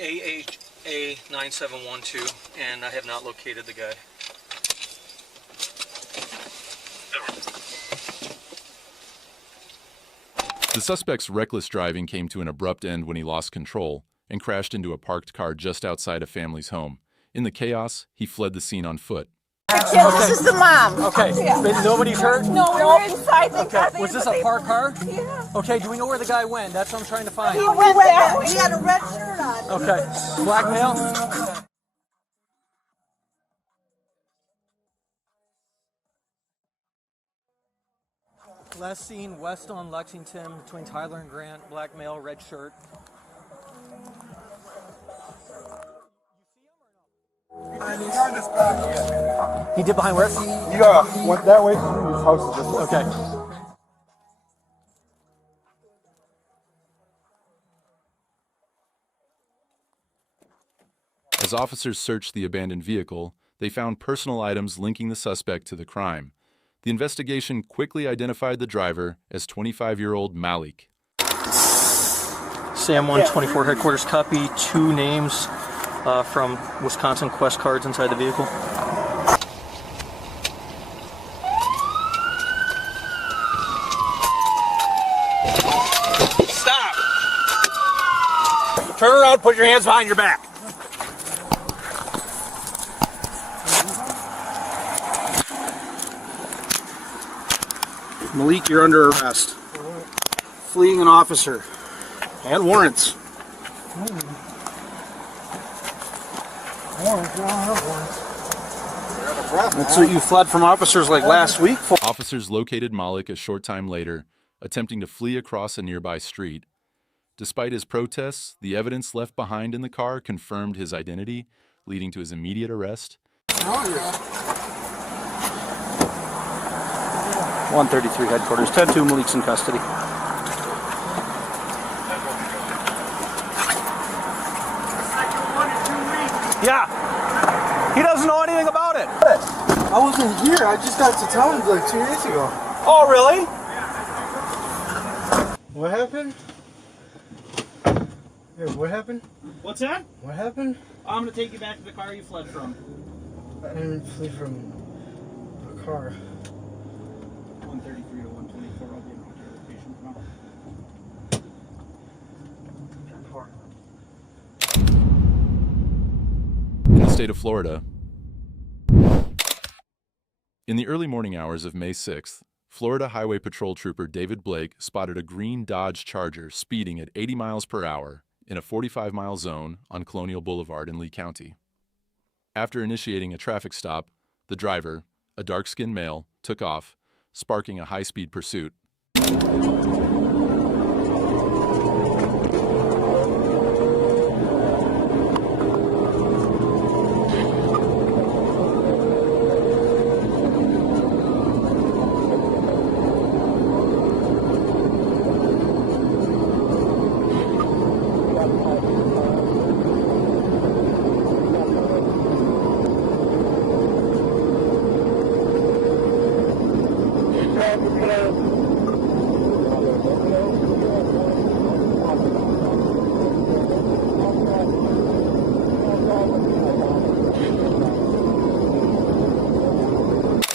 AHA 9712, and I have not located the guy. The suspect's reckless driving came to an abrupt end when he lost control and crashed into a parked car just outside a family's home. In the chaos, he fled the scene on foot. This is the mom. Okay, Yeah. nobody's hurt? No, we were inside. Okay, was this a parked car? Yeah. Okay, do we know where the guy went? That's what I'm trying to find. He went there. He had a red shirt on. Okay, black male? Last seen west on Lexington between Tyler and Grant, black male, red shirt. He did behind where? Yeah, went that way. His house is just okay. As officers searched the abandoned vehicle, they found personal items linking the suspect to the crime. The investigation quickly identified the driver as 25-year-old Malik. Sam 124 headquarters, copy 2 names from Wisconsin Quest cards inside the vehicle. Stop! Turn around, put your hands behind your back. Malik, you're under arrest. Fleeing an officer. And warrants. That's what you fled from officers like last week for. Officers located Malik a short time later, attempting to flee across a nearby street. Despite his protests, the evidence left behind in the car confirmed his identity, leading to his immediate arrest. 133 headquarters, 10-2, Malik's in custody. Yeah, he doesn't know anything about it. I wasn't here. I just got to town like 2 days ago. Oh, really? What happened? Yeah, what happened? What's that? What happened? I'm gonna take you back to the car you fled from. I didn't flee from a car. 133 to 124. I'll be around your location tomorrow. In the state of Florida. In the early morning hours of May 6th, Florida Highway Patrol Trooper David Blake spotted a green Dodge Charger speeding at 80 miles per hour in a 45-mile zone on Colonial Boulevard in Lee County. After initiating a traffic stop, the driver, a dark-skinned male, took off, sparking a high-speed pursuit.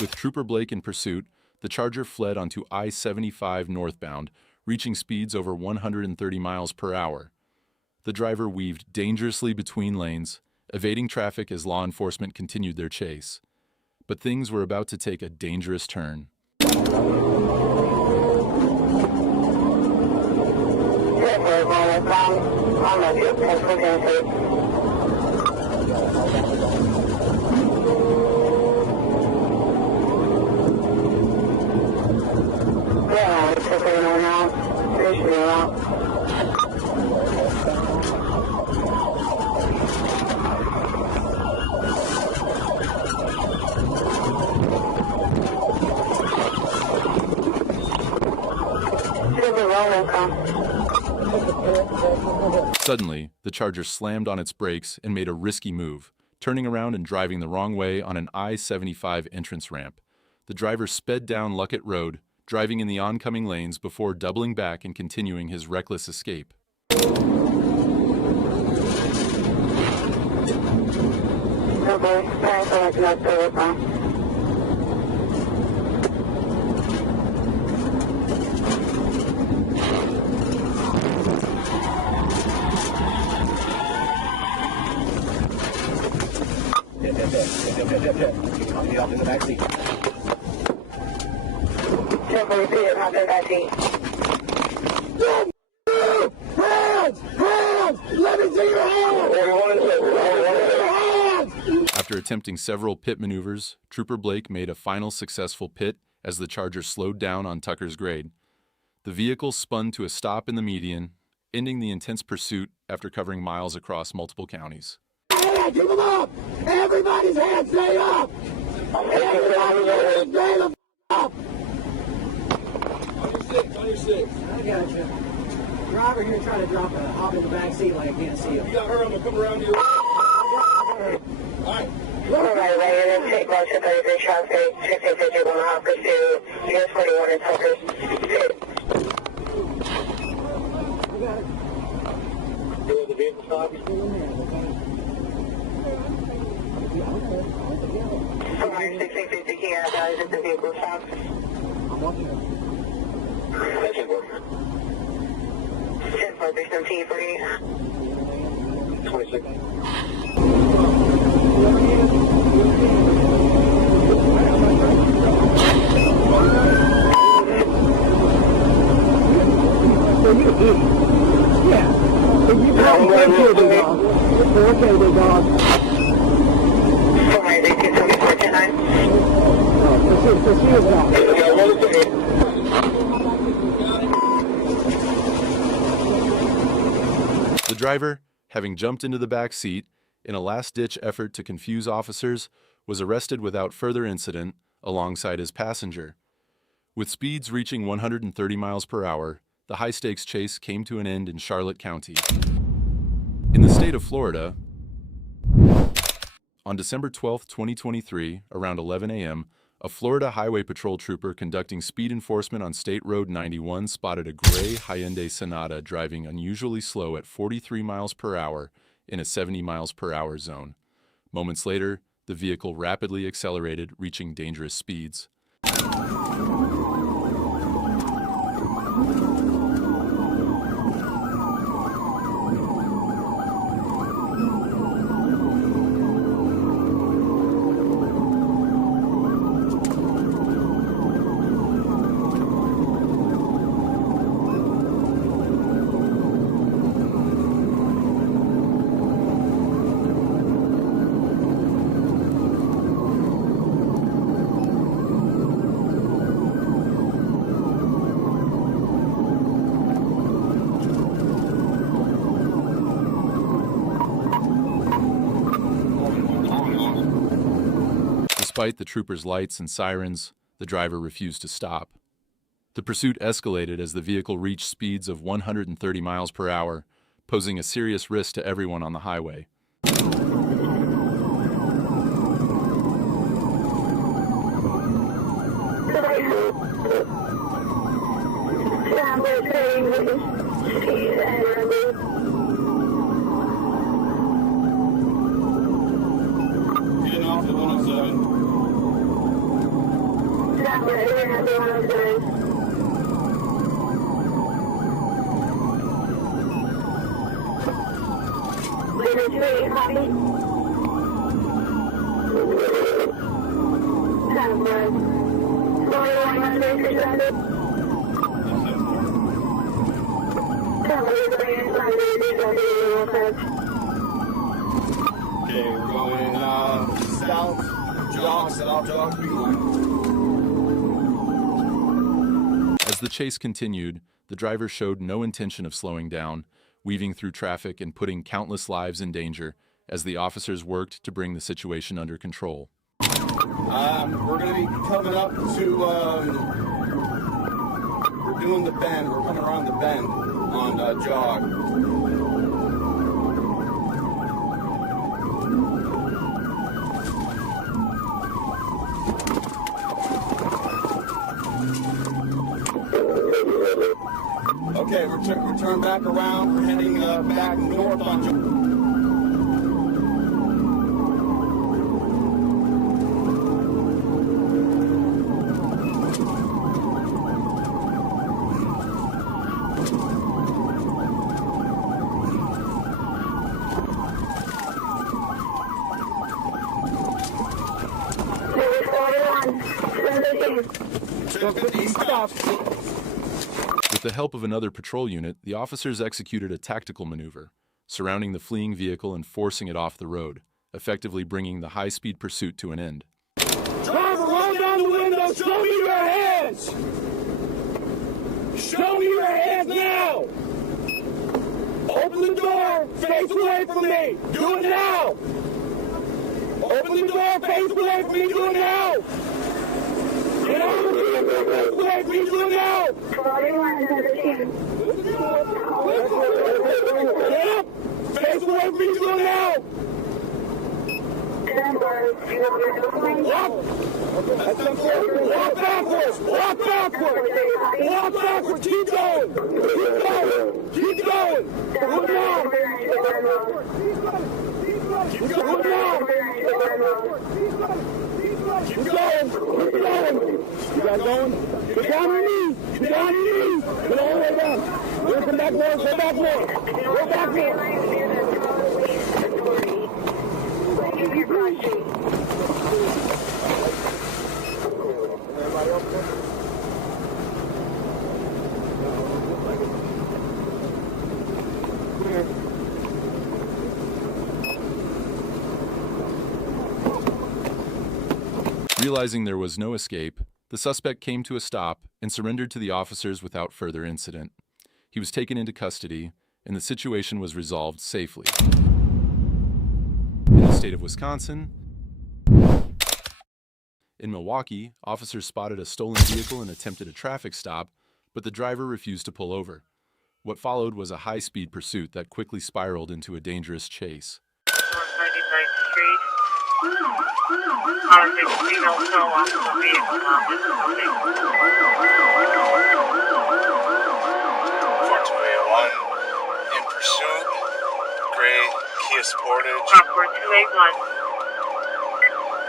With Trooper Blake in pursuit, the Charger fled onto I-75 northbound, reaching speeds over 130 miles per hour. The driver weaved dangerously between lanes, evading traffic as law enforcement continued their chase. But things were about to take a dangerous turn. Suddenly, the Charger slammed on its brakes and made a risky move, turning around and driving the wrong way on an I-75 entrance ramp. The driver sped down Luckett Road, driving in the oncoming lanes before doubling back and continuing his reckless escape. I'll be off in the back seat. 1042, hop in the back seat. Hands! Hands! Let me see your hands! After attempting several pit maneuvers, Trooper Blake made a final successful pit as the Charger slowed down on Tucker's grade. The vehicle spun to a stop in the median, ending the intense pursuit after covering miles across multiple counties. Hey, keep them up! Everybody's hands stay up! Everybody's hands stay the up! On your six. I got you. Driver here trying to hop in the back seat like I can't see him. You got her, I'm gonna come around here. Alright. Right away, and then take March 33 traffic, 1650 going to hop pursuit, US 41 and Tucker's pit. The vehicle stop. Fire 1650 here, guys, at the vehicle stop. I'm walking up. 10-4-17 for you. 26. Yeah. Okay, big dog. Okay, big dog. Fire 1874-10-9. Proceed, dog. The driver, having jumped into the back seat in a last-ditch effort to confuse officers, was arrested without further incident alongside his passenger. With speeds reaching 130 miles per hour, the high-stakes chase came to an end in Charlotte County. In the state of Florida, on December 12, 2023, around 11 a.m., a Florida Highway Patrol trooper conducting speed enforcement on State Road 91 spotted a gray Hyundai Sonata driving unusually slow at 43 miles per hour in a 70 miles per hour zone. Moments later, the vehicle rapidly accelerated, reaching dangerous speeds. Despite the trooper's lights and sirens, the driver refused to stop. The pursuit escalated as the vehicle reached speeds of 130 miles per hour, posing a serious risk to everyone on the highway. Getting off the 107. Okay, we're going south jog, beeline. As the chase continued, the driver showed no intention of slowing down, weaving through traffic and putting countless lives in danger as the officers worked to bring the situation under control. We're going to be coming up to, we're doing the bend, we're coming around the bend. on jog. Okay, we're turning back around. We're heading back north on jog. With the help of another patrol unit, the officers executed a tactical maneuver, surrounding the fleeing vehicle and forcing it off the road, effectively bringing the high-speed pursuit to an end. Driver, roll down the window. Show me your hands. Show me your hands now. Open the door. Face away from me. Do it now. Open the door. Face away from me. Do it now. Get out of here. Face away from me. Do it now. Get up. Face away from me. Do it now. Walk backwards! Walk backwards! Walk backwards! Keep going! Keep going! Keep going! Look down! Keep going! Keep going! Keep going! You got going? Get down on your knees! Get down on your knees! Get all the way down! We'll come back more! Go back more! Go back more! Realizing there was no escape, the suspect came to a stop and surrendered to the officers without further incident. He was taken into custody, and the situation was resolved safely. In the state of Wisconsin, in Milwaukee, officers spotted a stolen vehicle and attempted a traffic stop, but the driver refused to pull over. What followed was a high-speed pursuit that quickly spiraled into a dangerous chase. In pursuit, gray Kia Sportage. Awkward 281.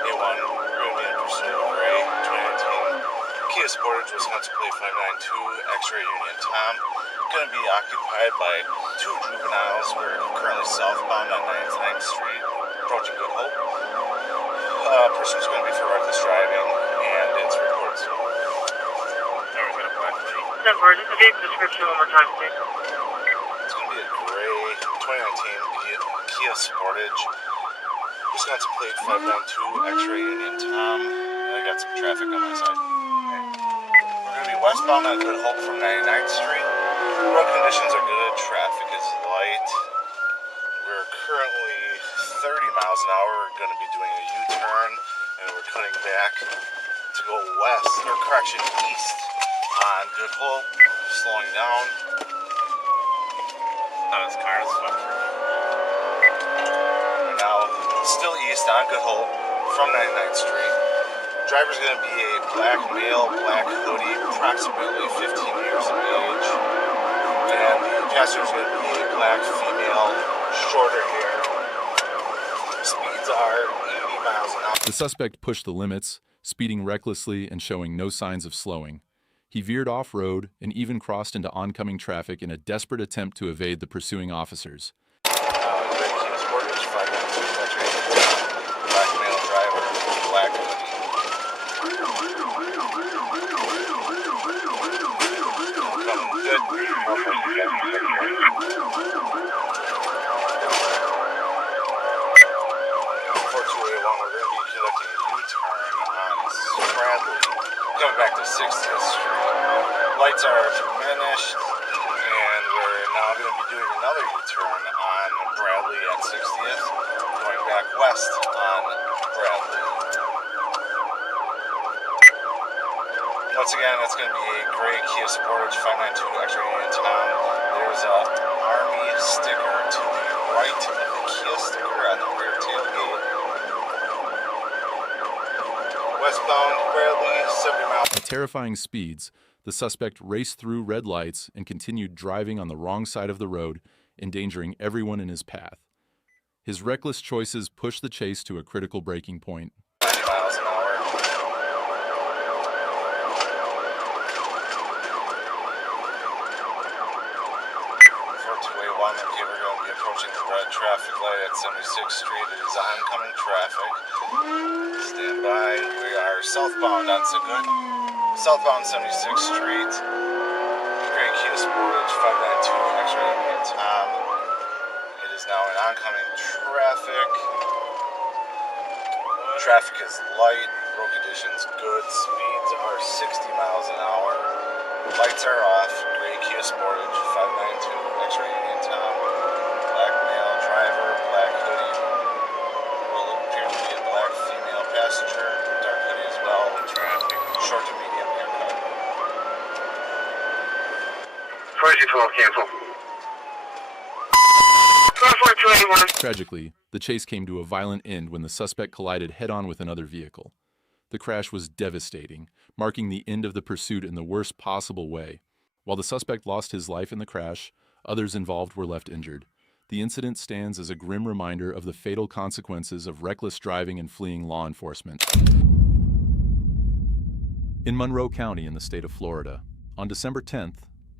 A1, we're going to be in pursuit of gray 2019 Kia Sportage, Wisconsin plate 592, X-ray Union Tom. Going to be occupied by two juveniles. We're currently southbound on 99th Street, approaching Good Hope. Person's going to be for reckless driving, and it's reported stolen. Number, just a vehicle description one more time, please. It's going to be a gray 2019 Kia Sportage, Wisconsin plate 592, X-ray Union Tom. I got some traffic on my side. We're going to be westbound on Good Hope from 99th Street. Road conditions are good, traffic is light. We're currently 30 miles an hour. We're going to be doing a U-turn, and we're cutting back to go west, or correction, east on Good Hope, slowing down. This car is fucked. We're now still east on Good Hope from 99th Street. Driver's going to be a black male, black hoodie, approximately 15 years of age. And the passenger's going to be a black female, shorter hair. Speeds are 80 miles an hour. The suspect pushed the limits, speeding recklessly and showing no signs of slowing. He veered off-road and even crossed into oncoming traffic in a desperate attempt to evade the pursuing officers. Black male driver, black hoodie. Good. 4281, we're going to be conducting a U-turn on Bradley, coming back to 60th Street. Lights are diminished, and we're now going to be doing another U-turn on Bradley at 60th, going back west on Bradley. Once again, it's going to be a gray Kia Sportage 592 X-ray in town. There's a Army sticker to the right of the Kia sticker on the rear tailgate. Westbound Bradley, 70 miles. At terrifying speeds, the suspect raced through red lights and continued driving on the wrong side of the road, endangering everyone in his path. His reckless choices pushed the chase to a critical breaking point. 90 miles an hour. Okay, we're going to be approaching the red traffic light at 76th Street. It is oncoming traffic. Stand by. We are southbound on Good. Southbound 76th Street. Gray Kia Sportage 592 X-ray in Tom. It is now in oncoming traffic. Traffic is light. Road conditions good. Speeds are 60 miles an hour. Lights are off. Gray Kia Sportage 592 X-ray in Tom. Black male driver, black hoodie. Will appear to be a black female passenger. Dark hoodie as well. Traffic. Short to medium haircut. 4212 cancel. Tragically, the chase came to a violent end when the suspect collided head-on with another vehicle. The crash was devastating, marking the end of the pursuit in the worst possible way. While the suspect lost his life in the crash, others involved were left injured. The incident stands as a grim reminder of the fatal consequences of reckless driving and fleeing law enforcement. In Monroe County in the state of Florida, on December 10th,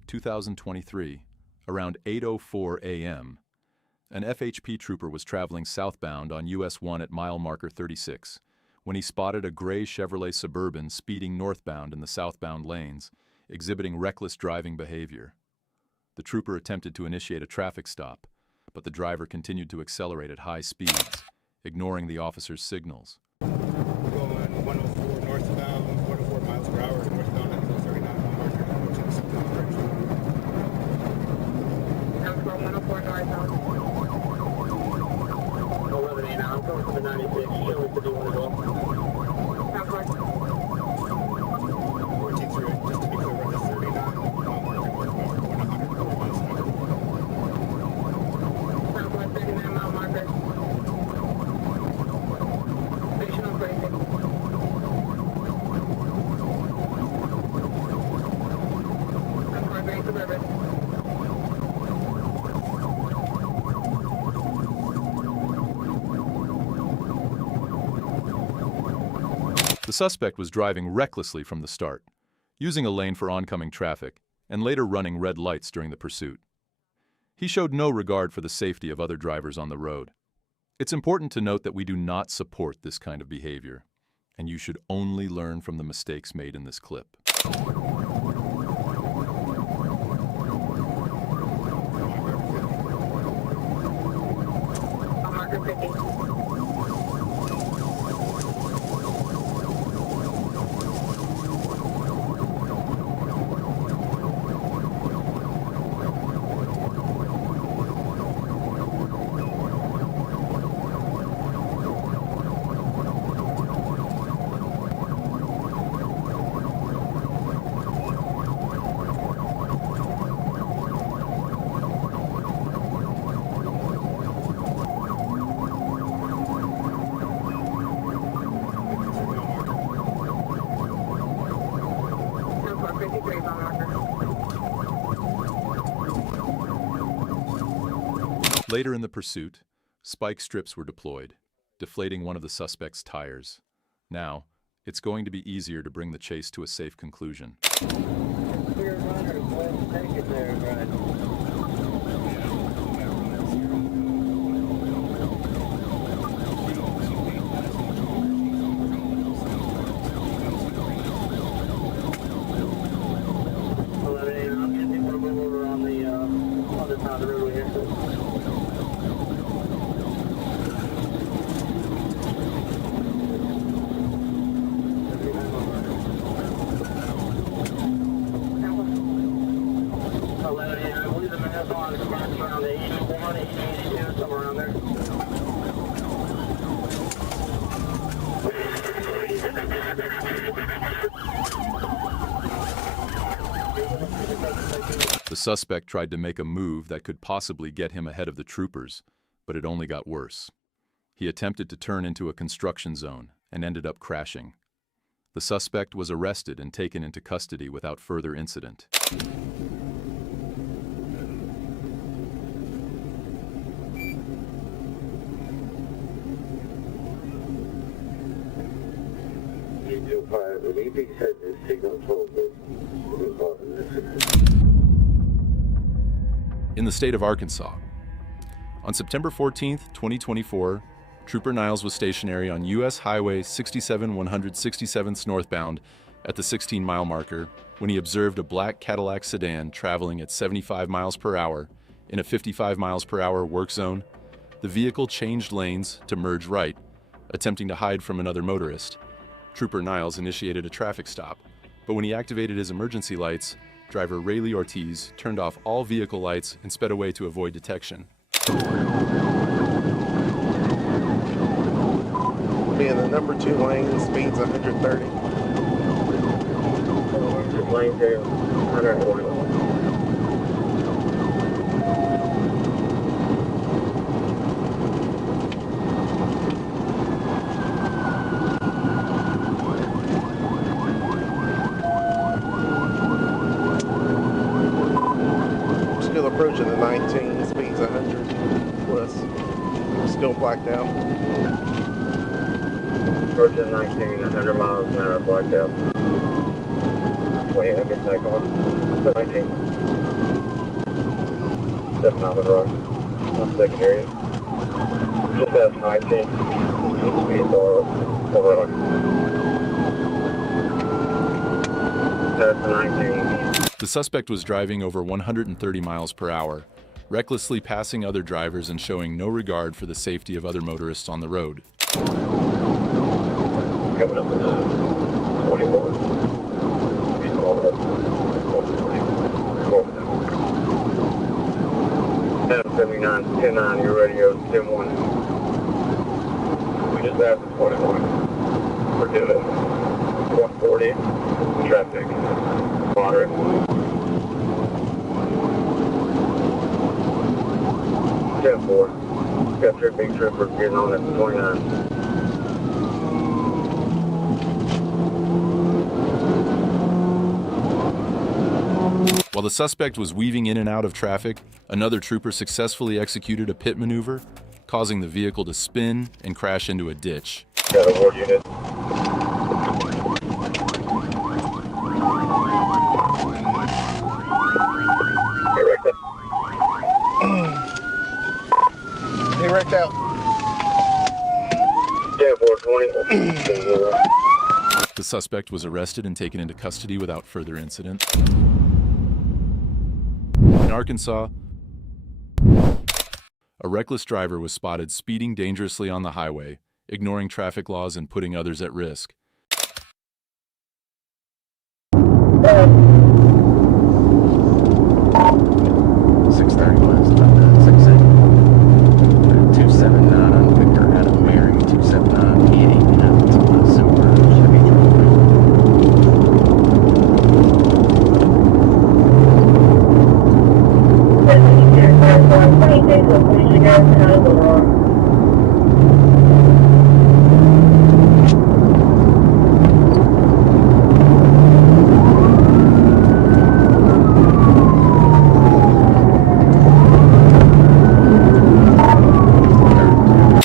2023, around 8:04 a.m., an FHP trooper was traveling southbound on US 1 at mile marker 36 when he spotted a gray Chevrolet Suburban speeding northbound in the southbound lanes, exhibiting reckless driving behavior. The trooper attempted to initiate a traffic stop, but the driver continued to accelerate at high speeds, ignoring the officer's signals. Going 104 northbound, 104 miles per hour, northbound at 39 marker, approaching the southbound bridge. 104 northbound. 11 now, I'm going to the 96, show us to do one as well. 14-3, just to be clear, we're at the 39 mile marker northbound, going 104 miles per hour. Southwest 39 mile marker. Station on braking. Southwest Gray Suburban. The suspect was driving recklessly from the start, using a lane for oncoming traffic, and later running red lights during the pursuit. He showed no regard for the safety of other drivers on the road. It's important to note that we do not support this kind of behavior, and you should only learn from the mistakes made in this clip. Marker 50. Later in the pursuit, spike strips were deployed, deflating one of the suspect's tires. Now, it's going to be easier to bring the chase to a safe conclusion. Clear runners, let's take it there, right? The suspect tried to make a move that could possibly get him ahead of the troopers, but it only got worse. He attempted to turn into a construction zone and ended up crashing. The suspect was arrested and taken into custody without further incident. In the state of Arkansas, on September 14th, 2024, Trooper Niles was stationary on U.S. Highway 67-167th northbound at the 16-mile marker when he observed a black Cadillac sedan traveling at 75 miles per hour in a 55 miles per hour work zone. The vehicle changed lanes to merge right, attempting to hide from another motorist. Trooper Niles initiated a traffic stop, but when he activated his emergency lights, driver Rayleigh Ortiz turned off all vehicle lights and sped away to avoid detection. Be in the number 2 lane, speeds 130. Lane 2, 140. Still approaching the 19, speeds 100 plus. Still blacked out. Approaching 19, 100 miles an hour, blacked out. 20, get back on. 19. 7 miles an hour. On secondary. Just past 19. Speed over on. Past 19. The suspect was driving over 130 miles per hour, recklessly passing other drivers and showing no regard for the safety of other motorists on the road. Coming up in 24. 79, 10-9, your radio, 10-1. We just passed the 21. We're doing 140, traffic, moderate. 10-4, got your big trooper getting on at 29. While the suspect was weaving in and out of traffic, another trooper successfully executed a pit maneuver, causing the vehicle to spin and crash into a ditch. Got a ward unit. He wrecked out. 10-4-20. The suspect was arrested and taken into custody without further incident. In Arkansas, a reckless driver was spotted speeding dangerously on the highway, ignoring traffic laws and putting others at risk. 630 west, 279 on Victor Adam Mary, 279 P8, it's on a silver Chevy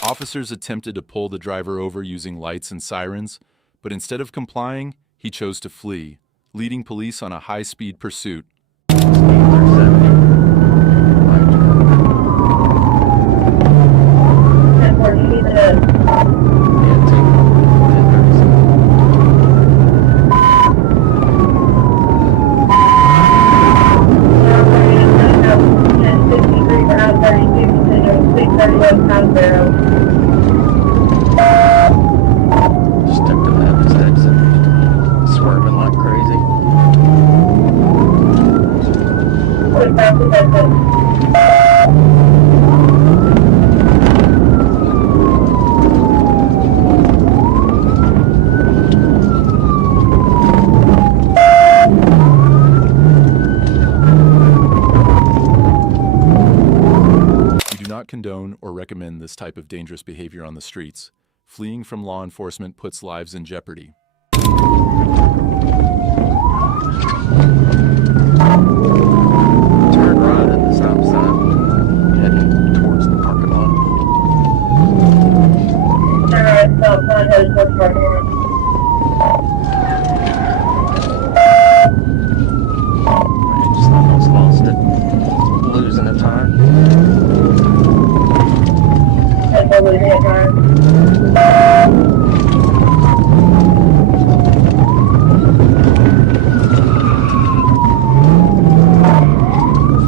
Officers attempted to pull the driver over using lights and sirens, but instead of complying, he chose to flee, leading police on a high-speed pursuit. Stuck to that steps and swerving like crazy. condone or recommend this type of dangerous behavior on the streets. Fleeing from law enforcement puts lives in jeopardy. Turn right at the stop sign, heading towards the parking lot. Turn right, stop sign, headed towards the parking lot. I just almost lost it. Losing a time. That's losing a time.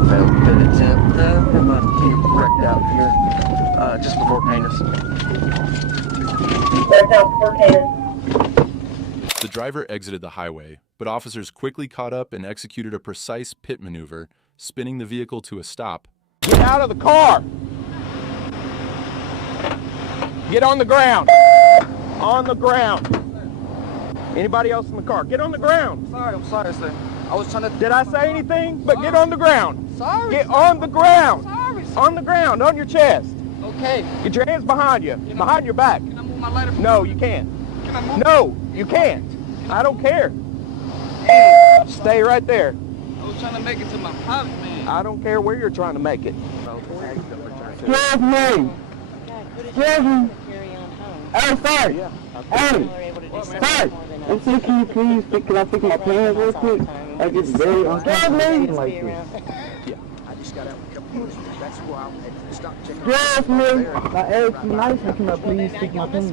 Failed bid attempt. Am I wrecked out here? Just before Canis. Wrecked out before Canis. The driver exited the highway, but officers quickly caught up and executed a precise pit maneuver, spinning the vehicle to a stop. Get out of the car! Get on the ground! On the ground! Anybody else in the car? Get on the ground! I'm sorry, sir. I was trying to... Did I say anything? But get on the ground! Sorry. Get on the ground! Sorry, sir. On the ground, on your chest! Okay. Get your hands behind you, behind your back. Can I move my lighter? No, you can't. Can I move? No, you can't. I don't care. Stay right there. I was trying to make it to my house, man. I don't care where you're trying to make it. Excuse me. Excuse me. Hey, sir. Yeah. Hey. Sir. I'm saying, can you please, can I take my plans real quick? I get very uncomfortable like this. Yeah. I just got out a couple minutes. That's why I stopped checking. Yes, me. I asked you nicely, can I please take my plans?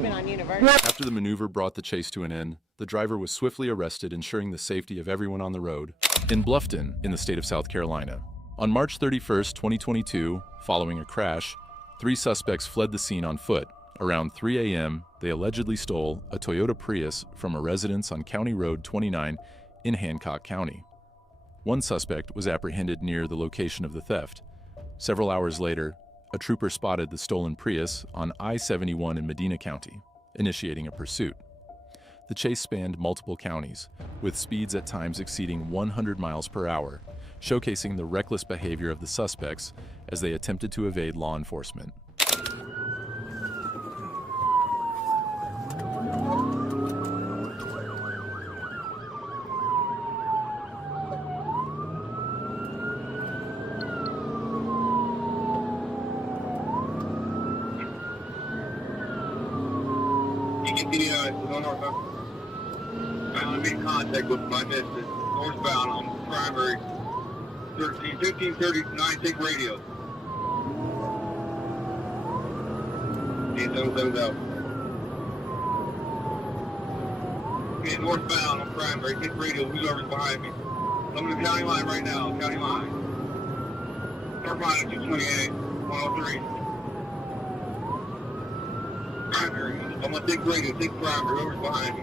After the maneuver brought the chase to an end, the driver was swiftly arrested, ensuring the safety of everyone on the road. In Bluffton, in the state of South Carolina. On March 31st, 2022, following a crash, 3 suspects fled the scene on foot. Around 3 a.m., they allegedly stole a Toyota Prius from a residence on County Road 29 in Hancock County. One suspect was apprehended near the location of the theft. Several hours later, a trooper spotted the stolen Prius on I-71 in Medina County, initiating a pursuit. The chase spanned multiple counties, with speeds at times exceeding 100 miles per hour, showcasing the reckless behavior of the suspects as they attempted to evade law enforcement. Going northbound. I made contact with my missus northbound on primary 1539, take radio. 770 out. Okay, northbound on primary, take radio, whoever's behind me. I'm in the county line right now, county line. Northbound 228, 103. Primary. I'm gonna take radio, take primary, whoever's behind me.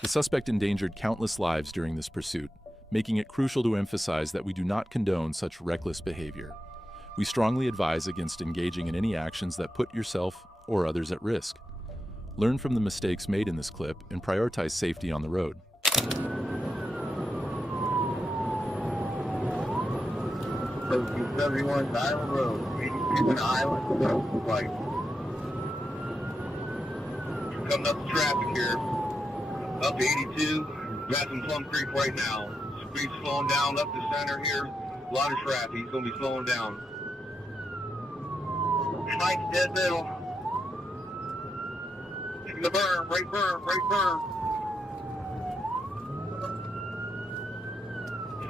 The suspect endangered countless lives during this pursuit, making it crucial to emphasize that we do not condone such reckless behavior. We strongly advise against engaging in any actions that put yourself or others at risk. Learn from the mistakes made in this clip and prioritize safety on the road. 71 Island Road, 82 Island Road, like. Coming up the traffic here, up to 82, passing Plum Creek right now. Speed's slowing down up the center here, a lot of traffic, he's going to be slowing down. Nice dead middle. Taking the berm, right berm, right berm.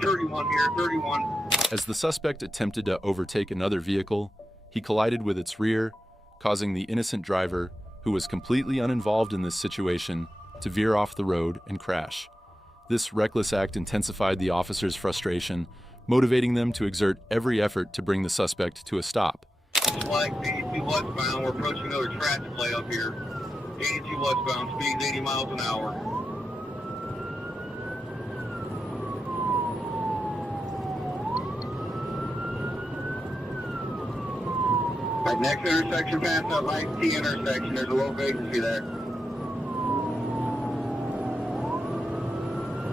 31 here, 31. As the suspect attempted to overtake another vehicle, he collided with its rear, causing the innocent driver, who was completely uninvolved in this situation, to veer off the road and crash. This reckless act intensified the officers' frustration, motivating them to exert every effort to bring the suspect to a stop. Like 82 westbound, we're approaching another traffic light up here. 82 westbound, speeds 80 miles an hour. Right, next intersection past that light T intersection, there's a low vacancy there.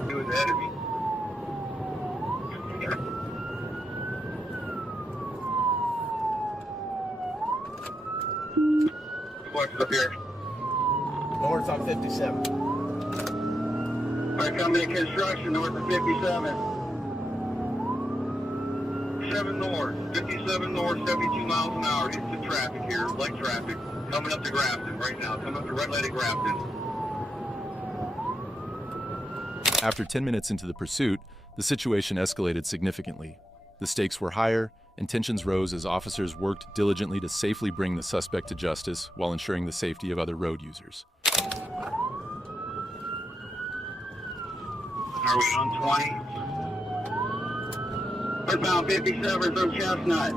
He was ahead of me. duplexes up here. North on 57. Alright, coming in construction north of 57. 7 north, 57 north, 72 miles an hour. Instant traffic here, light traffic. Coming up to Grafton right now. Coming up to red light at Grafton. After 10 minutes into the pursuit, the situation escalated significantly. The stakes were higher, and tensions rose as officers worked diligently to safely bring the suspect to justice while ensuring the safety of other road users. Are we on 20? Earthbound 57 from Chestnut.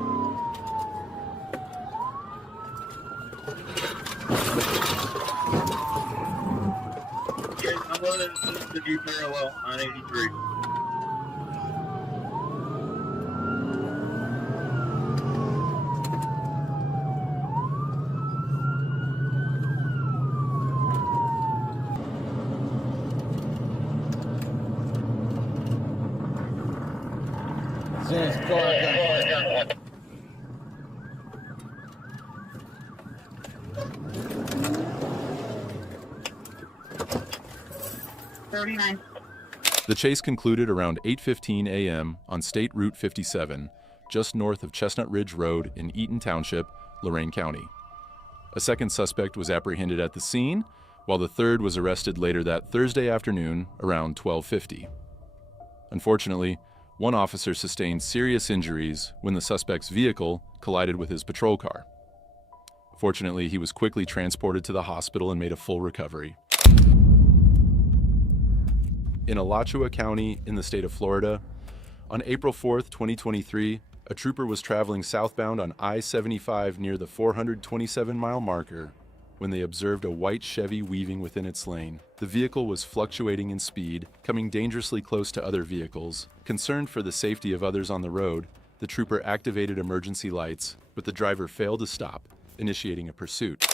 Okay, I'm running the G parallel on 83. Since car 39. The chase concluded around 8:15 a.m. on State Route 57, just north of Chestnut Ridge Road in Eaton Township, Lorain County. A second suspect was apprehended at the scene, while the third was arrested later that Thursday afternoon around 12:50. Unfortunately, one officer sustained serious injuries when the suspect's vehicle collided with his patrol car. Fortunately, he was quickly transported to the hospital and made a full recovery. In Alachua County in the state of Florida, on April 4th, 2023, a trooper was traveling southbound on I-75 near the 427-mile marker when they observed a white Chevy weaving within its lane. The vehicle was fluctuating in speed, coming dangerously close to other vehicles. Concerned for the safety of others on the road, the trooper activated emergency lights, but the driver failed to stop, initiating a pursuit.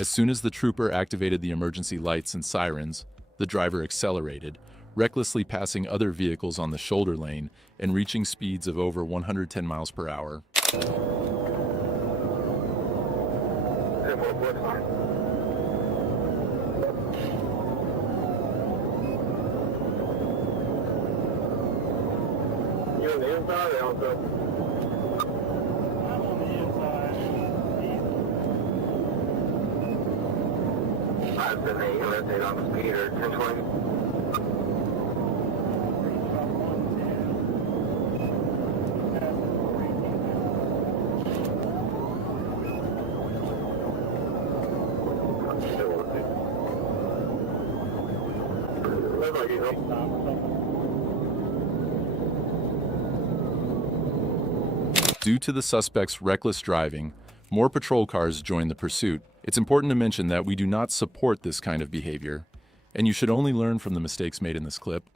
As soon as the trooper activated the emergency lights and sirens, the driver accelerated, recklessly passing other vehicles on the shoulder lane and reaching speeds of over 110 miles per hour. You on the inside or outside? I'm on the inside. 578, let's hit on the speeder, 1020. Due to the suspect's reckless driving, more patrol cars joined the pursuit. It's important to mention that we do not support this kind of behavior, and you should only learn from the mistakes made in this clip.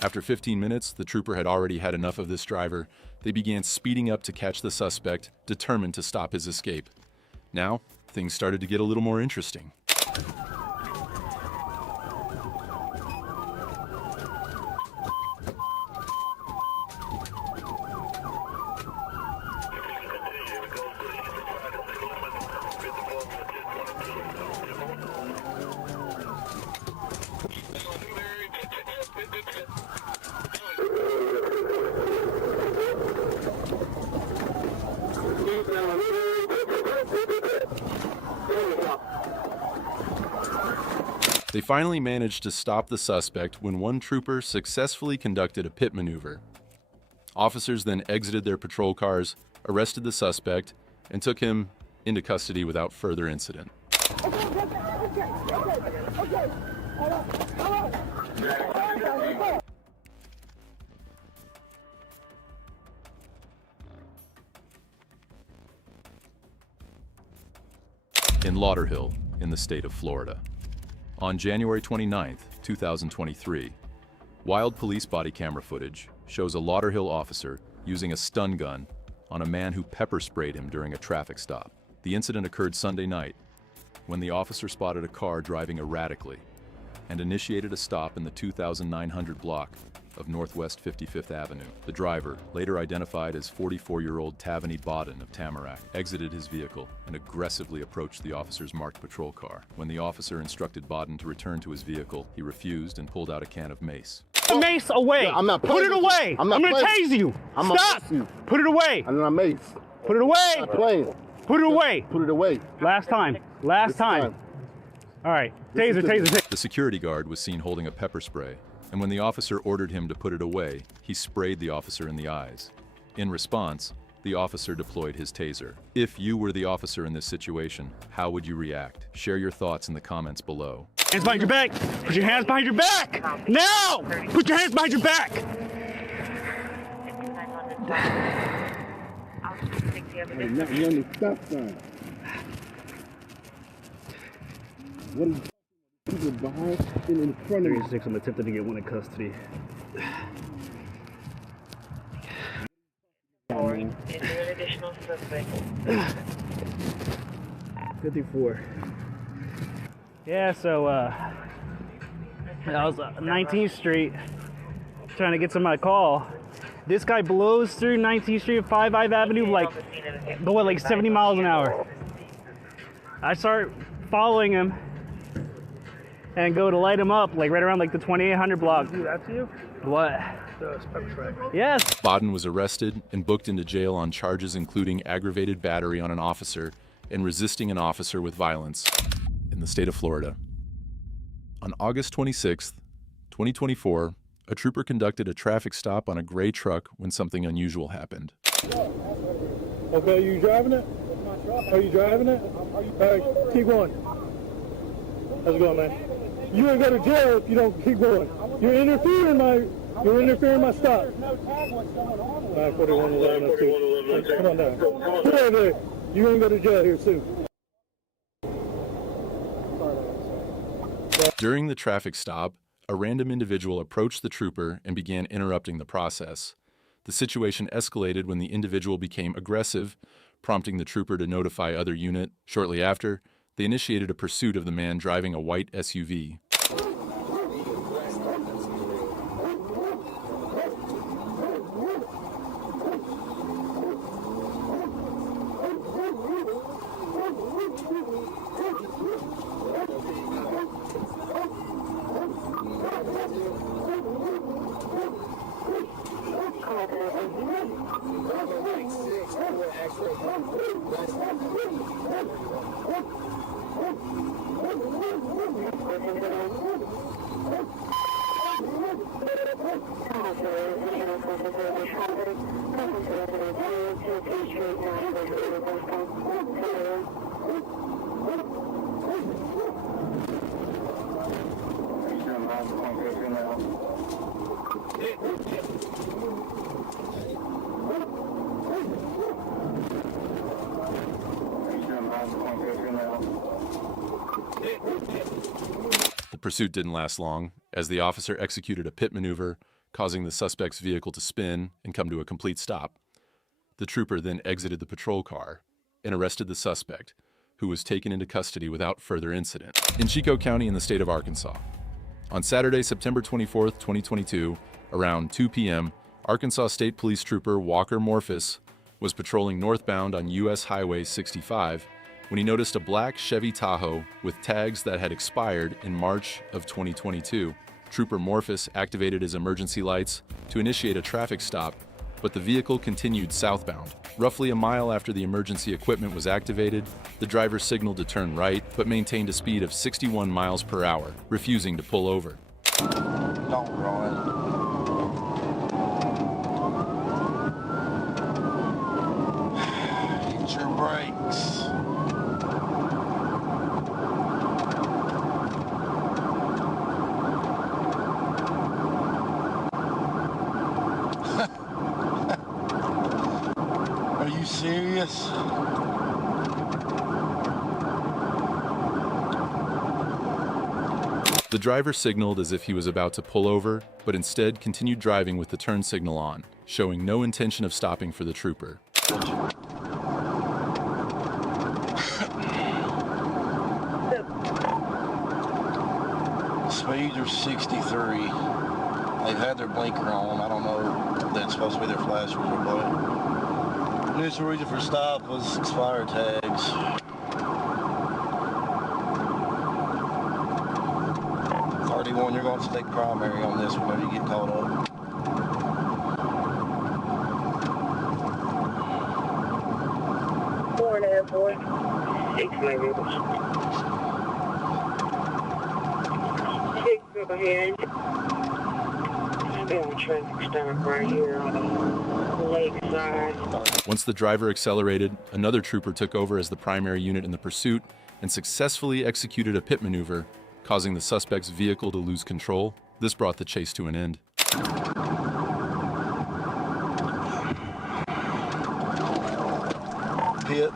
After 15 minutes, the trooper had already had enough of this driver. They began speeding up to catch the suspect, determined to stop his escape. Now, things started to get a little more interesting. They finally managed to stop the suspect when one trooper successfully conducted a pit maneuver. Officers then exited their patrol cars, arrested the suspect, and took him into custody without further incident. In Lauderhill, in the state of Florida. On January 29, 2023, wild police body camera footage shows a Lauderhill officer using a stun gun on a man who pepper sprayed him during a traffic stop. The incident occurred Sunday night when the officer spotted a car driving erratically and initiated a stop in the 2900 block of Northwest 55th Avenue. The driver, later identified as 44-year-old Tavanny Bodden of Tamarack, exited his vehicle and aggressively approached the officer's marked patrol car. When the officer instructed Bodden to return to his vehicle, he refused and pulled out a can of mace. The mace away! Yeah, I'm not Put it away! I'm gonna tase you! Stop! Put it away! I'm not mace. Put it away! I'm playing. Put it away! Put it away. Last time. Last time. All right. Taser, taser, taser. The security guard was seen holding a pepper spray, and when the officer ordered him to put it away, he sprayed the officer in the eyes. In response, the officer deployed his taser. If you were the officer in this situation, how would you react? Share your thoughts in the comments below. Hands behind your back! Put your hands behind your back! Now! Put your hands behind your back! Hey, not run the stop sign. What is people behind and in front of me? 36, I'm attempting to get one in custody. Is there an additional suspect? 54. Yeah, so I was 19th Street trying to get to my call. This guy blows through 19th Street, 5 Avenue, going like 70 miles an hour. I start following him and go to light him up, like right around like the 2800 block. Do that to you? What? Yes. Bodden was arrested and booked into jail on charges including aggravated battery on an officer and resisting an officer with violence in the state of Florida. On August 26, 2024, a trooper conducted a traffic stop on a gray truck when something unusual happened. Okay, you driving it? Are you driving it? Keep going. How's it going, man? You ain't go to jail if you don't keep going. You're interfering my stop. 941 1102. Come on down. Get over there. You ain't go to jail here soon. During the traffic stop, a random individual approached the trooper and began interrupting the process. The situation escalated when the individual became aggressive, prompting the trooper to notify other unit. Shortly after, they initiated a pursuit of the man driving a white SUV. The pursuit didn't last long, as the officer executed a pit maneuver, causing the suspect's vehicle to spin and come to a complete stop. The trooper then exited the patrol car and arrested the suspect, who was taken into custody without further incident. In Chico County in the state of Arkansas. On Saturday, September 24, 2022, around 2 p.m., Arkansas State Police Trooper Walker Morphus was patrolling northbound on U.S. Highway 65 when he noticed a black Chevy Tahoe with tags that had expired in March of 2022. Trooper Morphus activated his emergency lights to initiate a traffic stop but the vehicle continued southbound. Roughly a mile after the emergency equipment was activated, the driver signaled to turn right, but maintained a speed of 61 miles per hour, refusing to pull over. Don't run. Hit your brakes. Are you serious? The driver signaled as if he was about to pull over, but instead continued driving with the turn signal on, showing no intention of stopping for the trooper. Speeds are 63. They've had their blinker on. I don't know if that's supposed to be their flashers or what. Initial reason for stop was expired tags. 31, you're going to take primary on this whenever you get caught up. Four and a half, boy. 6 maybe. 6 up ahead. I'll be on traffic stop right here on the lakeside. Once the driver accelerated, another trooper took over as the primary unit in the pursuit and successfully executed a pit maneuver, causing the suspect's vehicle to lose control. This brought the chase to an end. Pit.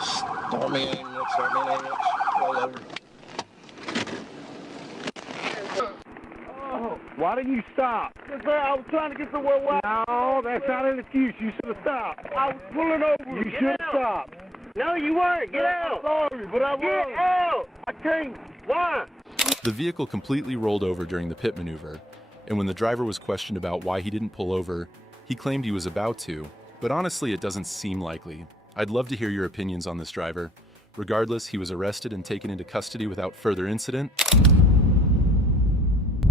Start me ambulance, roll over. Why didn't you stop? Because I was trying to get to where No, that's not an excuse. You should have stopped. I was pulling over. You should have stopped. No, you weren't. Get out. Sorry, but I was. Get out. I can't. Why? The vehicle completely rolled over during the pit maneuver, and when the driver was questioned about why he didn't pull over, he claimed he was about to, but honestly it doesn't seem likely. I'd love to hear your opinions on this driver. Regardless, he was arrested and taken into custody without further incident.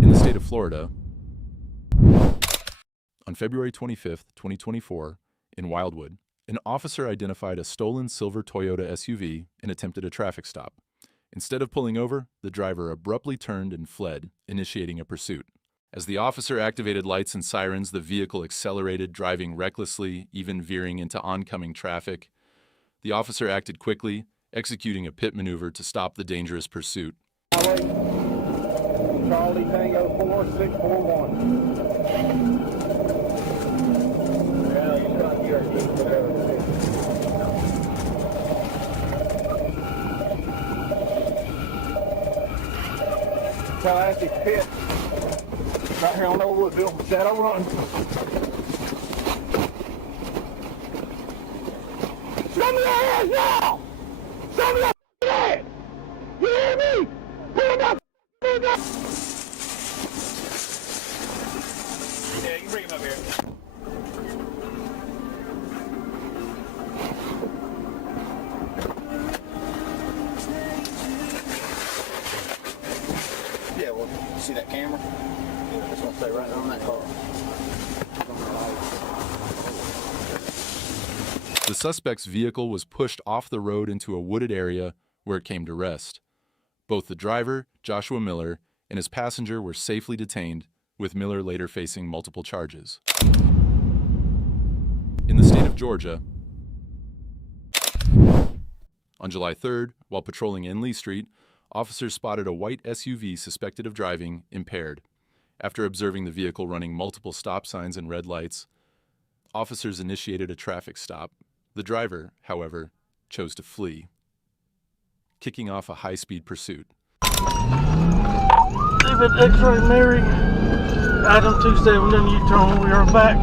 In the state of Florida, on February 25th, 2024, in Wildwood, an officer identified a stolen silver Toyota SUV and attempted a traffic stop. Instead of pulling over, the driver abruptly turned and fled, initiating a pursuit. As the officer activated lights and sirens, the vehicle accelerated, driving recklessly, even veering into oncoming traffic. The officer acted quickly, executing a pit maneuver to stop the dangerous pursuit. Charlie Tango 4641. Yeah, you're not here. Tallahassee Pit. Right here on Overwoodville, Shadow Run. Show me your hands now! Show me your hands! You hear me? Pull them up! Yeah, you can bring him up here. Yeah, well, you see that camera? Yeah, it's gonna stay right on that car. The suspect's vehicle was pushed off the road into a wooded area where it came to rest. Both the driver, Joshua Miller, and his passenger were safely detained, with Miller later facing multiple charges. In the state of Georgia, on July 3rd, while patrolling in Lee Street, officers spotted a white SUV suspected of driving impaired. After observing the vehicle running multiple stop signs and red lights, officers initiated a traffic stop. The driver, however, chose to flee, kicking off a high-speed pursuit. David X-Ray Mary, item 27 in U-turn. We are back.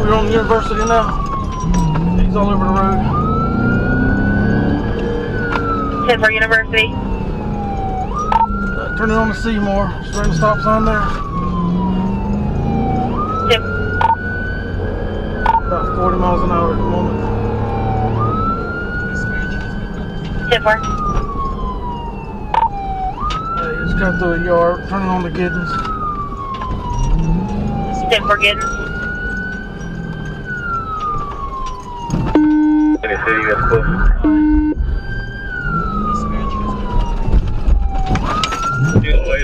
We're on the university now. He's all over the road. 10 for University. Turning on to Seymour. Straight stop sign there. 10. About 40 miles an hour at the moment. 10 for. It's coming through a yard, turning on the Giddens. 10 for Giddens. Any city that's close.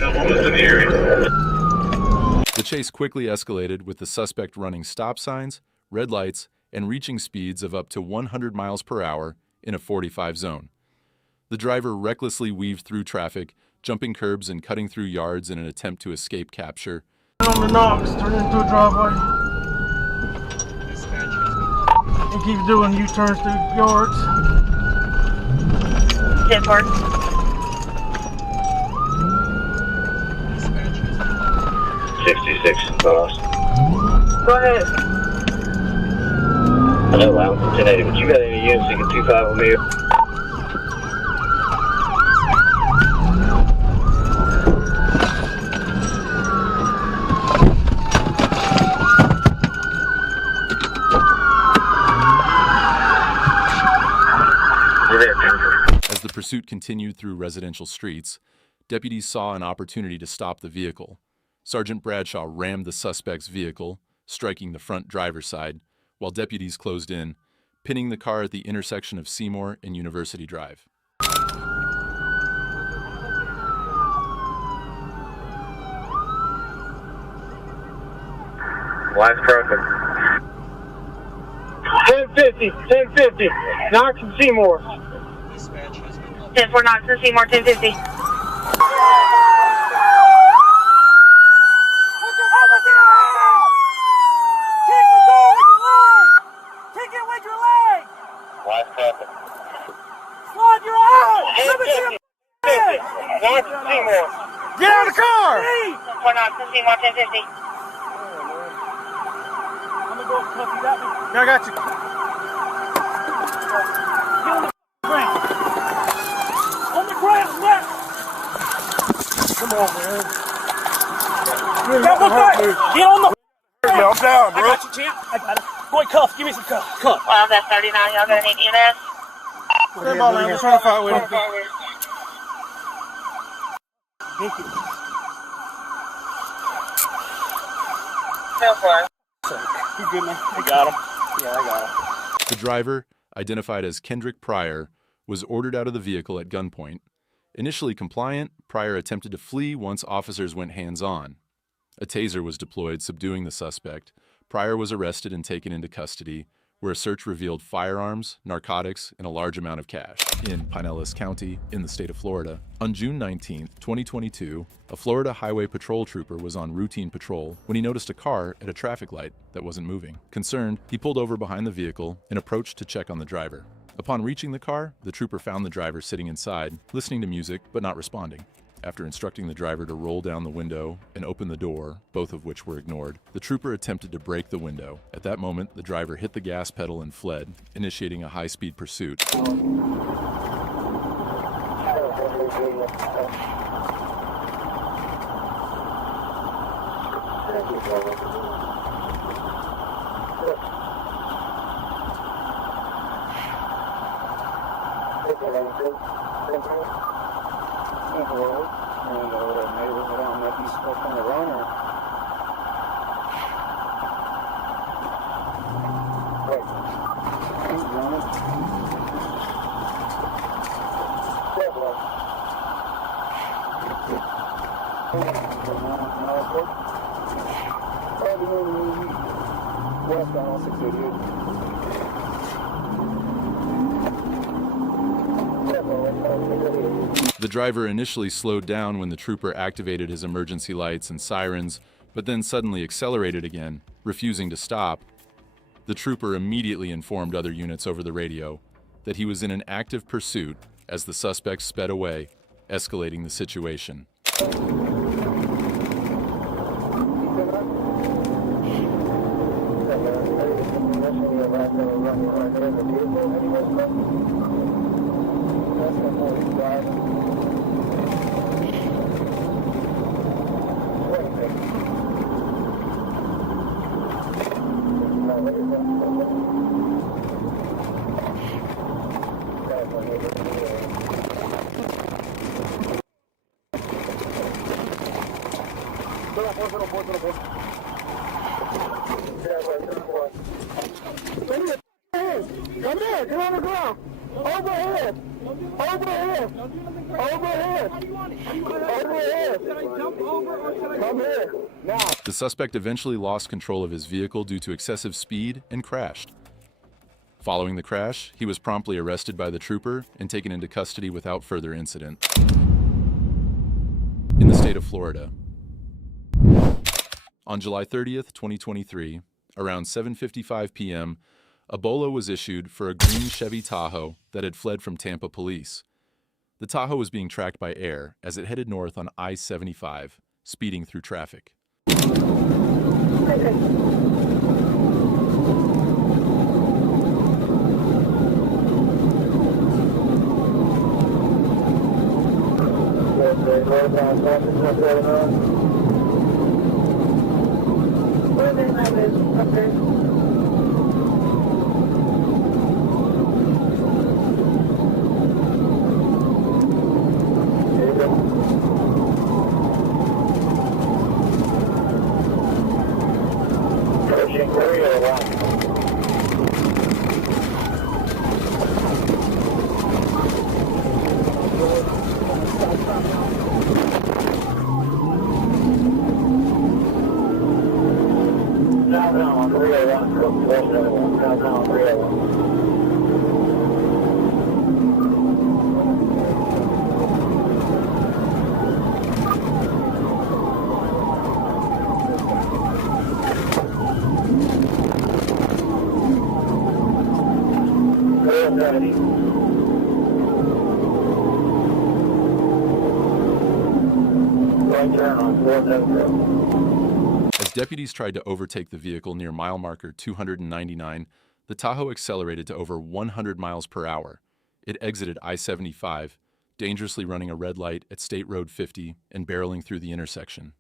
I'm almost in the area. The chase quickly escalated with the suspect running stop signs, red lights, and reaching speeds of up to 100 miles per hour in a 45 zone. The driver recklessly weaved through traffic, jumping curbs and cutting through yards in an attempt to escape capture. On the Knox, turning into a driveway. And keep doing U-turns through yards. 10 for. 66 miles. Go ahead. I know, I'm 1080, but you got any units you can 25 on me? As the pursuit continued through residential streets, deputies saw an opportunity to stop the vehicle. Sergeant Bradshaw rammed the suspect's vehicle, striking the front driver's side, while deputies closed in, pinning the car at the intersection of Seymour and University Drive. Last crossing. 1050, Knox and Seymour. 10 for Knox and Seymour, 1050. Last crossing. Slide your arm! Let me see 1050, Knox and Seymour. Get out of the car! 10 for Knox and Seymour, 1050. I'm gonna go cuff you, got me? Yeah, I got you. Get on the ground, left! Come on, man. Got one back! Get on the Yeah, I'm down, bro. I got you, champ. I got it. Go ahead, cuff. Give me some cuff. Cuff. Well, that's 39. Y'all gonna need EMS. Stand by, man. We're trying to fight with him. Thank you. So far. You good, man? I got him. Yeah, I got him. The driver, identified as Kendrick Pryor, was ordered out of the vehicle at gunpoint. Initially compliant, Pryor attempted to flee once officers went hands-on. A taser was deployed, subduing the suspect. Pryor was arrested and taken into custody, where a search revealed firearms, narcotics, and a large amount of cash in Pinellas County in the state of Florida. On June 19, 2022, a Florida Highway Patrol trooper was on routine patrol when he noticed a car at a traffic light that wasn't moving. Concerned, he pulled over behind the vehicle and approached to check on the driver. Upon reaching the car, the trooper found the driver sitting inside, listening to music but not responding. After instructing the driver to roll down the window and open the door, both of which were ignored, the trooper attempted to break the window. At that moment, the driver hit the gas pedal and fled, initiating a high-speed pursuit. The driver initially slowed down when the trooper activated his emergency lights and sirens, but then suddenly accelerated again, refusing to stop. The trooper immediately informed other units over the radio that he was in an active pursuit as the suspect sped away, escalating the situation. Come here, get on the ground. Overhead. Overhead. Overhead. Overhead. Come here. Now. The suspect eventually lost control of his vehicle due to excessive speed and crashed. Following the crash, he was promptly arrested by the trooper and taken into custody without further incident. In the state of Florida. On July 30th, 2023, around 7:55 p.m., a bolo was issued for a green Chevy Tahoe that had fled from Tampa police. The Tahoe was being tracked by air as it headed north on I-75, speeding through traffic. As deputies tried to overtake the vehicle near mile marker 299, the Tahoe accelerated to over 100 miles per hour. It exited I-75, dangerously running a red light at State Road 50 and barreling through the intersection.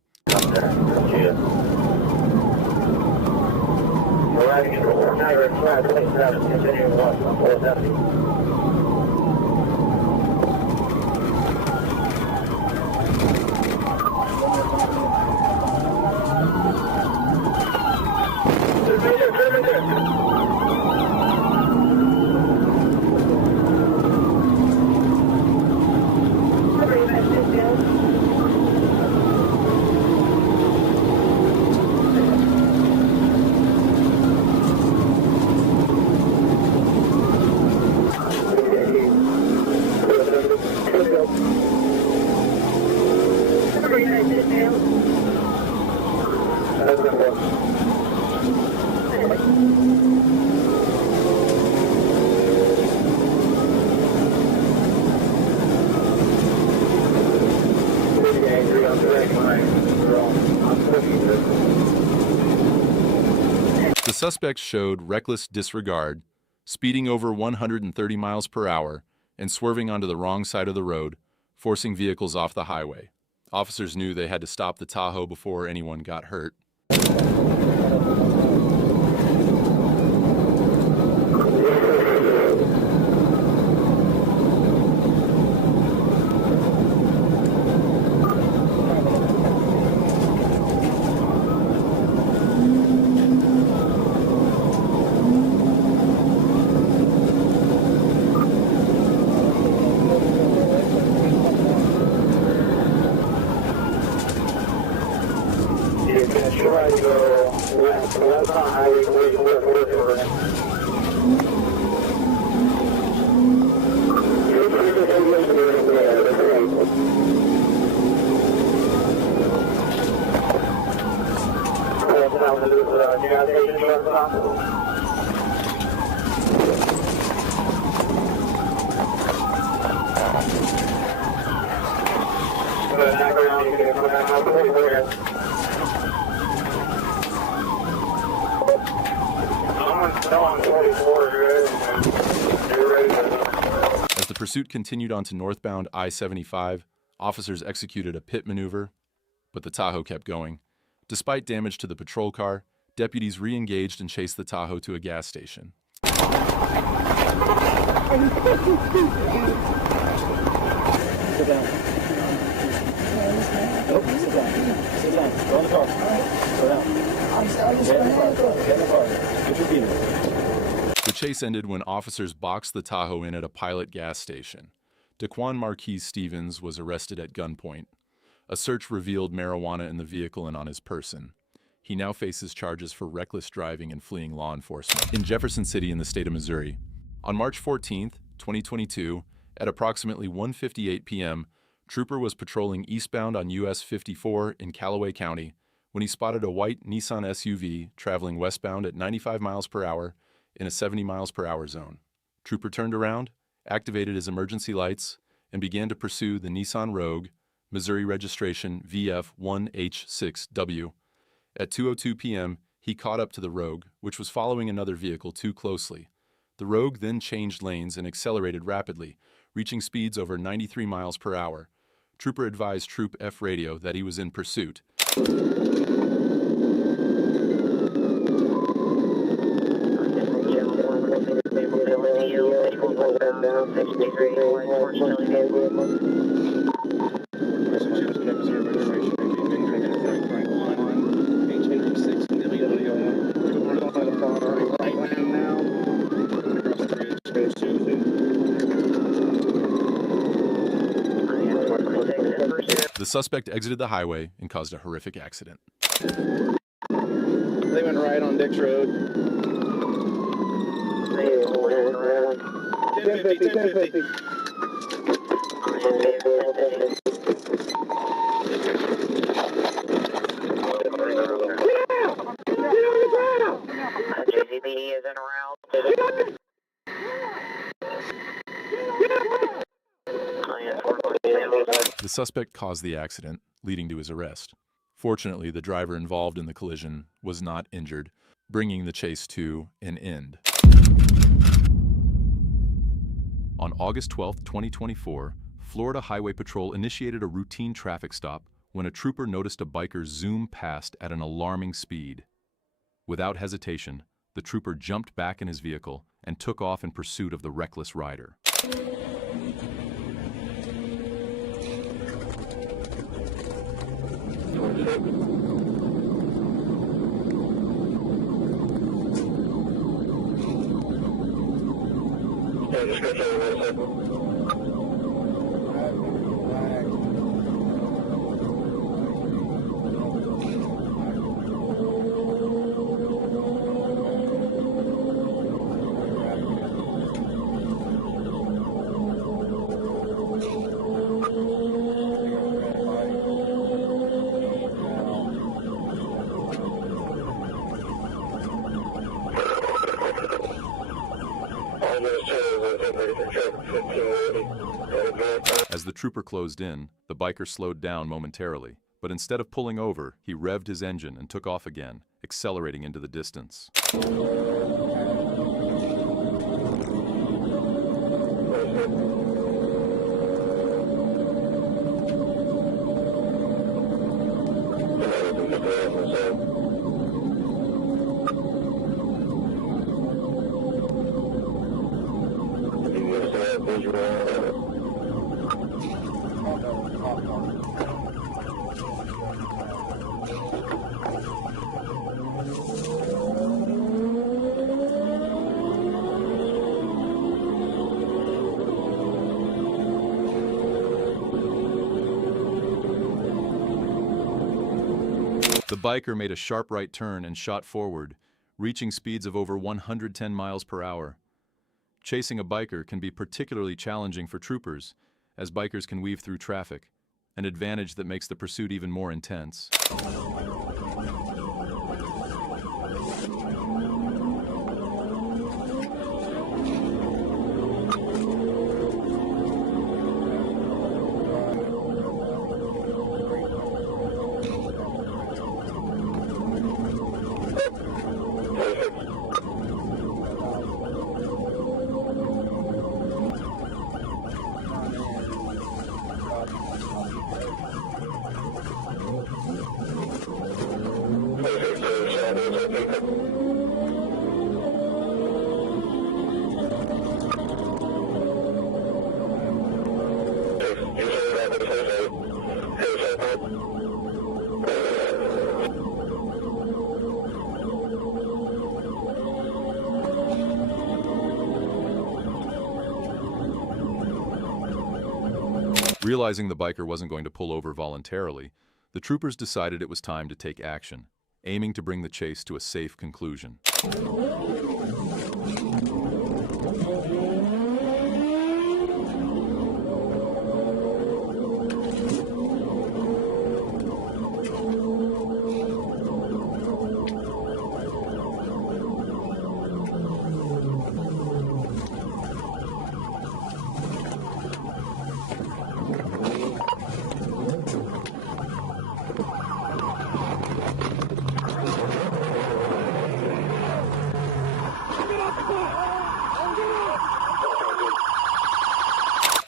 The suspects showed reckless disregard, speeding over 130 miles per hour and swerving onto the wrong side of the road, forcing vehicles off the highway. Officers knew they had to stop the Tahoe before anyone got hurt. As the pursuit continued onto northbound I-75, officers executed a pit maneuver, but the Tahoe kept going. Despite damage to the patrol car, deputies re-engaged and chased the Tahoe to a gas station. Sit down. Nope, sit down. Sit down. Go in the car. The chase ended when officers boxed the Tahoe in at a Pilot gas station. Daquan Marquise Stevens was arrested at gunpoint. A search revealed marijuana in the vehicle and on his person. He now faces charges for reckless driving and fleeing law enforcement. In Jefferson City in the state of Missouri, on March 14th, 2022, at approximately 1:58 p.m., Trooper was patrolling eastbound on US 54 in Callaway County when he spotted a white Nissan SUV traveling westbound at 95 miles per hour in a 70 miles per hour zone. Trooper turned around, activated his emergency lights, and began to pursue the Nissan Rogue, Missouri registration VF1H6W. At 2:02 p.m., he caught up to the Rogue, which was following another vehicle too closely. The Rogue then changed lanes and accelerated rapidly, reaching speeds over 93 miles per hour. Trooper advised Troop F radio that he was in pursuit. The suspect exited the highway and caused a horrific accident. They went right on Dix Road. 1050. JCPD is in route. The suspect caused the accident, leading to his arrest. Fortunately, the driver involved in the collision was not injured, bringing the chase to an end. On August 12, 2024, Florida Highway Patrol initiated a routine traffic stop when a trooper noticed a biker zoom past at an alarming speed. Without hesitation, the trooper jumped back in his vehicle and took off in pursuit of the reckless rider. As the trooper closed in, the biker slowed down momentarily, but instead of pulling over, he revved his engine and took off again, accelerating into the distance. The biker made a sharp right turn and shot forward, reaching speeds of over 110 miles per hour. Chasing a biker can be particularly challenging for troopers, as bikers can weave through traffic, an advantage that makes the pursuit even more intense. Realizing the biker wasn't going to pull over voluntarily, the troopers decided it was time to take action, aiming to bring the chase to a safe conclusion.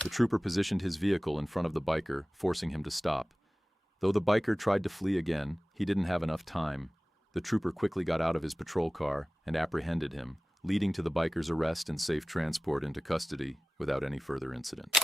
The trooper positioned his vehicle in front of the biker, forcing him to stop. Though the biker tried to flee again, he didn't have enough time. The trooper quickly got out of his patrol car and apprehended him, leading to the biker's arrest and safe transport into custody without any further incident.